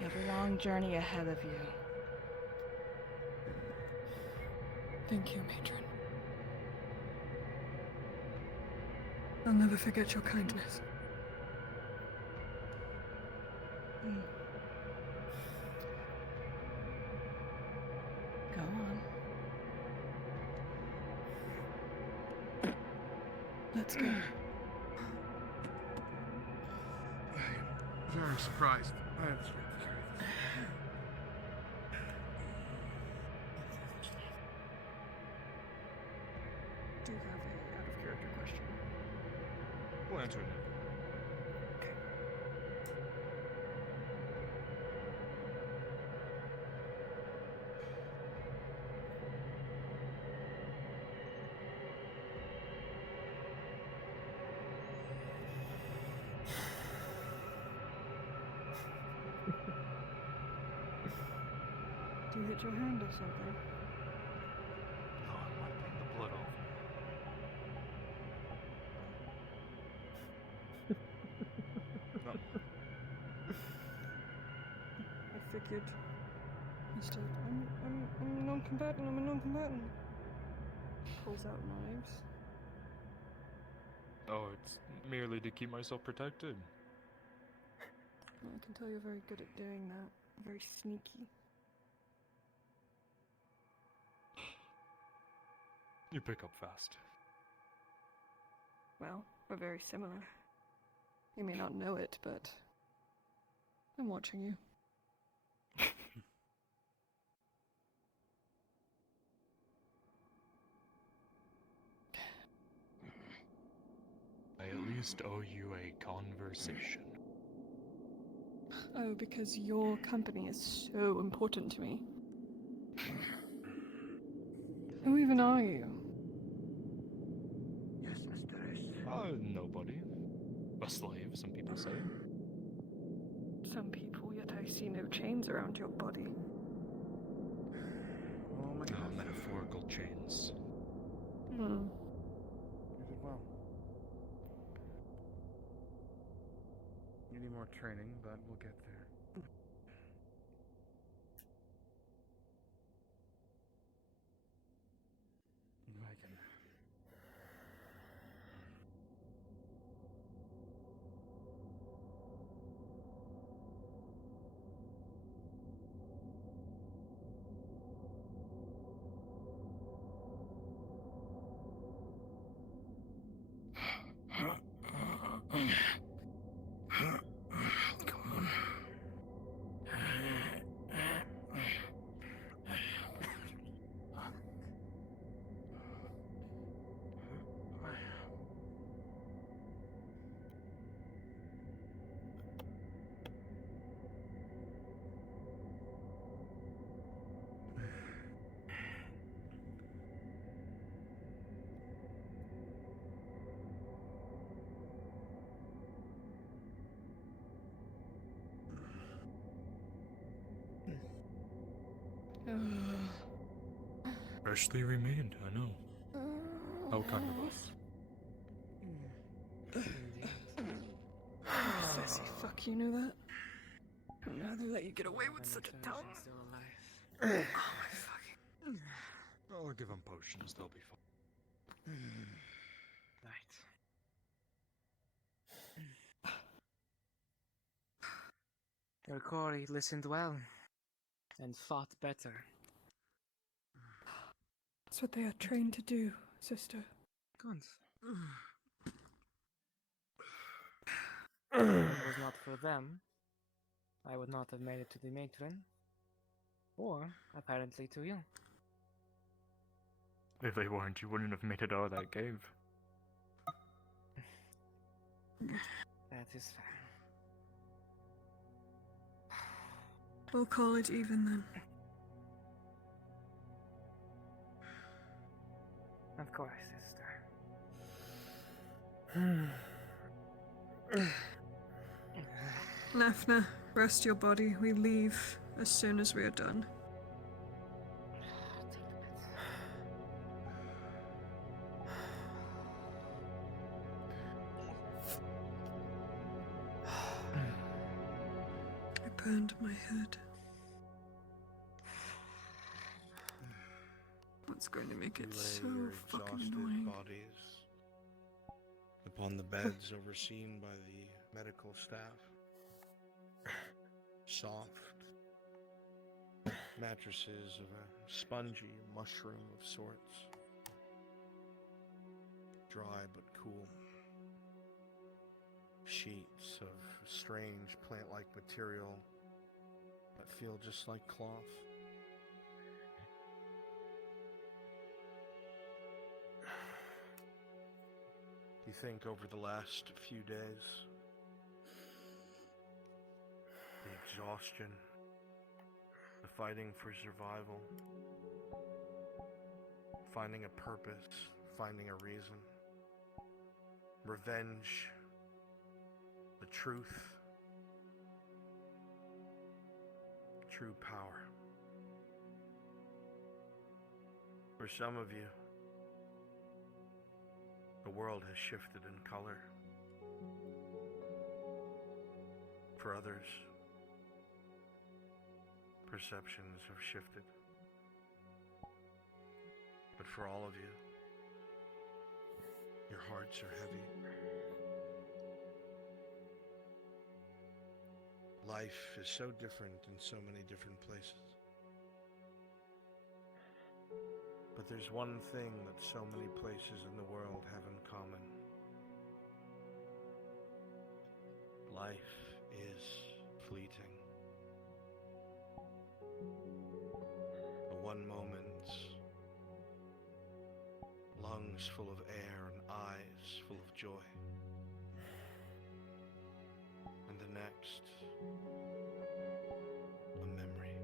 You have a long journey ahead of you. Thank you, Matron. I'll never forget your kindness. Go on. Let's go. I'm very surprised. I have strength to carry this. Do you have a out-of-character question? We'll answer it. Do you hit your hand or something? No, I'm wiping the blood off. No. I figured. I'm a non-combatant. I'm a non-combatant. Pulls out knives. Oh, it's merely to keep myself protected. Well, I can tell you're very good at doing that. Very sneaky. You pick up fast. Well, we're very similar. You may not know it, but I'm watching you. I at least owe you a conversation. Oh, because your company is so important to me. Who even are you? Yes, mistress. Nobody. A slave, some people say. Some people, yet I see no chains around your body. Oh my God. Metaphorical chains. Hmm. You did well. You need more training, but we'll get there. I can. Come on. Freshly remained, I know. How kind of us. Sassy fuck, you know that? Now they let you get away with such a tongue. Oh my fucking. I'll give them potions, they'll be fine. Right. Your Corey listened well and fought better. That's what they are trained to do, sister. Good. If it was not for them, I would not have made it to the matron. Or, apparently, to you. If they weren't, you wouldn't have made it out of that cave. That is fair. We'll call it even then. Of course, sister. Nafna, rest your body. We leave as soon as we are done. I burned my head. What's going to make it so Your fucking exhausted annoying? bodies upon the beds overseen by the medical staff. Soft mattresses of a spongy mushroom of sorts. Dry but cool. Sheets of strange plant-like material that feel just like cloth. You think over the last few days, the exhaustion, the fighting for survival, finding a purpose, finding a reason, revenge, the truth, true power. For some of you, the world has shifted in color. For others, perceptions have shifted. But for all of you, your hearts are heavy. Life is so different in so many different places. But there's one thing that so many places in the world have in common. Life is fleeting. A one moment, lungs full of air and eyes full of joy. And the next, a memory.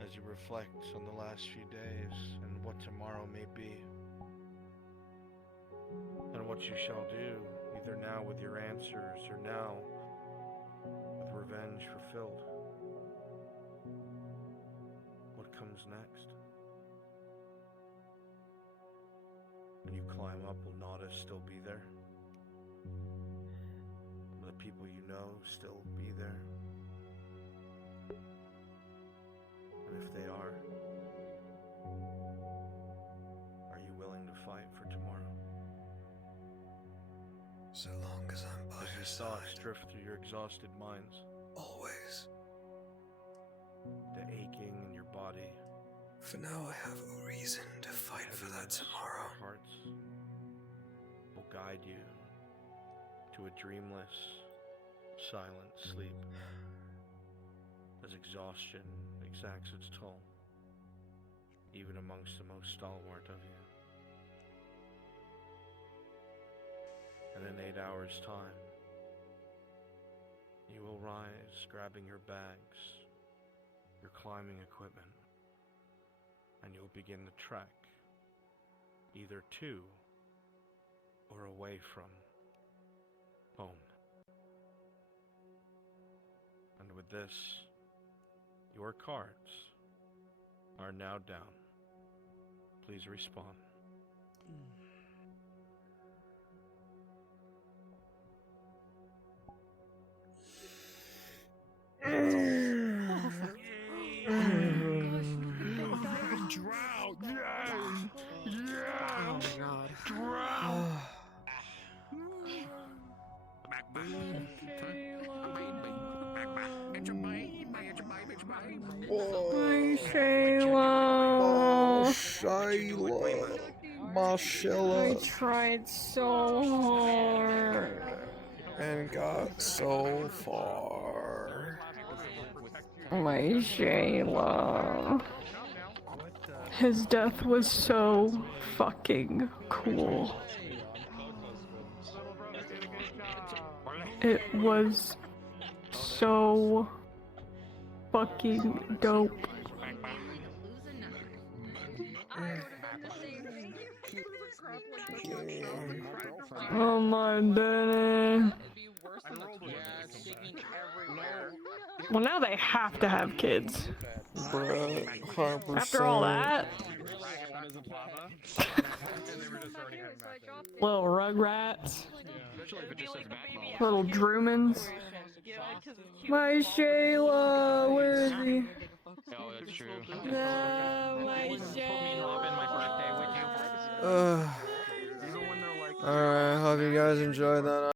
As you reflect on the last few days and what tomorrow may be, and what you shall do, either now with your answers or now revenge fulfilled. What comes next? When you climb up, will Nada still be there? Will the people you know still be there? And if they are you willing to fight for tomorrow? So long as I'm by your thoughts drift through your exhausted minds. Always. The aching in your body. For now, I have a reason to fight for that tomorrow. Hearts will guide you to a dreamless, silent sleep as exhaustion exacts its toll, even amongst the most stalwart of you. And in 8 hours' time, you will rise, grabbing your bags, your climbing equipment, and you'll begin the trek, either to or away from home. And with this, your cards are now down. Please respawn. Drought! Yeah! Oh my god. Drought! Hi, Shayla. Oh, Shayla. Marshalla. I tried so hard. And got so far. My Shayla. His death was so fucking cool. It was so fucking dope. Oh my goodness. Well, now they have to have kids. Bruh, 100%. After all that. Little Rugrats. Little Drumans. My Shayla, where is he? Oh, that's true. No, my Shayla. Alright, hope you guys enjoyed that.